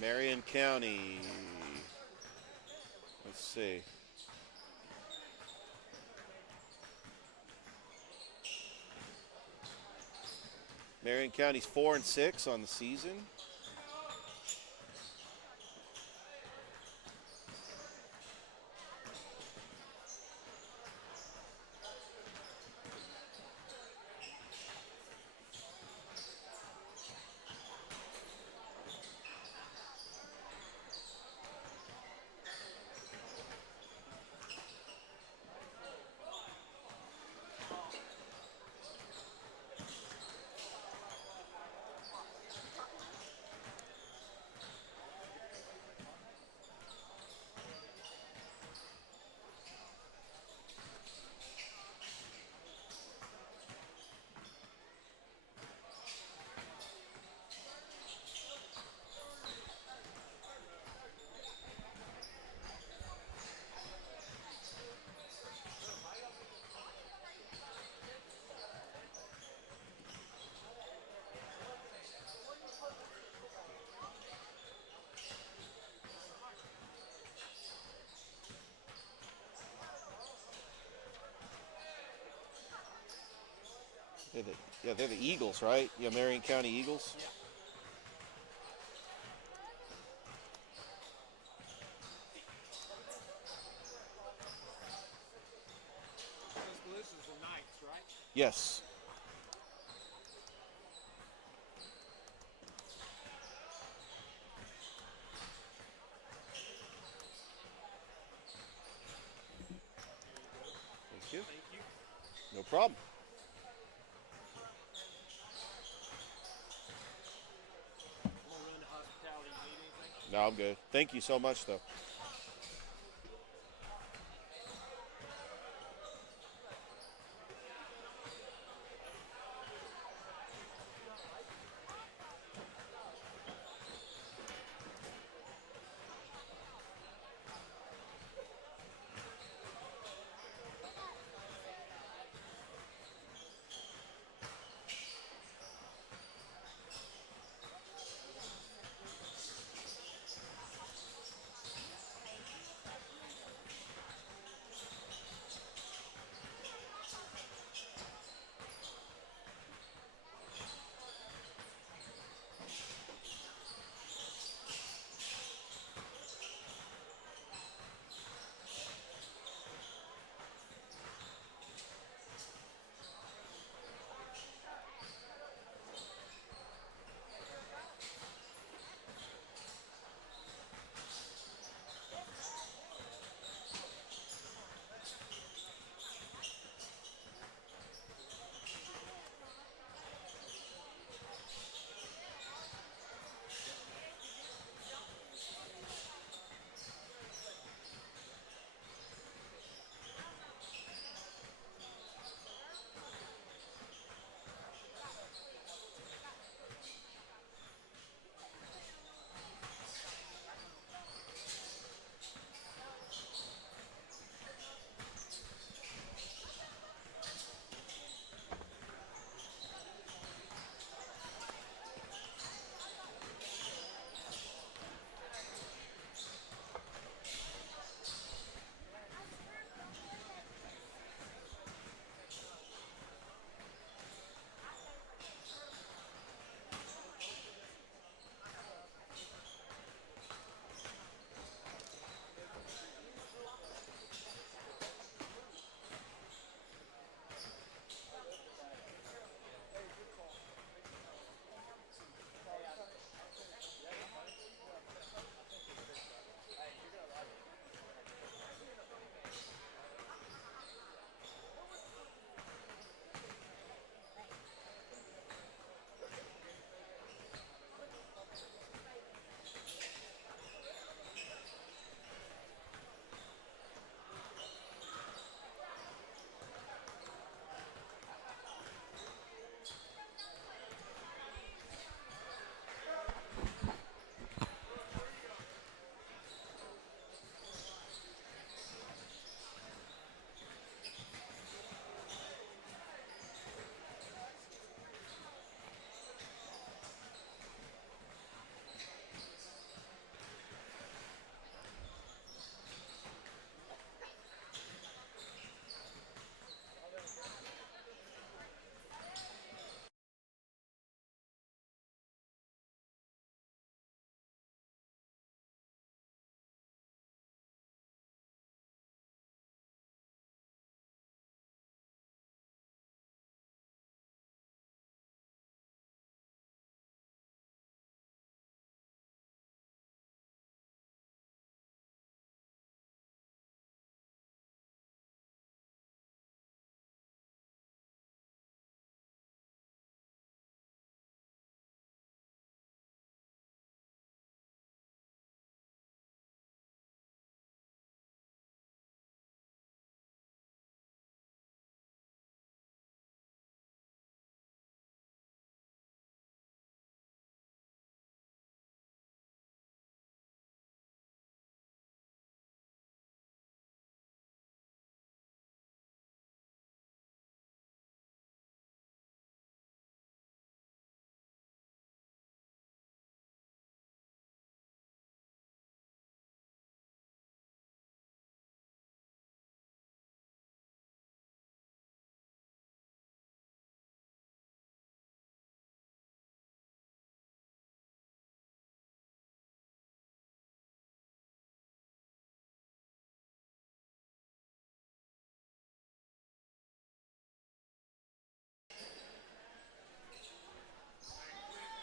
Marion County. Let's see. Marion County's 4-6 on the season. They're the Eagles, right? Yeah, Marion County Eagles. Yeah. This is the Knights, right? Yes. Thank you. Thank you. No problem. I'm going to run the hospitality. Need anything? No, I'm good. Thank you so much, though.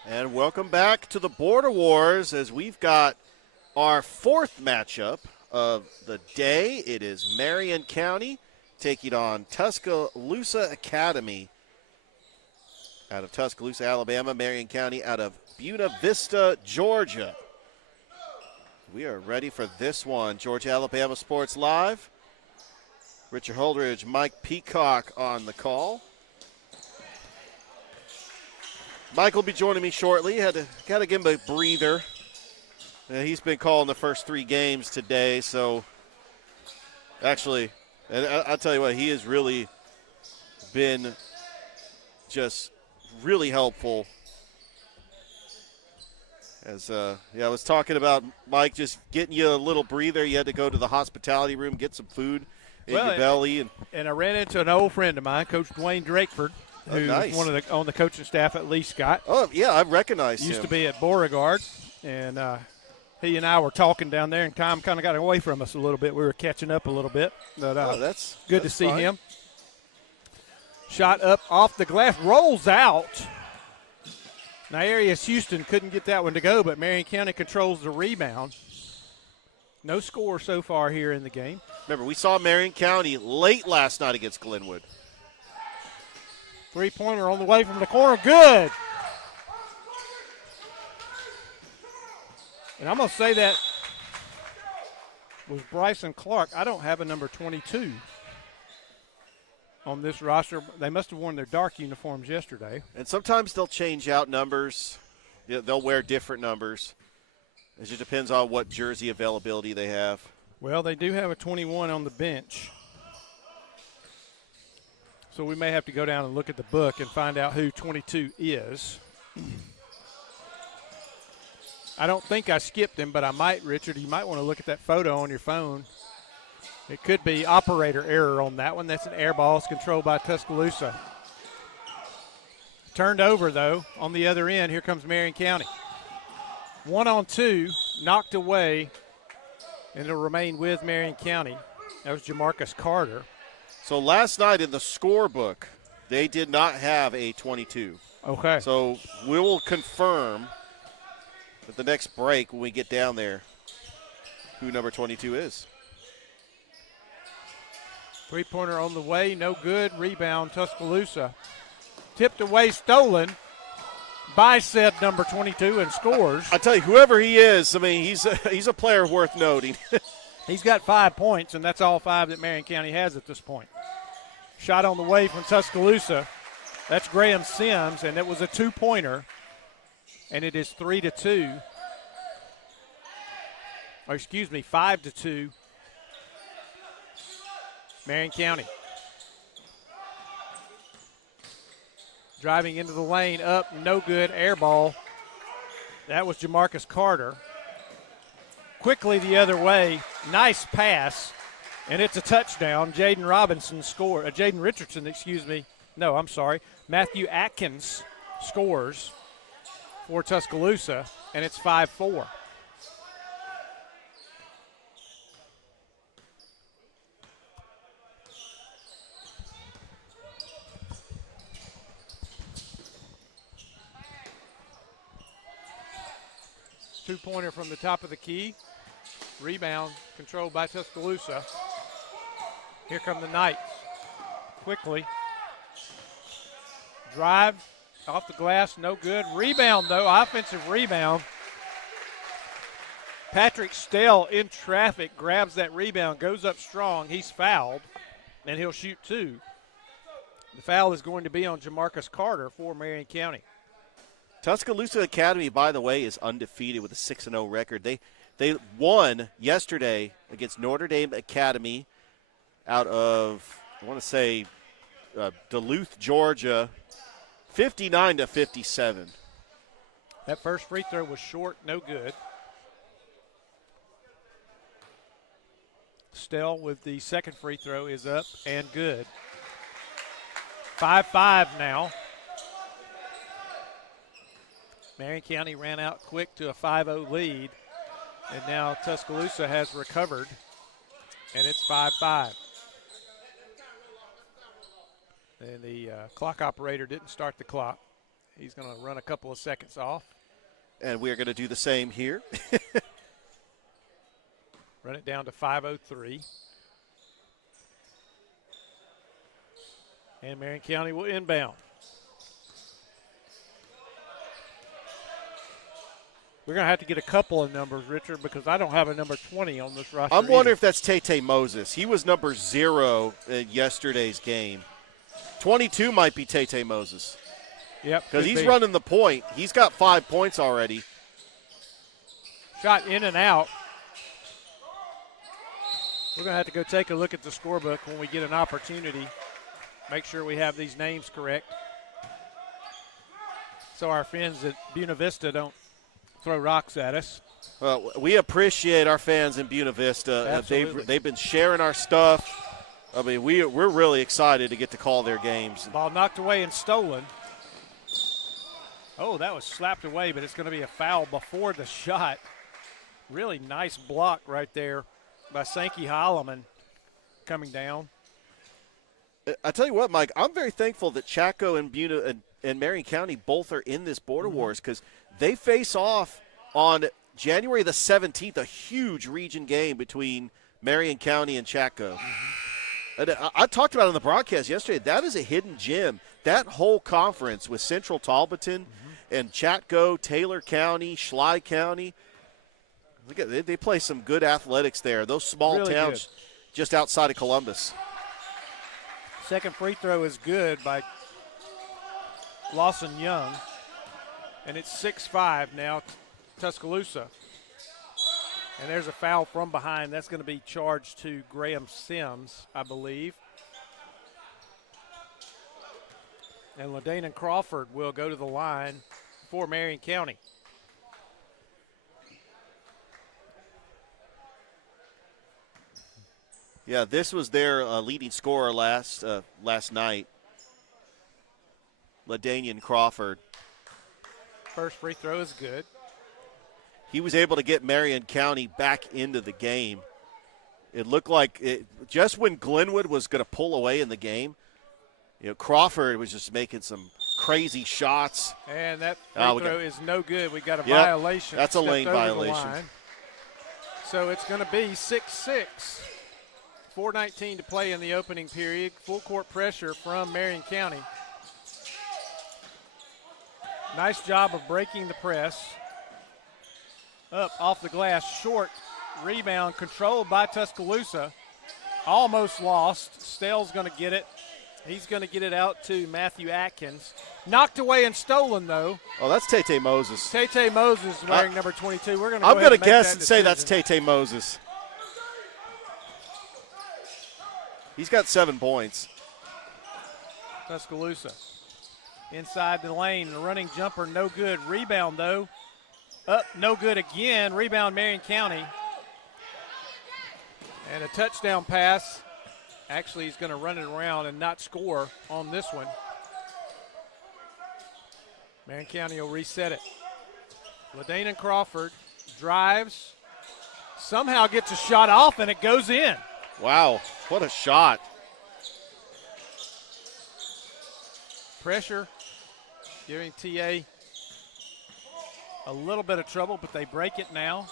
And welcome back to the Border Wars as we've got our fourth matchup of the day. It is Marion County taking on Tuscaloosa Academy out of Tuscaloosa, Alabama. Marion County out of Buena Vista, Georgia. We are ready for this one. Georgia Alabama Sports Live. Richard Holdridge, Mike Peacock on the call. Mike will be joining me shortly. Got to give him a breather. He's been calling the first 3 games today, so actually, and I'll tell you what, he has really been just really helpful. As I was talking about Mike just getting you a little breather. You had to go to the hospitality room, get some food in your belly. And I ran into an old friend of mine, Coach Dwayne Drakeford, who's on the coaching staff at Lee Scott. Oh, yeah, I recognize him. Used to be at Beauregard, and he and I were talking down there, and Tom kind of got away from us a little bit. We were catching up a little bit. But that's good to see fine. him. Shot up off the glass, rolls out. Now, Arias Houston couldn't get that one to go, but Marion County controls the rebound. No score so far here in the game. Remember, we saw Marion County late last night against Glenwood. Three-pointer on the way from the corner. Good. And I'm going to say that was Bryson Clark. I don't have a number 22 on this roster. They must have worn their dark uniforms yesterday. And sometimes they'll change out numbers. They'll wear different numbers. It just depends on what jersey availability they have. Well, they do have a 21 on the bench. So we may have to go down and look at the book and find out who 22 is. I don't think I skipped him, but I might, Richard. You might want to look at that photo on your phone. It could be operator error on that one. That's an air ball. It's controlled by Tuscaloosa. Turned over, though, on the other end. Here comes Marion County. 1-on-2, knocked away, and it'll remain with Marion County. That was Jamarcus Carter. So last night in the scorebook, they did not have a 22. Okay. So we will confirm at the next break when we get down there who number 22 is. Three-pointer on the way, no good. Rebound, Tuscaloosa. Tipped away, stolen by said number 22 and scores. I tell you, whoever he is, I mean, he's a player worth noting. He's got 5 points, and that's all 5 that Marion County has at this point. Shot on the way from Tuscaloosa. That's Graham Sims, and it was a 2-pointer, and it is 3-2. Or excuse me, 5-2. Marion County. Driving into the lane, up, no good, air ball. That was Jamarcus Carter. Quickly the other way, nice pass, and it's a touchdown. Jaden Richardson, Matthew Atkins scores for Tuscaloosa, and it's 5-4. Two-pointer from the top of the key. Rebound controlled by Tuscaloosa. Here come the Knights. Quickly. Drive off the glass, no good. Rebound, though, offensive rebound. Patrick Stell in traffic grabs that rebound, goes up strong. He's fouled, and he'll shoot 2. The foul is going to be on Jamarcus Carter for Marion County. Tuscaloosa Academy, by the way, is undefeated with a 6-0 record. They won yesterday against Notre Dame Academy out of, I want to say, Duluth, Georgia, 59-57. That first free throw was short, no good. Stell with the second free throw is up and good. 5-5 now. Marion County ran out quick to a 5-0 lead, and now Tuscaloosa has recovered, and it's 5-5. And the clock operator didn't start the clock. He's going to run a couple of seconds off. And we are going to do the same here. Run it down to 5:03. And Marion County will inbound. We're going to have to get a couple of numbers, Richard, because I don't have a number 20 on this roster. I'm wondering if that's Tay Moses. He was number 0 in yesterday's game. 22 might be Tay Moses. Yep. Because he's running the point. He's got 5 points already. Shot in and out. We're going to have to go take a look at the scorebook when we get an opportunity. Make sure we have these names correct, so our friends at Buena Vista don't throw rocks at us. Well, we appreciate our fans in Buena Vista. Absolutely. They've been sharing our stuff. I mean, we're really excited to get to call their games. Ball knocked away and stolen. Oh, that was slapped away, but it's going to be a foul before the shot. Really nice block right there by Sankey Holloman coming down. I tell you what, Mike, I'm very thankful that Chaco and Buena and Marion County both are in this border wars, because they face off on January the 17th, a huge region game between Marion County and Chaco. And I talked about it on the broadcast yesterday. That is a hidden gem. That whole conference with Central Talbotton and Chatco, Taylor County, Schley County, look at, they play some good athletics there. Those small Really towns good. just outside of Columbus. Second free throw is good by Lawson Young. And it's 6-5 now, Tuscaloosa. And there's a foul from behind. That's going to be charged to Graham Sims, I believe. And LaDana Crawford will go to the line for Marion County. Yeah, this was their leading scorer last night, LaDanian Crawford. First free throw is good. He was able to get Marion County back into the game. It looked like just when Glenwood was going to pull away in the game, Crawford was just making some crazy shots. And that free throw is no good. We got a violation. That's a lane Stepped over the violation. line. So it's going to be 6-6. 4:19 to play in the opening period. Full court pressure from Marion County. Nice job of breaking the press. Up off the glass, short rebound controlled by Tuscaloosa. Almost lost. Stell's going to get it. He's going to get it out to Matthew Atkins. Knocked away and stolen, though. Oh, that's Tay Moses. Tay Moses wearing number 22. We're going to. I'm going to guess and say that's Tay Moses. He's got 7 points. Tuscaloosa inside the lane. The running jumper, no good. Rebound, though. Up, no good again. Rebound, Marion County. And a touchdown pass. Actually, he's going to run it around and not score on this one. Marion County will reset it. LaDana Crawford drives. Somehow gets a shot off, and it goes in. Wow, what a shot. Pressure giving TA a little bit of trouble, but they break it now.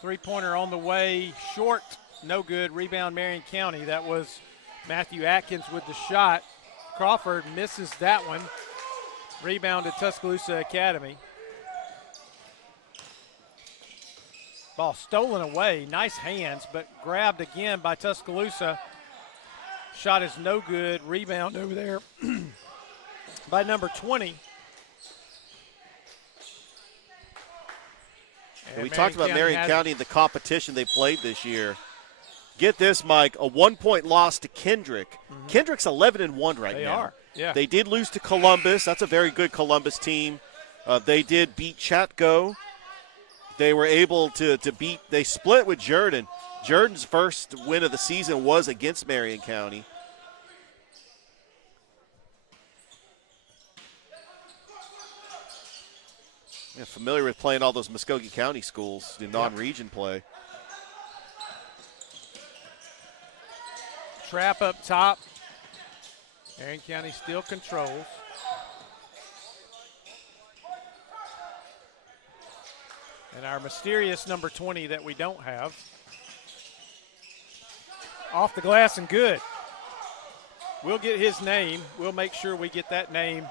Three-pointer on the way, short, no good. Rebound, Marion County. That was Matthew Atkins with the shot. Crawford misses that one. Rebound at Tuscaloosa Academy. Ball stolen away. Nice hands, but grabbed again by Tuscaloosa. Shot is no good. Rebound over there by number 20. We talked about Marion County and the competition they played this year. Get this, Mike, a 1-point loss to Kendrick. Kendrick's 11-1 right now. They are, yeah. They did lose to Columbus. That's a very good Columbus team. They did beat Chatco. They were able to beat – they split with Jordan. Jordan's first win of the season was against Marion County. Yeah, familiar with playing all those Muskogee County schools in non-region play. Trap up top. Marion County still controls. And our mysterious number 20 that we don't have. Off the glass and good. We'll get his name. We'll make sure we get that name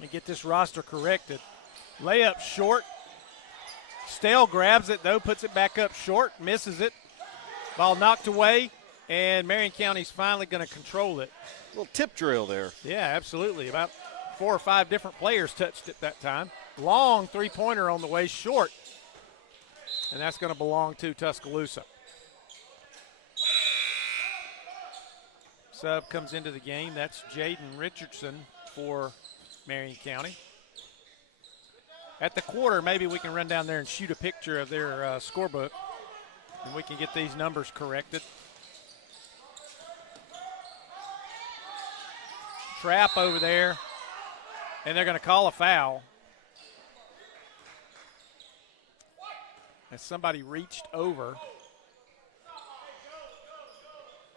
and get this roster corrected. Layup short. Stale grabs it, though, puts it back up short, misses it. Ball knocked away, and Marion County's finally going to control it. A little tip drill there. Yeah, absolutely. About 4 or 5 different players touched it that time. Long three-pointer on the way, short. And that's going to belong to Tuscaloosa. Sub comes into the game. That's Jaden Richardson for Marion County. At the quarter, maybe we can run down there and shoot a picture of their scorebook, and we can get these numbers corrected. Trap over there, and they're going to call a foul. As somebody reached over.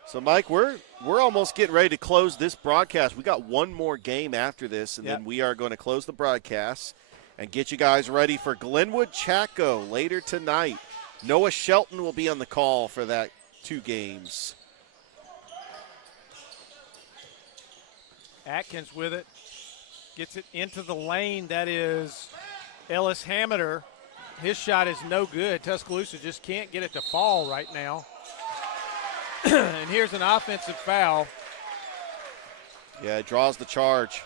So, Mike, we're almost getting ready to close this broadcast. We got one more game after this, and then we are going to close the broadcast and get you guys ready for Glenwood Chaco later tonight. Noah Shelton will be on the call for that 2 games. Atkins with it. Gets it into the lane. That is Ellis Hameter. His shot is no good. Tuscaloosa just can't get it to fall right now. And here's an offensive foul. Yeah, it draws the charge.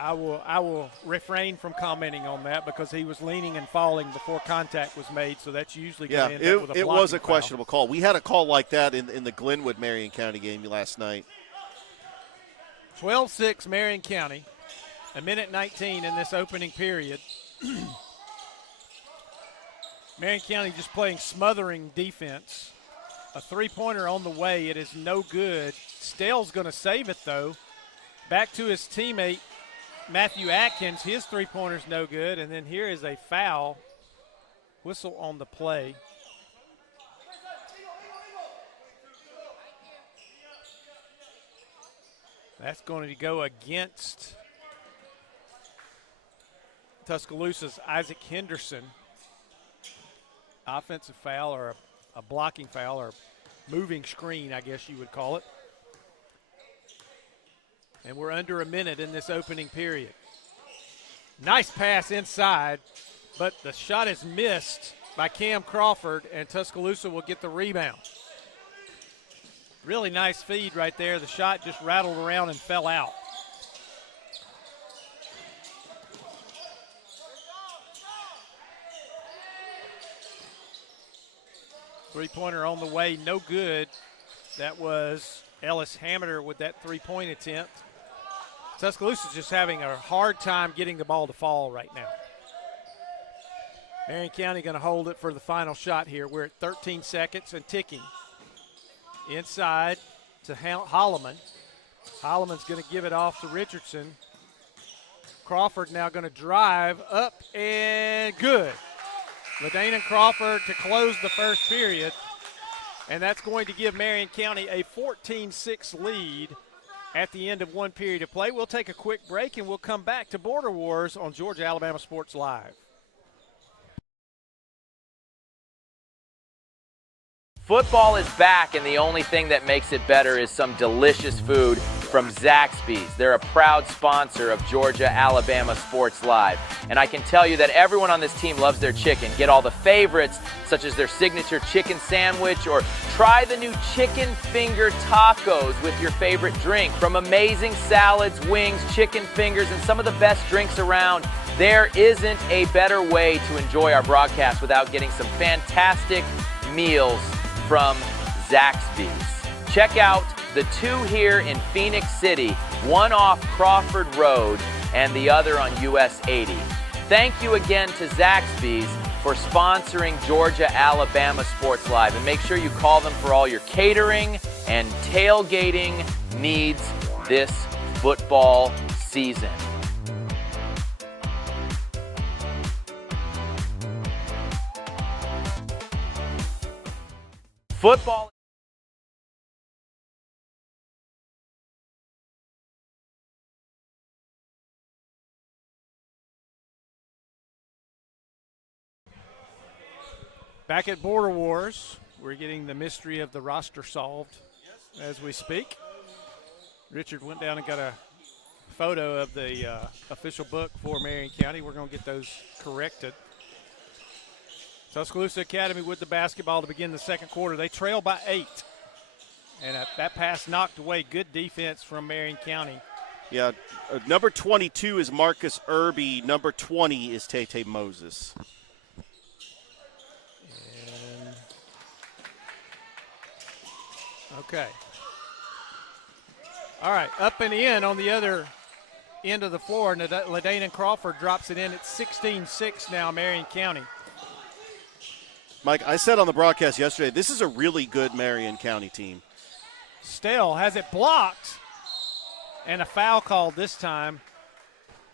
I will refrain from commenting on that because he was leaning and falling before contact was made, so that's usually going to end up with a it blocking was a foul. questionable call. We had a call like that in the Glenwood Marion County game last night. 12-6 Marion County. 1:19 in this opening period. Marion County just playing smothering defense. A three-pointer on the way. It is no good. Stale's going to save it, though. Back to his teammate, Matthew Atkins. His three-pointer's no good. And then here is a foul. Whistle on the play. That's going to go against Tuscaloosa's Isaac Henderson. Offensive foul or a blocking foul or moving screen, I guess you would call it. And we're under a minute in this opening period. Nice pass inside, but the shot is missed by Cam Crawford, and Tuscaloosa will get the rebound. Really nice feed right there. The shot just rattled around and fell out. Three-pointer on the way, no good. That was Ellis Hameter with that three-point attempt. Tuscaloosa's just having a hard time getting the ball to fall right now. Marion County going to hold it for the final shot here. We're at 13 seconds and ticking. Inside to Holloman. Holloman's going to give it off to Richardson. Crawford now going to drive up and good. LaDana Crawford to close the first period. And that's going to give Marion County a 14-6 lead at the end of one period of play. We'll take a quick break and we'll come back to Border Wars on Georgia Alabama Sports Live. Football is back, and the only thing that makes it better is some delicious food from Zaxby's. They're a proud sponsor of Georgia Alabama Sports Live. And I can tell you that everyone on this team loves their chicken. Get all the favorites, such as their signature chicken sandwich, or try the new chicken finger tacos with your favorite drink. From amazing salads, wings, chicken fingers, and some of the best drinks around, there isn't a better way to enjoy our broadcast without getting some fantastic meals from Zaxby's. Check out the two here in Phoenix City, one off Crawford Road and the other on US 80. Thank you again to Zaxby's for sponsoring Georgia Alabama Sports Live, and make sure you call them for all your catering and tailgating needs this football season. Football Back at Border Wars, we're getting the mystery of the roster solved as we speak. Richard went down and got a photo of the official book for Marion County. We're going to get those corrected. Tuscaloosa Academy with the basketball to begin the second quarter. They trail by 8. And that pass knocked away. Good defense from Marion County. Yeah, number 22 is Marcus Irby. Number 20 is Tate Moses. And okay. All right, up and in on the other end of the floor. LaDana Crawford drops it in at 16-6 now, Marion County. Mike, I said on the broadcast yesterday, this is a really good Marion County team. Stell has it blocked, and a foul called this time.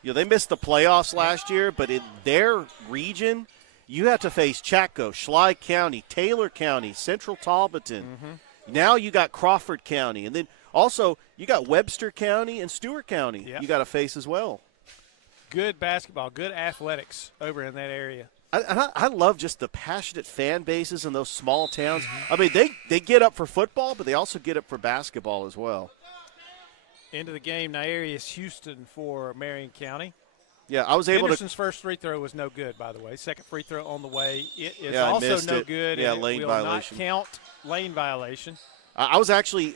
You know, they missed the playoffs last year, but in their region, you have to face Chaco, Schley County, Taylor County, Central Talbotton. Now you got Crawford County, and then also you got Webster County and Stewart County you got to face as well. Good basketball, good athletics over in that area. I love just the passionate fan bases in those small towns. I mean, they get up for football, but they also get up for basketball as well. Into the game, Naarius Houston for Marion County. Yeah, I was able Henderson's first free throw was no good, by the way. Second free throw on the way. It is I also missed no it. good. Yeah, and lane it will violation. not count lane violation. I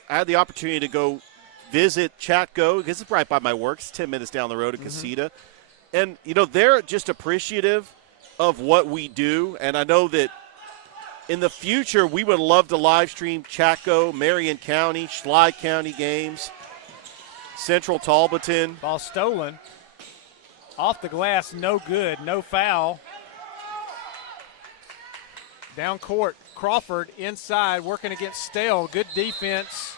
had the opportunity to go visit Chatco because it's right by my work. It's 10 minutes down the road in Casita. And, you know, they're just appreciative of what we do. And I know that in the future we would love to live stream Chatco, Marion County, Schley County games, Central Talbotton. Ball stolen. Off the glass, no good, no foul. Down court, Crawford inside, working against Stale. Good defense.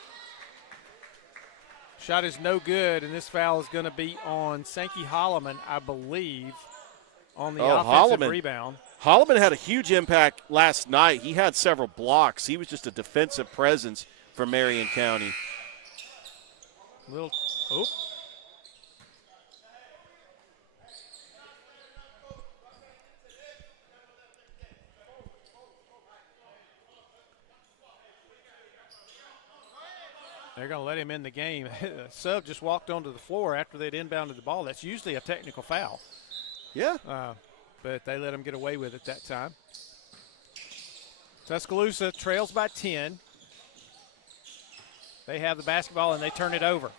Shot is no good, and this foul is going to be on Sankey Holloman, I believe, on the offensive rebound. Holloman had a huge impact last night. He had several blocks. He was just a defensive presence for Marion County. They're going to let him in the game. Sub just walked onto the floor after they'd inbounded the ball. That's usually a technical foul. Yeah. But they let him get away with it that time. Tuscaloosa trails by 10. They have the basketball, and they turn it over.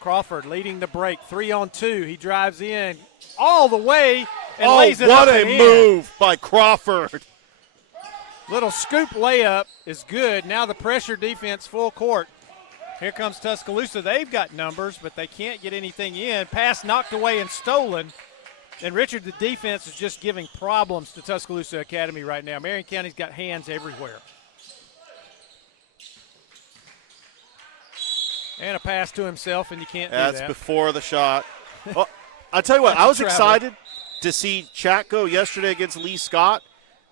Crawford leading the break, 3-on-2. He drives in all the way and lays it up and in. What a move by Crawford. Little scoop layup is good. Now the pressure defense full court. Here comes Tuscaloosa. They've got numbers, but they can't get anything in. Pass knocked away and stolen. And, Richard, the defense is just giving problems to Tuscaloosa Academy right now. Marion County's got hands everywhere. And a pass to himself, and you can't do that. That's before the shot. Well, I'll tell you what, I was excited to see Chatco yesterday against Lee Scott,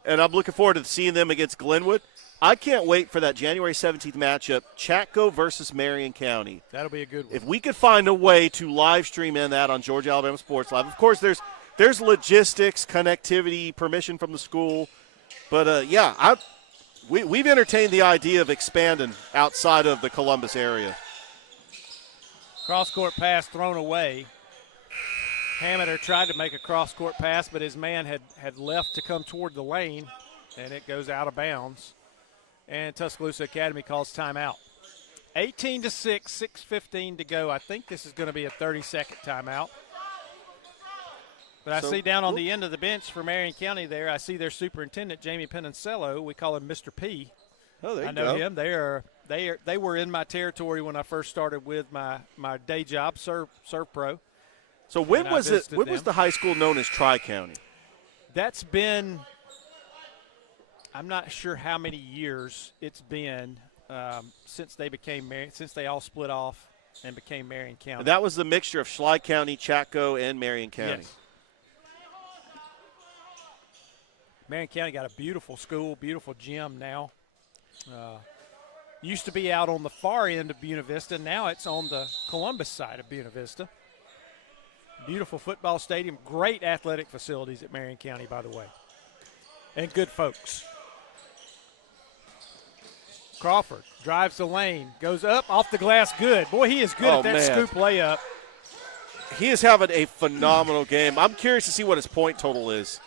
and I'm looking forward to seeing them against Glenwood. I can't wait for that January 17th matchup, Chatco versus Marion County. That'll be a good one. If we could find a way to live stream in that on Georgia Alabama Sports Live. Of course, there's logistics, connectivity, permission from the school. But, we've entertained the idea of expanding outside of the Columbus area. Cross-court pass thrown away. Hameter tried to make a cross-court pass, but his man had left to come toward the lane, and it goes out of bounds. And Tuscaloosa Academy calls timeout. 18-6, 6:15 to go. I think this is going to be a 30-second timeout. But I see down on the end of the bench for Marion County there, I see their superintendent, Jamie Peninsello. We call him Mr. P. Oh, there you go. I know him. They were in my territory when I first started with my day job, Serve Pro. So when was the high school known as Tri-County? That's been, I'm not sure how many years it's been since they all split off and became Marion County. And that was the mixture of Schley County, Chatco, and Marion County. Yes. Marion County got a beautiful school, beautiful gym now. Used to be out on the far end of Buena Vista. Now it's on the Columbus side of Buena Vista. Beautiful football stadium. Great athletic facilities at Marion County, by the way. And good folks. Crawford drives the lane, goes up, off the glass, good. Boy, he is good at that man. scoop layup. He is having a phenomenal game. I'm curious to see what his point total is.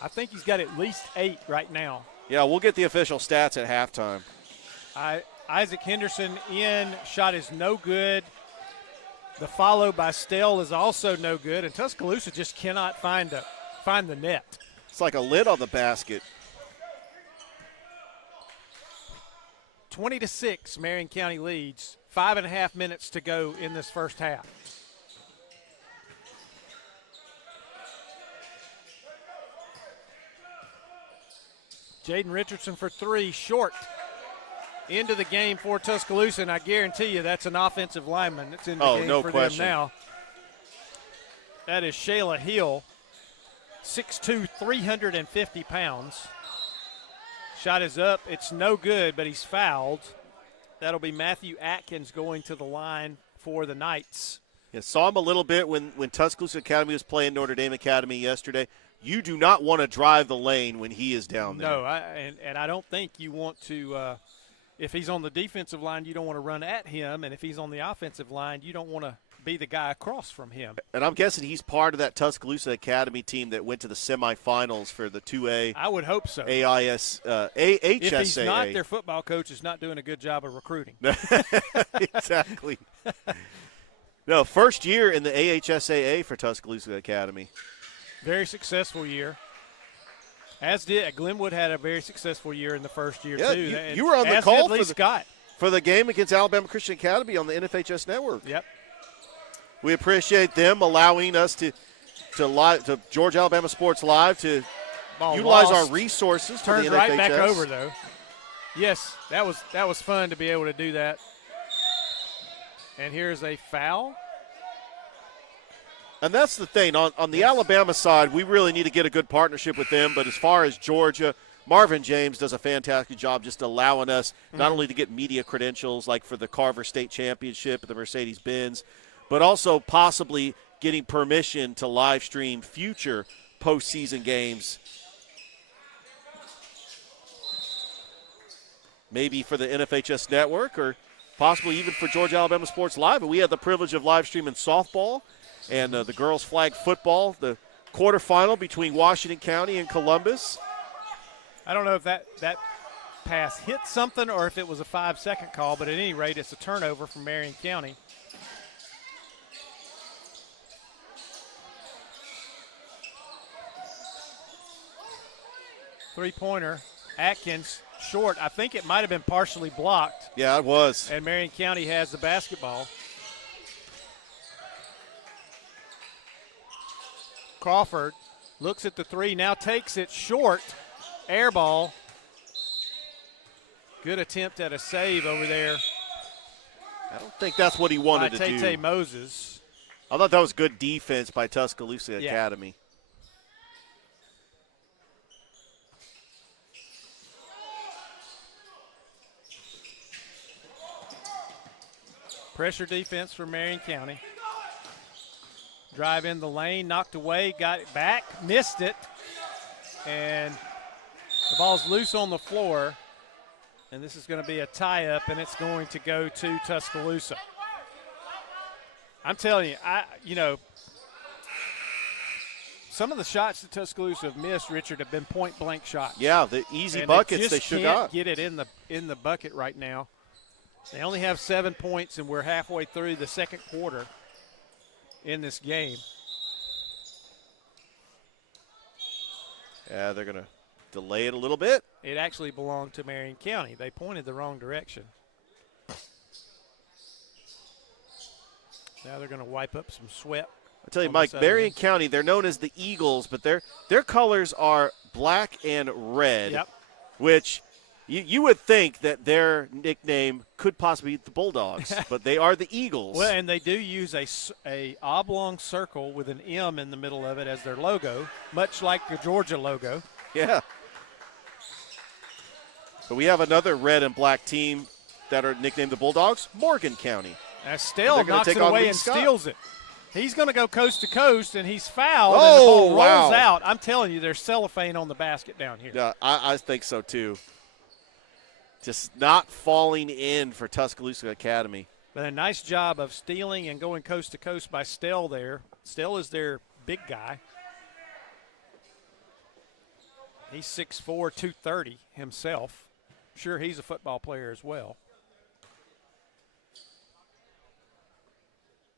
I think he's got at least 8 right now. Yeah, we'll get the official stats at halftime. Isaac Henderson shot is no good. The follow by Stell is also no good, and Tuscaloosa just cannot find the net. It's like a lid on the basket. 20-6, Marion County leads. 5.5 minutes to go in this first half. Jaden Richardson for 3, short. Into the game for Tuscaloosa, and I guarantee you that's an offensive lineman that's in the game no for question. them now. That is Shayla Hill, 6'2", 350 pounds. Shot is up. It's no good, but he's fouled. That'll be Matthew Atkins going to the line for the Knights. Yeah, saw him a little bit when Tuscaloosa Academy was playing Notre Dame Academy yesterday. You do not want to drive the lane when he is down there. No, and I don't think you want to if he's on the defensive line, you don't want to run at him, and if he's on the offensive line, you don't want to be the guy across from him. And I'm guessing he's part of that Tuscaloosa Academy team that went to the semifinals for the 2A. I would hope so. HSAA. If he's not, their football coach is not doing a good job of recruiting. Exactly. No, first year in the AHSAA for Tuscaloosa Academy. Very successful year. As did Glenwood had a very successful year in the first year, Yeah, too. you were on the As call did Lee Scott. for the game against Alabama Christian Academy on the NFHS Network. Yep. We appreciate them allowing us to Georgia Alabama Sports Live to Ball utilize lost. our resources for Turned the right NFHS. back over, though. Yes, that was fun to be able to do that. And here's a foul. And that's the thing. On the Alabama side, we really need to get a good partnership with them. But as far as Georgia, Marvin James does a fantastic job just allowing us not only to get media credentials like for the Carver State Championship and the Mercedes-Benz, but also possibly getting permission to live stream future postseason games. Maybe for the NFHS Network or possibly even for Georgia Alabama Sports Live. And we had the privilege of live streaming softball and the girls flag football, the quarterfinal between Washington County and Columbus. I don't know if that pass hit something or if it was a 5-second call, but at any rate, it's a turnover from Marion County. Three-pointer, Atkins, short. I think it might have been partially blocked. Yeah, it was. And Marion County has the basketball. Crawford looks at the three, now takes it short. Air ball. Good attempt at a save over there I don't think that's what he wanted by to Tay do. Moses. I thought that was good defense by Tuscaloosa Yeah. Academy. Pressure defense for Marion County. Drive in the lane, knocked away, got it back, missed it, and the ball's loose on the floor, and this is going to be a tie-up, and it's going to go to Tuscaloosa. I'm telling you, some of the shots that Tuscaloosa have missed, Richard, have been point-blank shots. Yeah, the easy And buckets just they should can't got. get it in the bucket right now. They only have 7 points, and we're halfway through the second quarter in this game. Yeah, they're going to delay it a little bit. It actually belonged to Marion County. They pointed the wrong direction. Now they're going to wipe up some sweat. I tell you, on Mike, this other Marion end. County, they're known as the Eagles, but their colors are black and red, Yep. which you would think that their nickname could possibly be the Bulldogs, but they are the Eagles. Well, and they do use a oblong circle with an M in the middle of it as their logo, much like the Georgia logo. Yeah. But we have another red and black team that are nicknamed the Bulldogs, Morgan County. As Stell They're gonna knocks take it on away Lee and Scott. steals it. He's going to go coast to coast, and he's fouled, Oh, and the ball rolls wow. out. I'm telling you, there's cellophane on the basket down here. Yeah, I think so too. just not falling in for Tuscaloosa Academy. But a nice job of stealing and going coast to coast by Stell there. Stell is their big guy. He's 6'4", 230 himself. Sure, he's a football player as well.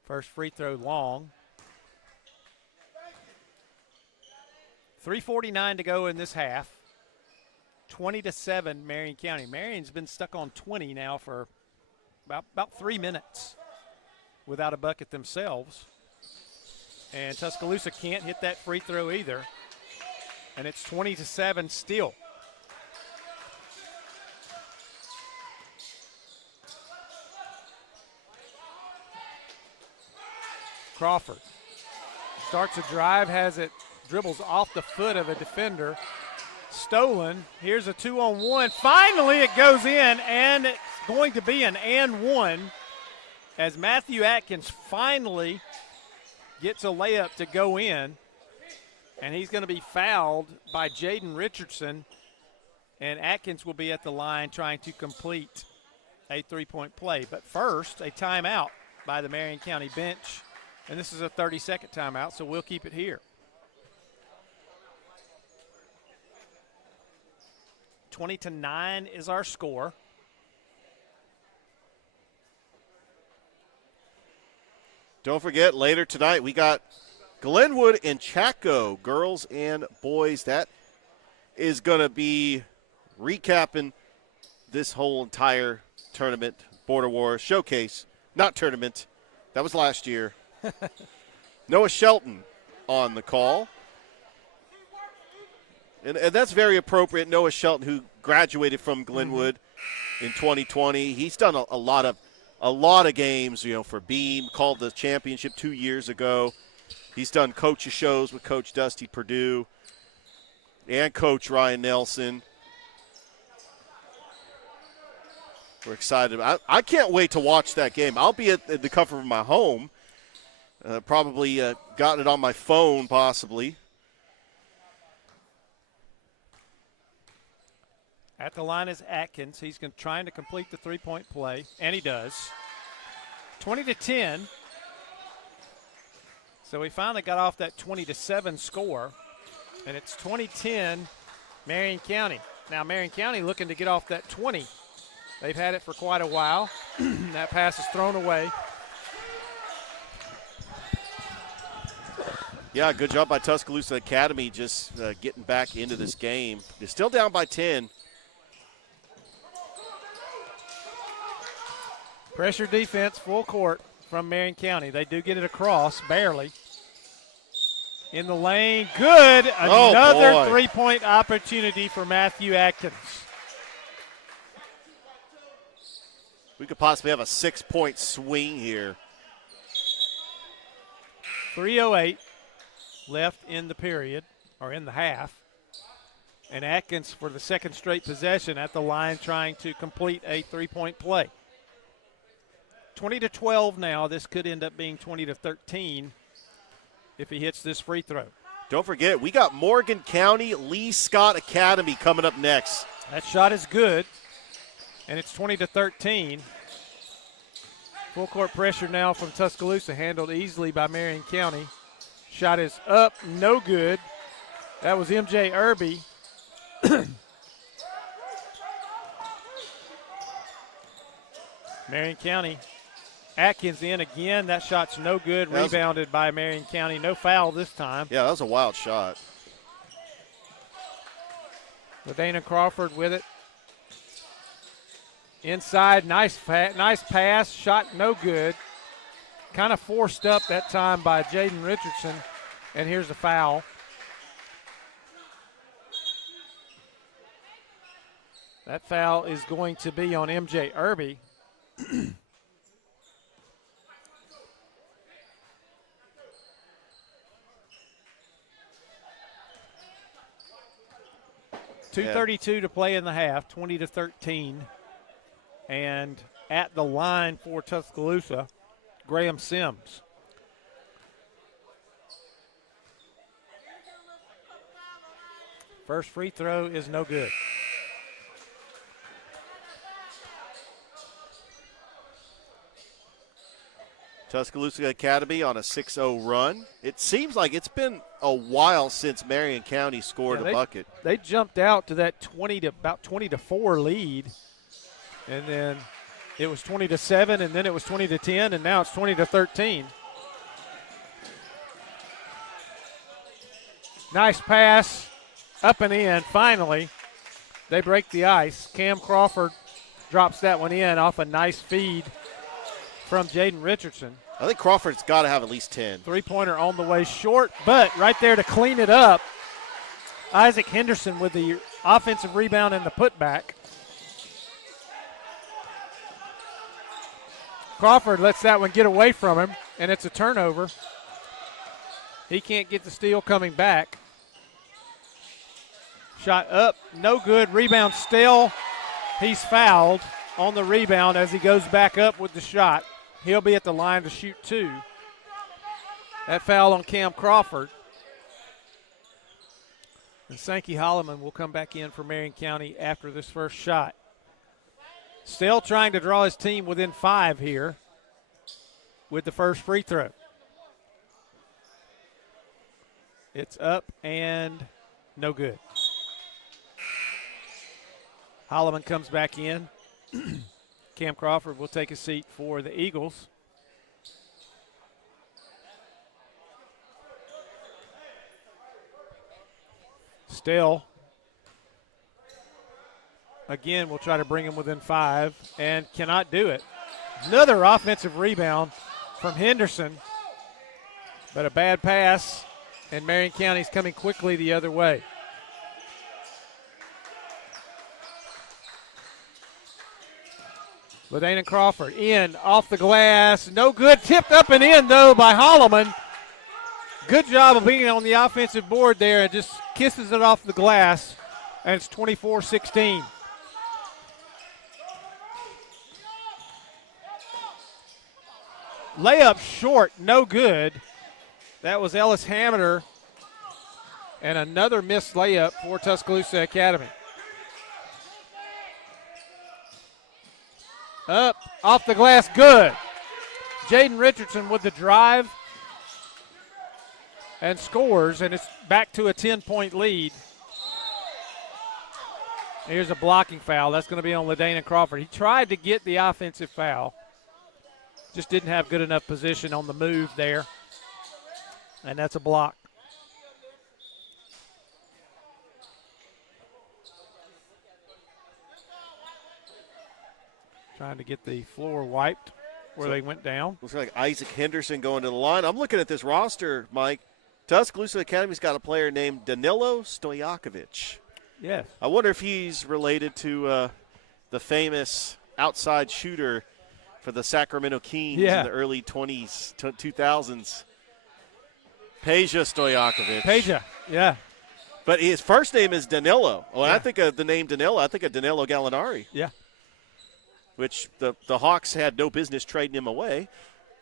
First free throw long. 3:49 to go in this half. 20-7 Marion County. Marion's been stuck on 20 now for about 3 minutes without a bucket themselves. And Tuscaloosa can't hit that free throw either. And it's 20-7 still. Crawford starts a drive, has it, dribbles off the foot of a defender. Stolen. Here's a 2-on-1. Finally, it goes in, and it's going to be an and one as Matthew Atkins finally gets a layup to go in, and he's going to be fouled by Jaden Richardson, and Atkins will be at the line trying to complete a three-point play. But first, a timeout by the Marion County bench, and this is a 30-second timeout, so we'll keep it here. 20-9 is our score. Don't forget, later tonight we got Glenwood and Chaco, girls and boys. That is going to be recapping this whole entire tournament, Border Wars Showcase. Not tournament. That was last year. Noah Shelton on the call. And that's very appropriate. Noah Shelton, who graduated from Glenwood in 2020. He's done a lot of games, for Beam, called the championship 2 years ago. He's done coaches shows with Coach Dusty Perdue and Coach Ryan Nelson. We're excited. I can't wait to watch that game. I'll be at the comfort of my home. Probably got it on my phone, possibly. At the line is Atkins. He's trying to complete the three-point play, and he does. 20-10. So we finally got off that 20-7 score, and it's 20-10 Marion County. Now Marion County looking to get off that 20. They've had it for quite a while. That pass is thrown away. Yeah, good job by Tuscaloosa Academy just getting back into this game. They're still down by 10. Pressure defense, full court from Marion County. They do get it across, barely. In the lane, good. Another three-point opportunity for Matthew Atkins. We could possibly have a 6-point swing here. 3:08 left in the period, or in the half. And Atkins, for the second straight possession, at the line trying to complete a three-point play. 20-12 now. This could end up being 20-13 if he hits this free throw. Don't forget, we got Morgan County Lee Scott Academy coming up next. That shot is good, and it's 20-13. Full court pressure now from Tuscaloosa, handled easily by Marion County. Shot is up, no good. That was MJ Irby. Marion County. Atkins in again. That shot's no good. Rebounded by Marion County. No foul this time. Yeah, that was a wild shot. LaDana Crawford with it. Inside, nice pass. Shot no good. Kind of forced up that time by Jaden Richardson. And here's a foul. That foul is going to be on MJ Irby. .232 to play in the half, 20-13. And at the line for Tuscaloosa, Graham Sims. First free throw is no good. Tuscaloosa Academy on a 6-0 run. It seems like it's been a while since Marion County scored a bucket. They jumped out to that about 20-4 lead, and then it was 20-7, and then it was 20-10, and now it's 20-13. Nice pass, up and in. Finally, they break the ice. Cam Crawford drops that one in off a nice feed from Jaden Richardson. I think Crawford's got to have at least 10. Three-pointer on the way short, but right there to clean it up, Isaac Henderson with the offensive rebound and the putback. Crawford lets that one get away from him, and it's a turnover. He can't get the steal coming back. Shot up, no good. Rebound still. He's fouled on the rebound as he goes back up with the shot. He'll be at the line to shoot 2. That foul on Cam Crawford. And Sankey Holloman will come back in for Marion County after this first shot. Still trying to draw his team within 5 here with the first free throw. It's up and no good. Holloman comes back in. Cam Crawford will take a seat for the Eagles. Still, again, we'll try to bring him within 5 and cannot do it. Another offensive rebound from Henderson, but a bad pass, and Marion County's coming quickly the other way. LaDana Crawford in, off the glass, no good. Tipped up and in, though, by Holloman. Good job of being on the offensive board there and just kisses it off the glass, and it's 24-16. Layup short, no good. That was Ellis Hammer, and another missed layup for Tuscaloosa Academy. Up, off the glass, good. Jaden Richardson with the drive and scores, and it's back to a 10-point lead. Here's a blocking foul. That's going to be on LaDana Crawford. He tried to get the offensive foul, just didn't have good enough position on the move there, and that's a block. Trying to get the floor wiped where they went down. Looks like Isaac Henderson going to the line. I'm looking at this roster, Mike. Tuscaloosa Academy's got a player named Danilo Stojakovic. Yes. I wonder if he's related to the famous outside shooter for the Sacramento Kings in the early 2000s. Peja Stojakovic. Peja, yeah. But his first name is Danilo. When Yeah. I think of the name Danilo, I think of Danilo Gallinari. Yeah. Which the Hawks had no business trading him away.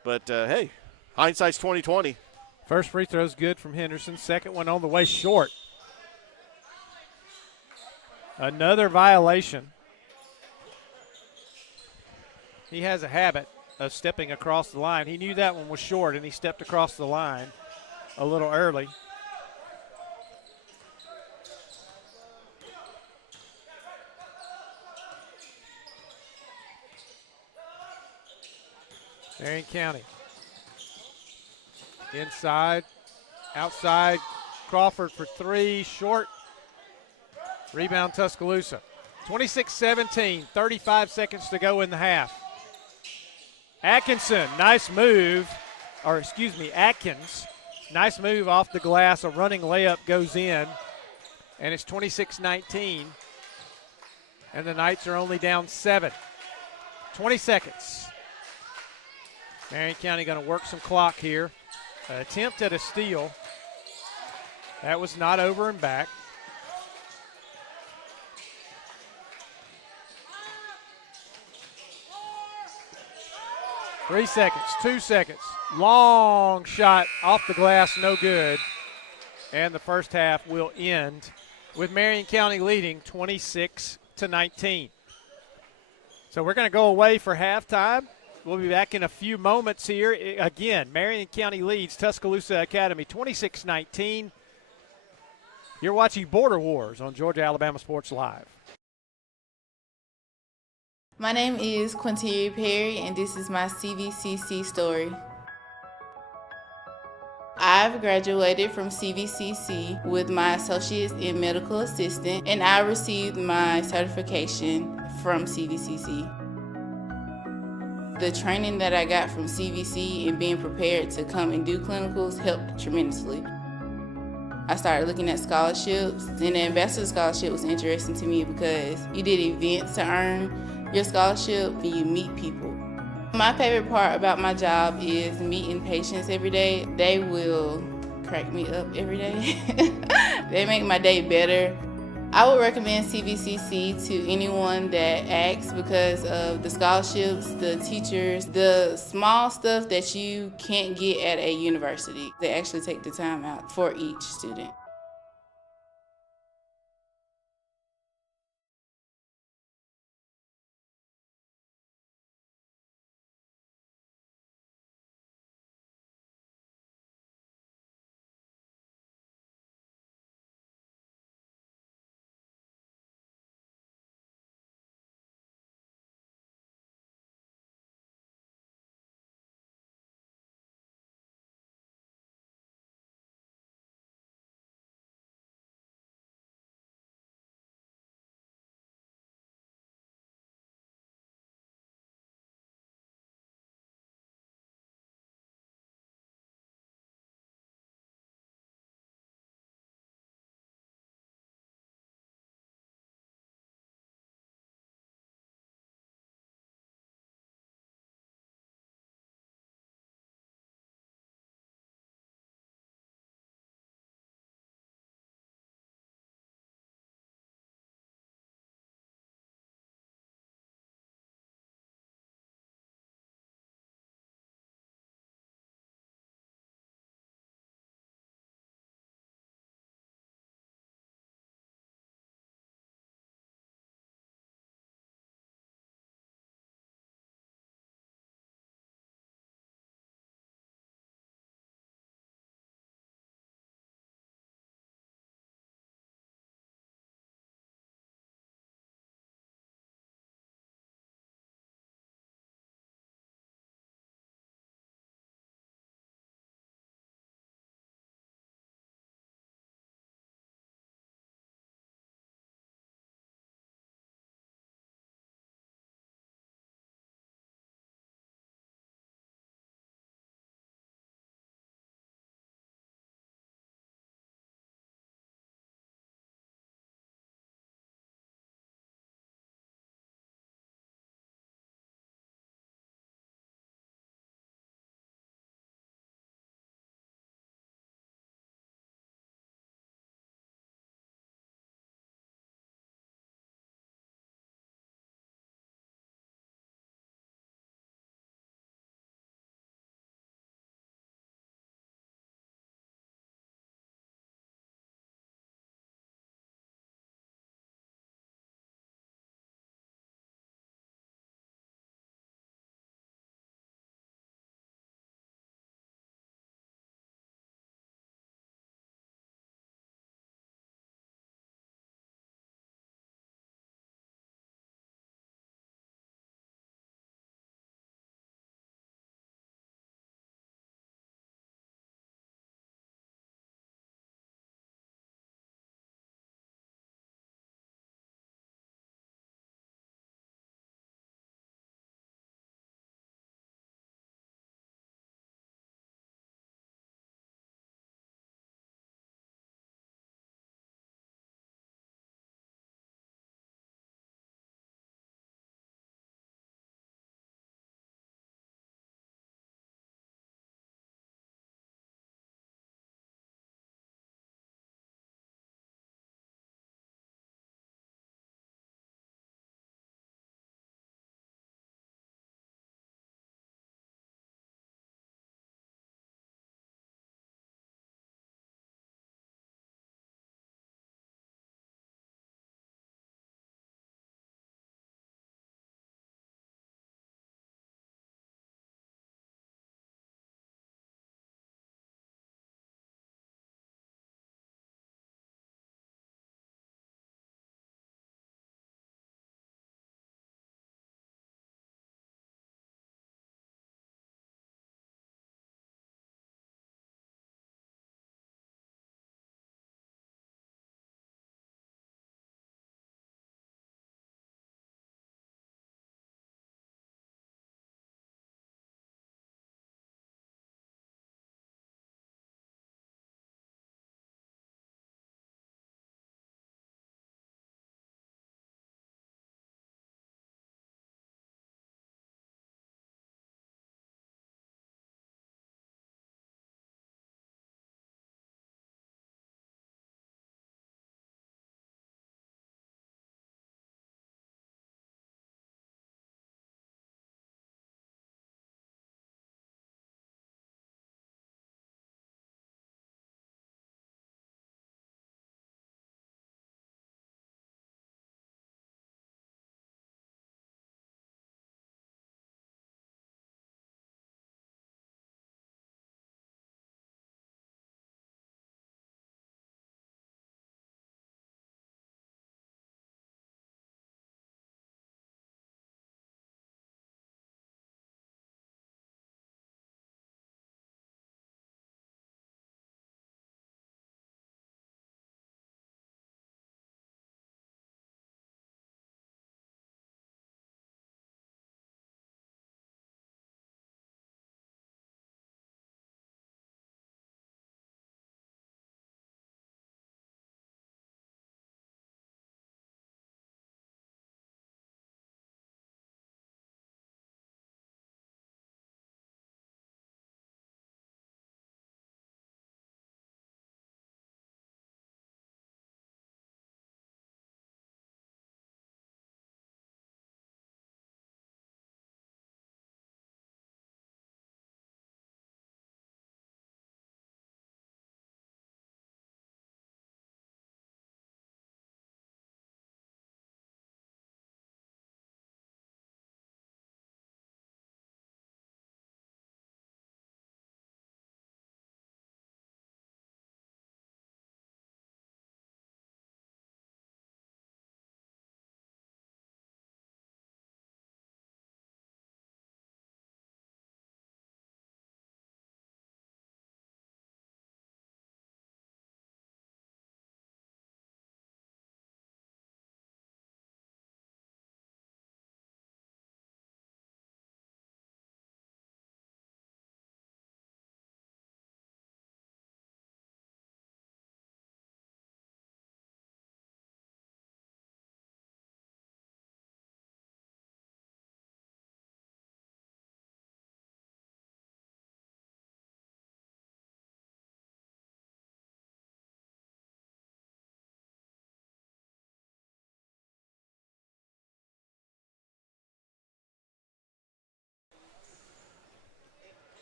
But, hey, hindsight's 20/20. First free throw's good from Henderson. Second one on the way short. Another violation. He has a habit of stepping across the line. He knew that one was short, and he stepped across the line a little early. Marion County. Inside, outside, Crawford for 3, short. Rebound Tuscaloosa. 26-17, 35 seconds to go in the half. Atkinson, nice move, Atkins, nice move off the glass. A running layup goes in, and it's 26-19, and the Knights are only down 7. 20 seconds. Marion County going to work some clock here. An attempt at a steal. That was not over and back. Three seconds, 2 seconds. Long shot off the glass, no good. And the first half will end with Marion County leading 26-19. So we're going to go away for halftime. We'll be back in a few moments here. Again, Marion County leads Tuscaloosa Academy 26-19. You're watching Border Wars on Georgia Alabama Sports Live. My name is Quinteria Perry, and this is my CVCC story. I've graduated from CVCC with my associates in medical assistant, and I received my certification from CVCC. The training that I got from CVC and being prepared to come and do clinicals helped tremendously. I started looking at scholarships, and the ambassador scholarship was interesting to me because you did events to earn your scholarship and you meet people. My favorite part about my job is meeting patients every day. They will crack me up every day. They make my day better. I would recommend CVCC to anyone that asks because of the scholarships, the teachers, the small stuff that you can't get at a university. They actually take the time out for each student.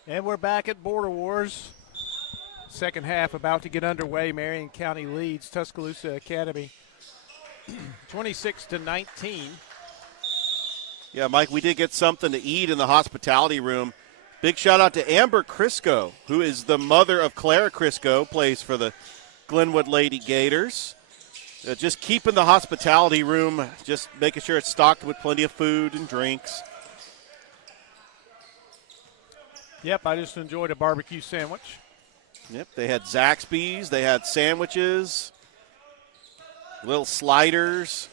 And we're back at Border Wars. Second half about to get underway. Marion County leads Tuscaloosa Academy 26-19. Yeah, Mike, we did get something to eat in the hospitality room. Big shout out to Amber Crisco, who is the mother of Clara Crisco, plays for the Glenwood Lady Gators. Just keeping the hospitality room, just making sure it's stocked with plenty of food and drinks. Yep, I just enjoyed a barbecue sandwich. Yep, they had Zaxby's, they had sandwiches, little sliders,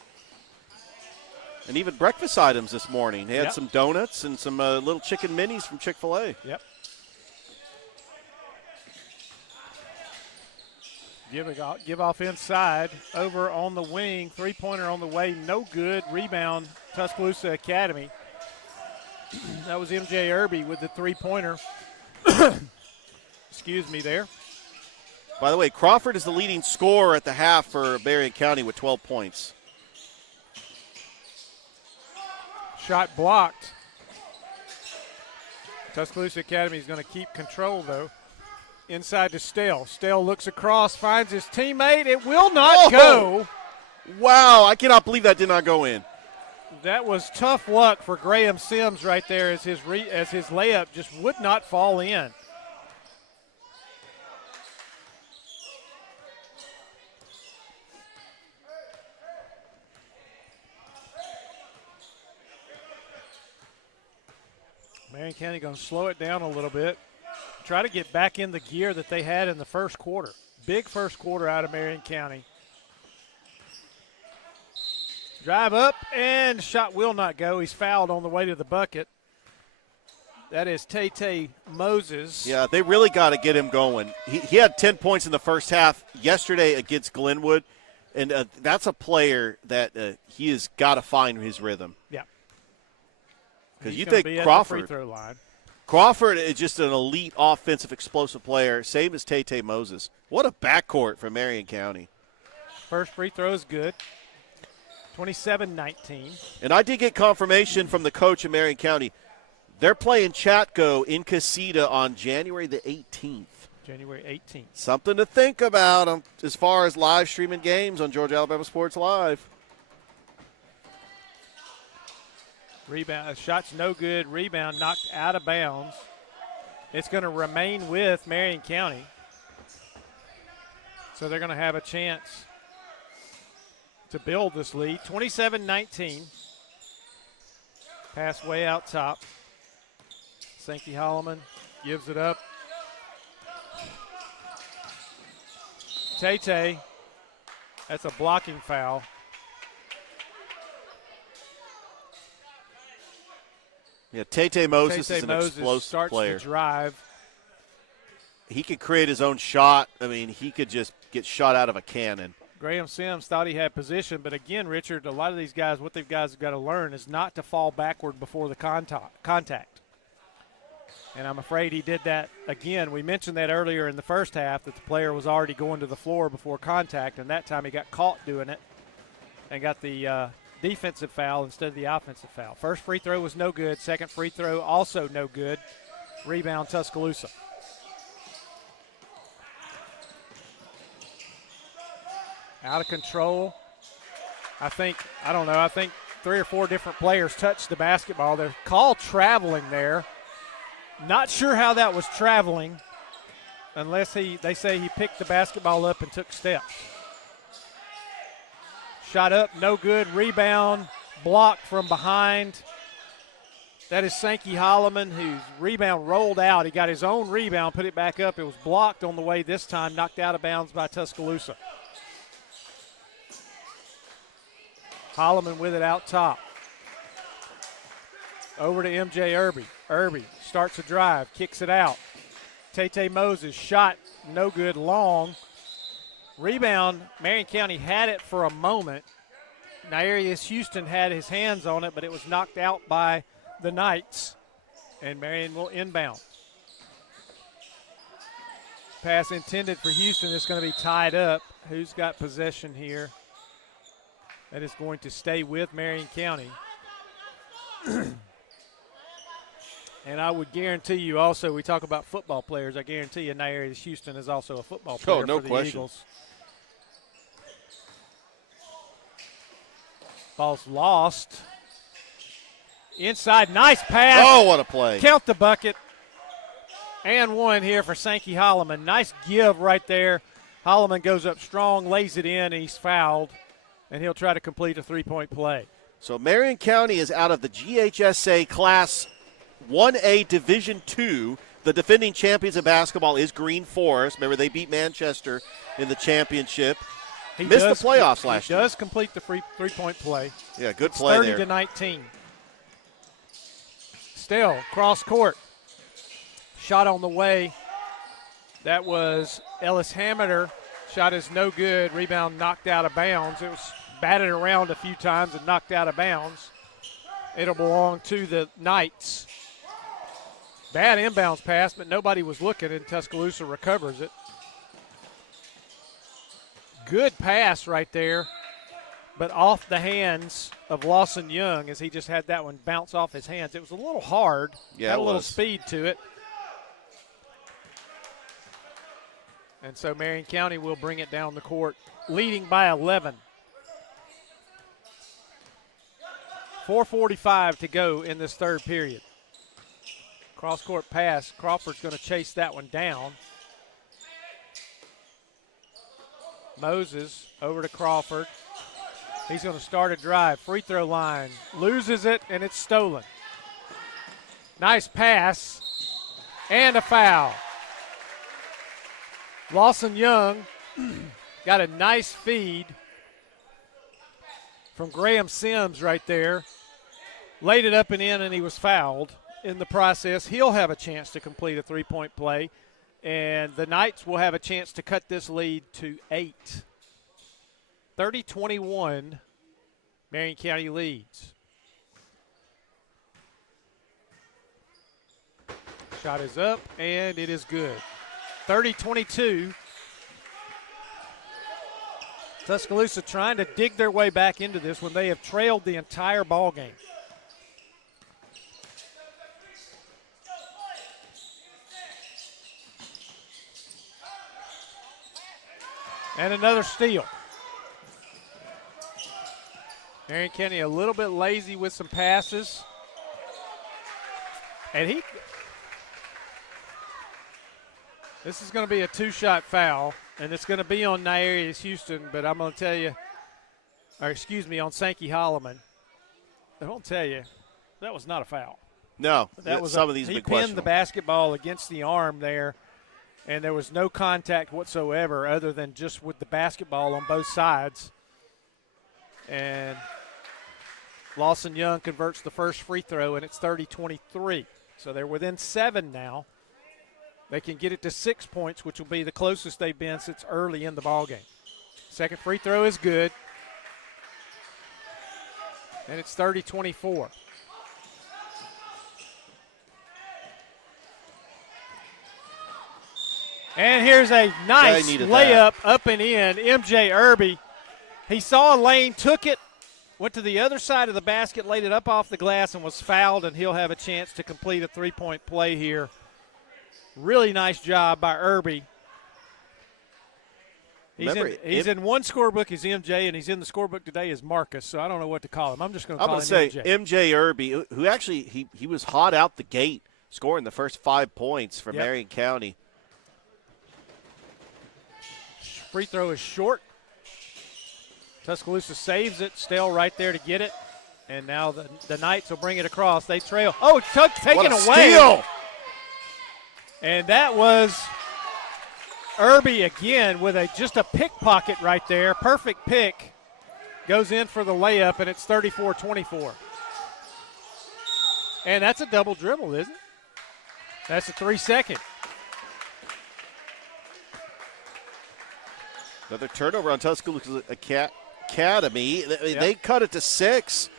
and even breakfast items this morning. They had some donuts and some little chicken minis from Chick-fil-A. Yep. Give off inside, over on the wing, three-pointer on the way, no good. Rebound, Tuscaloosa Academy. That was MJ Irby with the three-pointer. Excuse me there. By the way, Crawford is the leading scorer at the half for Marion County with 12 points. Shot blocked. Tuscaloosa Academy is going to keep control, though. Inside to Stale. Stale looks across, finds his teammate. It will not go. Wow, I cannot believe that did not go in. That was tough luck for Graham Sims right there as his layup just would not fall in. Marion County going to slow it down a little bit. Try to get back in the gear that they had in the first quarter. Big first quarter out of Marion County. Drive up, and shot will not go. He's fouled on the way to the bucket. That is Tay Moses. Yeah, they really got to get him going. He had 10 points in the first half yesterday against Glenwood, and that's a player that he has got to find his rhythm. Yeah. Because you think Crawford, free throw line. Crawford is just an elite offensive explosive player, same as Tay Moses. What a backcourt for Marion County. First free throw is good. 27-19. And I did get confirmation from the coach of Marion County. They're playing Chatco in Casita on January the 18th. January 18th. Something to think about as far as live streaming games on Georgia Alabama Sports Live. Rebound, shot's no good. Rebound knocked out of bounds. It's going to remain with Marion County. So they're going to have a chance to build this lead. 27-19. Pass way out top. Sankey Holloman gives it up. Tay, that's a blocking foul. Yeah, Tay Moses is an explosive starts player. The drive. He could create his own shot. I mean, he could just get shot out of a cannon. Graham Sims thought he had position, but again, Richard, a lot of these guys, what they've guys have got to learn is not to fall backward before the contact. And I'm afraid he did that again. We mentioned that earlier in the first half that the player was already going to the floor before contact, and that time he got caught doing it and got the defensive foul instead of the offensive foul. First free throw was no good. Second free throw also no good. Rebound Tuscaloosa. Out of control. I think 3 or 4 different players touched the basketball. They're called traveling there. Not sure how that was traveling unless they say he picked the basketball up and took steps. Shot up, no good. Rebound, blocked from behind. That is Sankey Holloman, whose rebound rolled out. He got his own rebound, put it back up. It was blocked on the way this time, knocked out of bounds by Tuscaloosa. Holloman with it out top. Over to MJ Irby. Irby starts a drive, kicks it out. Tay Moses, shot, no good, long. Rebound, Marion County had it for a moment. Nairius Houston had his hands on it, but it was knocked out by the Knights, and Marion will inbound. Pass intended for Houston is going to be tied up. Who's got possession here? That is going to stay with Marion County. And I would guarantee you also, we talk about football players, I guarantee you Naeris Houston is also a football player no for the question. Eagles. Ball's lost. Inside, nice pass. Oh, what a play. Count the bucket. And one here for Sankey Holloman. Nice give right there. Holloman goes up strong, lays it in, and he's fouled. And he'll try to complete a three-point play. So Marion County is out of the GHSA Class 1A Division II. The defending champions of basketball is Green Forest. Remember, they beat Manchester in the championship. Missed the playoffs last year. He does complete the three-point play. Yeah, good play there. 30-19. Still, cross court. Shot on the way. That was Ellis Hammeter. Shot is no good. Rebound knocked out of bounds. It was batted around a few times and knocked out of bounds. It'll belong to the Knights. Bad inbounds pass, but nobody was looking, and Tuscaloosa recovers it. Good pass right there, but off the hands of Lawson Young as he just had that one bounce off his hands. It was a little hard. Yeah, had it a little was. speed to it. And so Marion County will bring it down the court, leading by 11. 4:45 to go in this third period. Cross-court pass. Crawford's going to chase that one down. Moses over to Crawford. He's going to start a drive. Free throw line. Loses it, and it's stolen. Nice pass. And a foul. Lawson Young got a nice feed from Graham Sims right there. Laid it up and in, and he was fouled in the process. He'll have a chance to complete a three-point play, and the Knights will have a chance to cut this lead to 8. 30-21, Marion County leads. Shot is up, and it is good. 30-22. Tuscaloosa trying to dig their way back into this when they have trailed the entire ball game. And another steal. Marion County a little bit lazy with some passes. And this is going to be a two-shot foul, and it's going to be on Naeris Houston, but I'm going to tell you, on Sankey Holloman. I'm going to tell you, that was not a foul. No, That was some of these he have been pinned questionable. the basketball against the arm there, and there was no contact whatsoever other than just with the basketball on both sides. And Lawson Young converts the first free throw, and it's 30-23. So they're within 7 now. They can get it to 6 points, which will be the closest they've been since early in the ballgame. Second free throw is good. And it's 30-24. And here's a nice layup up and in. MJ Irby. He saw a lane, took it, went to the other side of the basket, laid it up off the glass, and was fouled, and he'll have a chance to complete a three-point play here. Really nice job by Irby. He's in one scorebook as MJ, and he's in the scorebook today as Marcus, so I don't know what to call him. I'm just going to call him MJ. MJ Irby, who actually he was hot out the gate, scoring the first 5 points for Marion County. Free throw is short. Tuscaloosa saves it. Stale right there to get it. And now the Knights will bring it across. They trail. Oh, taken away. Steal. And that was Irby again with just a pickpocket right there. Perfect pick. Goes in for the layup, and it's 34-24. And that's a double dribble, isn't it? That's a 3-second. Another turnover on Tuscaloosa Academy. They cut it to 6.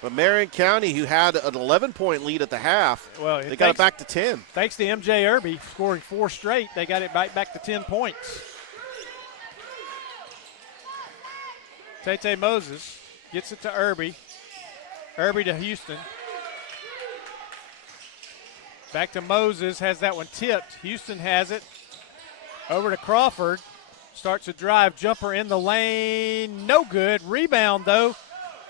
But Marion County, who had an 11-point lead at the half, they got it back to 10. Thanks to MJ Irby scoring 4 straight, they got it back to 10 points. Tate Moses gets it to Irby. Irby to Houston. Back to Moses, has that one tipped. Houston has it. Over to Crawford. Starts a drive, jumper in the lane. No good. Rebound, though.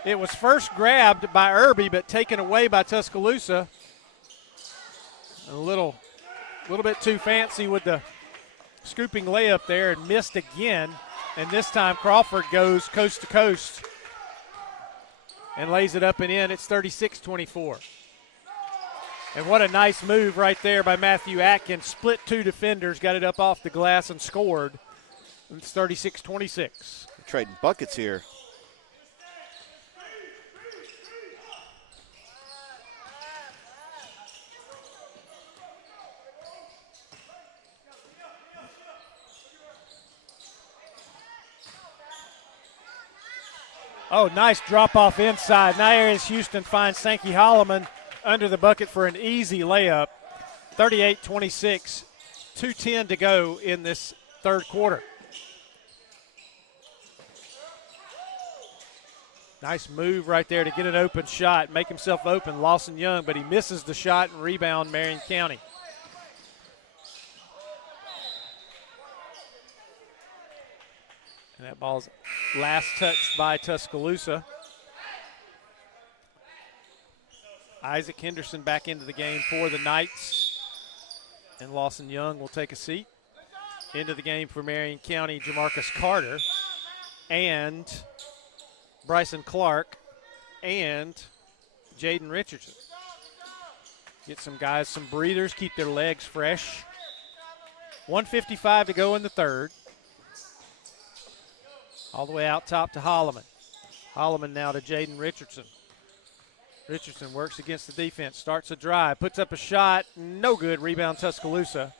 It was first grabbed by Irby, but taken away by Tuscaloosa. A little bit too fancy with the scooping layup there and missed again. And this time Crawford goes coast to coast and lays it up and in. It's 36-24. And what a nice move right there by Matthew Atkins. Split two defenders, got it up off the glass and scored. It's 36-26. Trading buckets here. Oh, nice drop off inside. Now here's Houston finds Sankey Holloman under the bucket for an easy layup. 38-26, 2:10 to go in this third quarter. Nice move right there to get an open shot, make himself open, Lawson Young, but he misses the shot and rebound Marion County. And that ball's last touched by Tuscaloosa. Isaac Henderson back into the game for the Knights. And Lawson Young will take a seat. Into the game for Marion County, Jamarcus Carter and Bryson Clark and Jaden Richardson. Get some guys some breathers, keep their legs fresh. 1:55 to go in the third. All the way out top to Holloman. Holloman now to Jaden Richardson. Richardson works against the defense, starts a drive, puts up a shot, no good, rebound Tuscaloosa.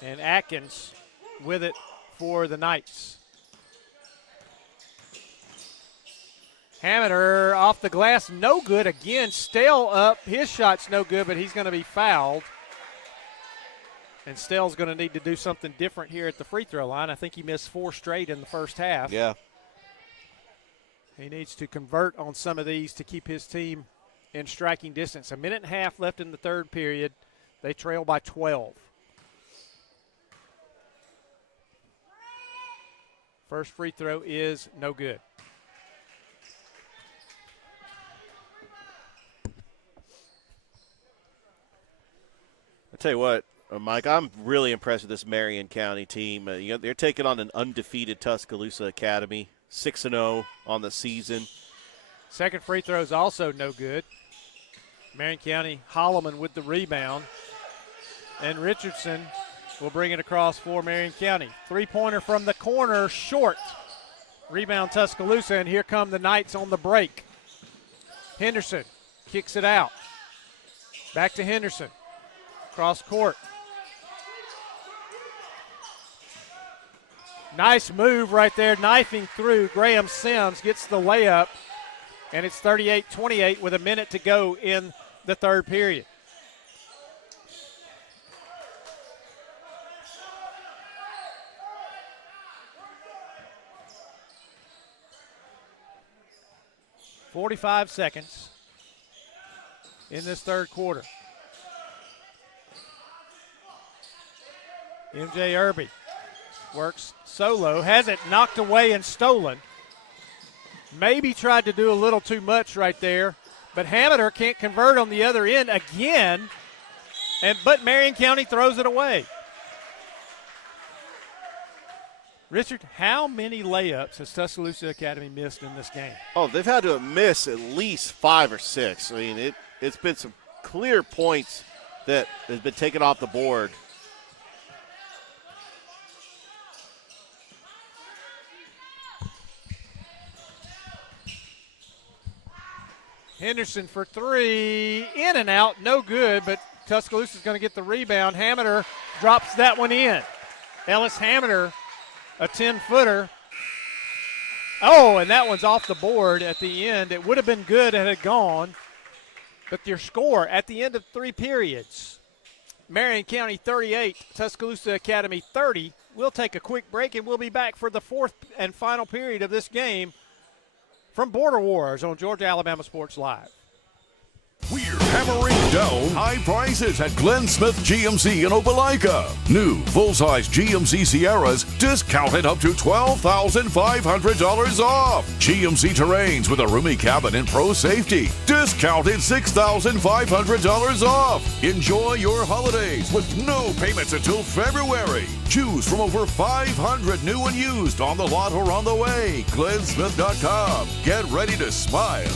And Atkins with it for the Knights. Hammeter off the glass, no good again. Stale up, his shot's no good, but he's going to be fouled. And Stale's going to need to do something different here at the free throw line. I think he missed 4 straight in the first half. Yeah. He needs to convert on some of these to keep his team in striking distance. A minute and a half left in the third period. They trail by 12. First free throw is no good. I tell you what, Mike, I'm really impressed with this Marion County team. They're taking on an undefeated Tuscaloosa Academy, 6-0 on the season. Second free throw is also no good. Marion County, Holloman with the rebound. And Richardson will bring it across for Marion County. Three-pointer from the corner, short. Rebound Tuscaloosa, and here come the Knights on the break. Henderson kicks it out. Back to Henderson. Cross court. Nice move right there, knifing through. Graham Sims gets the layup, and it's 38-28 with a minute to go in the third period. .45 seconds in this third quarter. MJ Irby works solo, has it knocked away and stolen. Maybe tried to do a little too much right there, but Hammeter can't convert on the other end again, but Marion County throws it away. Richard, how many layups has Tuscaloosa Academy missed in this game? Oh, they've had to miss at least 5 or 6. I mean, it's been some clear points that has been taken off the board. Henderson for three, in and out, no good, but Tuscaloosa's going to get the rebound. Hammeter drops that one in. Ellis Hammeter, a 10-footer. Oh, and that one's off the board at the end. It would have been good had it gone, but your score at the end of 3 periods, Marion County 38, Tuscaloosa Academy 30. We'll take a quick break, and we'll be back for the fourth and final period of this game from Border Wars on Georgia Alabama Sports Live. hammering down high prices at Glenn Smith GMC in Opelika. New full-size GMC Sierras discounted up to $12,500 off. GMC Terrains with a roomy cabin and pro safety discounted $6,500 off. Enjoy your holidays with no payments until February. Choose from over 500 new and used on the lot or on the way. GlennSmith.com. Get ready to smile.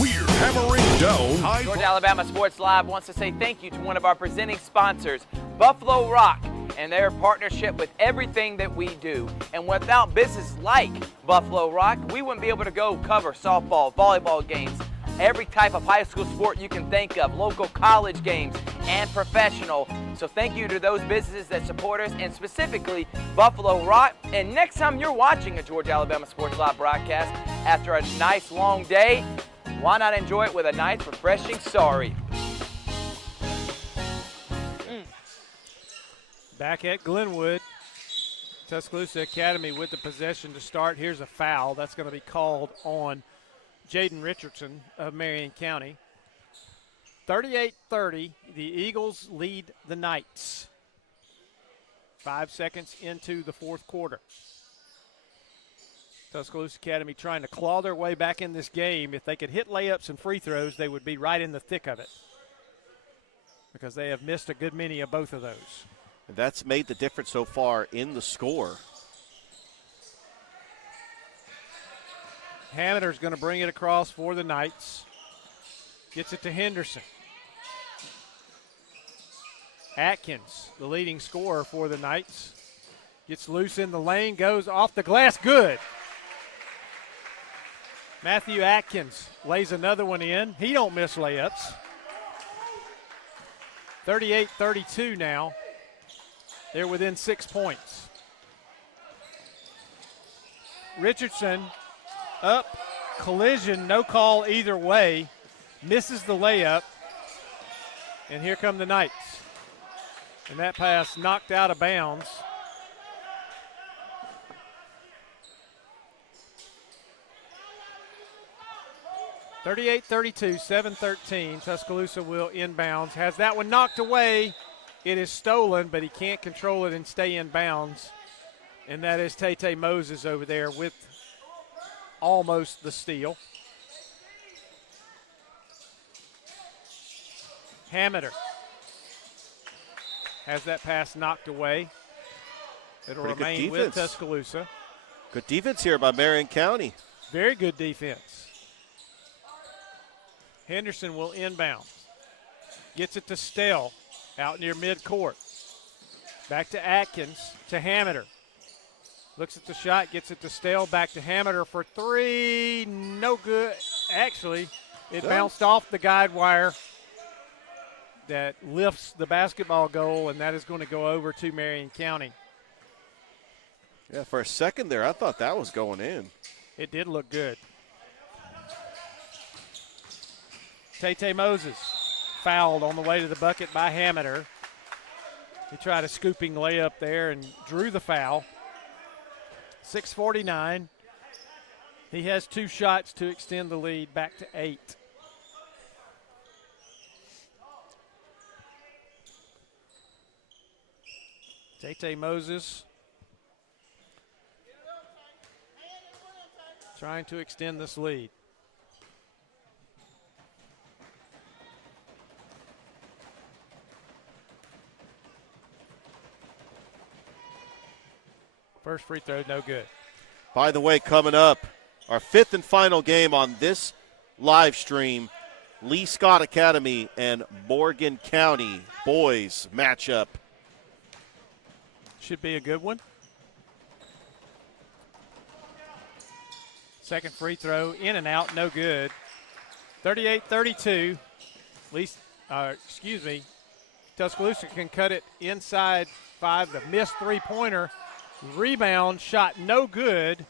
We're hammering down high. Georgia Alabama Sports Live wants to say thank you to one of our presenting sponsors, Buffalo Rock, and their partnership with everything that we do. And without businesses like Buffalo Rock, we wouldn't be able to go cover softball, volleyball games, every type of high school sport you can think of, local college games, and professional. So thank you to those businesses that support us, and specifically Buffalo Rock. And next time you're watching a Georgia Alabama Sports Live broadcast after a nice long day, why not enjoy it with a nice, refreshing sorry? Back at Glenwood, Tuscaloosa Academy with the possession to start. Here's a foul. That's going to be called on Jaden Richardson of Marion County. 38-30, the Eagles lead the Knights. 5 seconds into the fourth quarter. Tuscaloosa Academy trying to claw their way back in this game. If they could hit layups and free throws, they would be right in the thick of it, because they have missed a good many of both of those. And that's made the difference so far in the score. Hammeder's going to bring it across for the Knights. Gets it to Henderson. Atkins, the leading scorer for the Knights, gets loose in the lane, goes off the glass, good. Matthew Atkins lays another one in. He don't miss layups. 38-32 now. They're within 6 points. Richardson up, collision, no call either way. Misses the layup. And here come the Knights. And that pass knocked out of bounds. (38-32), 7-13. Tuscaloosa will inbounds. Has that one knocked away. It is stolen, but he can't control it and stay in bounds. And that is Tay Moses over there with almost the steal. Hammeder has that pass knocked away. It'll Pretty good remain with defense. Tuscaloosa. Good defense here by Marion County. Very good defense. Henderson will inbound. Gets it to Stell out near midcourt. Back to Atkins, to Hammeder. Looks at the shot, gets it to Stell, back to Hammeder for three. No good. Actually, it bounced off the guide wire that lifts the basketball goal, and that is going to go over to Marion County. Yeah, for a second there, I thought that was going in. It did look good. Tay Moses fouled on the way to the bucket by Hammeder. He tried a scooping layup there and drew the foul. 6:49. He has two shots to extend the lead back to 8. Tay Moses trying to extend this lead. First free throw, no good. By the way, coming up, our fifth and final game on this live stream, Lee Scott Academy and Morgan County boys matchup. Should be a good one. Second free throw, in and out, no good. 38-32. Tuscaloosa can cut it inside 5. The missed three-pointer. Rebound, shot no good.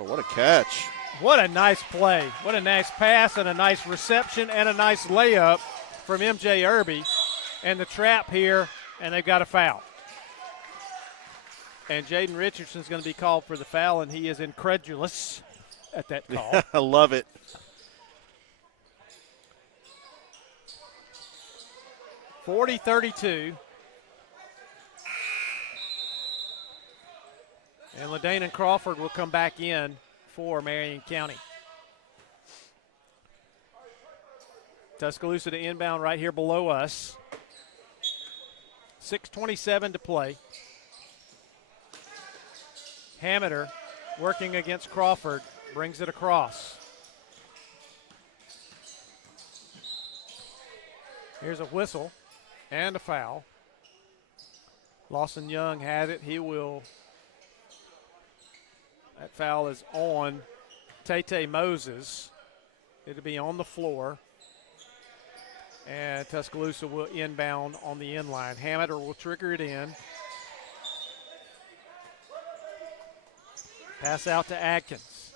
Oh, what a catch. What a nice play. What a nice pass and a nice reception and a nice layup from MJ Irby. And the trap here, and they've got a foul. And Jaden Richardson's going to be called for the foul, and he is incredulous at that call. I love it. 40-32. And LaDana Crawford will come back in for Marion County. Tuscaloosa to inbound right here below us. 6:27 to play. Hameter working against Crawford, brings it across. Here's a whistle and a foul. Lawson Young had it. That foul is on Tate Moses. It'll be on the floor. And Tuscaloosa will inbound on the inline. Hameter will trigger it in. Pass out to Atkins.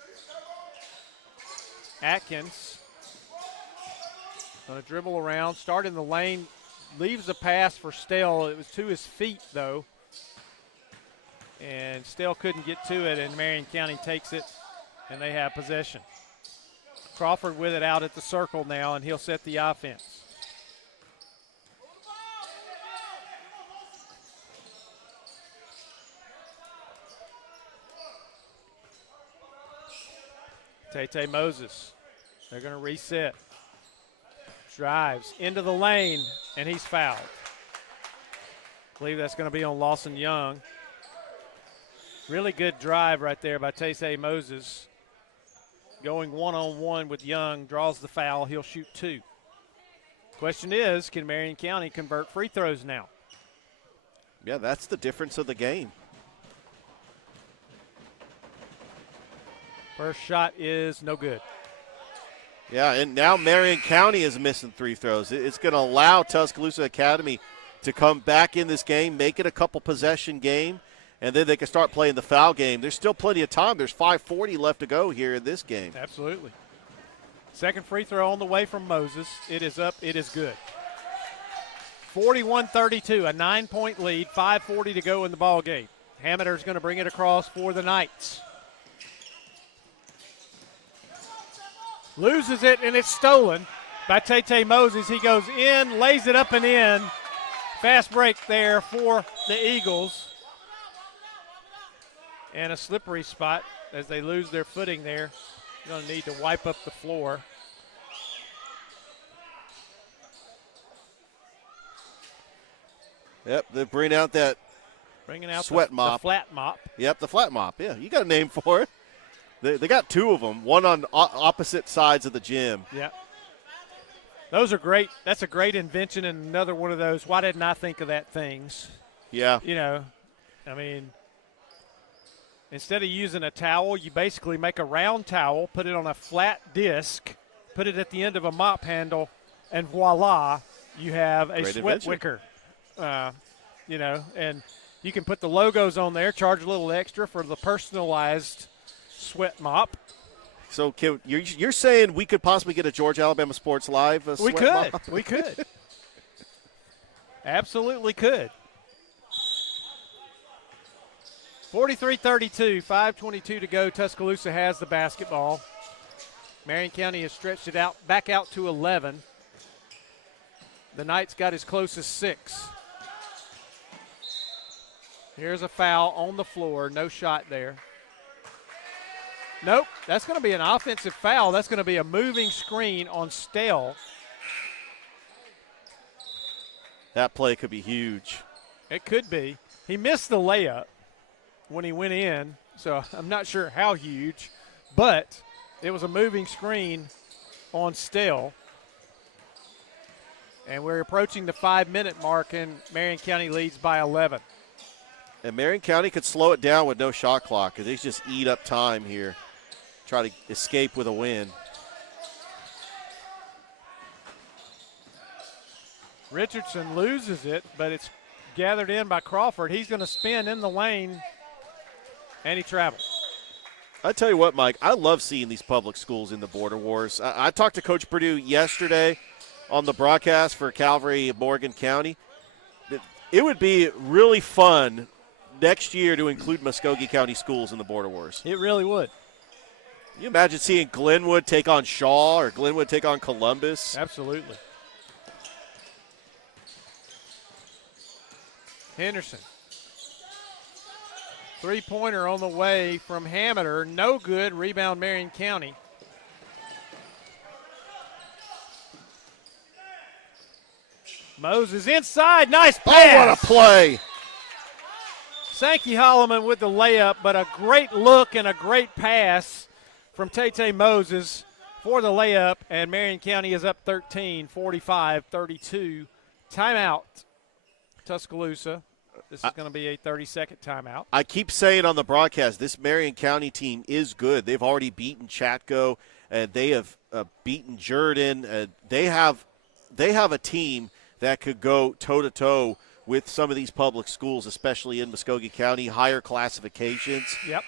Atkins going to dribble around, start in the lane, leaves a pass for Stell. It was to his feet, though. And Stell couldn't get to it, and Marion County takes it, and they have possession. Crawford with it out at the circle now, and he'll set the offense. Tate Moses, they're going to reset. Drives into the lane, and he's fouled. I believe that's going to be on Lawson Young. Really good drive right there by Tate Moses. Going one-on-one with Young, draws the foul. He'll shoot 2. Question is, can Marion County convert free throws now? Yeah, that's the difference of the game. First shot is no good. Yeah, and now Marion County is missing 3 throws. It's going to allow Tuscaloosa Academy to come back in this game, make it a couple possession game, and then they can start playing the foul game. There's still plenty of time. There's 5:40 left to go here in this game. Absolutely. Second free throw on the way from Moses. It is up. It is good. 41-32, a 9-point lead, 5:40 to go in the ball game. Hameter's going to bring it across for the Knights. Loses it, and it's stolen by Tate Moses. He goes in, lays it up and in. Fast break there for the Eagles. And a slippery spot as they lose their footing there. Going to need to wipe up the floor. Yep, they bring out that sweat mop. The flat mop. Yep, the flat mop. Yeah, you got a name for it. They got 2 of them, one on opposite sides of the gym. Yeah. Those are great. That's a great invention, and another one of those, why didn't I think of that things? Yeah. You know, I mean, instead of using a towel, you basically make a round towel, put it on a flat disc, put it at the end of a mop handle, and voila, you have a Great sweat invention. wicker. You know, and you can put the logos on there, charge a little extra for the personalized sweat mop. So you're saying we could possibly get a Georgia Alabama Sports Live We sweat could. mop? We could. Absolutely could. 43-32, 5:22 to go. Tuscaloosa has the basketball. Marion County has stretched it out, back out to 11. The Knights got as close as 6. Here's a foul on the floor. No shot there. Nope, that's going to be an offensive foul. That's going to be a moving screen on Stell. That play could be huge. It could be. He missed the layup when he went in, so I'm not sure how huge, but it was a moving screen on Stell. And we're approaching the 5-minute mark, and Marion County leads by 11. And Marion County could slow it down with no shot clock because they just eat up time here. Try to escape with a win. Richardson loses it, but it's gathered in by Crawford. He's going to spin in the lane, and he travels. I tell you what, Mike, I love seeing these public schools in the border wars. I talked to Coach Purdue yesterday on the broadcast for Calvary, Morgan County. It would be really fun next year to include Muskogee County schools in the border wars. It really would. Can you imagine seeing Glenwood take on Shaw or Glenwood take on Columbus? Absolutely. Henderson. Three-pointer on the way from Hammeter. No good. Rebound, Marion County. Moses inside. Nice pass. Oh, what a play. Sankey Holloman with the layup, but a great look and a great pass from Tay Moses for the layup, and Marion County is up 13, 45-32. Timeout, Tuscaloosa. This is going to be a 30-second timeout. I keep saying on the broadcast, this Marion County team is good. They've already beaten Chatco, and they have beaten Jordan. They have a team that could go toe-to-toe with some of these public schools, especially in Muskogee County, higher classifications. Yep.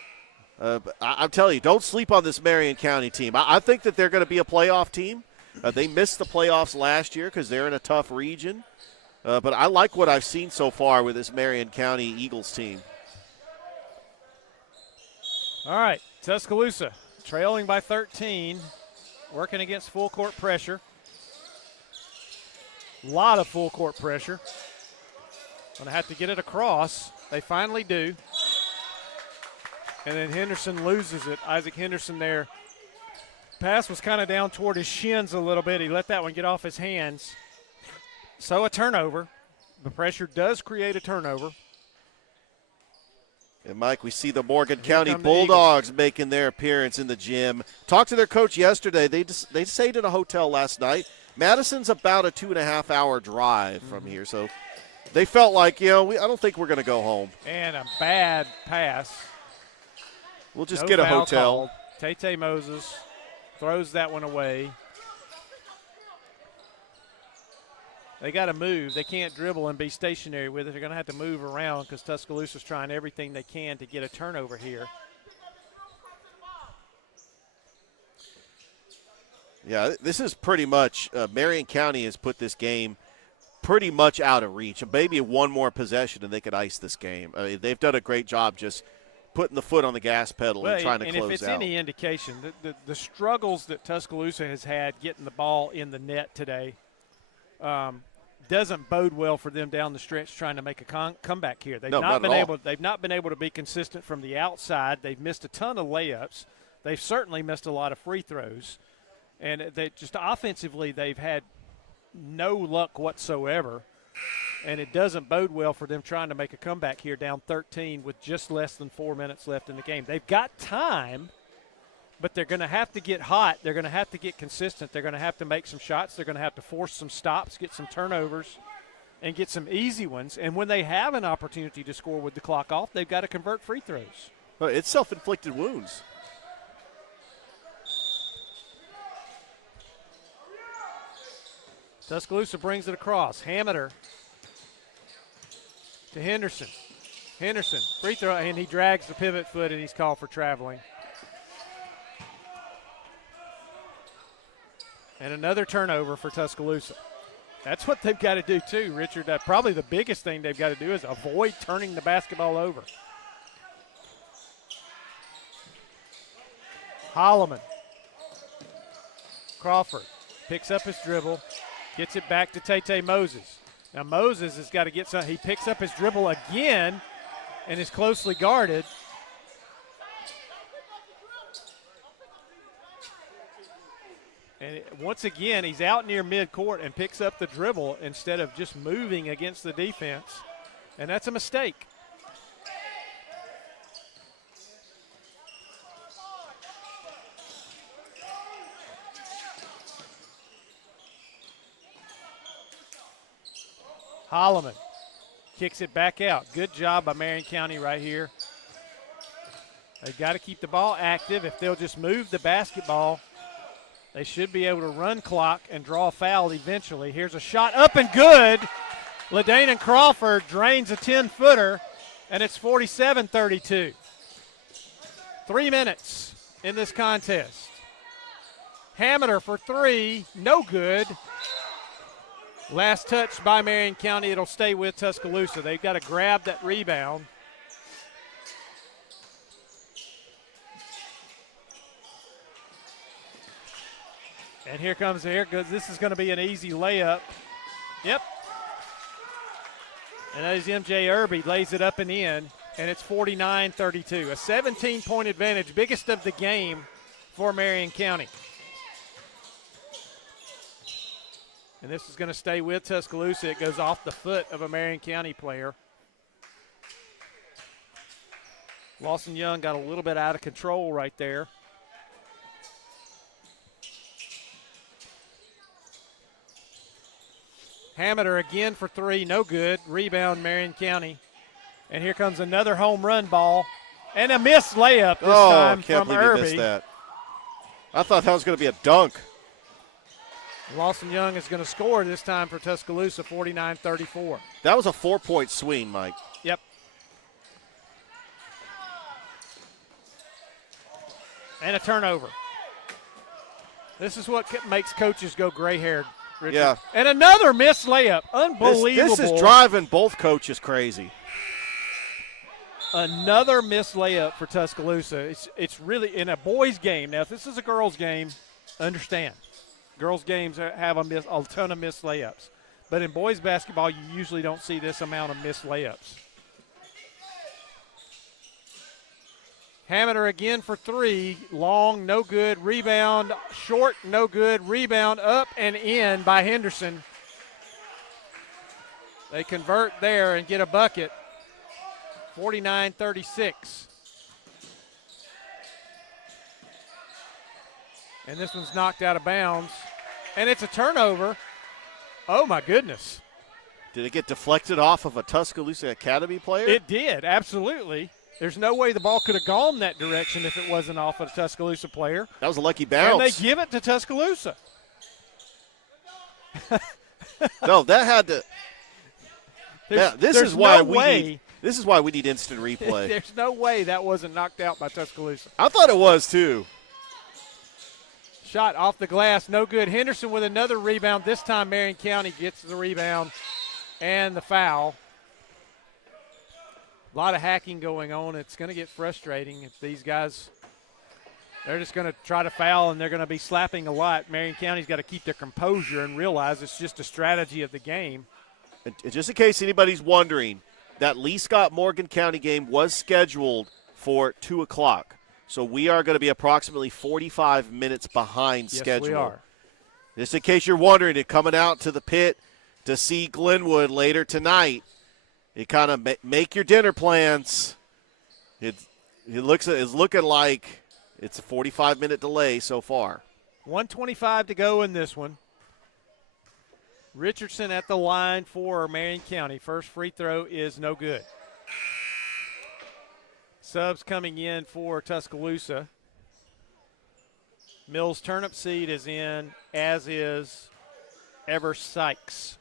But I'm telling you, don't sleep on this Marion County team. I think that they're going to be a playoff team. They missed the playoffs last year because they're in a tough region. But I like what I've seen so far with this Marion County Eagles team. All right, Tuscaloosa trailing by 13, working against full court pressure. A lot of full court pressure. Going to have to get it across. They finally do. And then Henderson loses it. Isaac Henderson there. Pass was kind of down toward his shins a little bit. He let that one get off his hands. So a turnover. The pressure does create a turnover. And, Mike, we see the Morgan County Bulldogs making their appearance in the gym. Talked to their coach yesterday. They stayed at a hotel last night. Madison's about a 2.5-hour drive from here, so they felt like, I don't think we're going to go home. And a bad pass. We'll just get a hotel. Tay Moses throws that one away. They got to move. They can't dribble and be stationary with it. They're going to have to move around because Tuscaloosa's trying everything they can to get a turnover here. Yeah, this is pretty much Marion County has put this game pretty much out of reach. Maybe one more possession and they could ice this game. I mean, they've done a great job just putting the foot on the gas pedal and trying to close out. And if it's any indication, the struggles that Tuscaloosa has had getting the ball in the net today doesn't bode well for them down the stretch trying to make a comeback here. They've not been able to be consistent from the outside. They've missed a ton of layups. They've certainly missed a lot of free throws. And they just offensively, they've had no luck whatsoever. And it doesn't bode well for them trying to make a comeback here down 13 with just less than 4 minutes left in the game. They've got time, but they're going to have to get hot. They're going to have to get consistent. They're going to have to make some shots. They're going to have to force some stops, get some turnovers, and get some easy ones. And when they have an opportunity to score with the clock off, they've got to convert free throws. Well, it's self-inflicted wounds. Tuscaloosa brings it across. Hammeter to Henderson. Henderson, free throw, and he drags the pivot foot, and he's called for traveling. And another turnover for Tuscaloosa. That's what they've got to do too, Richard. Probably the biggest thing they've got to do is avoid turning the basketball over. Holloman. Crawford picks up his dribble, gets it back to Tay Moses. Now Moses has got to get some. He picks up his dribble again and is closely guarded. And once again, he's out near midcourt and picks up the dribble instead of just moving against the defense. And that's a mistake. Holloman kicks it back out. Good job by Marion County right here. They've got to keep the ball active. If they'll just move the basketball, they should be able to run clock and draw a foul eventually. Here's a shot up and good. LaDanon Crawford drains a 10-footer, and it's 47-32. 3 minutes in this contest. Hammeter for three, no good. Last touch by Marion County. It'll stay with Tuscaloosa. They've got to grab that rebound. And here goes. This is going to be an easy layup. Yep. And that is MJ Irby, lays it up and in, and it's 49-32. A 17-point advantage, biggest of the game for Marion County. And this is going to stay with Tuscaloosa. It goes off the foot of a Marion County player. Lawson Young got a little bit out of control right there. Hammeter again for three, no good. Rebound, Marion County. And here comes another home run ball. And a missed layup this time I can't from believe Irby. you missed that. I thought that was going to be a dunk. Lawson Young is going to score this time for Tuscaloosa, 49-34. That was a 4-point swing, Mike. Yep. And a turnover. This is what makes coaches go gray-haired, Richard. Yeah. And another missed layup. Unbelievable. This is driving both coaches crazy. Another missed layup for Tuscaloosa. It's really in a boys' game. Now, if this is a girls' game, understand. Girls' games have a ton of missed layups. But in boys' basketball, you usually don't see this amount of missed layups. Hammeter again for three. Long, no good. Rebound, short, no good. Rebound, up and in by Henderson. They convert there and get a bucket. 49-36. And this one's knocked out of bounds. And it's a turnover. Oh, my goodness. Did it get deflected off of a Tuscaloosa Academy player? It did, absolutely. There's no way the ball could have gone that direction if it wasn't off of a Tuscaloosa player. That was a lucky bounce. And they give it to Tuscaloosa. No, that had to. This is why we need instant replay. There's no way that wasn't knocked out by Tuscaloosa. I thought it was too. Shot off the glass, no good. Henderson with another rebound. This time Marion County gets the rebound and the foul. A lot of hacking going on. It's going to get frustrating if these guys, they're just going to try to foul and they're going to be slapping a lot. Marion County's got to keep their composure and realize it's just a strategy of the game. And just in case anybody's wondering, that Lee Scott Morgan County game was scheduled for 2 o'clock. So we are going to be approximately 45 minutes behind schedule. Yes, we are. Just in case you're wondering, it coming out to the pit to see Glenwood later tonight. You kind of make your dinner plans. It's looking like it's a 45-minute delay so far. 1:25 to go in this one. Richardson at the line for Marion County. First free throw is no good. Subs coming in for Tuscaloosa. Mills Turnip Seed is in, as is Ever Sykes.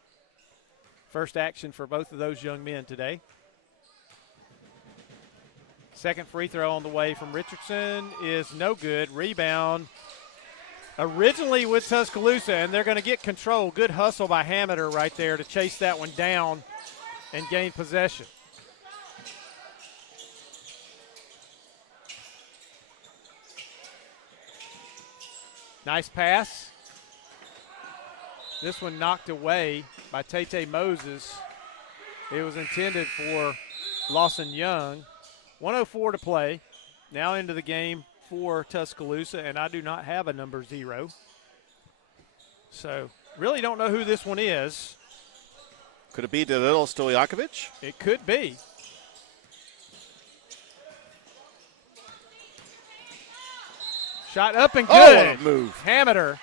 First action for both of those young men today. Second free throw on the way from Richardson is no good. Rebound originally with Tuscaloosa, and they're going to get control. Good hustle by Hammeter right there to chase that one down and gain possession. Nice pass. This one knocked away by Tay Moses. It was intended for Lawson Young. 1:04 to play. Now into the game for Tuscaloosa, and I do not have a number 0. So really don't know who this one is. Could it be Danilo Stojakovic? It could be. Shot up and good. Oh, what a move. Hammeter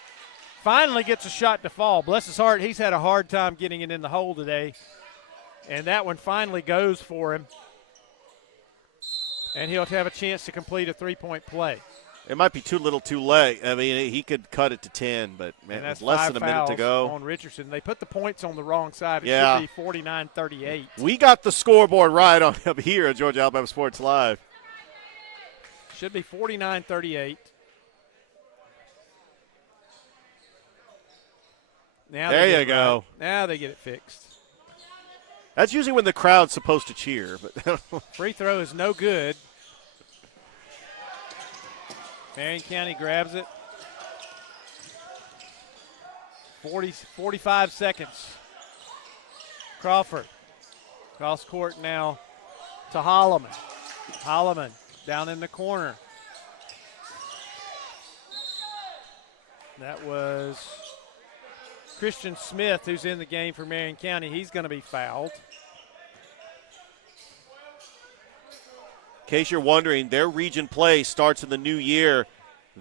finally gets a shot to fall. Bless his heart, he's had a hard time getting it in the hole today. And that one finally goes for him. And he'll have a chance to complete a three-point play. It might be too little too late. I mean, he could cut it to 10, but man, that's with less than a minute to go. On Richardson. They put the points on the wrong side. It Yeah. should be 49-38. We got the scoreboard right on up here at Georgia Alabama Sports Live. Should be 49-38. Now There they get you it go. right. Now they get it fixed. That's usually when the crowd's supposed to cheer. But Free throw is no good. Marion County grabs it. 45 seconds. Crawford Cross court now to Holloman. Holloman down in the corner. That was Christian Smith, who's in the game for Marion County. He's going to be fouled. In case you're wondering, their region play starts in the new year.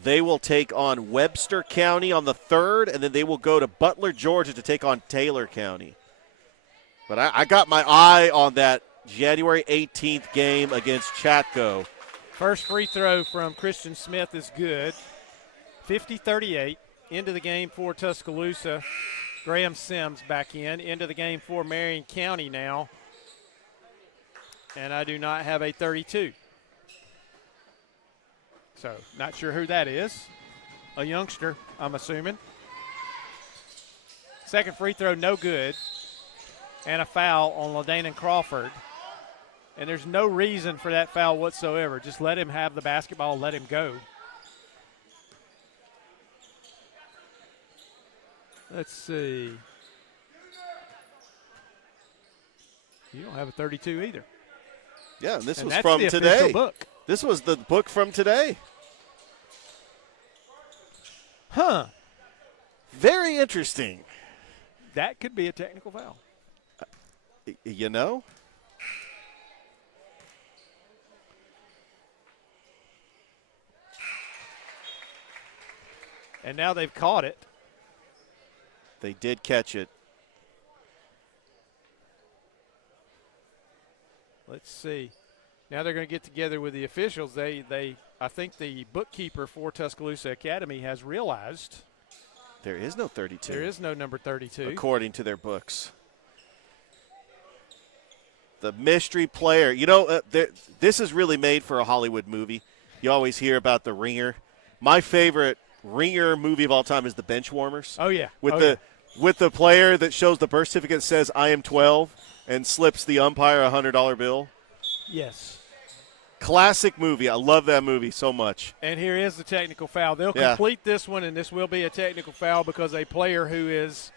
They will take on Webster County on the 3rd, and then they will go to Butler, Georgia to take on Taylor County. But I got my eye on that January 18th game against Chatco. First free throw from Christian Smith is good. 50-38. Into the game for Tuscaloosa. Graham Sims back in. Into the game for Marion County now. And I do not have a 32. So, not sure who that is. A youngster, I'm assuming. Second free throw, no good. And a foul on LaDanon Crawford. And there's no reason for that foul whatsoever. Just let him have the basketball, let him go. Let's see. You don't have a 32 either. Yeah, and this and was that's from the today. official book. This was the book from today. Huh. Very interesting. That could be a technical foul. You know? And now they've caught it. They did catch it. Let's see. Now they're going to get together with the officials. I think the bookkeeper for Tuscaloosa Academy has realized There is no 32. there is no number 32. According to their books. The mystery player. You know, this is really made for a Hollywood movie. You always hear about the Ringer. My favorite Ringer movie of all time is The Benchwarmers. Oh, yeah. With the player that shows the birth certificate says, I am 12, and slips the umpire a $100 bill. Yes. Classic movie. I love that movie so much. And here is the technical foul. They'll complete this one, and this will be a technical foul because a player who is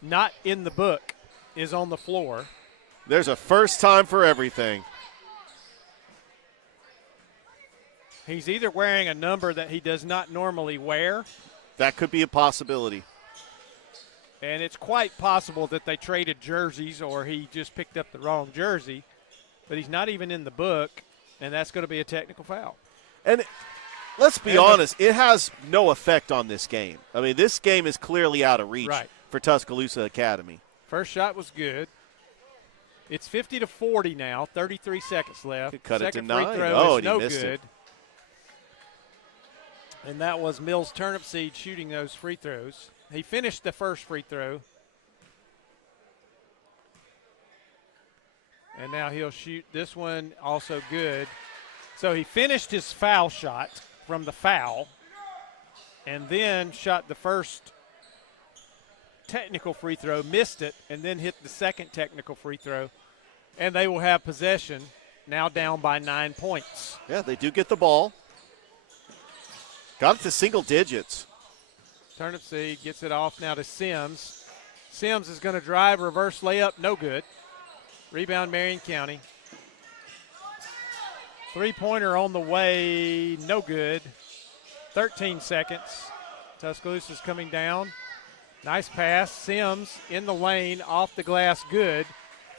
not in the book is on the floor. There's a first time for everything. He's either wearing a number that he does not normally wear. That could be a possibility. And it's quite possible that they traded jerseys or he just picked up the wrong jersey. But he's not even in the book, and that's going to be a technical foul. And let's be honest, it has no effect on this game. I mean, this game is clearly out of reach for Tuscaloosa Academy. First shot was good. It's 50-40 now, 33 seconds left. Could cut Second it to 9. free throw Oh, is and he no missed good. it. And that was Mills Turnipseed shooting those free throws. He finished the first free throw. And now he'll shoot this one, also good. So he finished his foul shot from the foul and then shot the first technical free throw, missed it, and then hit the second technical free throw. And they will have possession, now down by 9 points. Yeah, they do get the ball. Got it to single digits. Turnipseed gets it off now to Sims. Sims is going to drive, reverse layup, no good. Rebound, Marion County. Three-pointer on the way, no good. 13 seconds. Tuscaloosa's coming down. Nice pass. Sims in the lane, off the glass, good.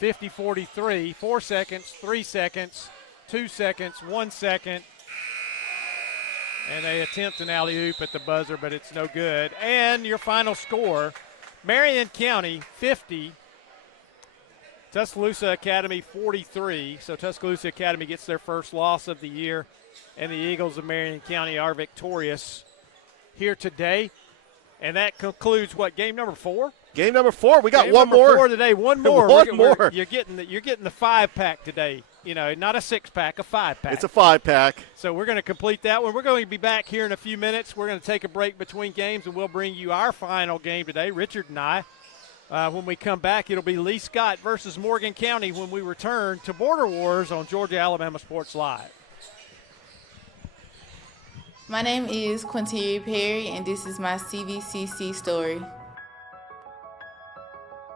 50-43, 4 seconds, 3 seconds, 2 seconds, 1 second. And they attempt an alley-oop at the buzzer, but it's no good. And your final score, Marion County 50, Tuscaloosa Academy 43. So Tuscaloosa Academy gets their first loss of the year, and the Eagles of Marion County are victorious here today. And that concludes what, game number 4? Game number 4. We got game one more. 4 today. One more. One more. You're getting the 5-pack today. You know, not a 6-pack, a 5-pack. It's a 5-pack. So we're going to complete that one. We're going to be back here in a few minutes. We're going to take a break between games, and we'll bring you our final game today, Richard and I. When we come back, it'll be Lee Scott versus Morgan County when we return to Border Wars on Georgia-Alabama Sports Live. My name is Quinteria Perry, and this is my CVCC story.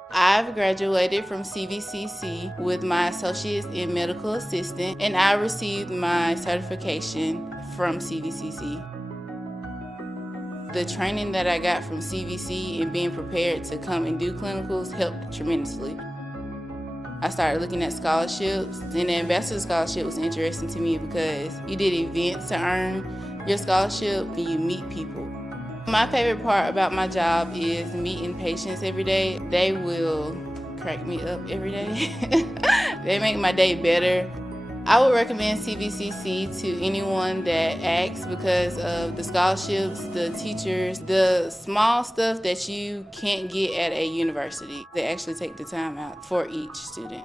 I I've graduated from CVCC with my associates in medical assistant, and I received my certification from CVCC. The training that I got from CVC and being prepared to come and do clinicals helped tremendously. I started looking at scholarships, and the ambassador scholarship was interesting to me because you did events to earn your scholarship and you meet people. My favorite part about my job is meeting patients every day. They will crack me up every day. They make my day better. I would recommend CVCC to anyone that asks because of the scholarships, the teachers, the small stuff that you can't get at a university. They actually take the time out for each student.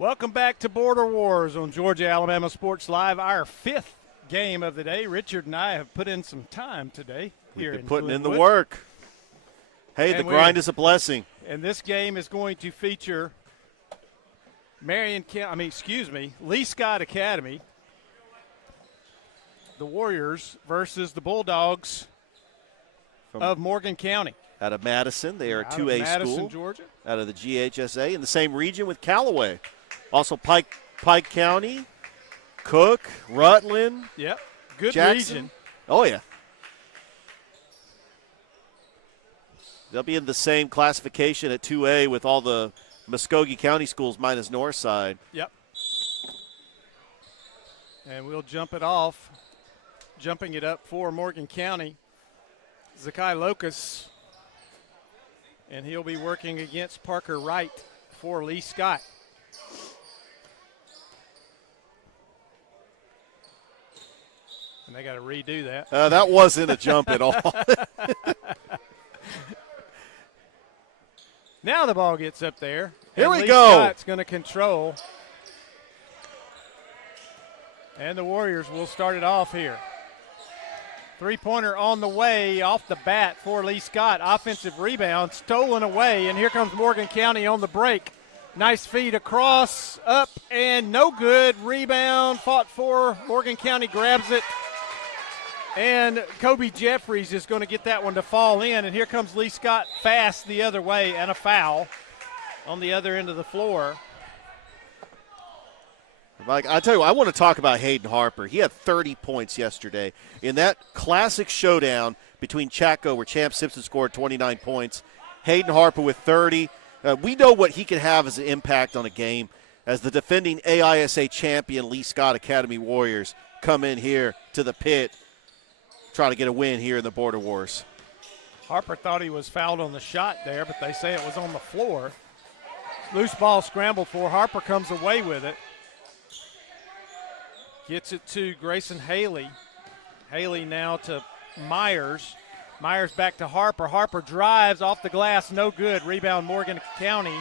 Welcome back to Border Wars on Georgia Alabama Sports Live, our 5th game of the day. Richard and I have put in some time today. We've been in putting in the Glenwood. work. Hey, the grind is a blessing. And this game is going to feature Lee Scott Academy, the Warriors versus the Bulldogs of Morgan County. Out of Madison. They are a 2A Madison, school. Georgia. Out of the GHSA in the same region with Callaway. Also Pike County, Cook, Rutland. Yep. Good Jackson. region. Oh, yeah. They'll be in the same classification at 2A with all the Muskogee County schools minus Northside. Yep. And we'll jump it off. Jumping it up for Morgan County, Zakai Locus. And he'll be working against Parker Wright for Lee Scott. And they got to redo that. That wasn't a jump at all. Now the ball gets up there. Here we Lee go. Scott's going to control. And the Warriors will start it off here. Three-pointer on the way off the bat for Lee Scott. Offensive rebound stolen away, and here comes Morgan County on the break. Nice feed across, up, and no good. Rebound fought for. Morgan County grabs it. And Kobe Jeffries is going to get that one to fall in, and here comes Lee Scott fast the other way, and a foul on the other end of the floor. Mike, I tell you what, I want to talk about Hayden Harper. He had 30 points yesterday in that classic showdown between Chaco where Champ Simpson scored 29 points. Hayden Harper with 30. We know what he can have as an impact on a game as the defending AISA champion Lee Scott Academy Warriors come in here to the pit, trying to get a win here in the Border Wars. Harper thought he was fouled on the shot there, but they say it was on the floor. Loose ball scrambled for. Harper comes away with it. Gets it to Grayson Haley. Haley now to Myers. Myers back to Harper. Harper drives off the glass, no good. Rebound Morgan County.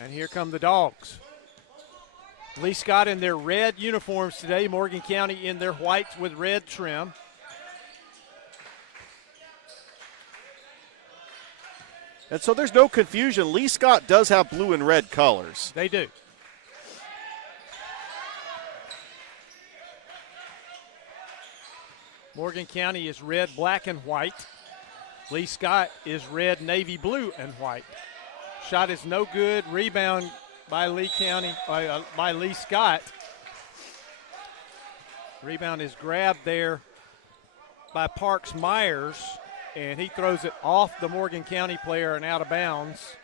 And here come the Dogs. Lee Scott in their red uniforms today. Morgan County in their whites with red trim. And so there's no confusion. Lee Scott does have blue and red colors. They do. Morgan County is red, black, and white. Lee Scott is red, navy blue, and white. Shot is no good. Rebound by Lee Scott. Rebound is grabbed there by Parks Myers, and he throws it off the Morgan County player and out of bounds.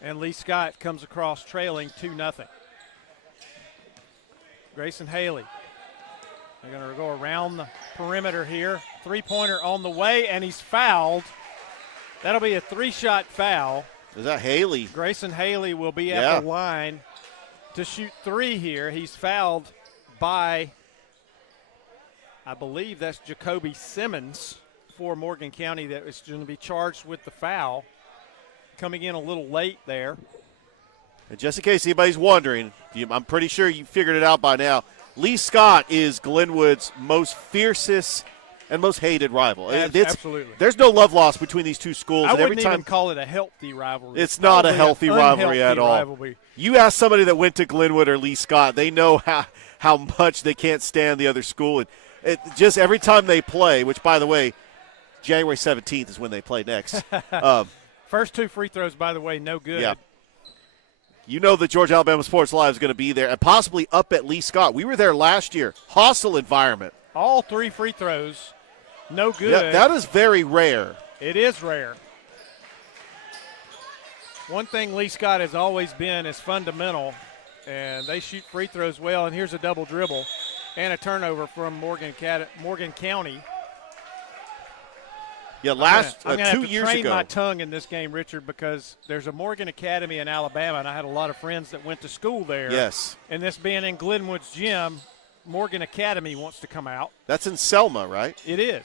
And Lee Scott comes across trailing 2-0. Grayson Haley. They're going to go around the perimeter here. Three-pointer on the way, and he's fouled. That'll be a three-shot foul. Is that Haley? Grayson Haley will be at the line to shoot three here. He's fouled by, I believe that's Jacoby Simmons for Morgan County that is going to be charged with the foul. Coming in a little late there. And just in case anybody's wondering, I'm pretty sure you figured it out by now. Lee Scott is Glenwood's most fiercest and most hated rival. Absolutely. There's no love lost between these two schools. I and wouldn't even call it a healthy rivalry. It's not a healthy rivalry at all. Rivalry. You ask somebody that went to Glenwood or Lee Scott, they know how much they can't stand the other school. And it just every time they play, which, by the way, January 17th is when they play next. First two free throws, by the way, no good. Yeah. You know that Georgia Alabama Sports Live is going to be there and possibly up at Lee Scott. We were there last year. Hostile environment. All three free throws, no good. Yeah, that is very rare. It is rare. One thing Lee Scott has always been is fundamental, and they shoot free throws well. And here's a double dribble and a turnover from Morgan County. Yeah, I'm 2 years ago. I'm going to have to train my tongue in this game, Richard, because there's a Morgan Academy in Alabama, and I had a lot of friends that went to school there. Yes. And this being in Glenwood's gym, Morgan Academy wants to come out. That's in Selma, right? It is.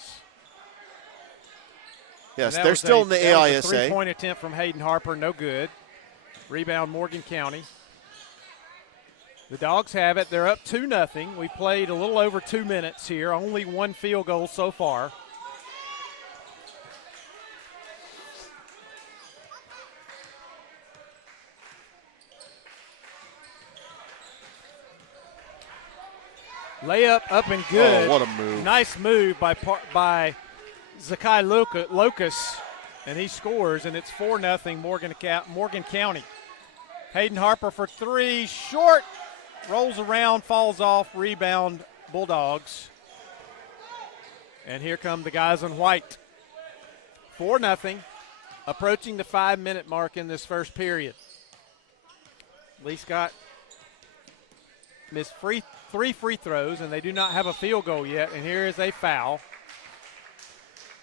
Yes, they're still in the AISA. A three-point attempt from Hayden Harper, no good. Rebound Morgan County. The Dogs have it. They're up 2-0. We played a little over 2 minutes here. Only one field goal so far. Layup up and good. Oh, what a move. Nice move by Zakai Locus, and he scores, and it's 4-0 Morgan County. Hayden Harper for three, short, rolls around, falls off, rebound, Bulldogs. And here come the guys in white. 4-0, approaching the 5-minute mark in this first period. Lee Scott missed three free throws, and they do not have a field goal yet, and here is a foul.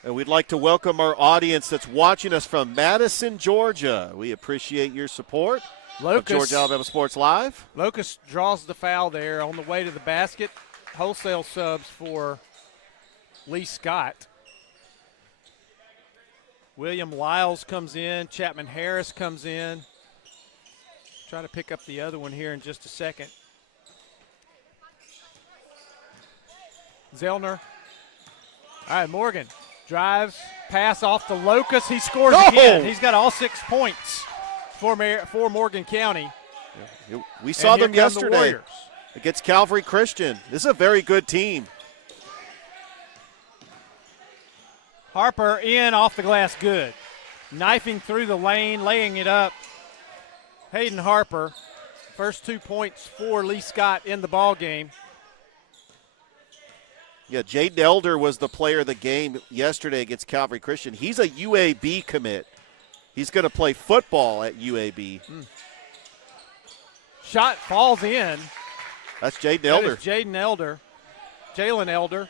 And we'd like to welcome our audience that's watching us from Madison, Georgia. We appreciate your support of Georgia Alabama Sports Live. Locust draws the foul there on the way to the basket. Wholesale subs for Lee Scott. William Lyles comes in. Chapman Harris comes in. Try to pick up the other one here in just a second. Zellner. All right, Morgan drives, pass off the Locust. He scores again. He's got all 6 points for Morgan County. Yeah, we saw them yesterday against Calvary Christian. This is a very good team. Harper in off the glass, good. Knifing through the lane, laying it up. Hayden Harper, first 2 points for Lee Scott in the ball game. Yeah, Jaden Elder was the player of the game yesterday against Calvary Christian. He's a UAB commit. He's going to play football at UAB. Shot falls in. That's Jaden Elder. Jalen Elder.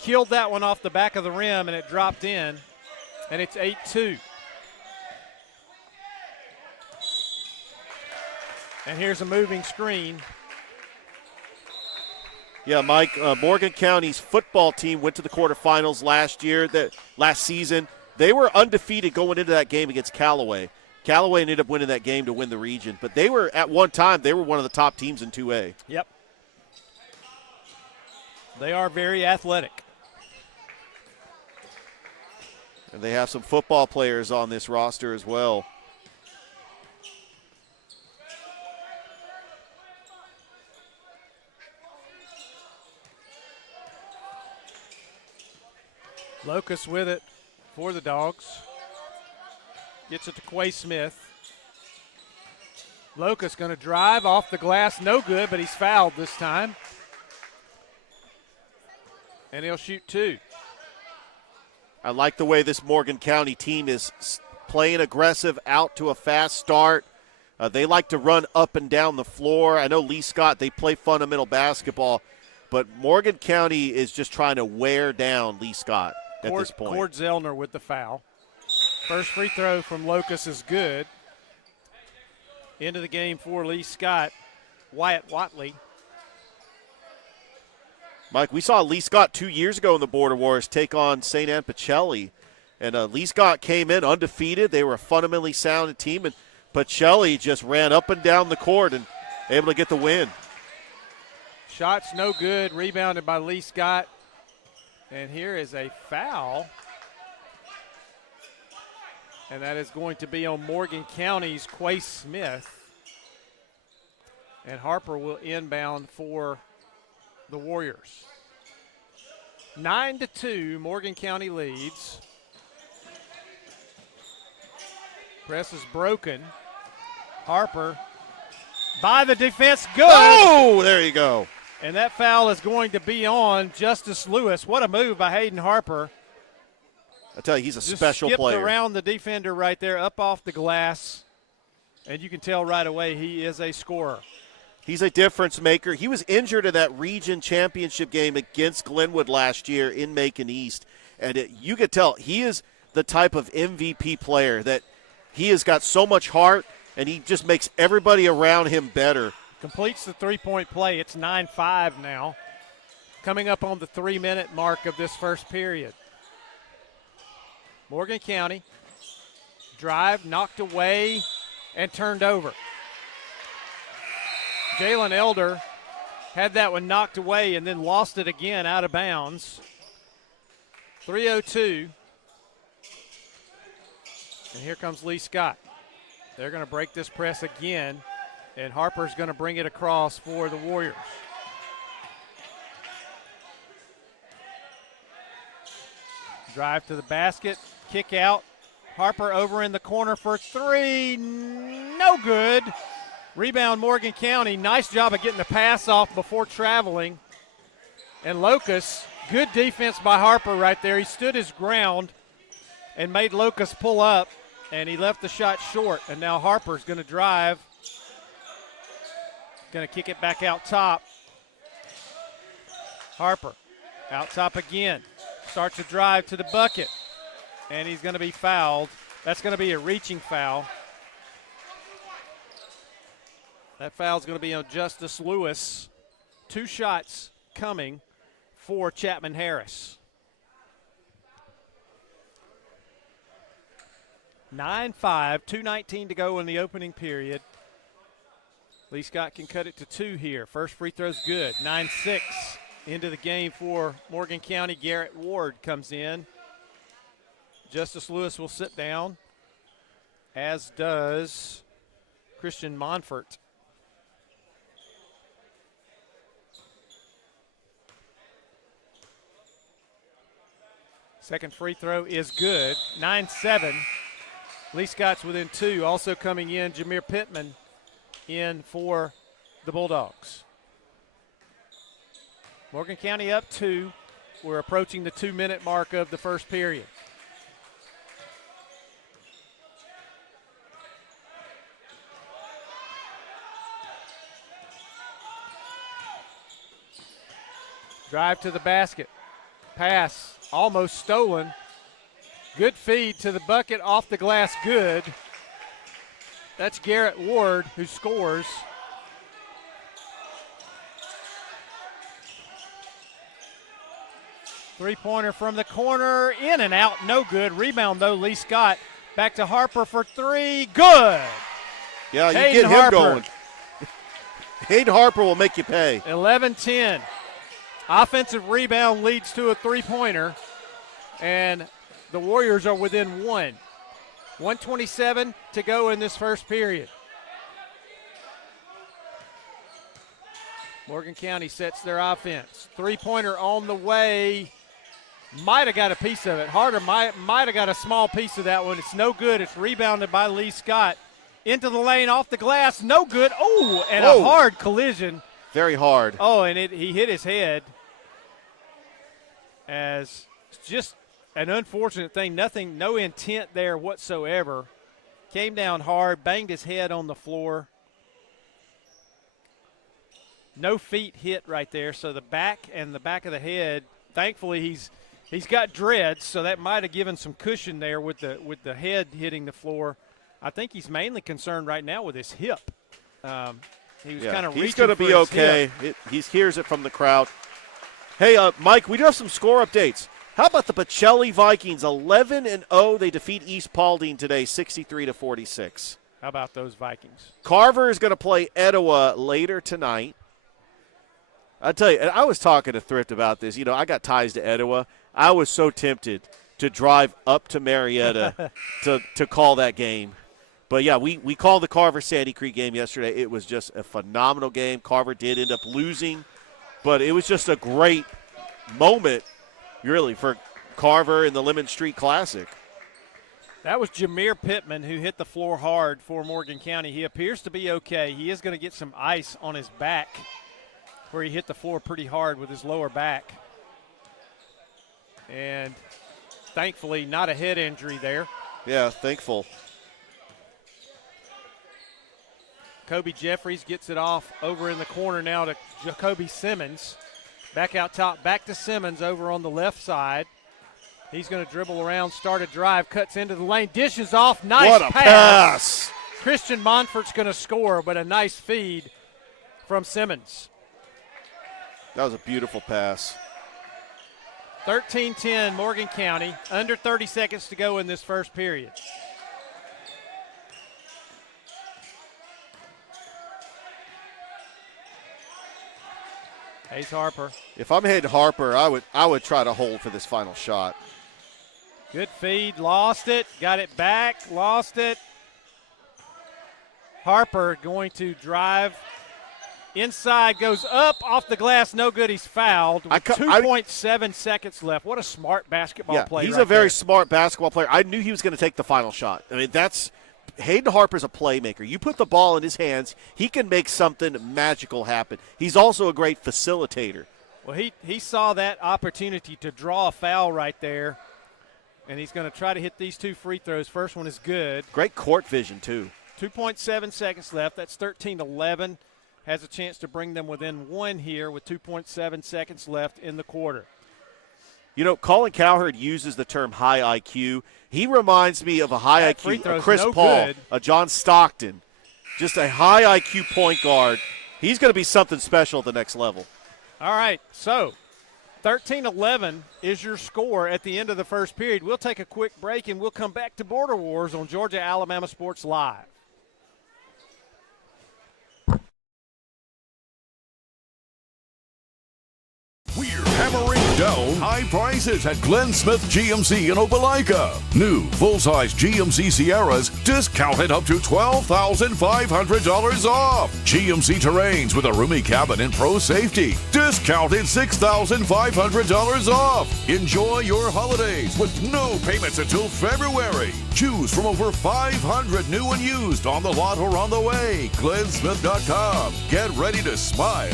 Killed that one off the back of the rim, and it dropped in, and it's 8-2. And here's a moving screen. Yeah, Mike, Morgan County's football team went to the quarterfinals last season. They were undefeated going into that game against Callaway. Callaway ended up winning that game to win the region, but they were, at one time, they were one of the top teams in 2A. Yep. They are very athletic. And they have some football players on this roster as well. Locust with it for the Dogs. Gets it to Quay Smith. Locust going to drive off the glass. No good, but he's fouled this time. And he'll shoot two. I like the way this Morgan County team is playing aggressive, out to a fast start. They like to run up and down the floor. I know Lee Scott, they play fundamental basketball, but Morgan County is just trying to wear down Lee Scott at this point. Cord Zellner with the foul. First free throw from Locust is good. Into the game for Lee Scott. Wyatt Watley. Mike, we saw Lee Scott 2 years ago in the Border Wars take on St. Anne Pacelli. And Lee Scott came in undefeated. They were a fundamentally sound team. And Pacelli just ran up and down the court and able to get the win. Shots no good. Rebounded by Lee Scott. And here is a foul. And that is going to be on Morgan County's Quay Smith. And Harper will inbound for the Warriors. 9-2, Morgan County leads. Press is broken. Harper by the defense, good. Oh, there you go. And that foul is going to be on Justice Lewis. What a move by Hayden Harper. I tell you, he's a Just special player. Skipped around the defender right there, up off the glass. And you can tell right away he is a scorer. He's a difference maker. He was injured in that region championship game against Glenwood last year in Macon East. And you could tell he is the type of MVP player that he has got so much heart, and he just makes everybody around him better. Completes the three-point play. It's 9-5 now. Coming up on the 3-minute mark of this first period. Morgan County. Drive knocked away. and turned over. Jalen Elder had that one knocked away and then lost it again out of bounds. 3:02. And here comes Lee Scott. They're going to break this press again, and Harper's going to bring it across for the Warriors. Drive to the basket, kick out. Harper over in the corner for three, no good. Rebound Morgan County. Nice job of getting the pass off before traveling. And Locust, good defense by Harper right there. He stood his ground and made Locust pull up, and he left the shot short. And now Harper's going to drive. Going to kick it back out top. Harper out top again. Starts to drive to the bucket, and he's going to be fouled. That's going to be a reaching foul. That foul's going to be on Justice Lewis. 2 shots coming for Chapman Harris. 9-5, 2:19 to go in the opening period. Lee Scott can cut it to 2 here. First free throw's good. 9-6 into the game for Morgan County. Garrett Ward comes in. Justice Lewis will sit down, as does Christian Monfort. Second free throw is good. 9-7. Lee Scott's within 2. Also coming in, Jameer Pittman in for the Bulldogs. Morgan County up 2. We're approaching the 2-minute mark of the first period. Drive to the basket. Pass almost stolen. Good feed to the bucket, off the glass, good. That's Garrett Ward who scores. Three-pointer from the corner, in and out, no good. Rebound, though, Lee Scott. Back to Harper for 3, good. Yeah, you Hayden get him Harper. going. Hayden Harper will make you pay. 11-10. Offensive rebound leads to a three-pointer, and the Warriors are within 1. 1:27 to go in this first period. Morgan County sets their offense. Three-pointer on the way. Might have got a piece of it. Harder might have got a small piece of that one. It's no good. It's rebounded by Lee Scott. Into the lane, off the glass, no good. Oh, and Whoa. a hard collision. Very hard. Oh, and he hit his head. As just an unfortunate thing. Nothing, no intent there whatsoever. Came down hard, banged his head on the floor. No feet hit right there, so the back and the back of the head, thankfully he's got dreads, so that might have given some cushion there with the head hitting the floor. I think he's mainly concerned right now with his hip. He was kind of reaching. He's going to for be his okay. hip. He hears it from the crowd. Hey, Mike, we do have some score updates. How about the Pacelli Vikings? 11-0. They defeat East Paulding today, 63-46. How about those Vikings? Carver is going to play Etowah later tonight. I tell you, and I was talking to Thrift about this. You know, I got ties to Etowah. I was so tempted to drive up to Marietta to call that game. But, yeah, we called the Carver-Sandy Creek game yesterday. It was just a phenomenal game. Carver did end up losing, but it was just a great moment, really, for Carver in the Lemon Street Classic. That was Jameer Pittman who hit the floor hard for Morgan County. He appears to be okay. He is going to get some ice on his back where he hit the floor pretty hard with his lower back. And thankfully not a head injury there. Yeah, thankful. Kobe Jeffries gets it off over in the corner now to Jacoby Simmons. Back out top, back to Simmons over on the left side. He's going to dribble around, start a drive, cuts into the lane, dishes off, nice What a pass. Christian Monfort's going to score, but a nice feed from Simmons. That was a beautiful pass. 13-10 Morgan County, under 30 seconds to go in this first period. Hayes Harper. If I'm Hayden Harper, I would try to hold for this final shot. Good feed, lost it, got it back, lost it. Harper going to drive. Inside, goes up, off the glass, no good. He's fouled with 2.7 seconds left. What a smart basketball play. He's right a very there. smart basketball player. I knew he was going to take the final shot. I mean, Hayden Harper's a playmaker. You put the ball in his hands, he can make something magical happen. He's also a great facilitator. Well, he saw that opportunity to draw a foul right there, and he's going to try to hit these 2 free throws. First one is good. Great court vision, too. 2.7 seconds left. That's 13-11. Has a chance to bring them within 1 here with 2.7 seconds left in the quarter. You know, Colin Cowherd uses the term high IQ. He reminds me of a high IQ, a Chris Paul, a John Stockton, just a high IQ point guard. He's going to be something special at the next level. All right, so 13-11 is your score at the end of the first period. We'll take a quick break, and we'll come back to Border Wars on Georgia-Alabama Sports Live. We're hammering down high prices at Glenn Smith GMC in Opelika. New full-size GMC Sierras discounted up to $12,500 off. GMC Terrains with a roomy cabin and pro safety discounted $6,500 off. Enjoy your holidays with no payments until February. Choose from over 500 new and used on the lot or on the way. GlennSmith.com. Get ready to smile.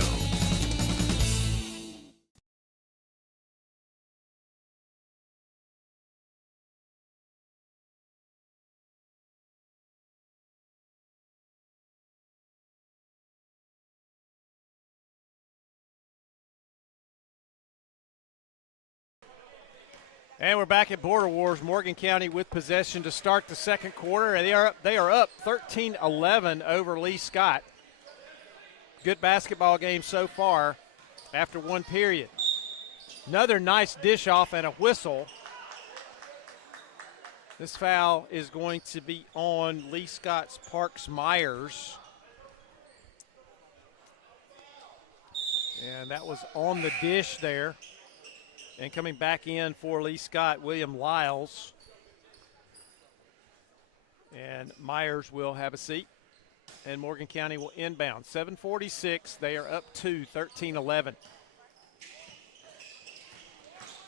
And we're back at Border Wars. Morgan County with possession to start the second quarter. They are up 13-11 over Lee Scott. Good basketball game so far after 1 period. Another nice dish off and a whistle. This foul is going to be on Lee Scott's Parks Myers. And that was on the dish there. And coming back in for Lee Scott, William Lyles. And Myers will have a seat. And Morgan County will inbound. 7:46. They are up 13-11.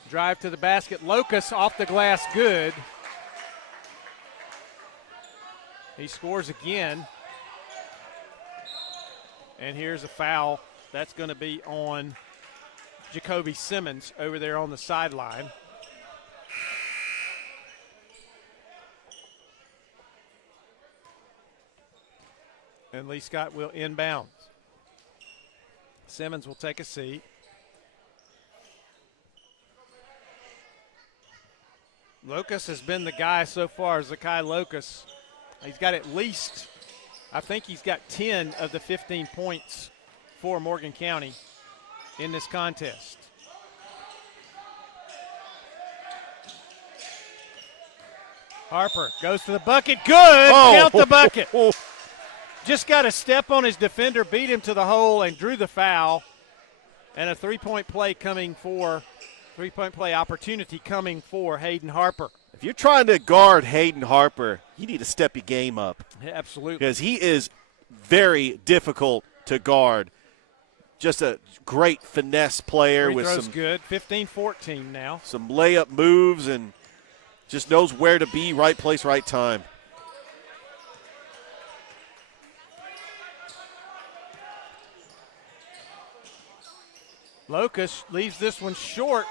Drive to the basket. Locust off the glass, good. He scores again. And here's a foul. That's going to be on Jacoby Simmons over there on the sideline. And Lee Scott will inbound. Simmons will take a seat. Locust has been the guy so far, Zakai Locust. He's got at least, I think he's got 10 of the 15 points for Morgan County in this contest. Harper goes to the bucket. Good. Count the bucket. Just got a step on his defender, beat him to the hole, and drew the foul. And a three-point play opportunity coming for Hayden Harper. If you're trying to guard Hayden Harper, you need to step your game up. Yeah, absolutely. Because he is very difficult to guard. Just a great finesse player Free with throw's some good. 15-14 now. Some layup moves and just knows where to be, right place, right time. Locust leaves this one short.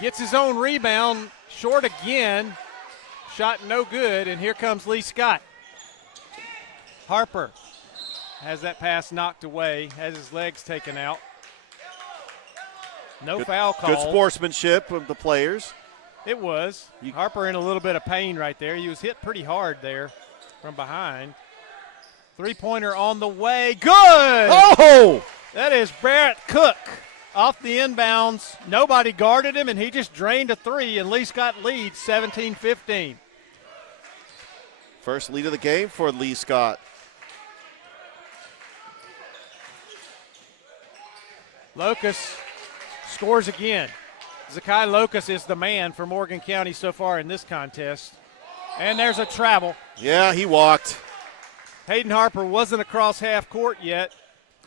Gets his own rebound. Short again. Shot no good, and here comes Lee Scott. Harper has that pass knocked away, has his legs taken out. No foul call. Good sportsmanship of the players. It was. Harper in a little bit of pain right there. He was hit pretty hard there from behind. Three-pointer on the way. Good! Oh! That is Barrett Cook off the inbounds. Nobody guarded him, and he just drained a three, and Lee Scott leads 17-15. First lead of the game for Lee Scott. Locust scores again. Zakai Locust is the man for Morgan County so far in this contest. And there's a travel. Yeah, he walked. Hayden Harper wasn't across half court yet,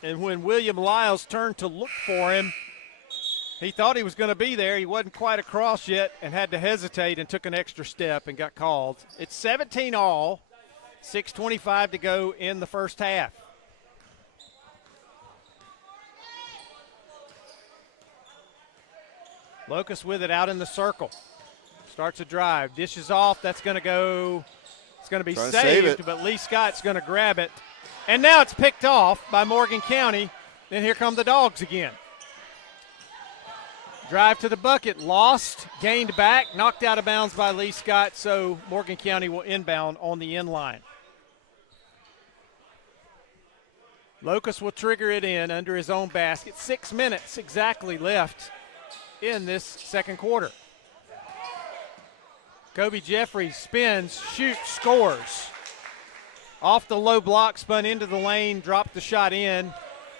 and when William Lyles turned to look for him, he thought he was going to be there. He wasn't quite across yet and had to hesitate and took an extra step and got called. It's 17 all, 6:25 to go in the first half. Locust with it out in the circle. Starts a drive, dishes off. That's going to go. It's going to be saved, but Lee Scott's going to grab it. And now it's picked off by Morgan County. Then here come the Dogs again. Drive to the bucket, lost, gained back, knocked out of bounds by Lee Scott, so Morgan County will inbound on the end line. Locust will trigger it in under his own basket. 6 minutes exactly left in this second quarter. Kobe Jeffries spins, shoots, scores. Off the low block, spun into the lane, dropped the shot in,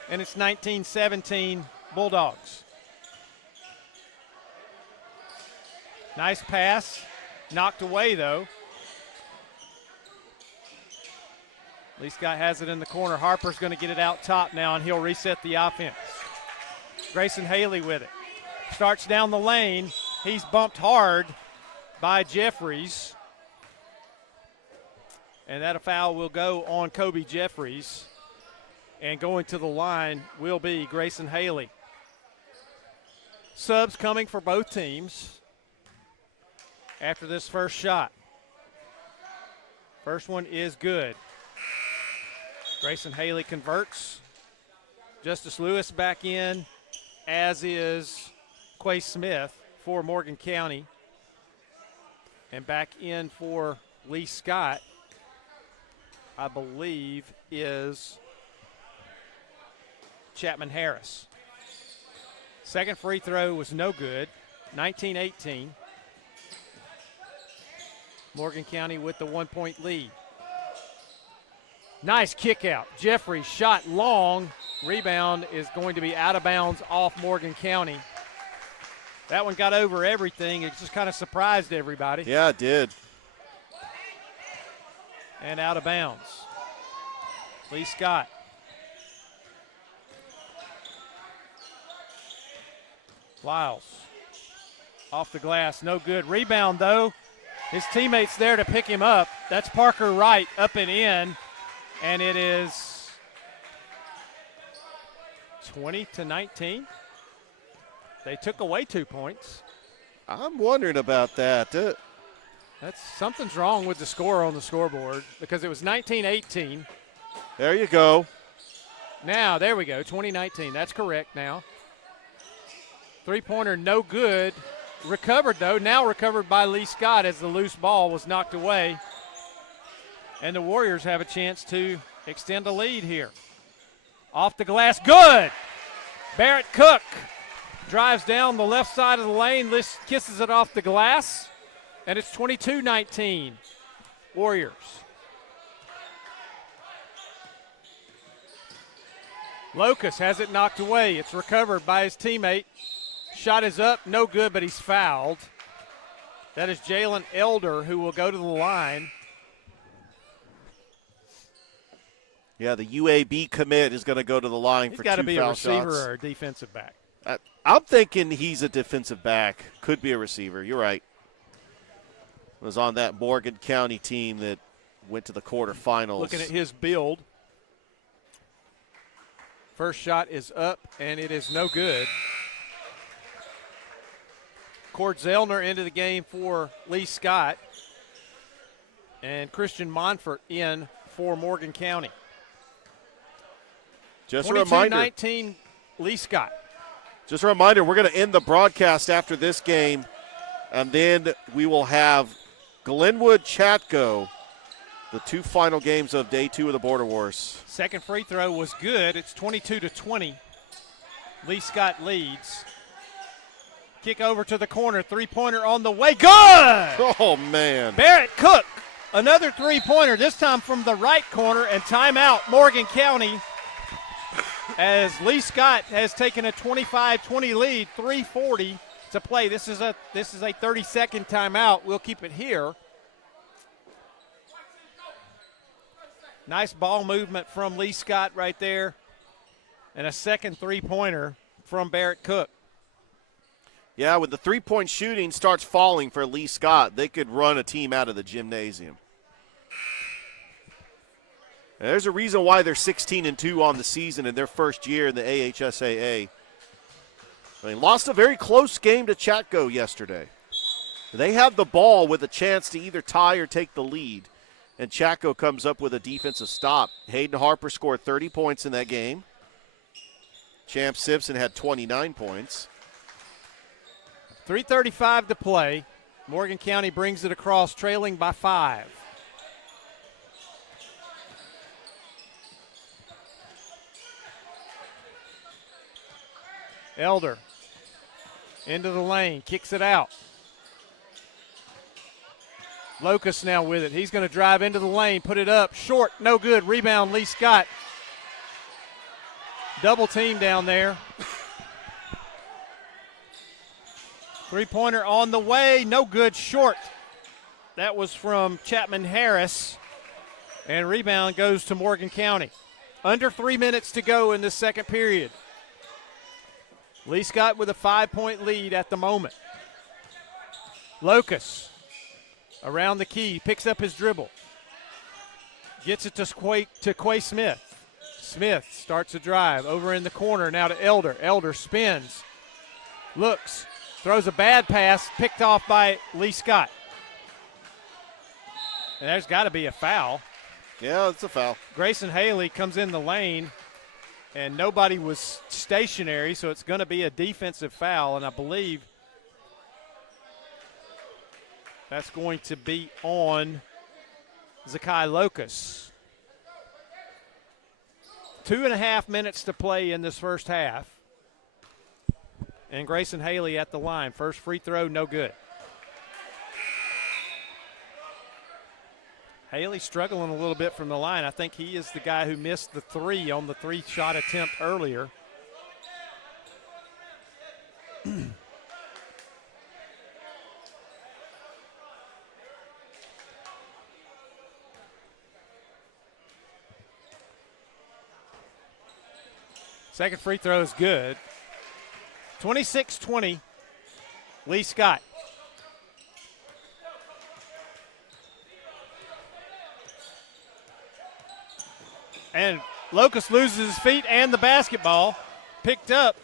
and it's 19-17 Bulldogs. Nice pass, knocked away though. Lee Scott has it in the corner. Harper's going to get it out top now, and he'll reset the offense. Grayson Haley with it. Starts down the lane. He's bumped hard by Jeffries. And that foul will go on Kobe Jeffries. And going to the line will be Grayson Haley. Subs coming for both teams after this first shot. First one is good. Grayson Haley converts. Justice Lewis back in, as is Quay Smith for Morgan County. And back in for Lee Scott, I believe, is Chapman Harris. Second free throw was no good, 19-18. Morgan County with the 1-point lead. Nice kick out. Jeffries shot long. Rebound is going to be out of bounds off Morgan County. That one got over everything. It just kind of surprised everybody. Yeah, it did. And out of bounds. Lee Scott. Lyles. Off the glass, no good. Rebound, though. His teammate's there to pick him up. That's Parker Wright up and in. And it is 20-19. They took away 2 points. I'm wondering about that. That's something's wrong with the score on the scoreboard because it was 19-18. There you go. Now, there we go, 20-19. That's correct now. Three-pointer no good. Recovered, though. Now recovered by Lee Scott as the loose ball was knocked away. And the Warriors have a chance to extend a lead here. Off the glass, good! Barrett Cook drives down the left side of the lane, kisses it off the glass, and it's 22-19, Warriors. Locust has it knocked away. It's recovered by his teammate. Shot is up, no good, but he's fouled. That is Jalen Elder, who will go to the line. Yeah, the UAB commit is going to go to the line for 2 foul shots. He's got to be a receiver or a defensive back. I'm thinking he's a defensive back. Could be a receiver. You're right. Was on that Morgan County team that went to the quarterfinals. Looking at his build. First shot is up, and it is no good. Cord Zellner into the game for Lee Scott. And Christian Monfort in for Morgan County. Just a reminder. 22-19 Lee Scott. Just a reminder, we're going to end the broadcast after this game, and then we will have Glenwood Chatco, the 2 final games of day 2 of the Border Wars. Second free throw was good. It's 22-20. Lee Scott leads. Kick over to the corner. Three-pointer on the way. Good! Oh, man. Barrett Cook, another three-pointer, this time from the right corner, and timeout, Morgan County. as Lee Scott has taken a 25-20 lead, 3:40 to play. This is a 30-second timeout. We'll keep it here. Nice ball movement from Lee Scott right there. And a second three-pointer from Barrett Cook. Yeah, when the three-point shooting starts falling for Lee Scott, they could run a team out of the gymnasium. And there's a reason why they're 16-2 on the season in their first year in the AHSAA. They lost a very close game to Chatco yesterday. They have the ball with a chance to either tie or take the lead. And Chatco comes up with a defensive stop. Hayden Harper scored 30 points in that game. Champ Simpson had 29 points. 3:35 to play. Morgan County brings it across, trailing by 5. Elder into the lane, kicks it out. Locust now with it. He's going to drive into the lane, put it up, short, no good. Rebound, Lee Scott. Double team down there. Three-pointer on the way, no good, short. That was from Chapman Harris. And rebound goes to Morgan County. Under 3 minutes to go in the second period. Lee Scott with a 5-point lead at the moment. Locust around the key, picks up his dribble. Gets it to Quay Smith. Smith starts a drive over in the corner now to Elder. Elder spins, looks, throws a bad pass, picked off by Lee Scott. And there's got to be a foul. Yeah, it's a foul. Grayson Haley comes in the lane, and nobody was stationary, so it's going to be a defensive foul, and I believe that's going to be on Zakai Locust. 2.5 minutes to play in this first half. And Grayson Haley at the line. First free throw, no good. Haley struggling a little bit from the line. I think he is the guy who missed the three on the three-shot attempt earlier. Second free throw is good. 26-20, Lee Scott. And Locust loses his feet and the basketball. Picked up.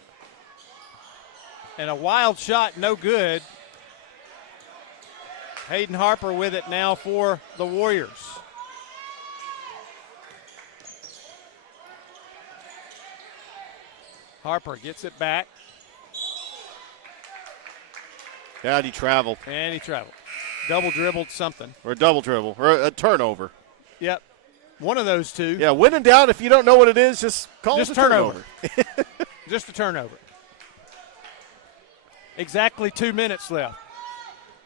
And a wild shot, no good. Hayden Harper with it now for the Warriors. Harper gets it back. Yeah, and he traveled. And he traveled. Double dribbled something. Or a double dribble. Or a turnover. Yep. One of those two. Yeah, when in doubt, if you don't know what it is, just call it a turnover. Just a turnover. Exactly 2 minutes left.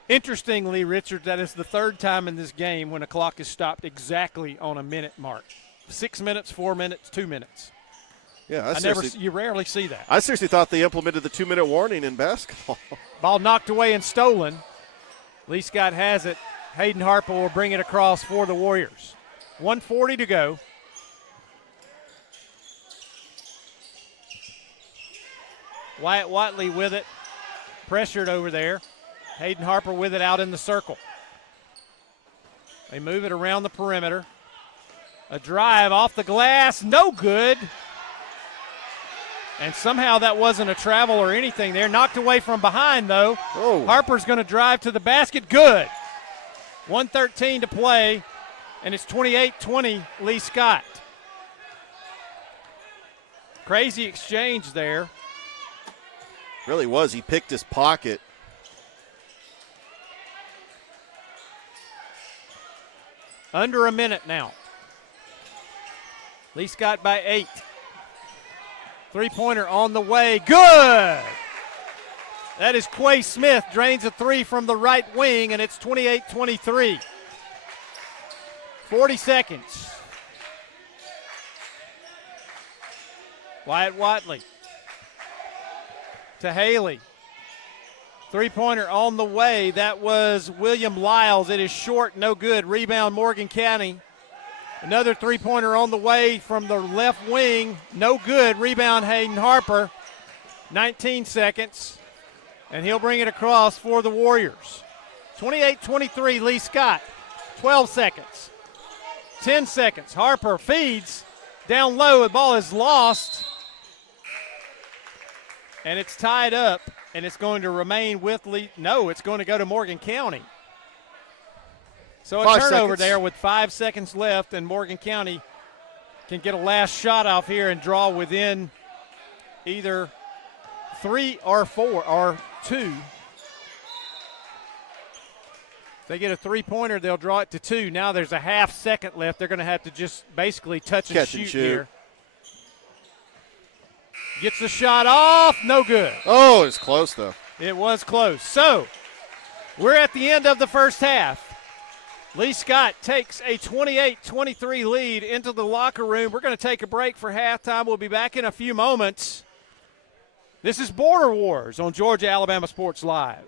Interestingly, Richard, that is the third time in this game when a clock is stopped exactly on a minute mark. 6 minutes, 4 minutes, 2 minutes. Yeah, you rarely see that. I seriously thought they implemented the 2-minute warning in basketball. Ball knocked away and stolen. Lee Scott has it. Hayden Harper will bring it across for the Warriors. 1:40 to go. Wyatt Watley with it. Pressured over there. Hayden Harper with it out in the circle. They move it around the perimeter. A drive off the glass. No good. And somehow that wasn't a travel or anything there. Knocked away from behind, though. Oh. Harper's going to drive to the basket. Good. 1:13 to play, and it's 28-20 Lee Scott. Crazy exchange there. Really was. He picked his pocket. Under a minute now. Lee Scott by 8. Three-pointer on the way. Good! That is Quay Smith. Drains a three from the right wing, and it's 28-23. 40 seconds. Wyatt Watley to Haley. Three-pointer on the way. That was William Lyles. It is short, no good. Rebound, Morgan County. Another three-pointer on the way from the left wing. No good. Rebound, Hayden Harper. 19 seconds. And he'll bring it across for the Warriors. 28-23, Lee Scott. 12 seconds. 10 seconds. Harper feeds. Down low, the ball is lost. And it's tied up. And it's going to remain with Lee. No, it's going to go to Morgan County. So a 5 turnover seconds. there with 5 seconds left, and Morgan County can get a last shot off here and draw within either 3 or 4 or 2. If they get a three-pointer, they'll draw it to 2. Now there's a half second left. They're going to have to just basically touch and Catch and shoot shoot. here. Gets the shot off. No good. Oh, it's close, though. It was close. So we're at the end of the first half. Lee Scott takes a 28-23 lead into the locker room. We're going to take a break for halftime. We'll be back in a few moments. This is Border Wars on Georgia Alabama Sports Live.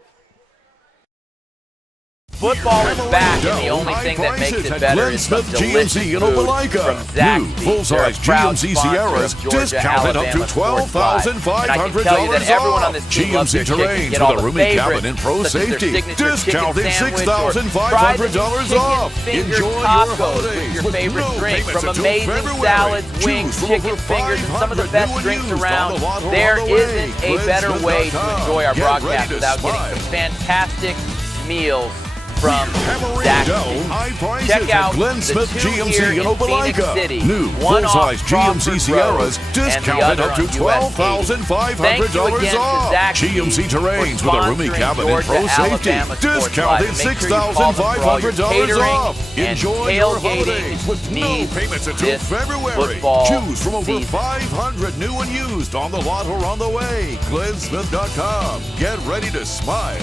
Football is back, and the only thing that makes it better is some delicious GMC in food Opelika. from New Zaxby's. full-size They're a proud GMC sponsor Sierras of Georgia discounted up to Alabama Sports Live. And I can tell you that $12,500 everyone on off. this team loves GMC their chicken. Terrains Get with all a the roomy cabin favorites, and pro such as their safety. signature Discounted chicken sandwich or fried $6,500 chicken off. finger Enjoy your tacos with holidays your with favorite no drink. payments From until amazing February. salads, Choose wings, from chicken over fingers, and some of the 500 best new and drinks used around. on the lot or There on the way. isn't a better way to enjoy our Get broadcast ready to without getting smile. some fantastic meals from Hammering Zaxby's. down high prices Check out at Glenn the Smith two GMC here in in Phoenix Opelika. City. New One full-size off GMC Crawford Sierras Road and the discounted other up to on US 80. Thank you $12,500 again to off. Zaxby's GMC Terrains for with a roomy sponsoring cabin and pro Georgia safety. Alabama Sports Discounted Live. Make sure you call them for all your $6,500 catering off. and Enjoy your tailgating holidays with no needs payments until this February. football Choose from over season. 500 new and used on the lot or on the way. GlennSmith.com. Get ready to smile.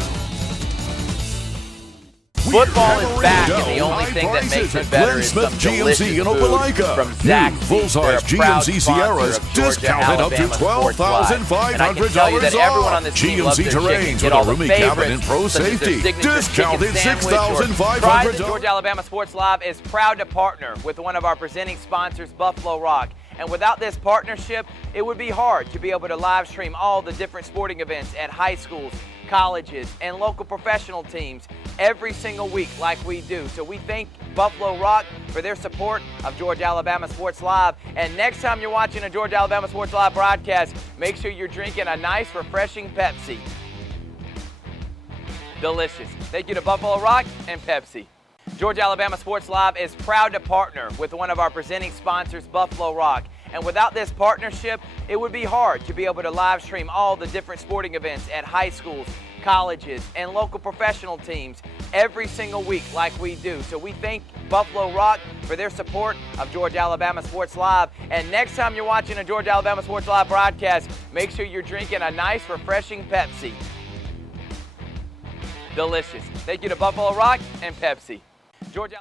Football is back, and the only thing that makes it better is some delicious GMC in food Opelika. from New Zaxby's. full-size They're a proud GMC sponsor Sierras of Georgia discounted up to Alabama Sports Live. And I can tell you that $12,500 everyone on off. this team loves GMC their chicken. Terrains Get with all a the roomy cabin favorites, and pro such as their safety. signature Discounted chicken sandwich or fried. $6,500. Georgia Alabama Sports Live is proud to partner with one of our presenting sponsors, Buffalo Rock. And without this partnership, it would be hard to be able to live stream all the different sporting events at high schools, colleges, and local professional teams every single week like we do. So we thank Buffalo Rock for their support of Georgia Alabama Sports Live. And next time you're watching a Georgia Alabama Sports Live broadcast, make sure you're drinking a nice, refreshing Pepsi. Delicious. Thank you to Buffalo Rock and Pepsi. Georgia Alabama Sports Live is proud to partner with one of our presenting sponsors, Buffalo Rock. And without this partnership, it would be hard to be able to live stream all the different sporting events at high schools, colleges, and local professional teams every single week like we do. So we thank Buffalo Rock for their support of Georgia Alabama Sports Live. And next time you're watching a Georgia Alabama Sports Live broadcast, make sure you're drinking a nice, refreshing Pepsi. Delicious. Thank you to Buffalo Rock and Pepsi. Georgia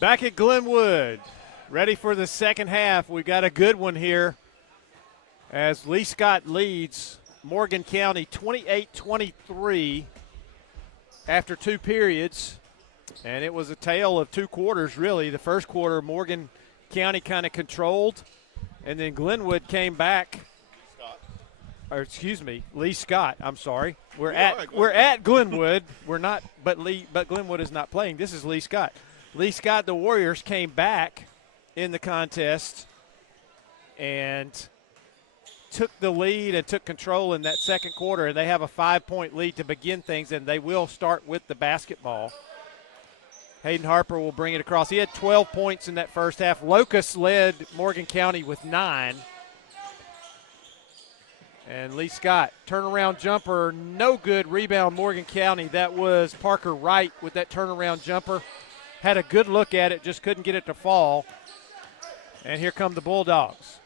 Back at Glenwood, ready for the second half. We got a good one here as Lee Scott leads Morgan County 28-23 after 2 periods. And it was a tale of 2 quarters, really. The first quarter, Morgan County kind of controlled, and then Glenwood came back. Or excuse me, Lee Scott. I'm sorry. We're at Glenwood. We're not, but Glenwood is not playing. This is Lee Scott. Lee Scott, the Warriors, came back in the contest and took the lead and took control in that second quarter, and they have a 5-point lead to begin things, and they will start with the basketball. Hayden Harper will bring it across. He had 12 points in that first half. Locust led Morgan County with 9. And Lee Scott, turnaround jumper, no good. Rebound, Morgan County. That was Parker Wright with that turnaround jumper. Had a good look at it, just couldn't get it to fall. And here come the Bulldogs.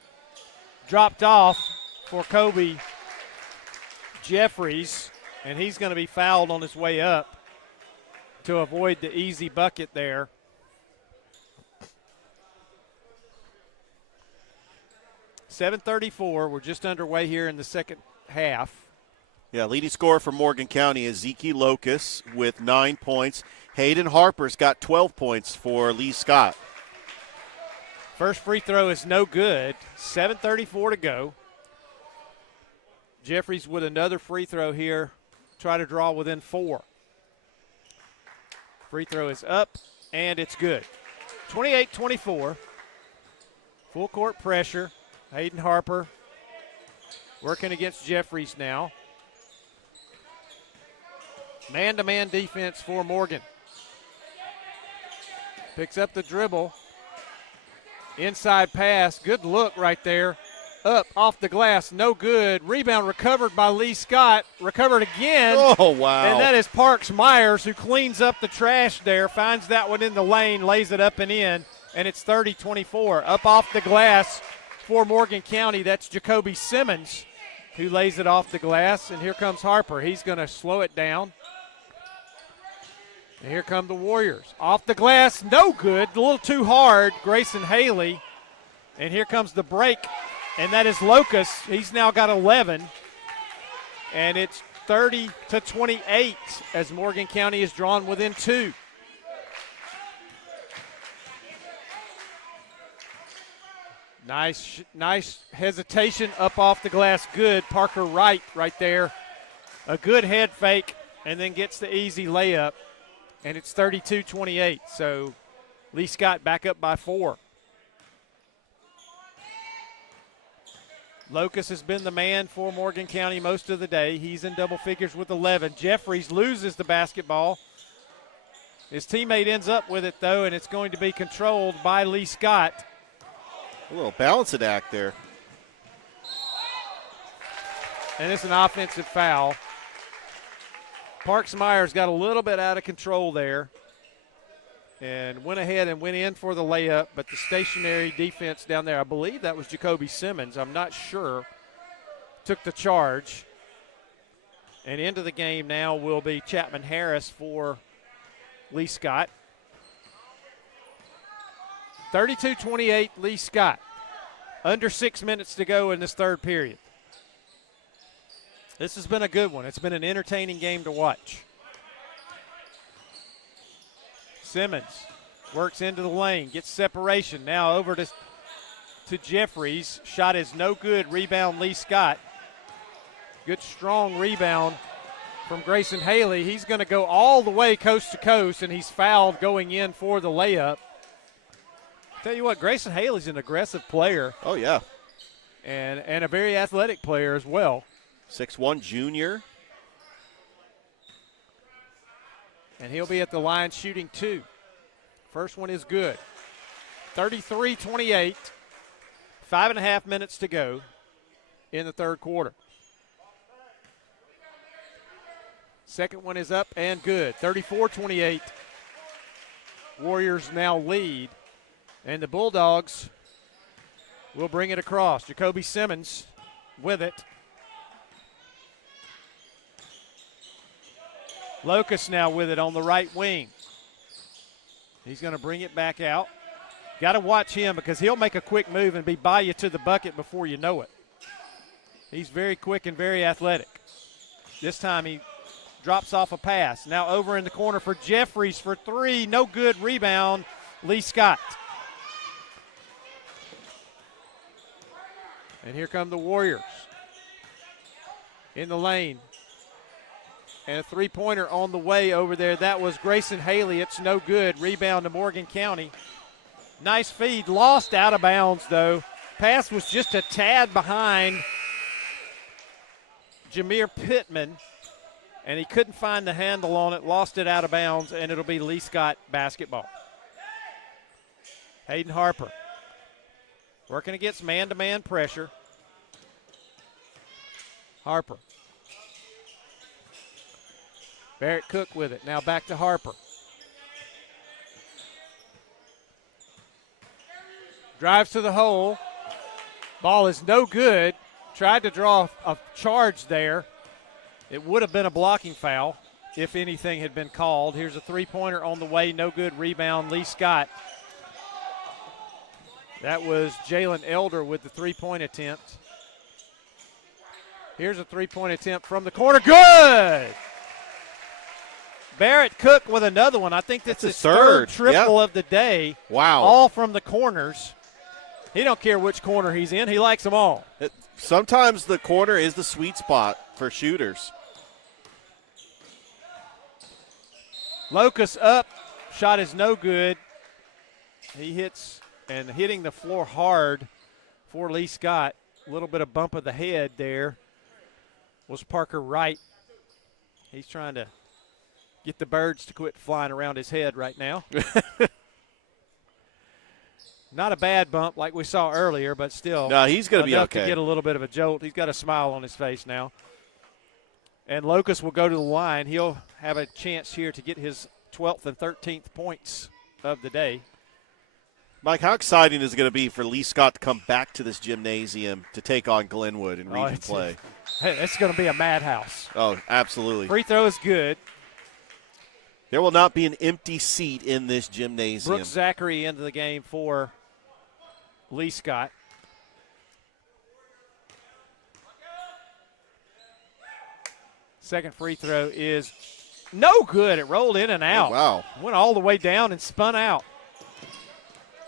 Dropped off for Kobe Jeffries, and he's going to be fouled on his way up to avoid the easy bucket there. .34, we're just underway here in the second half. Yeah, leading scorer for Morgan County is Zeke Locust with 9 points. Hayden Harper's got 12 points for Lee Scott. First free throw is no good. 7:34 to go. Jeffries with another free throw here. Try to draw within 4. Free throw is up, and it's good. 28-24. Full court pressure. Hayden Harper working against Jeffries now. Man-to-man defense for Morgan. Picks up the dribble. Inside pass. Good look right there. Up off the glass. No good. Rebound recovered by Lee Scott. Recovered again. Oh, wow. And that is Parks Myers who cleans up the trash there. Finds that one in the lane. Lays it up and in. And it's 30-24. Up off the glass for Morgan County. That's Jacoby Simmons who lays it off the glass. And here comes Harper. He's going to slow it down. And here come the Warriors. Off the glass, no good. A little too hard, Grayson Haley. And here comes the break, and that is Locust. He's now got 11. And it's 30-28 as Morgan County is drawn within 2. Nice hesitation up off the glass. Good. Parker Wright right there. A good head fake, and then gets the easy layup. And it's 32-28, so Lee Scott back up by 4. Locust has been the man for Morgan County most of the day. He's in double figures with 11. Jeffries loses the basketball. His teammate ends up with it, though, and it's going to be controlled by Lee Scott. A little balancing act there. And it's an offensive foul. Parks Myers got a little bit out of control there and went ahead and went in for the layup, but the stationary defense down there, I believe that was Jacoby Simmons, I'm not sure, took the charge. And into the game now will be Chapman Harris for Lee Scott. 32-28 Lee Scott. Under 6 minutes to go in this third period. This has been a good one. It's been an entertaining game to watch. Simmons works into the lane, gets separation. Now over to Jeffries. Shot is no good. Rebound Lee Scott. Good strong rebound from Grayson Haley. He's going to go all the way coast to coast, and he's fouled going in for the layup. Tell you what, Grayson Haley's an aggressive player. Oh, yeah. And a very athletic player as well. 6'1" junior. And he'll be at the line shooting 2. First one is good. 33-28. 5.5 minutes to go in the third quarter. Second one is up and good. 34-28. Warriors now lead. And the Bulldogs will bring it across. Jacoby Simmons with it. Locust now with it on the right wing. He's going to bring it back out. Got to watch him because he'll make a quick move and be by you to the bucket before you know it. He's very quick and very athletic. This time he drops off a pass. Now over in the corner for Jeffries for three. No good. Rebound, Lee Scott. And here come the Warriors in the lane. And a three-pointer on the way over there. That was Grayson Haley. It's no good. Rebound to Morgan County. Nice feed. Lost out of bounds, though. Pass was just a tad behind Jameer Pittman, and he couldn't find the handle on it. Lost it out of bounds, and it'll be Lee Scott basketball. Hayden Harper working against man-to-man pressure. Harper. Barrett Cook with it. Now back to Harper. Drives to the hole. Ball is no good. Tried to draw a charge there. It would have been a blocking foul if anything had been called. Here's a three-pointer on the way. No good. Rebound, Lee Scott. That was Jalen Elder with the three-point attempt. Here's a three-point attempt from the corner. Good! Barrett Cook with another one. I think that's his third triple of the day. Wow. All from the corners. He don't care which corner he's in. He likes them all. Sometimes the corner is the sweet spot for shooters. Locust up. Shot is no good. He hits and hitting the floor hard for Lee Scott. A little bit of bump of the head there was Parker Wright. He's trying to get the birds to quit flying around his head right now. Not a bad bump like we saw earlier, but still. No, he's going to be okay. To get a little bit of a jolt. He's got a smile on his face now. And Locust will go to the line. He'll have a chance here to get his 12th and 13th points of the day. Mike, how exciting is it going to be for Lee Scott to come back to this gymnasium to take on Glenwood in region play? Hey, it's going to be a madhouse. Oh, absolutely. Free throw is good. There will not be an empty seat in this gymnasium. Brooks Zachary into the game for Lee Scott. Second free throw is no good. It rolled in and out. Oh, wow. Went all the way down and spun out.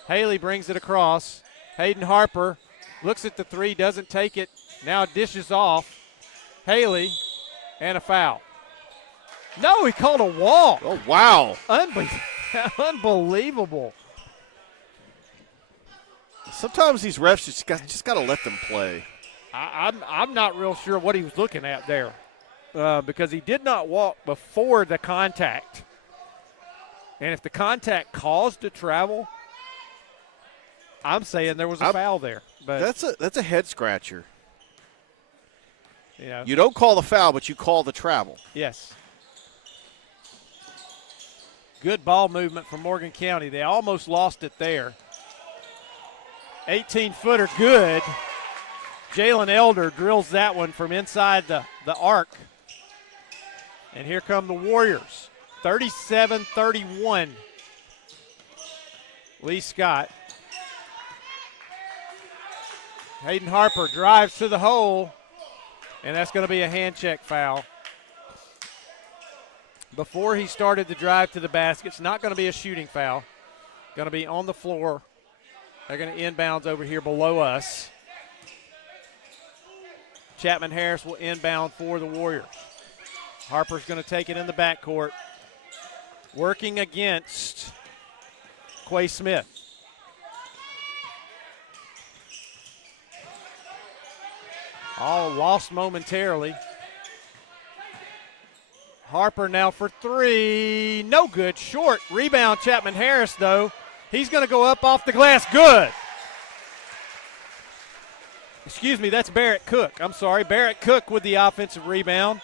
Haley brings it across. Hayden Harper looks at the three, doesn't take it. Now dishes off. Haley, and a foul. No, he called a walk. Oh, wow. Unbelievable. Sometimes these refs just got to let them play. I'm not real sure what he was looking at there because he did not walk before the contact. And if the contact caused a travel, I'm saying there was a foul there. But that's a head scratcher. Yeah. You don't call the foul, but you call the travel. Yes. Good ball movement from Morgan County. They almost lost it there. 18-footer good. Jalen Elder drills that one from inside the arc. And here come the Warriors. 37-31. Lee Scott. Hayden Harper drives to the hole, and that's going to be a hand check foul. Before he started the drive to the basket, it's not going to be a shooting foul. Going to be on the floor. They're going to inbounds over here below us. Chapman Harris will inbound for the Warriors. Harper's going to take it in the backcourt. Working against Quay Smith. All lost momentarily. Harper now for three. No good. Short. Rebound Chapman Harris, though. He's going to go up off the glass. Good. Excuse me, that's Barrett Cook. I'm sorry. Barrett Cook with the offensive rebound.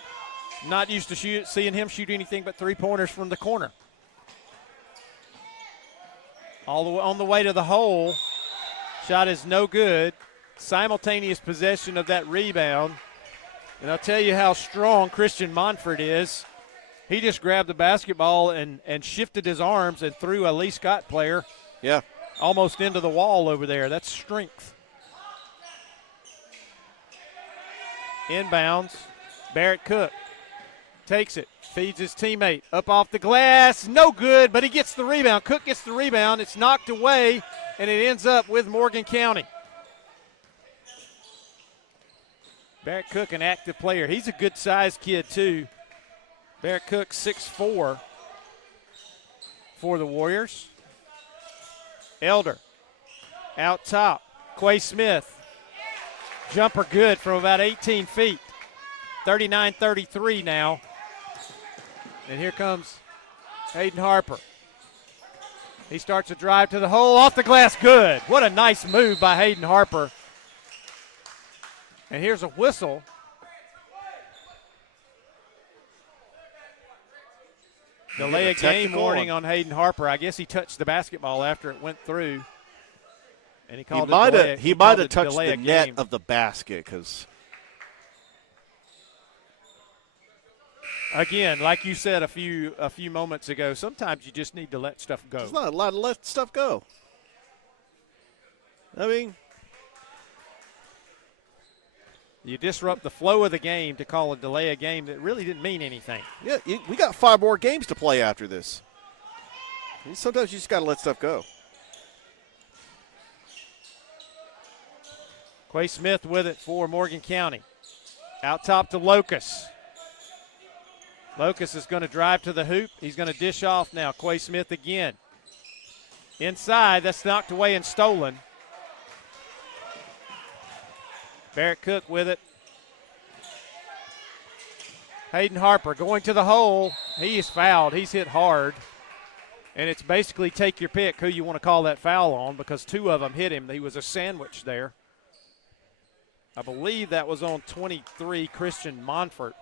Not used to seeing him shoot anything but three-pointers from the corner. All the way on the way to the hole. Shot is no good. Simultaneous possession of that rebound. And I'll tell you how strong Christian Monfort is. He just grabbed the basketball and shifted his arms and threw a Lee Scott player almost into the wall over there. That's strength. Inbounds. Barrett Cook takes it, feeds his teammate up off the glass. No good, but he gets the rebound. Cook gets the rebound. It's knocked away, and it ends up with Morgan County. Barrett Cook, an active player. He's a good-sized kid, too. Barrett Cook, 6'4", for the Warriors. Elder out top. Quay Smith. Jumper good from about 18 feet. 39-33 now. And here comes Hayden Harper. He starts a drive to the hole, off the glass, good. What a nice move by Hayden Harper. And here's a whistle. Delay a game warning on Hayden Harper. I guess he touched the basketball after it went through. And he called it delay. He might have touched the net of the basket because. Again, like you said a few moments ago, sometimes you just need to let stuff go. There's not a lot to let stuff go. I mean, you disrupt the flow of the game to call a delay a game that really didn't mean anything. Yeah, we got 5 more games to play after this. Sometimes you just got to let stuff go. Quay Smith with it for Morgan County. Out top to Locust. Locust is going to drive to the hoop. He's going to dish off now. Quay Smith again. Inside, that's knocked away and stolen. Barrett Cook with it. Hayden Harper going to the hole. He is fouled. He's hit hard. And it's basically take your pick who you want to call that foul on because 2 of them hit him. He was a sandwich there. I believe that was on 23, Christian Monfort.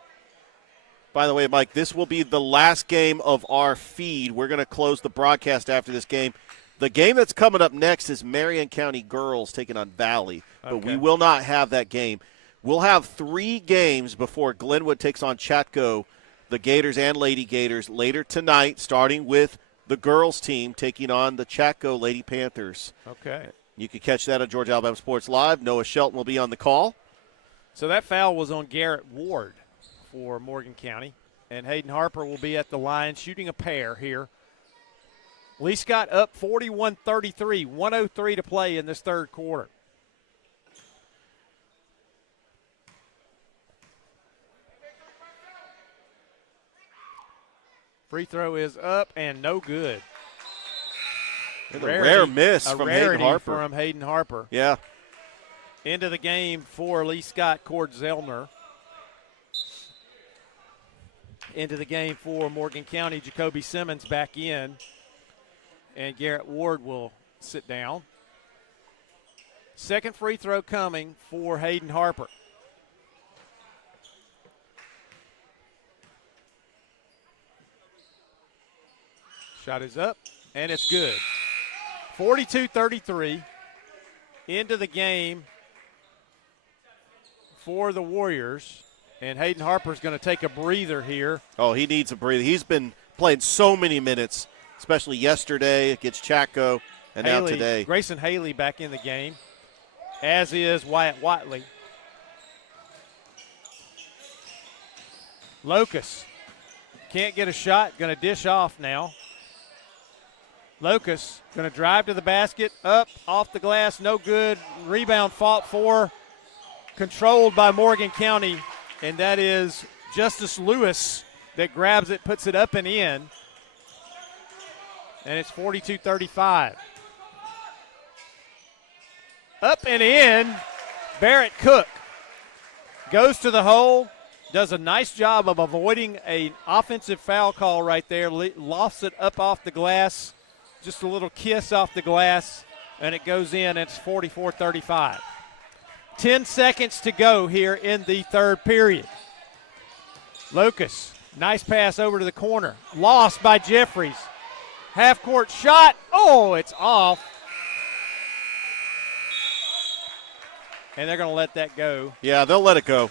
By the way, Mike, this will be the last game of our feed. We're going to close the broadcast after this game. The game that's coming up next is Marion County Girls taking on Valley, but we will not have that game. We'll have 3 games before Glenwood takes on Chatco, the Gators and Lady Gators, later tonight, starting with the girls team taking on the Chatco Lady Panthers. Okay. You can catch that on Georgia Alabama Sports Live. Noah Shelton will be on the call. So that foul was on Garrett Ward for Morgan County, and Hayden Harper will be at the line shooting a pair here. Lee Scott up 41-33, 1:03 to play in this third quarter. Free throw is up and no good. A rare miss from Hayden Harper. From Hayden Harper. Yeah. Into the game for Lee Scott, Cord Zellner. Into the game for Morgan County, Jacoby Simmons back in. And Garrett Ward will sit down. Second free throw coming for Hayden Harper. Shot is up, and it's good. 42-33 into the game for the Warriors. And Hayden Harper's going to take a breather here. Oh, he needs a breather. He's been playing so many minutes, especially yesterday against Chatco and now today. Grayson Haley back in the game, as is Wyatt Watley. Locust can't get a shot, going to dish off now. Locust going to drive to the basket, up, off the glass, no good. Rebound fought for, controlled by Morgan County, and that is Justice Lewis that grabs it, puts it up and in, and it's 42-35. Up and in, Barrett Cook goes to the hole, does a nice job of avoiding an offensive foul call right there, lofts it up off the glass, just a little kiss off the glass, and it goes in. It's 44-35. 10 seconds to go here in the third period. Locust, nice pass over to the corner. Lost by Jeffries. Half-court shot. Oh, it's off. And they're going to let that go. Yeah, they'll let it go.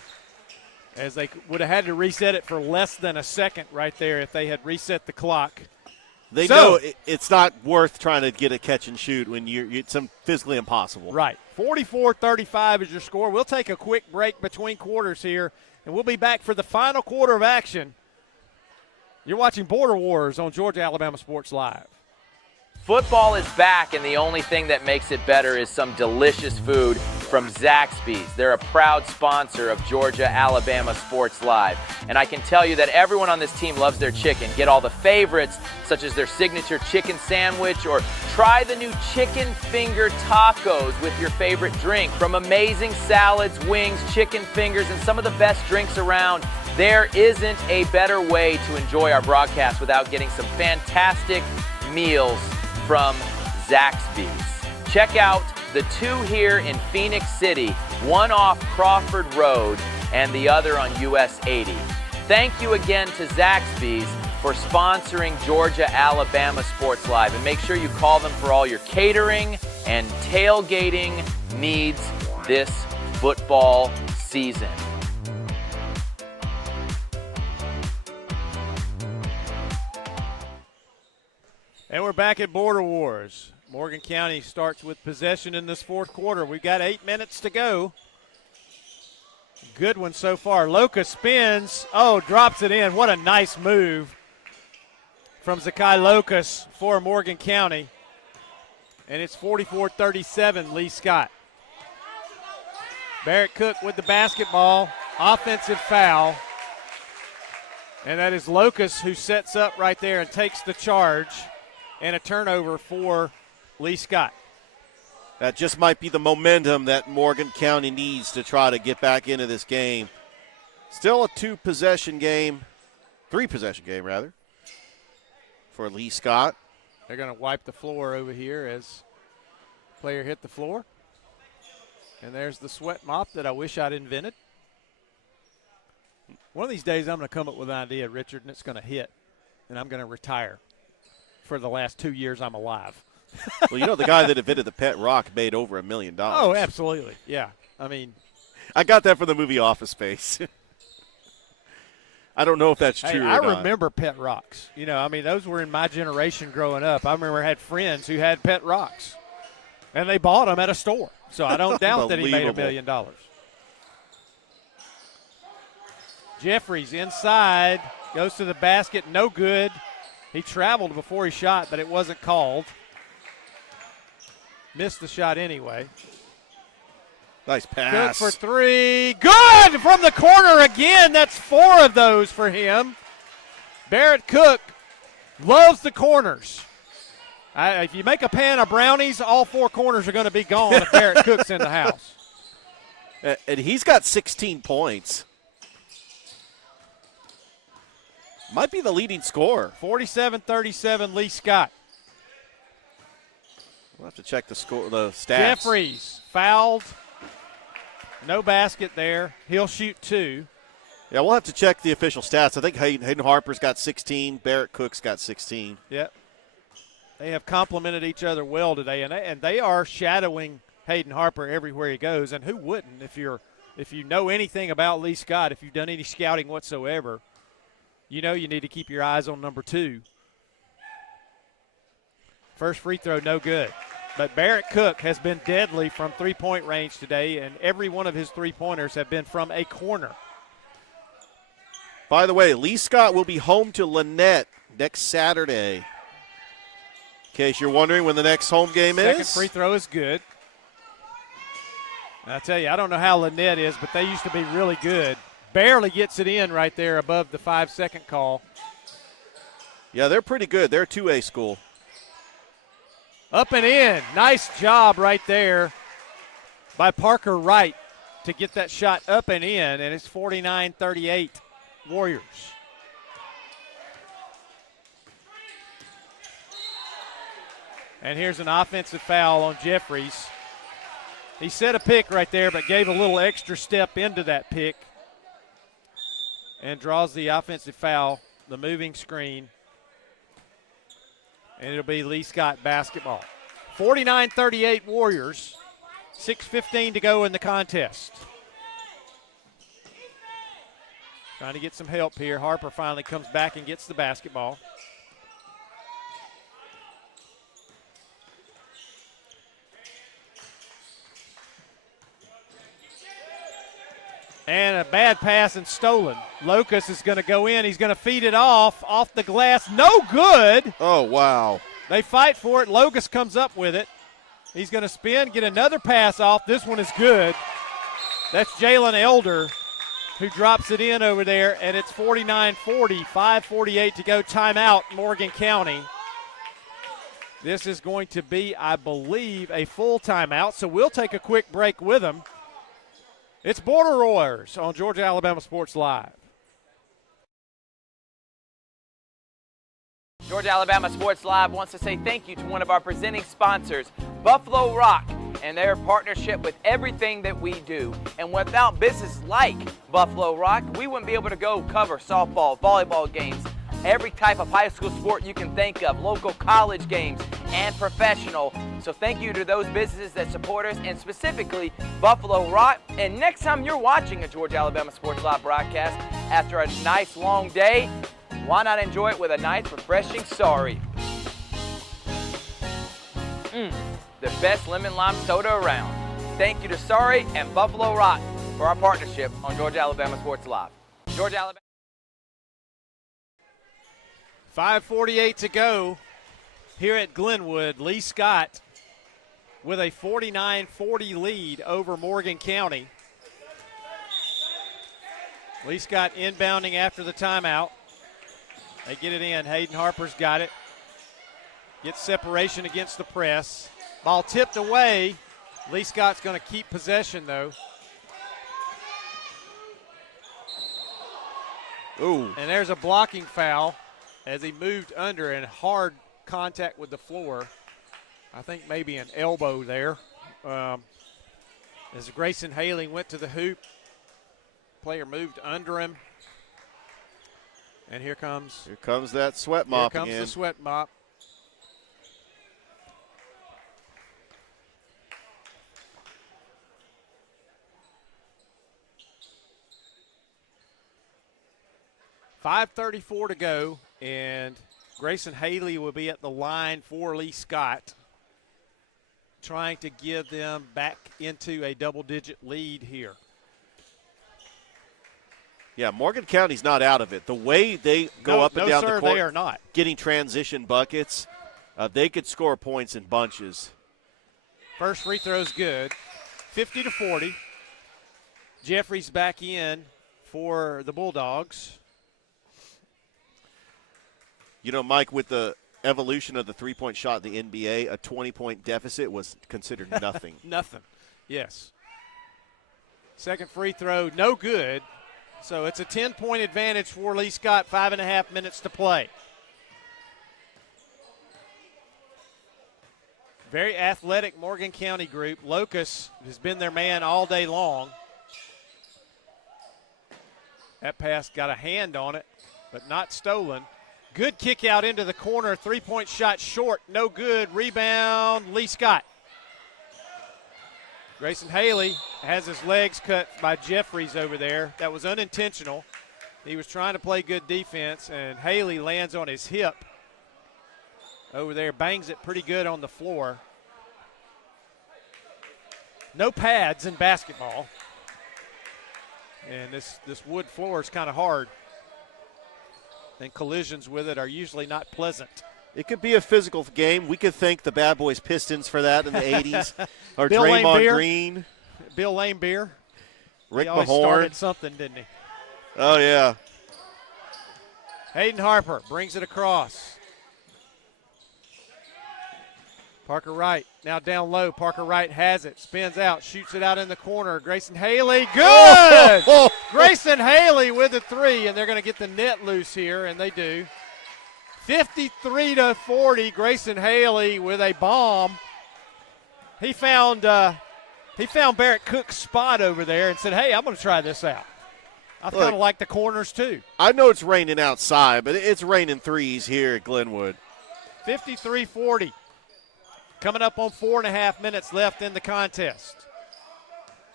as they would have had to reset it for less than a second right there if they had reset the clock. They know it's not worth trying to get a catch and shoot when it's physically impossible. Right. 44-35 is your score. We'll take a quick break between quarters here, and we'll be back for the final quarter of action. You're watching Border Wars on Georgia Alabama Sports Live. Football is back, and the only thing that makes it better is some delicious food from Zaxby's. They're a proud sponsor of Georgia Alabama Sports Live. And I can tell you that everyone on this team loves their chicken. Get all the favorites, such as their signature chicken sandwich, or try the new chicken finger tacos with your favorite drink. From amazing salads, wings, chicken fingers, and some of the best drinks around, there isn't a better way to enjoy our broadcast without getting some fantastic meals from Zaxby's. Check out the two here in Phoenix City, one off Crawford Road and the other on US 80. Thank you again to Zaxby's for sponsoring Georgia Alabama Sports Live, and make sure you call them for all your catering and tailgating needs this football season. And we're back at Border Wars. Morgan County starts with possession in this fourth quarter. We've got 8 minutes to go. Good one so far. Locust spins. Oh, drops it in. What a nice move from Zakai Locust for Morgan County. And it's 44-37, Lee Scott. Barrett Cook with the basketball. Offensive foul. And that is Locust who sets up right there and takes the charge. And a turnover for Lee Scott. That just might be the momentum that Morgan County needs to try to get back into this game. Still a three-possession game, for Lee Scott. They're going to wipe the floor over here as player hit the floor. And there's the sweat mop that I wish I'd invented. One of these days I'm going to come up with an idea, Richard, and it's going to hit, and I'm going to retire for the last 2 years I'm alive. Well, you know, the guy that invented the pet rock made over $1 million. Oh, absolutely. Yeah. I mean, I got that from the movie Office Space. I don't know if that's true or not. I remember pet rocks. You know, I mean, those were in my generation growing up. I remember I had friends who had pet rocks, and they bought them at a store. So I don't doubt that he made $1 million. Jeffries inside, goes to the basket, no good. He traveled before he shot, but it wasn't called. Missed the shot anyway. Nice pass. Good for three. Good from the corner again. That's 4 of those for him. Barrett Cook loves the corners. If you make a pan of brownies, all 4 corners are going to be gone if Barrett Cook's in the house. And he's got 16 points. Might be the leading scorer. 47-37, Lee Scott. We'll have to check the stats. Jeffries fouled. No basket there. He'll shoot 2. Yeah, we'll have to check the official stats. I think Hayden Harper's got 16. Barrett Cook's got 16. Yep. They have complemented each other well today, and they are shadowing Hayden Harper everywhere he goes. And who wouldn't if you know anything about Lee Scott, if you've done any scouting whatsoever, you know you need to keep your eyes on number 2. First free throw, no good. But Barrett Cook has been deadly from three-point range today, and every one of his three-pointers have been from a corner. By the way, Lee Scott will be home to Lynette next Saturday. In case you're wondering when the next home game is. Second free throw is good. And I tell you, I don't know how Lynette is, but they used to be really good. Barely gets it in right there above the 5-second call. Yeah, they're pretty good. They're a 2A school. Up and in. Nice job right there by Parker Wright to get that shot up and in, and it's 49-38 Warriors. And here's an offensive foul on Jeffries. He set a pick right there, but gave a little extra step into that pick and draws the offensive foul, the moving screen. And it'll be Lee Scott basketball. 49-38 Warriors. 6:15 to go in the contest. Trying to get some help here. Harper finally comes back and gets the basketball. And a bad pass and stolen. Locust is going to go in. He's going to feed it off the glass. No good. Oh, wow. They fight for it. Locust comes up with it. He's going to spin, get another pass off. This one is good. That's Jalen Elder who drops it in over there, and it's 49-40, 5:48 to go. Timeout, Morgan County. This is going to be, I believe, a full timeout, so we'll take a quick break with them. It's Border Warriors on Georgia Alabama Sports Live. Georgia Alabama Sports Live wants to say thank you to one of our presenting sponsors, Buffalo Rock, and their partnership with everything that we do. And without businesses like Buffalo Rock, we wouldn't be able to go cover softball, volleyball games, every type of high school sport you can think of, local college games, and professional. So thank you to those businesses that support us, and specifically Buffalo Rock. And next time you're watching a Georgia Alabama Sports Live broadcast after a nice long day, why not enjoy it with a nice refreshing sorry? The best lemon lime soda around. Thank you to Sorry and Buffalo Rock for our partnership on Georgia Alabama Sports Live. Georgia Alabama. 5:48 to go here at Glenwood. Lee Scott with a 49-40 lead over Morgan County. Lee Scott inbounding after the timeout. They get it in. Hayden Harper's got it. Gets separation against the press. Ball tipped away. Lee Scott's going to keep possession, though. Ooh. And there's a blocking foul as he moved under and hard contact with the floor. I think maybe an elbow there. As Grayson Haley went to the hoop, player moved under him. And here comes that sweat mop again. Here comes the sweat mop. .534 to go, and Grayson Haley will be at the line for Lee Scott, trying to give them back into a double-digit lead here. Yeah, Morgan County's not out of it. The way they go up and down the court, they are not getting transition buckets, they could score points in bunches. First free throw's good. 50-40. Jeffries back in for the Bulldogs. You know, Mike, with the evolution of the three-point shot in the NBA, a 20-point deficit was considered nothing. Nothing, yes. Second free throw, no good. So it's a 10-point advantage for Lee Scott, 5.5 minutes to play. Very athletic Morgan County group. Locust has been their man all day long. That pass got a hand on it, but not stolen. Good kick out into the corner. Three-point shot short. No good. Rebound, Lee Scott. Grayson Haley has his legs cut by Jeffries over there. That was unintentional. He was trying to play good defense, and Haley lands on his hip over there. Bangs it pretty good on the floor. No pads in basketball. And this wood floor is kind of hard. And collisions with it are usually not pleasant. It could be a physical game. We could thank the Bad Boys Pistons for that in the 80s. Or Bill Draymond Green. Bill Lane Beer. Rick He always Mahorn. started something, didn't he? Oh, yeah. Hayden Harper brings it across. Parker Wright now down low. Parker Wright has it, spins out, shoots it out in the corner. Grayson Haley, good! Grayson Haley with the three, and they're going to get the net loose here, and they do. 53-40, Grayson Haley with a bomb. He found Barrett Cook's spot over there and said, hey, I'm going to try this out. I kind of like the corners too. I know it's raining outside, but it's raining threes here at Glenwood. 53-40. Coming up on 4.5 minutes left in the contest.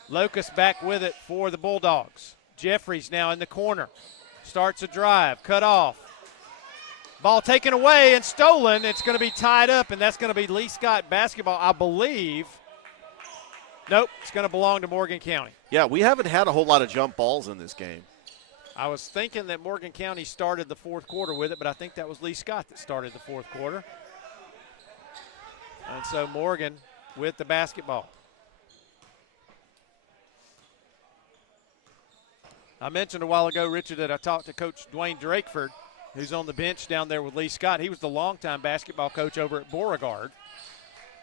Locust back with it for the Bulldogs. Jeffries now in the corner. Starts a drive, cut off. Ball taken away and stolen. It's going to be tied up, and that's going to be Lee Scott basketball, I believe. Nope, it's going to belong to Morgan County. Yeah, we haven't had a whole lot of jump balls in this game. I was thinking that Morgan County started the fourth quarter with it, but I think that was Lee Scott that started the fourth quarter. And so Morgan with the basketball. I mentioned a while ago, Richard, that I talked to Coach Dwayne Drakeford, who's on the bench down there with Lee Scott. He was the longtime basketball coach over at Beauregard.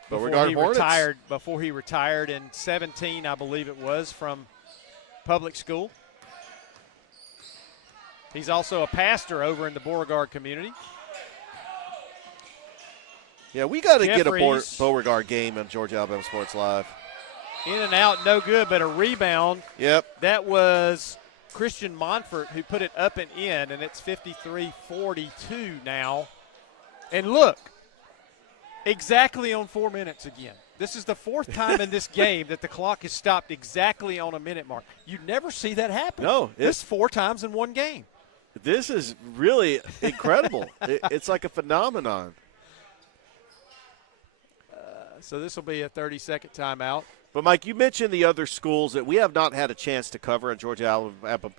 Before he retired in 17, I believe it was, from public school. He's also a pastor over in the Beauregard community. Yeah, we got to get a Beauregard game on Georgia Alabama Sports Live. In and out, no good, but a rebound. Yep. That was Christian Monfort who put it up and in, and it's 53-42 now. And look, exactly on 4 minutes again. This is the fourth time in this game that the clock has stopped exactly on a minute mark. You never see that happen. No. It's 4 times in one game. This is really incredible. It's like a phenomenon. So this will be a 30-second timeout. But, Mike, you mentioned the other schools that we have not had a chance to cover on Georgia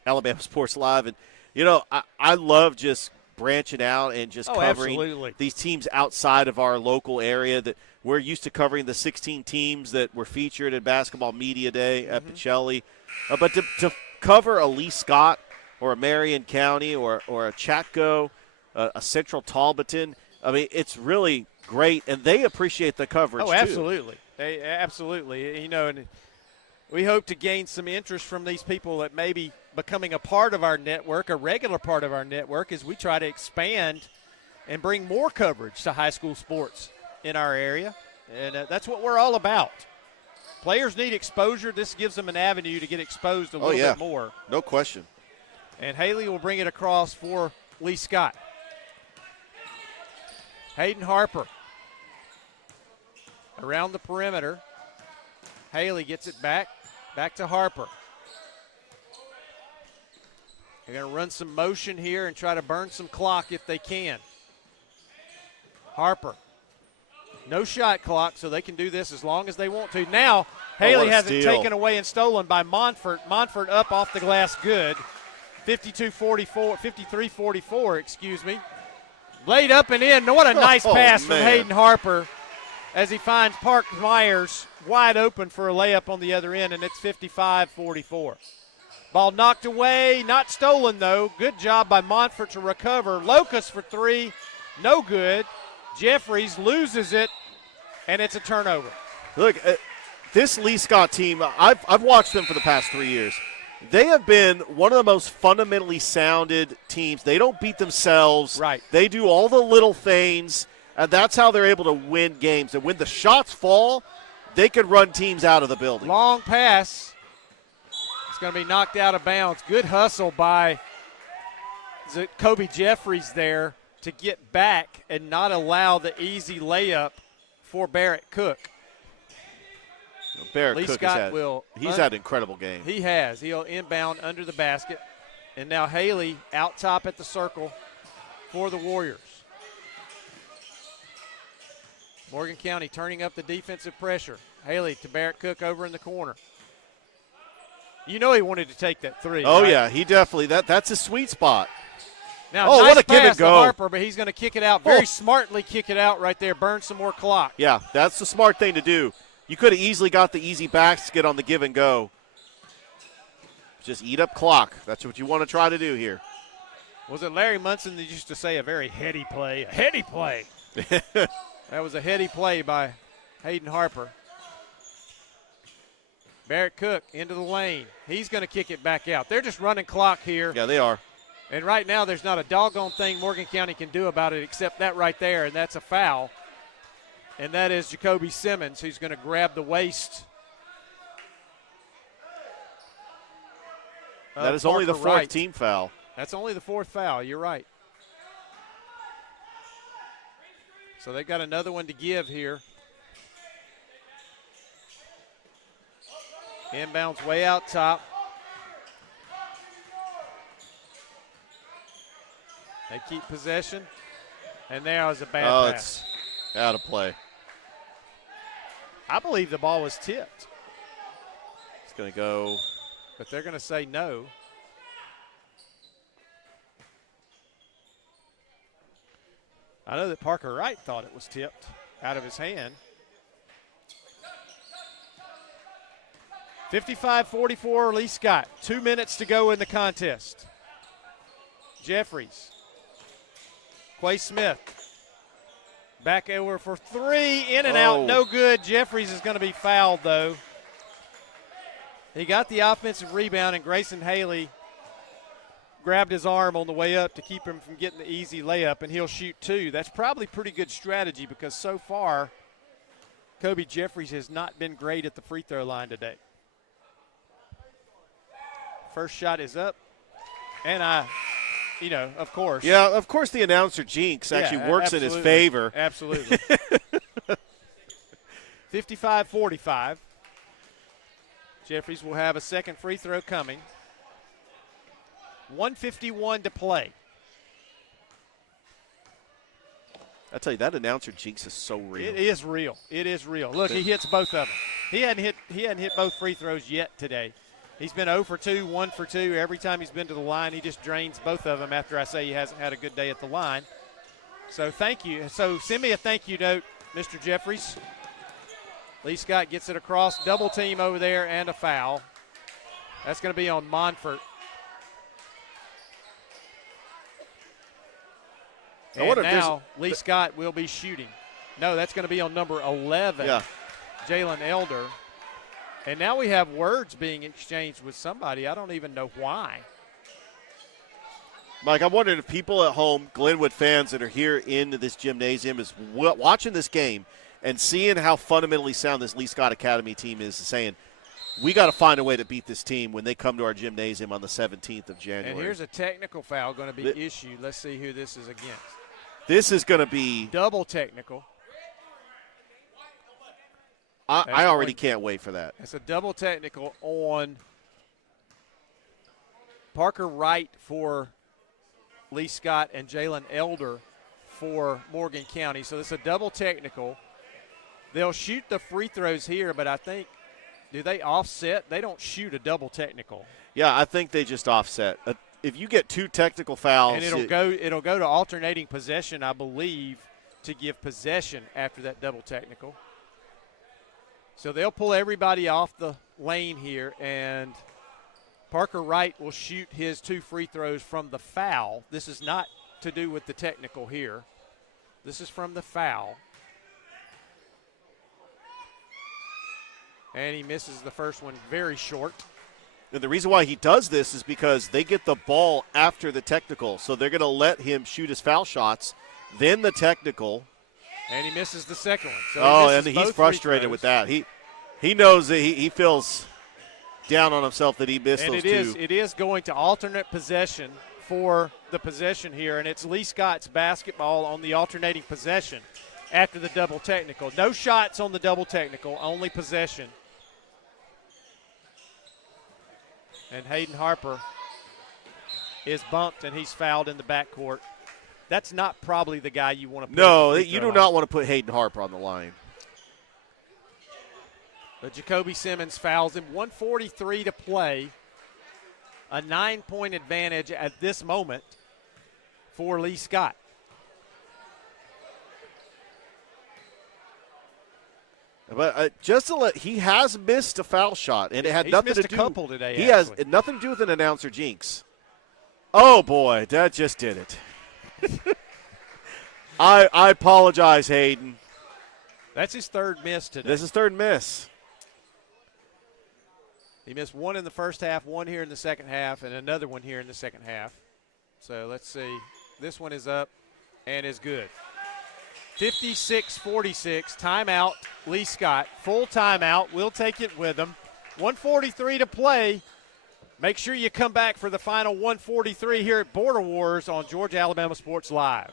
Alabama Sports Live. And, you know, I love just branching out and just covering absolutely. These teams outside of our local area that we're used to covering, the 16 teams that were featured at Basketball Media Day at Pacelli. But to cover a Lee Scott or a Marion County or a Chatco, a Central Talbotton, I mean, it's really great, and they appreciate the coverage, too. Absolutely. They absolutely. You know, and we hope to gain some interest from these people that may be becoming a part of our network, a regular part of our network, as we try to expand and bring more coverage to high school sports in our area. And that's what we're all about. Players need exposure. This gives them an avenue to get exposed a little bit more. No question. And Haley will bring it across for Lee Scott. Hayden Harper around the perimeter. Haley gets it back to Harper. They're going to run some motion here and try to burn some clock if they can. Harper. No shot clock, so they can do this as long as they want to. Now, Haley has it taken away and stolen by Monfort. Monfort up off the glass, good. 53-44, excuse me. Laid up and in. What a nice pass from Hayden Harper as he finds Park Myers wide open for a layup on the other end, and it's 55-44. Ball knocked away, not stolen, though. Good job by Monfort to recover. Locust for 3, no good. Jeffries loses it, and it's a turnover. Look, this Lee Scott team, I've watched them for the past 3 years. They have been one of the most fundamentally sounded teams. They don't beat themselves. Right. They do all the little things, and that's how they're able to win games. And when the shots fall, they could run teams out of the building. Long pass. It's going to be knocked out of bounds. Good hustle by Kobe Jeffries there to get back and not allow the easy layup for Barrett Cook. Barrett Lee Cook Scott he's had an incredible game. He has. He'll inbound under the basket. And now Haley out top at the circle for the Warriors. Morgan County turning up the defensive pressure. Haley to Barrett Cook over in the corner. You know he wanted to take that three. Oh, right? yeah, he definitely. That's a sweet spot. Now, nice what a give and pass to go. Harper, but he's going to kick it out. Very smartly kick it out right there. Burn some more clock. Yeah, that's the smart thing to do. You could have easily got the easy basket on the give and go. Just eat up clock. That's what you want to try to do here. Was it Larry Munson that used to say a very heady play? A heady play. That was a heady play by Hayden Harper. Barrett Cook into the lane. He's going to kick it back out. They're just running clock here. Yeah, they are. And right now there's not a doggone thing Morgan County can do about it except that right there, and that's a foul. And that is Jacoby Simmons, who's going to grab the waist. That is only the fourth team foul. That's only the fourth foul. You're right. So they've got another one to give here. Inbounds way out top. They keep possession, and there was a bad pass. It's out of play. I believe the ball was tipped, It's going to go. but they're going to say no. I know that Parker Wright thought it was tipped out of his hand. 55-44, Lee Scott. 2 minutes to go in the contest. Jeffries. Quay Smith. Back over for three. In and out. No good. Jeffries is going to be fouled, though. He got the offensive rebound, and Grayson Haley grabbed his arm on the way up to keep him from getting the easy layup, and he'll shoot two. That's probably pretty good strategy because so far, Kobe Jeffries has not been great at the free throw line today. First shot is up, and of course. Yeah, of course the announcer jinx actually works in his favor. Absolutely. 55-45. Jeffries will have a second free throw coming. 1:51 to play. I tell you, that announcer jinx is so real. It is real. It is real. Look, he hits both of them. He hadn't hit both free throws yet today. He's been 0 for 2, 1 for 2. Every time he's been to the line, he just drains both of them after I say he hasn't had a good day at the line. So thank you. So send me a thank you note, Mr. Jeffries. Lee Scott gets it across, double team over there, and a foul. That's going to be on Monfort. I wonder if now Lee Scott will be shooting. No, that's going to be on number 11, Jalen Elder. And now we have words being exchanged with somebody. I don't even know why. Mike, I'm wondering if people at home, Glenwood fans that are here in this gymnasium, is watching this game and seeing how fundamentally sound this Lee Scott Academy team is, saying, we got to find a way to beat this team when they come to our gymnasium on the 17th of January. And here's a technical foul going to be issued. Let's see who this is against. This is going to be double technical. I already can't wait for that. It's a double technical on Parker Wright for Lee Scott and Jalen Elder for Morgan County. So it's a double technical. They'll shoot the free throws here, but I think, do they offset? They don't shoot a double technical. Yeah, I think they just offset. If you get two technical fouls. And it'll go to alternating possession, I believe, to give possession after that double technical. So they'll pull everybody off the lane here, and Parker Wright will shoot his two free throws from the foul. This is not to do with the technical here. This is from the foul. And he misses the first one very short. And the reason why he does this is because they get the ball after the technical, so they're going to let him shoot his foul shots, then the technical. And he misses the second one. So and he's frustrated with that. He knows that he feels down on himself that he missed those two. It is going to alternate possession for the possession here, and it's Lee Scott's basketball on the alternating possession after the double technical. No shots on the double technical, only possession. And Hayden Harper is bumped, and he's fouled in the backcourt. That's not probably the guy you want to put. No, you do not want to put Hayden Harper on the line. But Jacoby Simmons fouls him. 1:43 to play. A 9-point advantage at this moment for Lee Scott. But just to let, he has missed a foul shot, and it had nothing to do. He's missed a couple today. He has nothing to do with an announcer jinx. Oh boy, that just did it. I apologize, Hayden. That's his third miss today. This is third miss. He missed one in the first half, one here in the second half, and another one here in the second half. So let's see. This one is up and is good. 56-46, timeout, Lee Scott. Full timeout. We'll take it with him. 1:43 to play. Make sure you come back for the final 1:43 here at Border Wars on Georgia Alabama Sports Live.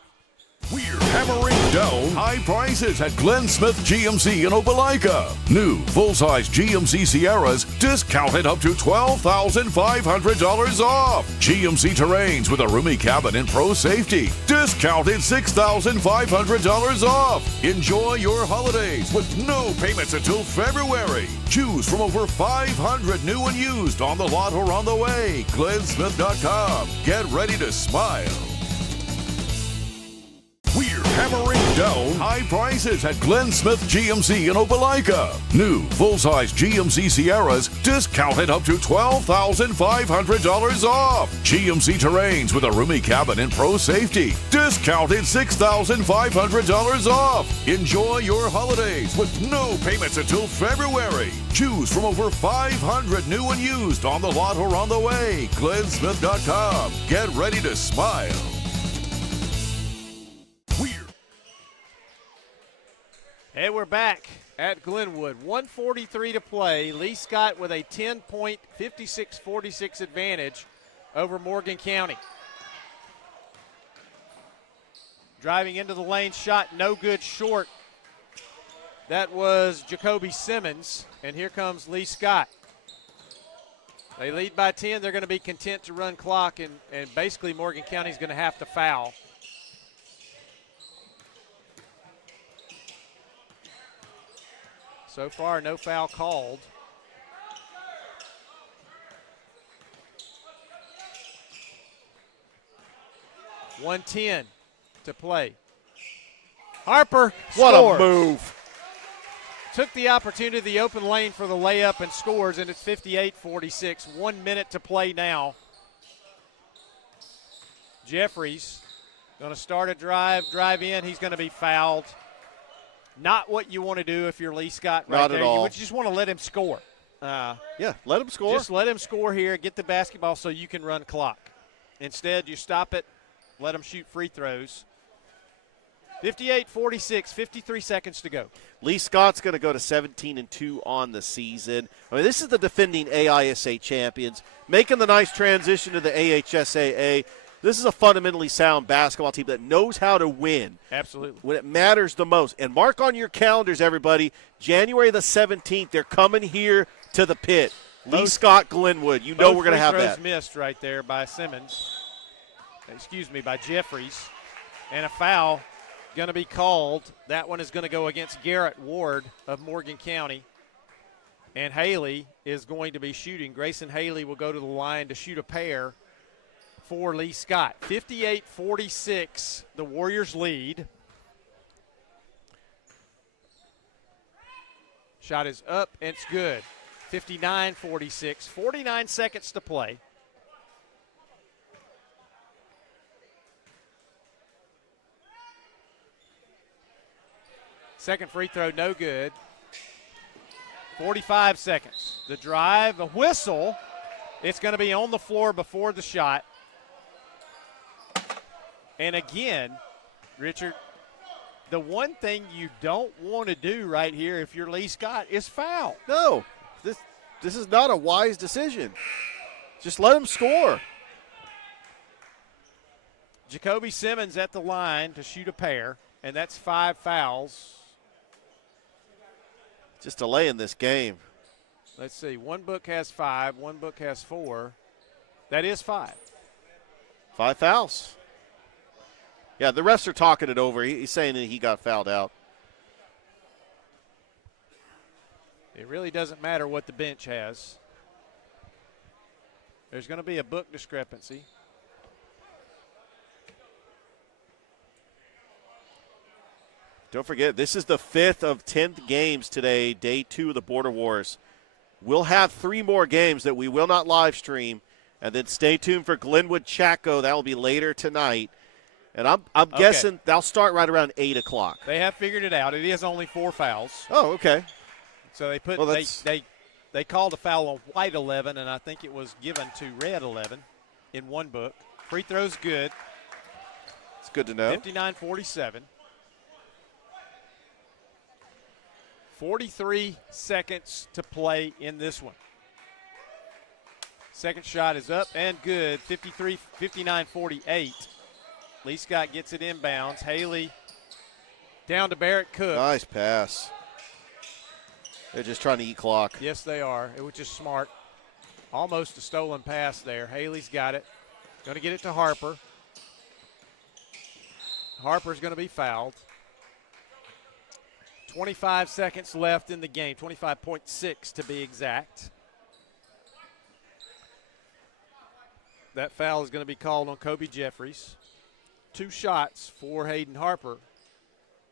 We're hammering down high prices at Glenn Smith GMC in Opelika. New full-size GMC Sierras discounted up to $12,500 off. GMC Terrains with a roomy cabin and pro safety discounted $6,500 off. Enjoy your holidays with no payments until February. Choose from over 500 new and used on the lot or on the way. GlennSmith.com. Get ready to smile. We're hammering down high prices at Glenn Smith GMC in Opelika. New full-size GMC Sierras discounted up to $12,500 off. GMC Terrains with a roomy cabin and pro safety discounted $6,500 off. Enjoy your holidays with no payments until February. Choose from over 500 new and used on the lot or on the way. GlennSmith.com. Get ready to smile. And we're back at Glenwood. 1:43 to play. Lee Scott with a 10-point, 56-46 advantage over Morgan County. Driving into the lane, shot no good, short. That was Jacoby Simmons, and here comes Lee Scott. They lead by 10. They're going to be content to run clock, and basically Morgan County's going to have to foul. So far, no foul called. .110 to play. Harper What scores. a move. Took the opportunity, the open lane for the layup and scores, and it's 58-46. 1 minute to play now. Jeffries going to start a drive in. He's going to be fouled. Not what you want to do if you're Lee Scott right Not there. at all. You would just want to let him score. Yeah, let him score. Just let him score here, get the basketball so you can run clock. Instead, you stop it, let him shoot free throws. 58-46, 53 seconds to go. Lee Scott's going to go to 17-2 on the season. I mean, this is the defending AISA champions, making the nice transition to the AHSAA. This is a fundamentally sound basketball team that knows how to win. Absolutely. When it matters the most. And mark on your calendars, everybody, January the 17th, they're coming here to the pit. Lee Scott, Glenwood. You know we're going to have that. Both free throws missed right there by by Jeffries. And a foul going to be called. That one is going to go against Garrett Ward of Morgan County. And Haley is going to be shooting. Grayson Haley will go to the line to shoot a pair for Lee Scott. 58-46, the Warriors lead. Shot is up, and it's good. 59-46, 49 seconds to play. Second free throw, no good. 45 seconds. The drive, a whistle. It's going to be on the floor before the shot. And again, Richard, the one thing you don't want to do right here if you're Lee Scott is foul. No, this is not a wise decision. Just let him score. Jacoby Simmons at the line to shoot a pair, and that's 5 fouls. Just delaying this game. Let's see. One book has 5, one book has 4. That is 5. 5 fouls. Yeah, the refs are talking it over. He's saying that he got fouled out. It really doesn't matter what the bench has. There's going to be a book discrepancy. Don't forget, this is the 5th of 10th games today, day 2 of the Border Wars. We'll have 3 more games that we will not live stream, and then stay tuned for Glenwood Chaco. That will be later tonight. And I'm guessing they'll start right around 8 o'clock. They have figured it out. It is only 4 fouls. Oh, okay. So they put they called a foul on white 11, and I think it was given to red 11 in one book. Free throw's good. It's good to know. 59-47. 43 seconds to play in this one. Second shot is up and good. 59-48. Lee Scott gets it inbounds. Haley Down to Barrett Cook. Nice pass. They're just trying to eat clock. Yes, they are. It was just smart. Almost a stolen pass there. Haley's got it. Going to get it to Harper. Harper's going to be fouled. 25 seconds left in the game, 25.6 to be exact. That foul is going to be called on Kobe Jeffries. 2 shots for Hayden Harper.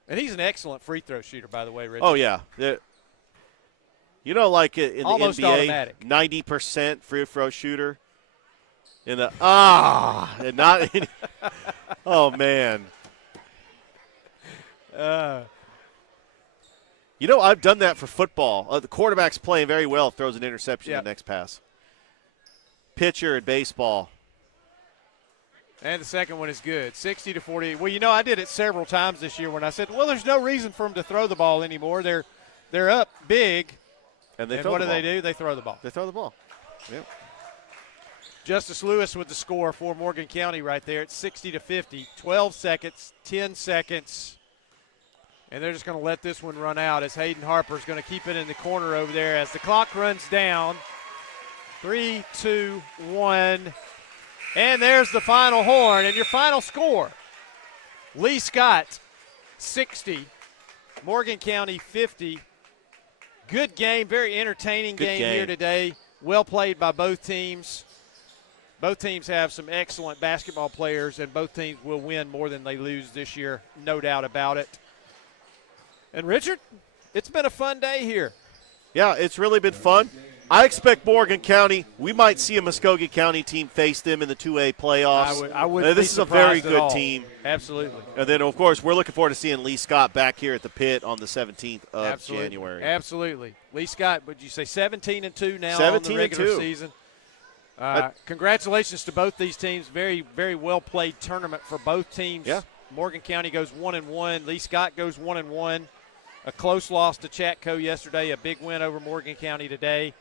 And he's an excellent free throw shooter, by the way, Richard. Oh, yeah. You know, like in the Almost NBA, automatic. 90% free throw shooter. And not – oh, man. You know, I've done that for football. The quarterback's playing very well, throws an interception in the next pass. Pitcher in baseball. And the second one is good, 60-40. Well, you know, I did it several times this year when I said, well, there's no reason for them to throw the ball anymore. They're up big. And what do they do? They throw the ball. They throw the ball. Yep. Justice Lewis with the score for Morgan County right there. It's 60-50. 12 seconds, 10 seconds. And they're just going to let this one run out as Hayden Harper's going to keep it in the corner over there as the clock runs down. 3, 2, 1. And there's the final horn. And your final score, Lee Scott, 60. Morgan County, 50. Good game, very entertaining game here today. Well played by both teams. Both teams have some excellent basketball players, and both teams will win more than they lose this year, no doubt about it. And, Richard, it's been a fun day here. Yeah, it's really been fun. I expect Morgan County, we might see a Muskogee County team face them in the 2A playoffs. I would This is a very good team. Absolutely. And then, of course, we're looking forward to seeing Lee Scott back here at the pit on the 17th of January. Absolutely. Lee Scott, would you say 17-2 now 17-2. on the regular season? Congratulations to both these teams. Very, very well-played tournament for both teams. Yeah. Morgan County goes 1-1. Lee Scott goes 1-1. A close loss to Chatco yesterday, a big win over Morgan County today.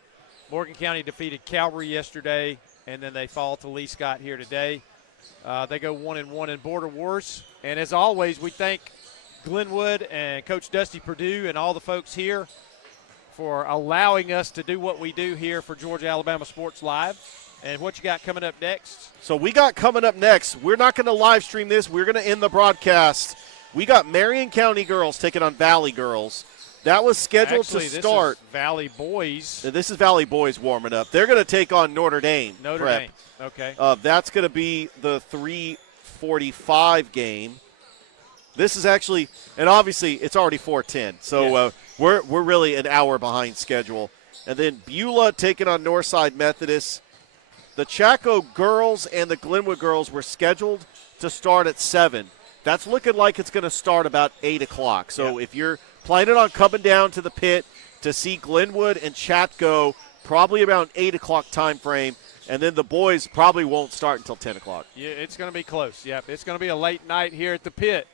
Morgan County defeated Calvary yesterday, and then they fall to Lee Scott here today. They go 1-1 in Border Wars. And as always, we thank Glenwood and Coach Dusty Perdue and all the folks here for allowing us to do what we do here for Georgia Alabama Sports Live. And what you got coming up next? So we got coming up next, we're not going to live stream this. We're going to end the broadcast. We got Marion County girls taking on Valley girls. That was scheduled to start. This is Valley Boys. This is Valley Boys warming up. They're going to take on Notre Dame. Notre Dame. Okay. That's going to be the 3:45 game. This is actually, and obviously it's already 4:10. So we're really an hour behind schedule. And then Beulah taking on Northside Methodist. The Chaco girls and the Glenwood girls were scheduled to start at 7. That's looking like it's going to start about 8 o'clock. So if you're planning on coming down to the pit to see Glenwood and Chatco, probably around 8 o'clock time frame, and then the boys probably won't start until 10 o'clock. Yeah, it's going to be close. Yeah, it's going to be a late night here at the pit.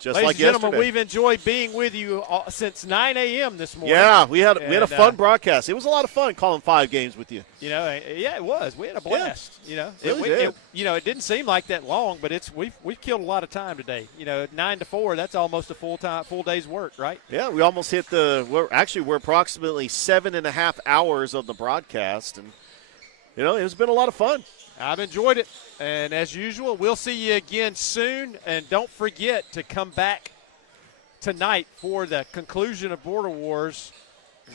Just Ladies like and gentlemen, yesterday. we've enjoyed being with you since 9 a.m. this morning. Yeah, we had a fun broadcast. It was a lot of fun calling 5 games with you. You know, yeah, it was. We had a blast. Yeah. You know, It it didn't seem like that long, but we've killed a lot of time today. You know, 9 to 4, that's almost a full day's work, right? Yeah, we almost hit we're approximately 7.5 hours of the broadcast, and you know, it's been a lot of fun. I've enjoyed it, and as usual, we'll see you again soon. And don't forget to come back tonight for the conclusion of Border Wars.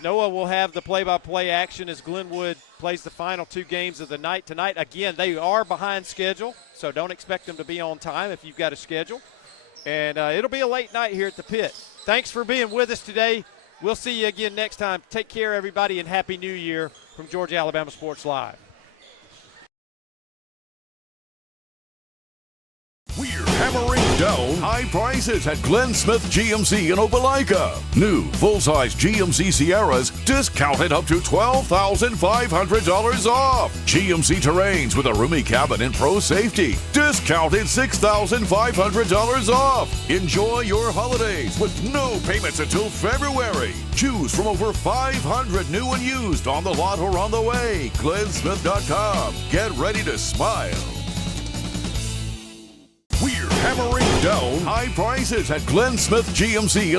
Noah will have the play-by-play action as Glenwood plays the final 2 games of the night tonight. Again, they are behind schedule, so don't expect them to be on time if you've got a schedule. And it'll be a late night here at the pit. Thanks for being with us today. We'll see you again next time. Take care, everybody, and Happy New Year from Georgia Alabama Sports Live. We're hammering down high prices at Glenn Smith GMC in Opelika. New full-size GMC Sierras discounted up to $12,500 off. GMC Terrains with a roomy cabin and pro safety discounted $6,500 off. Enjoy your holidays with no payments until February. Choose from over 500 new and used on the lot or on the way. GlennSmith.com. Get ready to smile. We're hammering down, high prices at Glenn Smith GMC